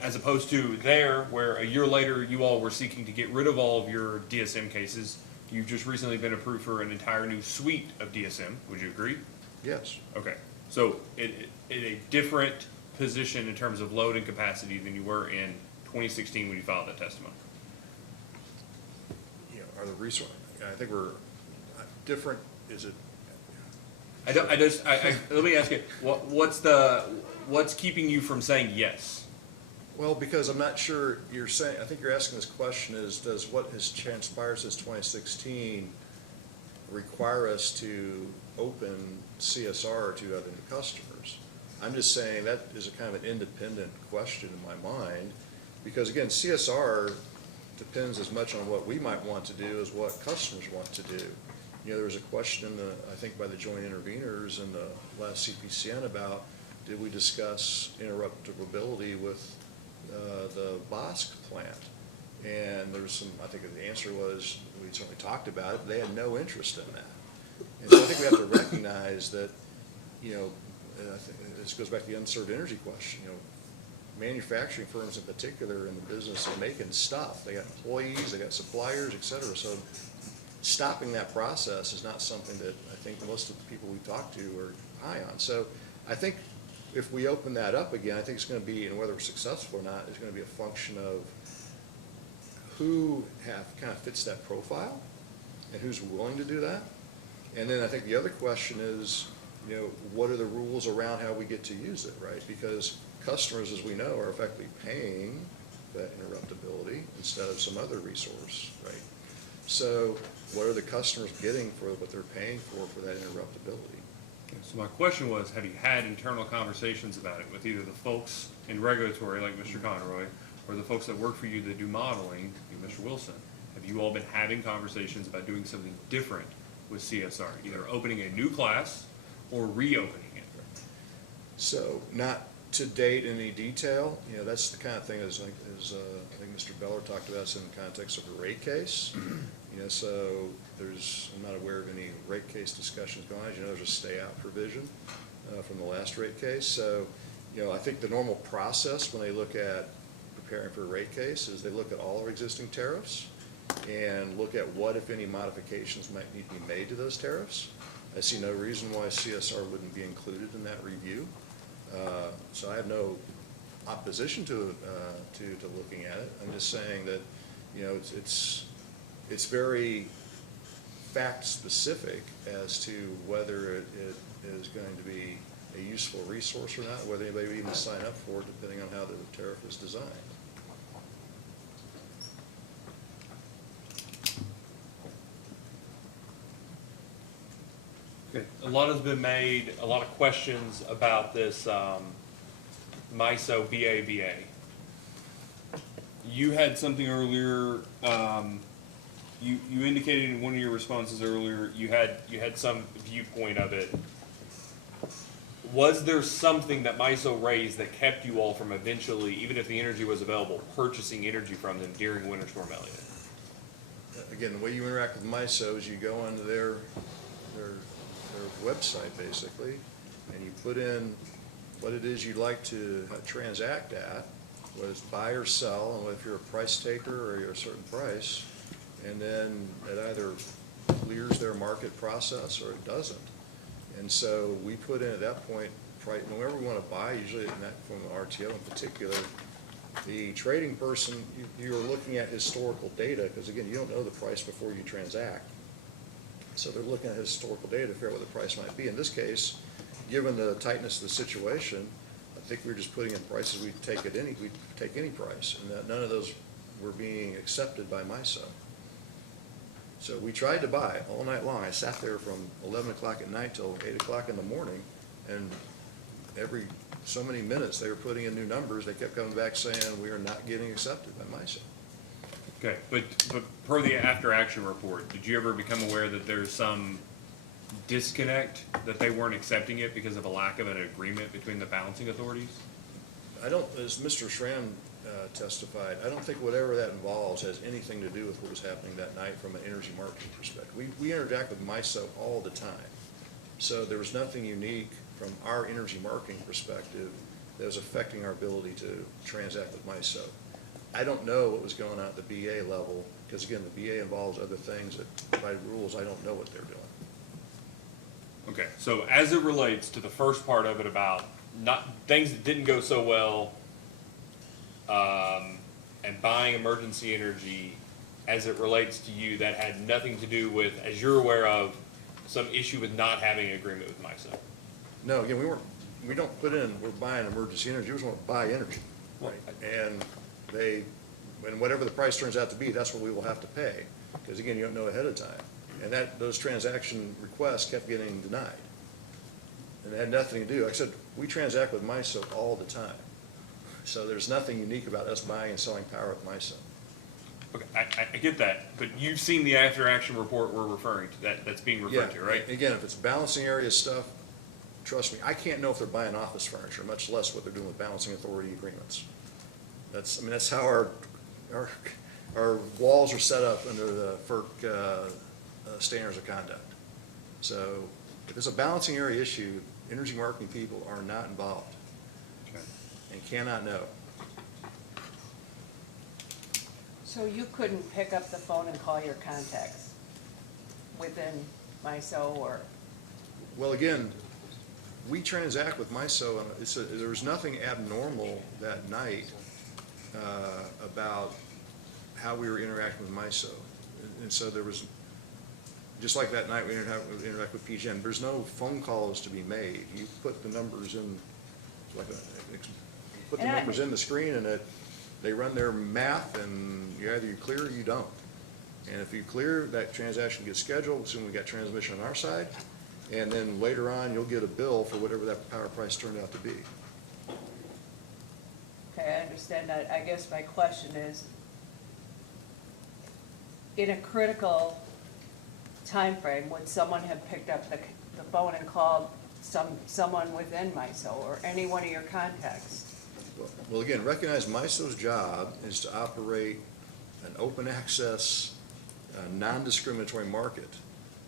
as opposed to there, where a year later you all were seeking to get rid of all of your DSM cases, you've just recently been approved for an entire new suite of DSM. Would you agree? Yes. Okay. So in a different position in terms of load and capacity than you were in 2016 when you filed that testimony. You know, are the resources, I think we're different, is it? Let me ask you, what's keeping you from saying yes? Well, because I'm not sure, you're saying, I think you're asking this question is, does what has transpired since 2016 require us to open CSR to other new customers? I'm just saying that is a kind of an independent question in my mind, because again, CSR depends as much on what we might want to do as what customers want to do. You know, there was a question, I think by the joint interveners in the last CPCN about, did we discuss interruptibility with the Bosque plant? And there was some, I think the answer was, we certainly talked about it, they had no interest in that. And so I think we have to recognize that, you know, I think this goes back to the unserved energy question, you know, manufacturing firms in particular in the business of making stuff. They got employees, they got suppliers, et cetera. So stopping that process is not something that I think most of the people we talk to are high on. So I think if we open that up again, I think it's going to be, and whether we're successful or not, is going to be a function of who kind of fits that profile and who's willing to do that. And then I think the other question is, you know, what are the rules around how we get to use it, right? Because customers, as we know, are effectively paying that interruptibility instead of some other resource, right? So what are the customers getting for what they're paying for that interruptibility? So my question was, have you had internal conversations about it with either the folks in regulatory, like Mr. Conroy, or the folks that work for you that do modeling, you, Mr. Wilson? Have you all been having conversations about doing something different with CSR, either opening a new class or reopening it? So not to date in any detail. You know, that's the kind of thing as I think Mr. Beller talked about, in the context of a rate case. You know, so I'm not aware of any rate case discussions going on. As you know, there's a stay out provision from the last rate case. So, you know, I think the normal process when they look at preparing for a rate case is they look at all our existing tariffs and look at what, if any, modifications might need to be made to those tariffs. I see no reason why CSR wouldn't be included in that review. So I have no opposition to looking at it. I'm just saying that, you know, it's very fact specific as to whether it is going to be a useful resource or not, whether anybody would even sign up for it, depending on how the tariff is designed. Okay. A lot has been made, a lot of questions about this MISO BABA. You had something earlier, you indicated in one of your responses earlier, you had some viewpoint of it. Was there something that MISO raised that kept you all from eventually, even if the energy was available, purchasing energy from them during Winter Storm Elliott? Again, the way you interact with MISO is you go onto their website basically, and you put in what it is you'd like to transact at, whether it's buy or sell, and if you're a price taker or you're a certain price, and then it either clears their market process or it doesn't. And so we put in at that point, whenever we want to buy, usually in that, from the RTO in particular, the trading person, you're looking at historical data, because again, you don't know the price before you transact. So they're looking at historical data to figure out what the price might be. In this case, given the tightness of the situation, I think we're just putting in prices, we'd take any price, and that none of those were being accepted by MISO. So we tried to buy all night long. I sat there from 11 o'clock at night till 8 o'clock in the morning, and every so many minutes they were putting in new numbers. They kept coming back saying we are not getting accepted by MISO. Okay, but per the after action report, did you ever become aware that there's some disconnect, that they weren't accepting it because of a lack of an agreement between the balancing authorities? I don't, as Mr. Schramm testified, I don't think whatever that involves has anything to do with what was happening that night from an energy marketing perspective. We interact with MISO all the time. So there was nothing unique from our energy marketing perspective that was affecting our ability to transact with MISO. I don't know what was going on at the BA level, because again, the BA involves other things that by rules, I don't know what they're doing. Okay, so as it relates to the first part of it about things that didn't go so well, and buying emergency energy, as it relates to you, that had nothing to do with, as you're aware of, some issue with not having an agreement with MISO? No, again, we don't put in, we're buying emergency energy, we just want to buy energy. And and whatever the price turns out to be, that's what we will have to pay, because again, you don't know ahead of time. And those transaction requests kept getting denied. And it had nothing to do, like I said, we transact with MISO all the time. So there's nothing unique about us buying and selling power with MISO. Okay, I get that, but you've seen the after-action report we're referring to, that's being referred to, right? Again, if it's balancing area stuff, trust me, I can't know if they're buying office furniture, much less what they're doing with balancing authority agreements. That's how our walls are set up under the FERC standards of conduct. So if it's a balancing area issue, energy marketing people are not involved and cannot know. So you couldn't pick up the phone and call your contacts within MISO or? Well, again, we transact with MISO, and there was nothing abnormal that night about how we were interacting with MISO. And so there was, just like that night we interact with PGN, there's no phone calls to be made. You put the numbers in, in the screen, and they run their math, and either you clear or you don't. And if you clear, that transaction gets scheduled, assume we got transmission on our side, and then later on, you'll get a bill for whatever that power price turned out to be. Okay, I understand that. I guess my question is, in a critical time frame, would someone have picked up the phone and called someone within MISO or any one of your contacts? Well, again, recognize MISO's job is to operate an open access, non-discriminatory market.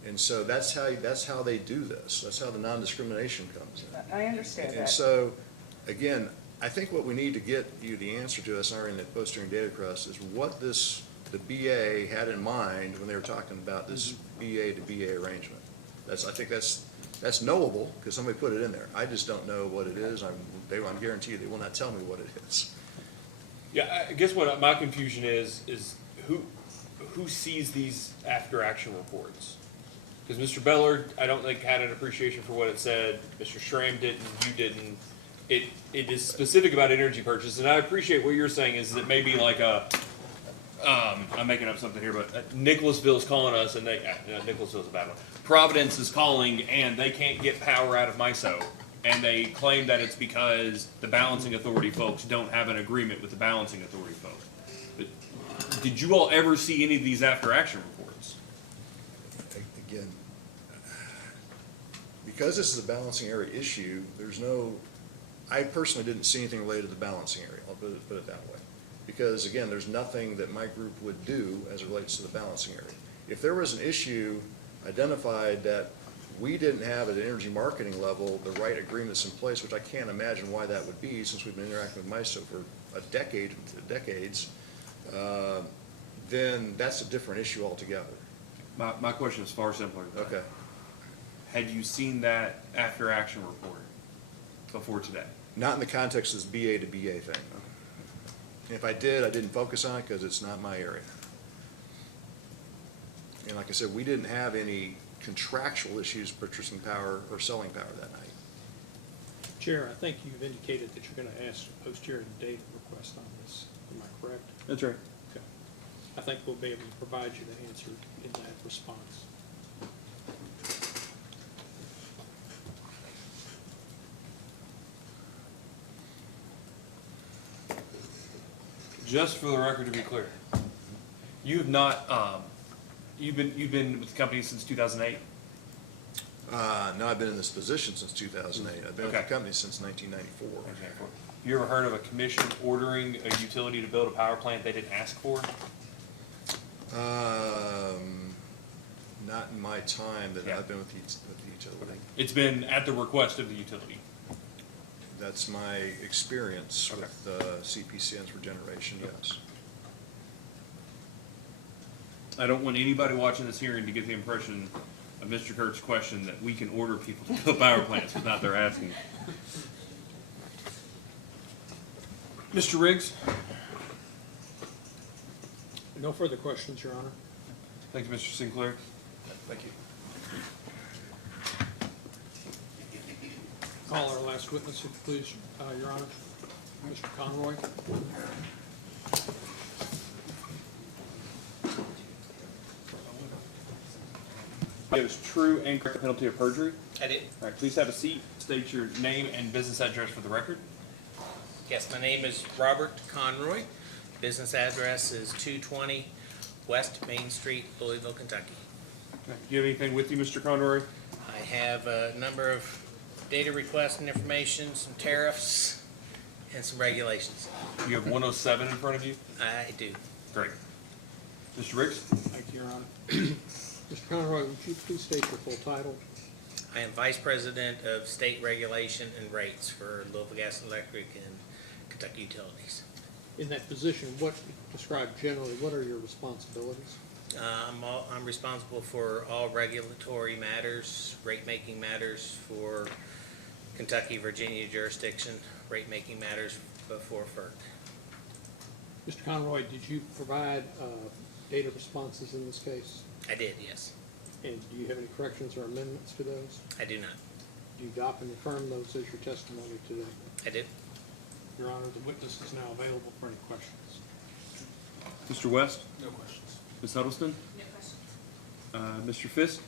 And so that's how they do this. That's how the non-discrimination comes in. I understand that. And so, again, I think what we need to get you the answer to, that's not in the post-hearing data request, is what the BA had in mind when they were talking about this BA to BA arrangement. I think that's knowable because somebody put it in there. I just don't know what it is. I'm guarantee you they will not tell me what it is. Yeah, I guess what my confusion is who sees these after-action reports? Because Mr. Bellard, I don't think had an appreciation for what it said. Mr. Schramm didn't. You didn't. It is specific about energy purchase, and I appreciate what you're saying. Is it maybe like a I'm making up something here, but Nicholasville's calling us, and Nicholasville's a bad one. Providence is calling, and they can't get power out of MISO, and they claim that it's because the balancing authority folks don't have an agreement with the balancing authority folks. But did you all ever see any of these after-action reports? Again, because this is a balancing area issue, I personally didn't see anything related to the balancing area. I'll put it that way. Because again, there's nothing that my group would do as it relates to the balancing area. If there was an issue identified that we didn't have at an energy marketing level the right agreements in place, which I can't imagine why that would be since we've been interacting with MISO for decades, then that's a different issue altogether. My question is far simpler. Okay. Had you seen that after-action report before today? Not in the context of this BA to BA thing. If I did, I didn't focus on it because it's not my area. And like I said, we didn't have any contractual issues purchasing power or selling power that night. Chair, I think you've indicated that you're going to ask a post-hearing data request on this. Am I correct? That's right. Okay. I think we'll be able to provide you the answer in that response. Just for the record, to be clear, you have not. You've been with the company since 2008. No, I've been in this position since 2008. I've been with the company since 1994. You ever heard of a commission ordering a utility to build a power plant they didn't ask for? Not in my time that I've been with the utility. It's been at the request of the utility. That's my experience with CPCNs for generation, yes. I don't want anybody watching this hearing to get the impression of Mr. Kurt's question that we can order people to build power plants without their asking. Mr. Riggs? No further questions, Your Honor. Thank you, Mr. Sinclair. Thank you. Call our last witness, please, Your Honor. Mr. Conroy? It was true and correct penalty of perjury. I did. All right, please have a seat. State your name and business address for the record. Yes, my name is Robert Conroy. Business address is 220 West Main Street, Louisville, Kentucky. Okay. Do you have anything with you, Mr. Conroy? I have a number of data requests and information, some tariffs, and some regulations. You have 107 in front of you? I do. Great. Mr. Riggs? Thank you, Your Honor. Mr. Conroy, would you please state your full title? I am Vice President of State Regulation and Rates for Louisville Gas and Electric and Kentucky Utilities. In that position, describe generally, what are your responsibilities? I'm responsible for all regulatory matters, rate-making matters for Kentucky, Virginia jurisdiction, rate-making matters before FERC. Mr. Conroy, did you provide data responses in this case? I did, yes. And do you have any corrections or amendments to those? I do not. Do you adopt and affirm those as your testimony today? I do. Your Honor, the witness is now available for any questions. Mr. West? No questions. Ms. Huddleston? No questions. Mr. Fisk?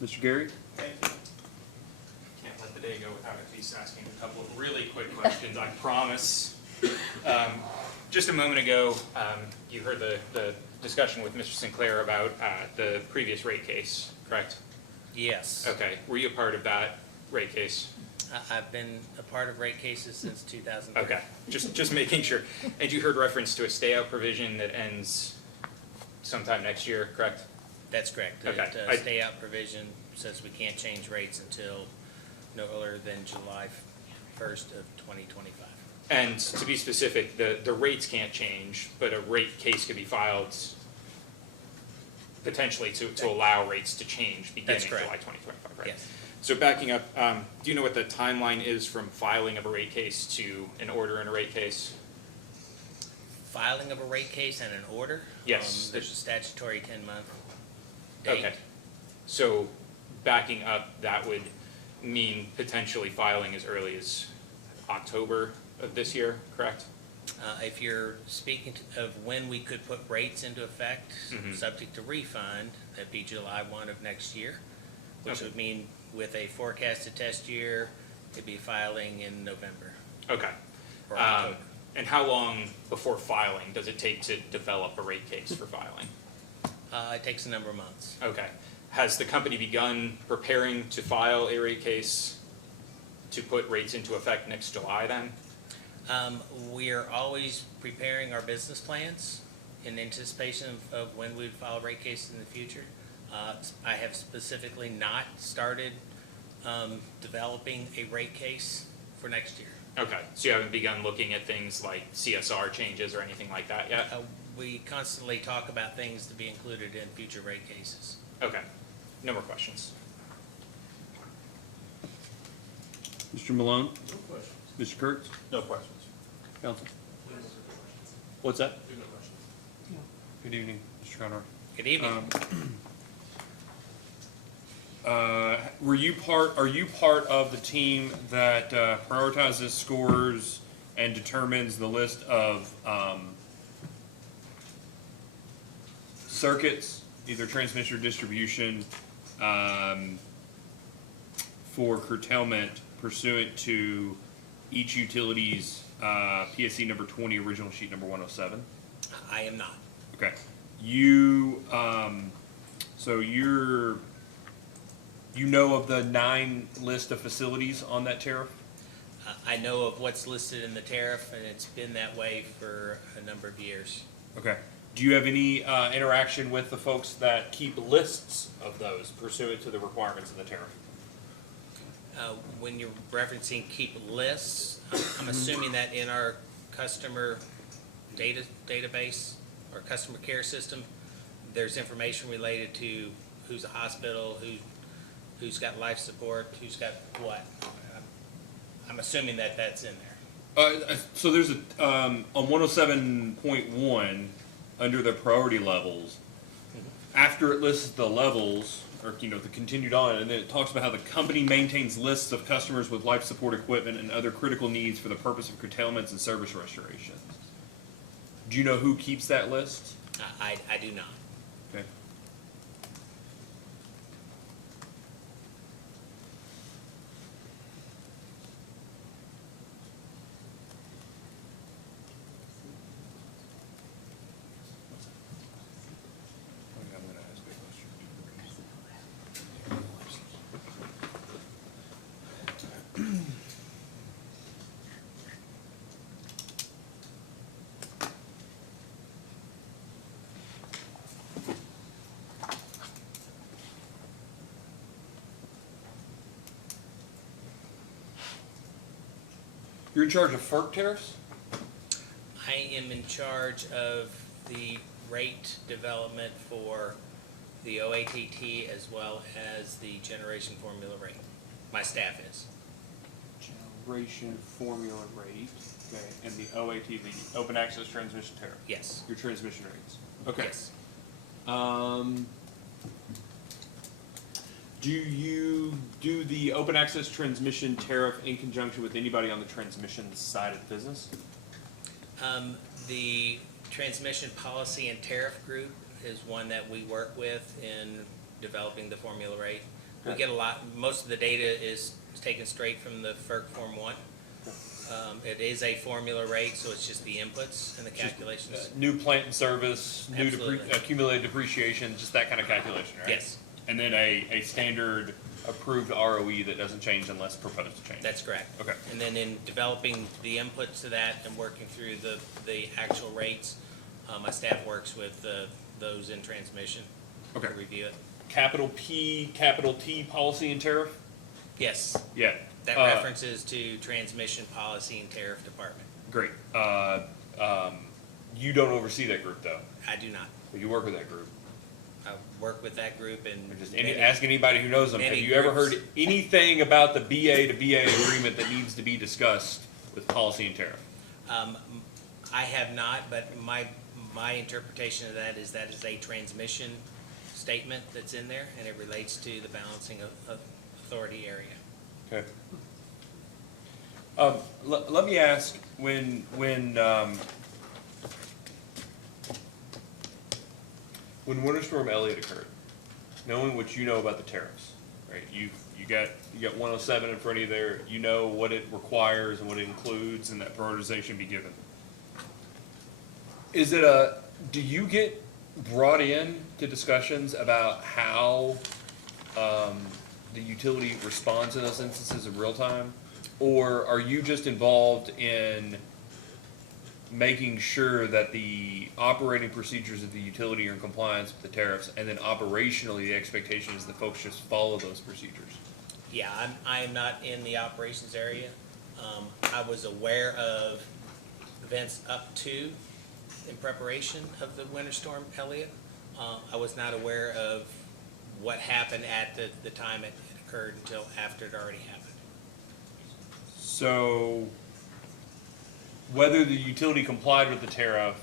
Mr. Gary? Thank you. Can't let the day go without at least asking a couple of really quick questions, I promise. Just a moment ago, you heard the discussion with Mr. Sinclair about the previous rate case, correct? Yes. Okay, were you a part of that rate case? I've been a part of rate cases since 2003. Okay, just making sure. And you heard reference to a stay-out provision that ends sometime next year, correct? That's correct. Okay. The stay-out provision says we can't change rates until no earlier than July 1st of 2025. And to be specific, the rates can't change, but a rate case could be filed potentially to allow rates to change beginning July 2025, right? Yes. So backing up, do you know what the timeline is from filing of a rate case to an order in a rate case? Filing of a rate case and an order? Yes. There's a statutory 10-month date. Okay. So backing up, that would mean potentially filing as early as October of this year, correct? If you're speaking of when we could put rates into effect, subject to refund, that'd be July 1 of next year, which would mean with a forecasted test year, it'd be filing in November. Okay. Or October. And how long before filing does it take to develop a rate case for filing? It takes a number of months. Okay. Has the company begun preparing to file a rate case to put rates into effect next July then? We are always preparing our business plans in anticipation of when we'd file a rate case in the future. I have specifically not started developing a rate case for next year. Okay, so you haven't begun looking at things like CSR changes or anything like that yet? We constantly talk about things to be included in future rate cases. Okay, no more questions. Mr. Malone? No questions. Mr. Kurtz? No questions. Counsel? What's that? No questions. Good evening, Mr. Conroy. Good evening. Are you part of the team that prioritizes, scores, and determines the list of circuits, either transmission or distribution, for curtailment pursuant to each utility's PSC number 20, original sheet number 107? I am not. Okay. You, so you know of the 9 list of facilities on that tariff? I know of what's listed in the tariff, and it's been that way for a number of years. Okay. Do you have any interaction with the folks that keep lists of those pursuant to the requirements of the tariff? When you're referencing keep lists, I'm assuming that in our customer database or customer care system, there's information related to who's a hospital, who's got life support, who's got what. I'm assuming that that's in there. So there's a on 107.1 under the priority levels. After it lists the levels, or, the continued on, and then it talks about how the company maintains lists of customers with life support equipment and other critical needs for the purpose of curtailments and service restoration. Do you know who keeps that list? I do not. Okay. I'm gonna ask a question. You're in charge of FERC tariffs? I am in charge of the rate development for the OATT as well as the generation formula rate. My staff is. Generation formula rate, okay, and the OAT, the open access transmission tariff. Yes. Your transmission rates. Okay. Yes. Do you do the open access transmission tariff in conjunction with anybody on the transmission side of the business? The transmission policy and tariff group is one that we work with in developing the formula rate. We get a lot, most of the data is taken straight from the FERC Form 1. It is a formula rate, so it's just the inputs and the calculations. New plant and service, new Absolutely. accumulated depreciation, just that kind of calculation, right? Yes. And then a standard approved ROE that doesn't change unless proposed to change. That's correct. Okay. And then in developing the inputs to that and working through the actual rates, my staff works with those in transmission to review it. Capital P, capital T policy and tariff? Yes. Yeah. That references to transmission policy and tariff department. Great. You don't oversee that group, though. I do not. You work with that group. I work with that group and Just ask anybody who knows them. Have you ever heard anything about the BA to BA agreement that needs to be discussed with policy and tariff? I have not, but my interpretation of that is a transmission statement that's in there, and it relates to the balancing of authority area. Okay. Let me ask, when Winter Storm Elliott occurred, knowing what you know about the tariffs, right? You got 107 in front of you there. You know what it requires and what it includes, and that prioritization be given. Do you get brought in to discussions about how the utility responds in those instances in real time? Or are you just involved in making sure that the operating procedures of the utility are in compliance with the tariffs, and then operationally the expectation is that folks just follow those procedures? Yeah, I am not in the operations area. I was aware of events up to in preparation of the Winter Storm Elliott. I was not aware of what happened at the time it occurred until after it already happened. So whether the utility complied with the tariff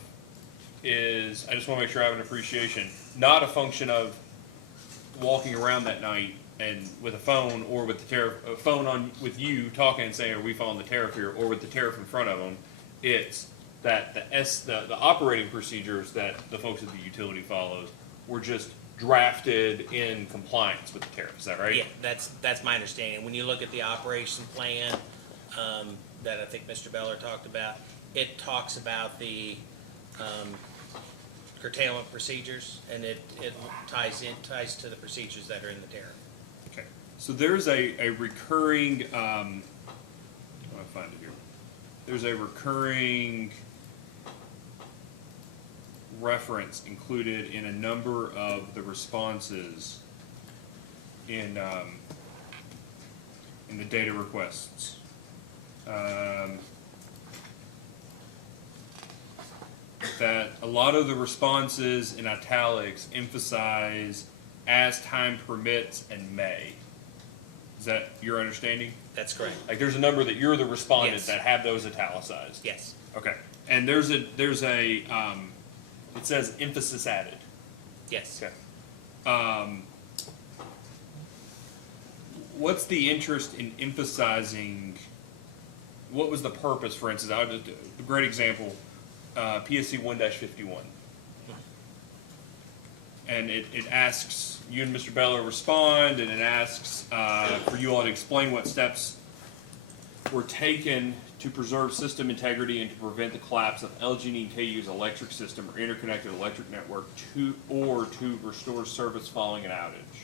is, I just want to make sure I have an appreciation, not a function of walking around that night and with a phone or with the tariff, a phone on with you talking and saying, are we following the tariff here, or with the tariff in front of them. It's that the operating procedures that the folks at the utility follows were just drafted in compliance with the tariff. Is that right? Yeah, that's my understanding. When you look at the operation plan that I think Mr. Beller talked about, it talks about the curtailment procedures, and it ties to the procedures that are in the tariff. Okay. So there's a recurring, let me find it here. There's a recurring reference included in a number of the responses in the data requests. That a lot of the responses in italics emphasize as time permits and may. Is that your understanding? That's correct. Like there's a number that you're the respondent Yes. that have those italicized. Yes. Okay. And there's a it says emphasis added. Yes. Okay. what's the interest in emphasizing, what was the purpose, for instance, I would just, a great example, PSC 1-51. And it asks, you and Mr. Beller respond, and it asks for you all to explain what steps were taken to preserve system integrity and to prevent the collapse of LG&E KU's electric system or interconnected electric network to restore service following an outage.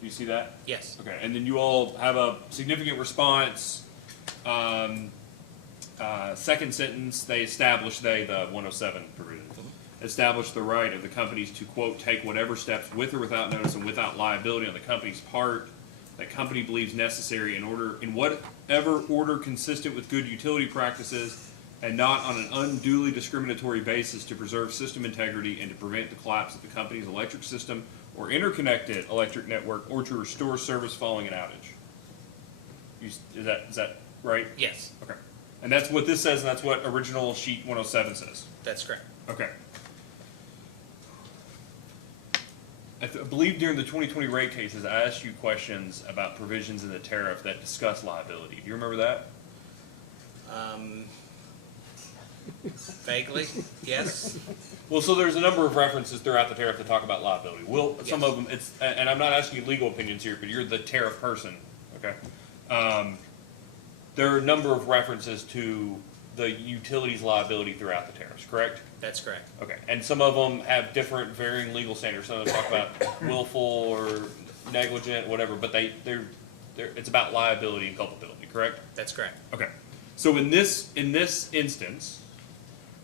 Do you see that? Yes. Okay, and then you all have a significant response. Second sentence, the 107 provision, establish the right of the companies to, quote, take whatever steps with or without notice and without liability on the company's part that company believes necessary in whatever order consistent with good utility practices and not on an unduly discriminatory basis to preserve system integrity and to prevent the collapse of the company's electric system or interconnected electric network or to restore service following an outage. Is that right? Yes, Okay. And that's what this says, and that's what original sheet 107 says. that's correct. Okay. I believe during the 2020 rate cases, I asked you questions about provisions in the tariff that discuss liability. Do you remember that? Vaguely, yes. Well, so there's a number of references throughout the tariff that talk about liability. Some Yes. of them, and I'm not asking you legal opinions here, but you're the tariff person, okay? There are a number of references to the utilities liability throughout the tariffs, correct? That's correct. Okay, and some of them have different varying legal standards. Some of them talk about willful or negligent, whatever, but it's about liability and culpability, correct? That's correct. Okay, so in this instance,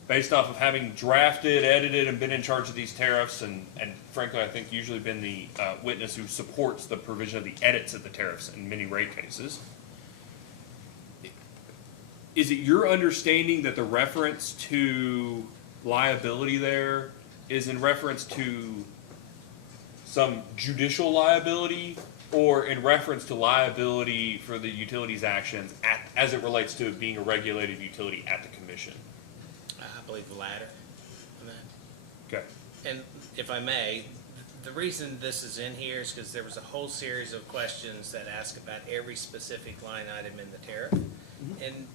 based off of having drafted, edited, and been in charge of these tariffs, and frankly, I think usually been the witness who supports the provision of the edits of the tariffs in many rate cases, is it your understanding that the reference to liability there is in reference to some judicial liability or in reference to liability for the utilities actions as it relates to being a regulated utility at the commission? I believe the latter on that. Okay. And if I may, the reason this is in here is because there was a whole series of questions that ask about every specific line item in the tariff. And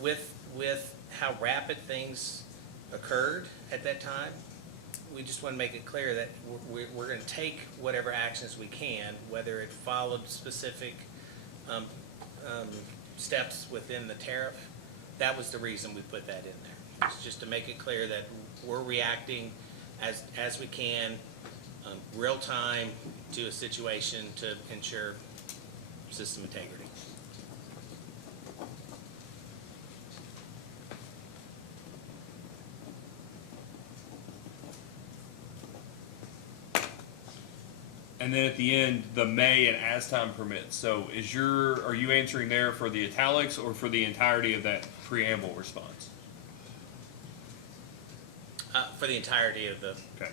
with how rapid things occurred at that time, we just want to make it clear that we're going to take whatever actions we can, whether it followed specific steps within the tariff. That was the reason we put that in there. It's just to make it clear that we're reacting as we can, real time to a situation to ensure system integrity. And then at the end, the may and as time permits. So are you answering there for the italics or for the entirety of that preamble response? For the entirety of the. Okay.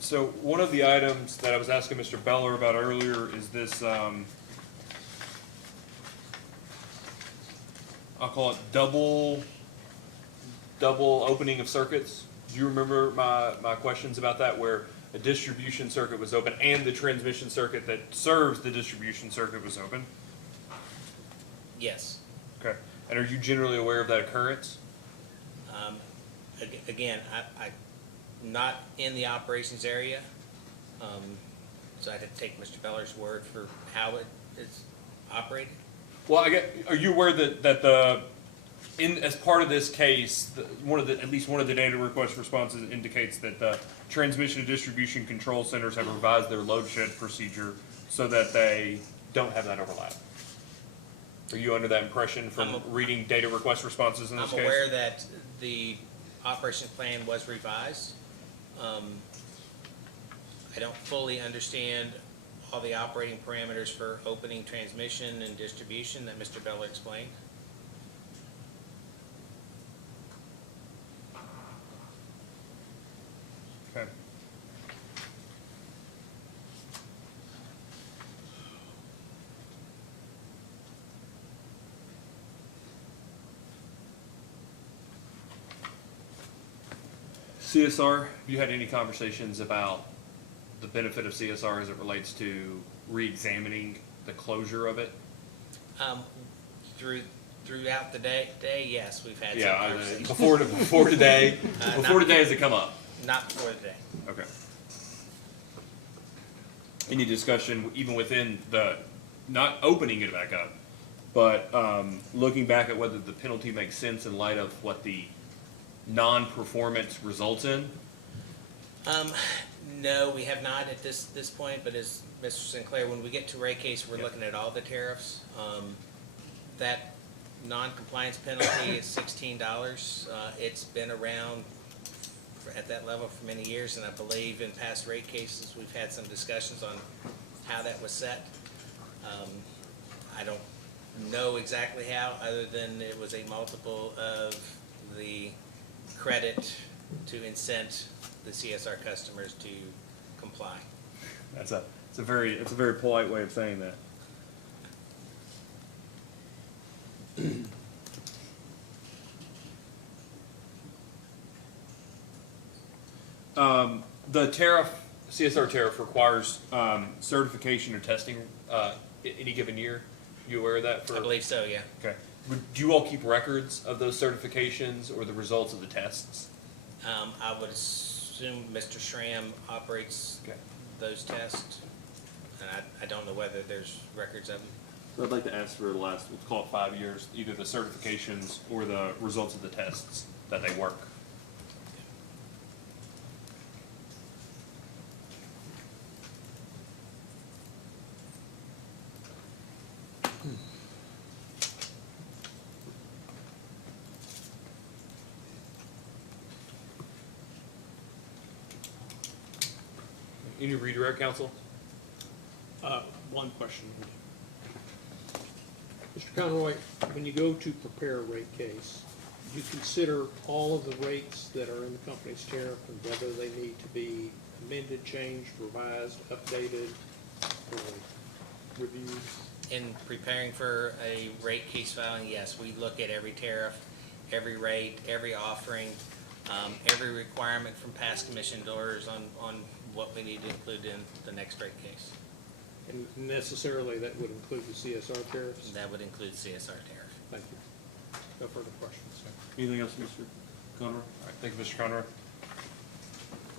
So one of the items that I was asking Mr. Beller about earlier is this, I'll call it double opening of circuits. Do you remember my questions about that, where a distribution circuit was open and the transmission circuit that serves the distribution circuit was open? Yes. Okay. And are you generally aware of that occurrence? Again, I'm not in the operations area, so I'd have to take Mr. Beller's word for how it is operated. Well, are you aware that as part of this case, at least one of the data request responses indicates that the transmission and distribution control centers have revised their load shed procedure so that they don't have that overlap? Are you under that impression from reading data request responses in this case? I'm aware that the operation plan was revised. I don't fully understand all the operating parameters for opening transmission and distribution that Mr. Beller explained. Okay. CSR, have you had any conversations about the benefit of CSR as it relates to re-examining the closure of it? Throughout the day, yes, we've had some Yeah, conversations. before today, Not before today has it come up? Not before the day. Okay. Any discussion, even within the, not opening it back up, but looking back at whether the penalty makes sense in light of what the non-performance results in? No, we have not at this point, but as Mr. Sinclair, when we get to rate case, we're looking at all the tariffs. That non-compliance penalty is $16. It's been around at that level for many years, and I believe in past rate cases, we've had some discussions on how that was set. I don't know exactly how, other than it was a multiple of the credit to incent the CSR customers to comply. It's a very polite way of saying that. The tariff, CSR tariff requires certification or testing any given year. You aware of that? I believe so, yeah. Okay. Do you all keep records of those certifications or the results of the tests? I would assume Mr. Schramm operates those tests, and I don't know whether there's records of them. So I'd like to ask for the last, let's call it 5 years, either the certifications or the results of the tests that they work. Any redirect, counsel? One question. Mr. Conroy, when you go to prepare a rate case, you consider all of the rates that are in the company's tariff and whether they need to be amended, changed, revised, updated, or reviewed? In preparing for a rate case filing, yes, we look at every tariff, every rate, every offering, every requirement from past commissioned orders on what we need to include in the next rate case. And necessarily that would include the CSR tariffs? That would include CSR tariff. Thank you. No further questions. Anything else, Mr. Conroy? All right, thank you, Mr. Conroy.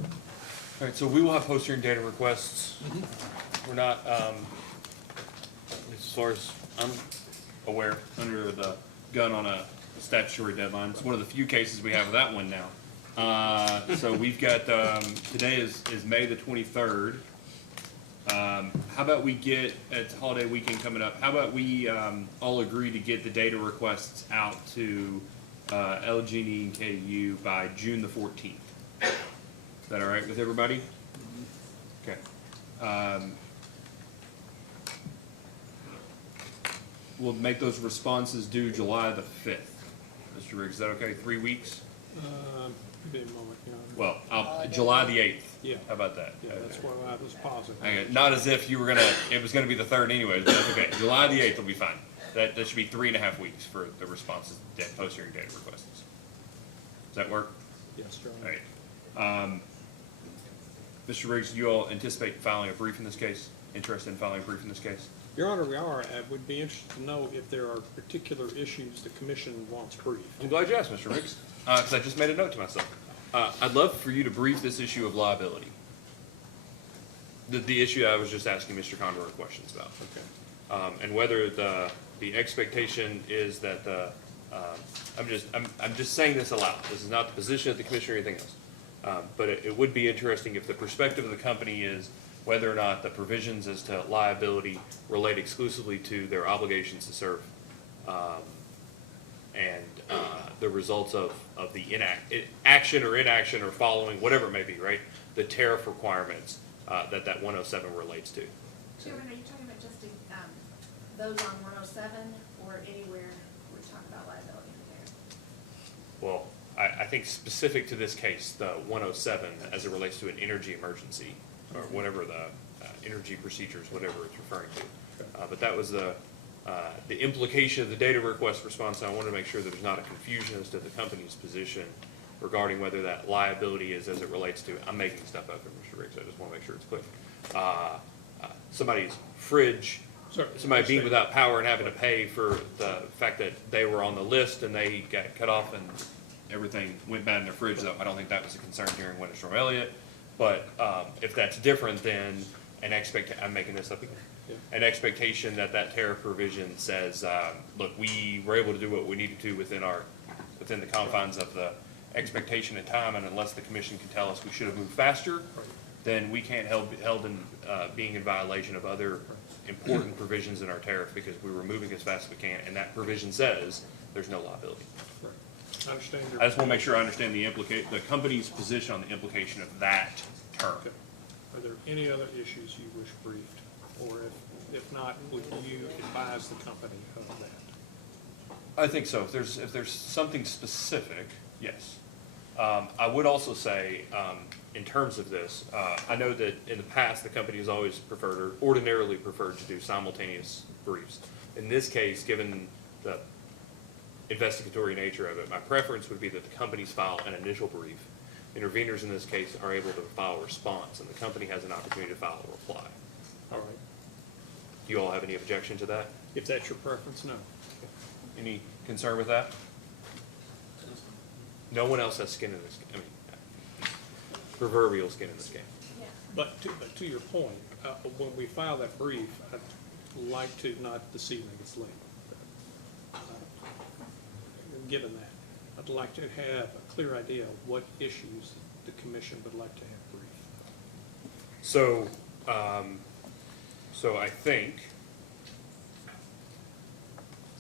All right, so we will have post-hearing data requests. We're not, as far as I'm aware, under the gun on a statutory deadline. It's one of the few cases we have that one now. So we've got, today is May the 23rd. How about we get, it's holiday weekend coming up, how about we all agree to get the data requests out to LG&E and KU by June the 14th? Is that all right with everybody? Okay. We'll make those responses due July the 5th. Mr. Riggs, is that okay? 3 weeks? Give me a moment, you know. Well, July the 8th. Yeah. How about that? Yeah, that's why I was positive. Okay, not as if you were it was gonna be the 3rd anyways, but that's okay. July the 8th will be fine. That should be 3.5 weeks for the responses, post-hearing data requests. Does that work? Yes, John. All right. Mr. Riggs, do you all anticipate filing a brief in this case? Interested in filing a brief in this case? Your Honor, we are. I would be interested to know if there are particular issues the commission wants briefed. I'm glad you asked, Mr. Riggs, because I just made a note to myself. I'd love for you to brief this issue of liability. The issue I was just asking Mr. Conroy questions about. Okay. And whether the expectation is that I'm just saying this aloud. This is not the position of the commission or anything else. But it would be interesting if the perspective of the company is whether or not the provisions as to liability relate exclusively to their obligations to serve, and the results of the action or inaction or following, whatever it may be, right? The tariff requirements that 107 relates to. Chairman, are you talking about just those on 107 or anywhere we're talking about liability there? Well, I think specific to this case, the 107 as it relates to an energy emergency or whatever the energy procedures, whatever it's referring to. But that was the implication of the data request response. I want to make sure that there's not a confusion as to the company's position regarding whether that liability is as it relates to, I'm making stuff up here, Mr. Riggs, I just want to make sure it's clear. Somebody's fridge, Sorry, somebody being understand. without power and having to pay for the fact that they were on the list and they got cut off and everything went bad in their fridge, though I don't think that was a concern during Winter Storm Elliott. But if that's different than an I'm making this up again. An expectation that that tariff provision says, look, we were able to do what we needed to within the confines of the expectation and time, and unless the commission can tell us we should have moved faster, then we can't held in being in violation of other important provisions in our tariff because we were moving as fast as we can, and that provision says there's no liability. I understand your. I just want to make sure I understand the company's position on the implication of that term. Okay. Are there any other issues you wish briefed? Or if not, would you advise the company of that? I think so. If there's something specific, yes. I would also say, in terms of this, I know that in the past, the company has always preferred or ordinarily preferred to do simultaneous briefs. In this case, given the investigatory nature of it, my preference would be that the companies file an initial brief. Interveners in this case are able to file a response, and the company has an opportunity to file a reply. All right. Do you all have any objection to that? If that's your preference, no. Any concern with that? No one else has skin in this, proverbial skin in this game. But to your point, when we file that brief, I'd like to, not this evening, it's late. Given that, I'd like to have a clear idea of what issues the commission would like to have briefed. So, so I think,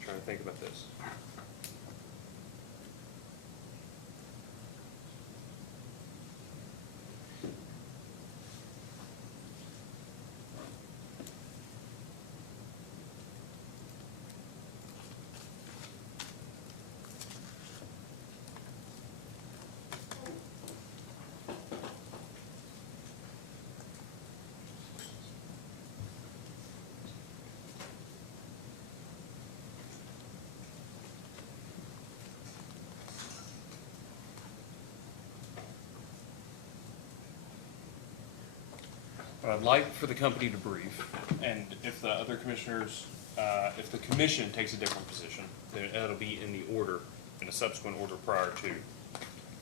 trying to think about this. What I'd like for the company to brief, and if the other commissioners, if the commission takes a different position, then it'll be in the order, in a subsequent order prior to,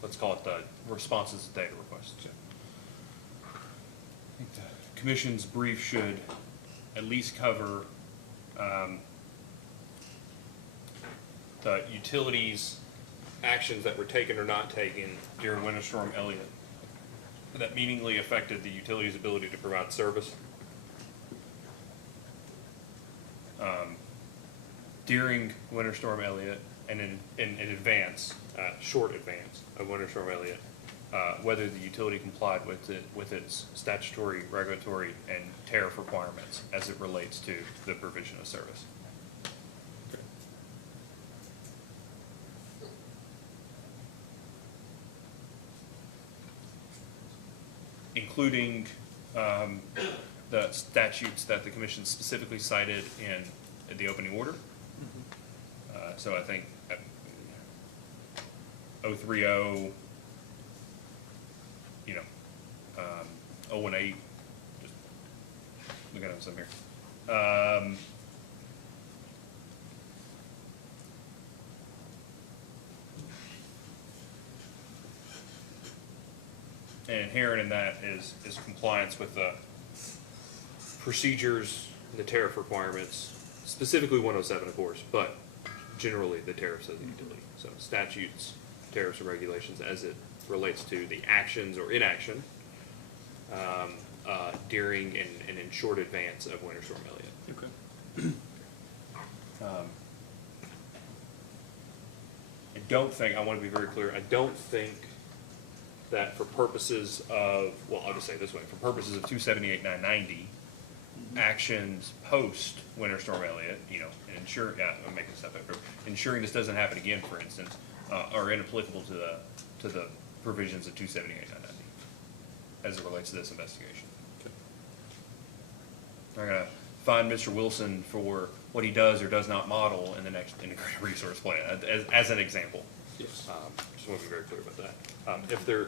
let's call it the responses to data requests. I think the commission's brief should at least cover the utilities' actions that were taken or not taken during Winter Storm Elliott that meaningfully affected the utility's ability to provide service. During Winter Storm Elliott and in advance, short advance of Winter Storm Elliott, whether the utility complied with its statutory, regulatory, and tariff requirements as it relates to the provision of service. Including the statutes that the commission specifically cited in the opening order. So I think 030, 018, just looking at some here. And inherent in that is compliance with the procedures, the tariff requirements, specifically 107, of course, but generally the tariffs of the utility. So statutes, tariffs, and regulations as it relates to the actions or inaction during and in short advance of Winter Storm Elliott. Okay. I don't think, I want to be very clear, I don't think that for purposes of, well, I'll just say it this way, for purposes of 278-990, actions post Winter Storm Elliott, I'm making stuff up here, ensuring this doesn't happen again, for instance, are inapplicable to the provisions of 278-990 as it relates to this investigation. I'm gonna find Mr. Wilson for what he does or does not model in the next integrated resource plan, as an example. Yes. Just want to be very clear about that. If there,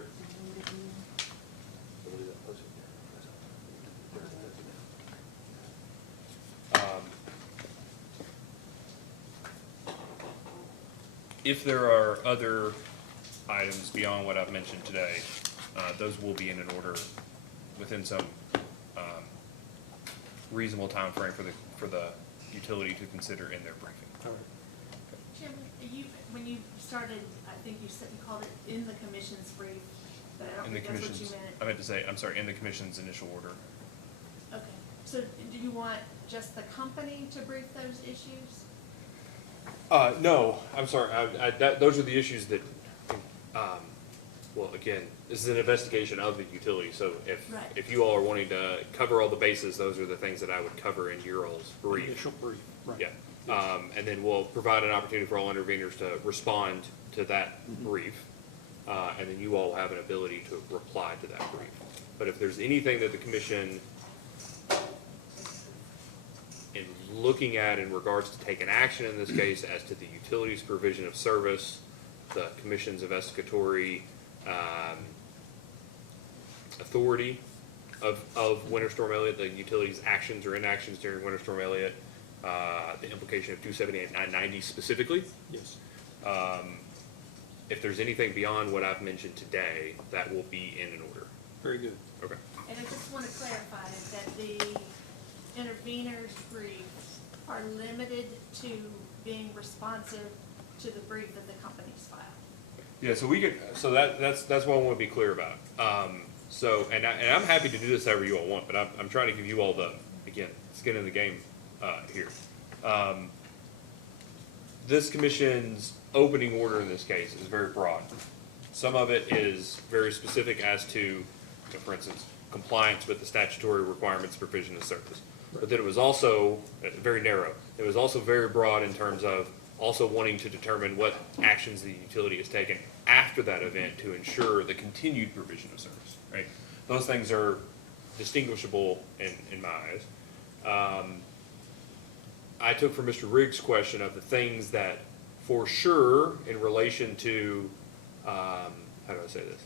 if there are other items beyond what I've mentioned today, those will be in an order within some reasonable time frame for the utility to consider in their briefing. All right. Jim, when you started, I think you said, you called it in the commission's brief, but I don't In the think that's what commission's, you meant. I meant to say, I'm sorry, in the commission's initial order. Okay, so do you want just the company to brief those issues? No, I'm sorry, those are the issues that, well, again, this is an investigation of the utility, so Right. if you all are wanting to cover all the bases, those are the things that I would cover in your all's brief. Initial brief, right. Yeah, and then we'll provide an opportunity for all interveners to respond to that brief, and then you all have an ability to reply to that brief. But if there's anything that the commission, in looking at in regards to taking action in this case as to the utilities provision of service, the commission's investigatory authority of Winter Storm Elliott, the utilities' actions or inactions during Winter Storm Elliott, the implication of 278-990 specifically. Yes. If there's anything beyond what I've mentioned today, that will be in an order. Very good. Okay. And I just want to clarify that the interveners' briefs are limited to being responsive to the brief that the companies file. Yeah, so we could, so that's what I want to be clear about. So, and I'm happy to do this however you all want, but I'm trying to give you all the, again, skin in the game, here. This commission's opening order in this case is very broad. Some of it is very specific as to, for instance, compliance with the statutory requirements provision of service. But then it was also very narrow. It was also very broad in terms of also wanting to determine what actions the utility has taken after that event to ensure the continued provision of service, right? Those things are distinguishable in my eyes. I took from Mr. Riggs' question of the things that for sure in relation to, how do I say this?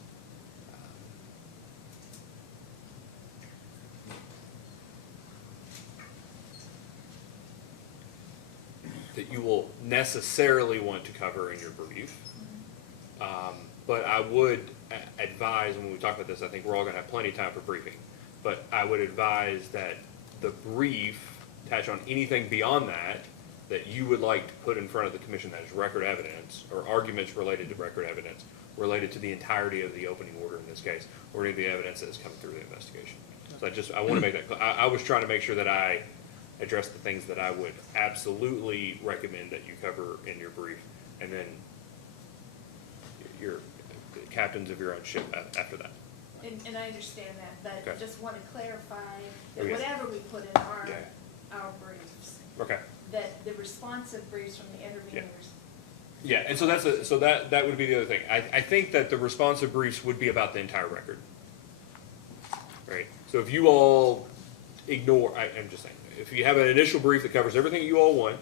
That you will necessarily want to cover in your brief. But I would advise, and when we talk about this, I think we're all gonna have plenty of time for briefing, but I would advise that the brief touch on anything beyond that that you would like to put in front of the commission that is record evidence, or arguments related to record evidence, related to the entirety of the opening order in this case, or any of the evidence that has come through the investigation. So I wanna make that clear. I was trying to make sure that I address the things that I would absolutely recommend that you cover in your brief, and then you're captains of your own ship after that. And I understand that, but Okay. I just want to clarify that Okay. whatever we put in our briefs, Okay. that the responsive briefs from the interveners. Yeah, and so that would be the other thing. I think that the responsive briefs would be about the entire record. Right? So if you all ignore, I'm just saying, if you have an initial brief that covers everything you all want,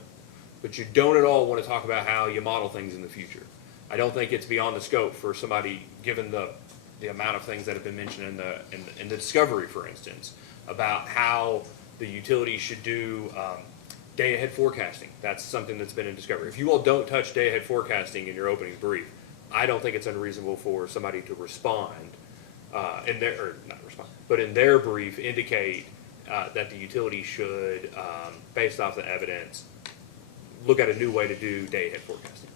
but you don't at all want to talk about how you model things in the future, I don't think it's beyond the scope for somebody, given the amount of things that have been mentioned in the discovery, for instance, about how the utility should do day-ahead forecasting. That's something that's been in discovery. If you all don't touch day-ahead forecasting in your opening brief, I don't think it's unreasonable for somebody to respond in their brief indicate that the utility should, based off the evidence, look at a new way to do day-ahead forecasting.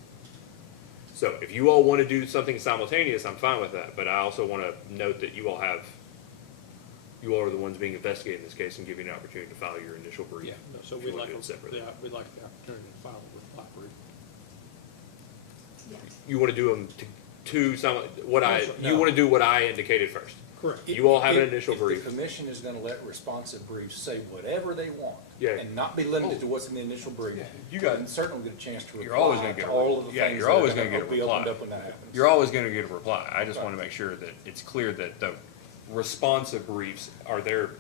So if you all want to do something simultaneous, I'm fine with that, but I also want to note that you all are the ones being investigated in this case and giving you an opportunity to file your initial brief. Yeah, no, so if we'd you like, want to do it separately. we'd like the opportunity to file a reply brief. Yeah. You want to do them No. you want to do what I indicated first. Correct. You all have an initial If brief. the commission is gonna let responsive briefs say whatever they want. Yeah. And not be limited to what's in the initial brief. You got- then certainly get a chance to You're always reply gonna get to a all of the yeah, things you're that always are gonna get a be opened reply. up when that happens. You're always going to get a reply. I just Right. want to make sure that it's clear that the responsive briefs are their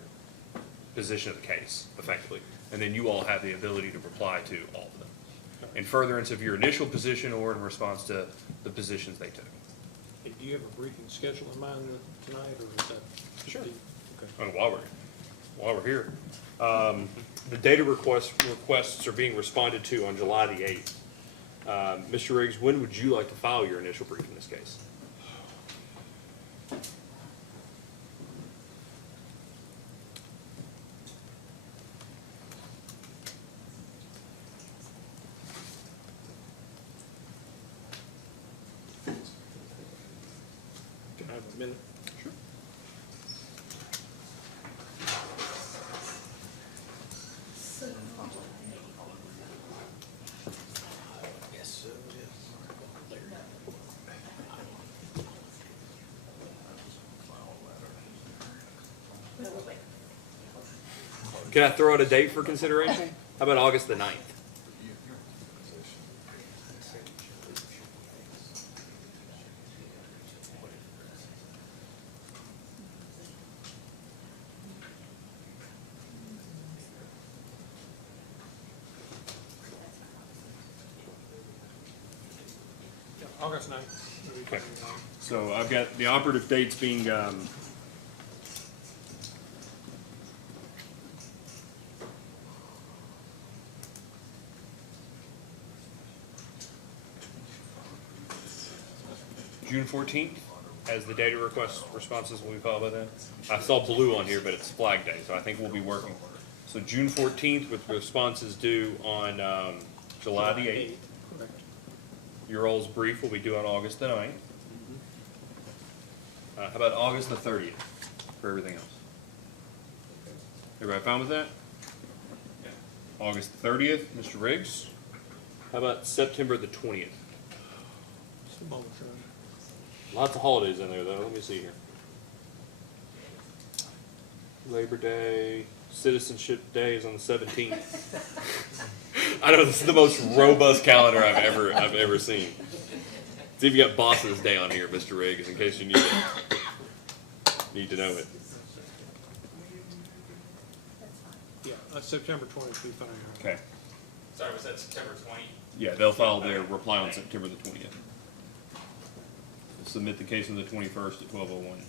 position of the case, effectively. And then you all have the ability to reply to all of them. in furtherance of your initial position or in response to the positions they took. Hey, do you have a briefing schedule in mind tonight, or is that? Sure. Okay. And while we're here, the data requests are being responded to on July the 8th. Mr. Riggs, when would you like to file your initial brief in this case? Can I have a minute? Sure. Can I throw out a date for consideration? How about August the 9th? Yeah, August 9th. Okay. So I've got the operative dates being, June 14th, as the data request responses will be filed by then. I saw blue on here, but it's Flag Day, so I think we'll be working. So June 14th with responses due on July the 8th. Correct. Your all's brief will be due on August the 9th. How about August the 30th for everything else? Everybody fine with that? August the 30th, Mr. Riggs. How about September the 20th? Just a moment, Sean. Lots of holidays in there, though. Let me see here. Labor Day, Citizenship Day is on the 17th. I know this is the most robust calendar I've ever seen. See if you got Boss's Day on here, Mr. Riggs, in case you need to know it. Yeah, September 20th will be fine. Okay. Sorry, was that September 20? Yeah, they'll file their reply on September the 20th. We'll submit the case on the 21st at 12:01.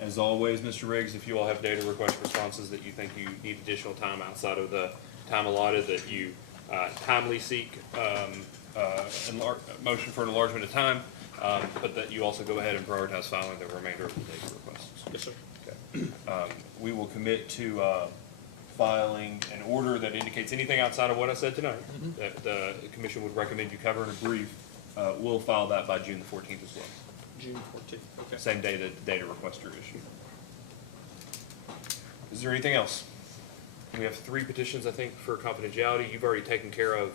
As always, Mr. Riggs, if you all have data request responses that you think you need additional time outside of the time allotted, that you timely seek motion for an enlargement of time, but that you also go ahead and prioritize filing the remainder of the data requests. Yes, sir. Okay. We will commit to filing an order that indicates anything outside of what I said tonight that the commission would recommend you cover in a brief. We'll file that by June the 14th as well. June 14th, okay. Same day that the data requests are issued. Is there anything else? We have 3 petitions, I think, for confidentiality. You've already taken care of,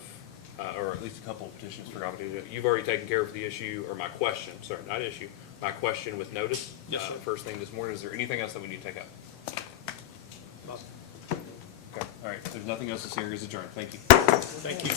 or at least a couple of petitions for confidentiality. You've already taken care of the issue, or my question, sorry, not issue, my question with notice. Yes, sir. First thing this morning. Is there anything else that we need to take up? Awesome. Okay, all right. If there's nothing else, this hearing is adjourned. Thank you. Thank you.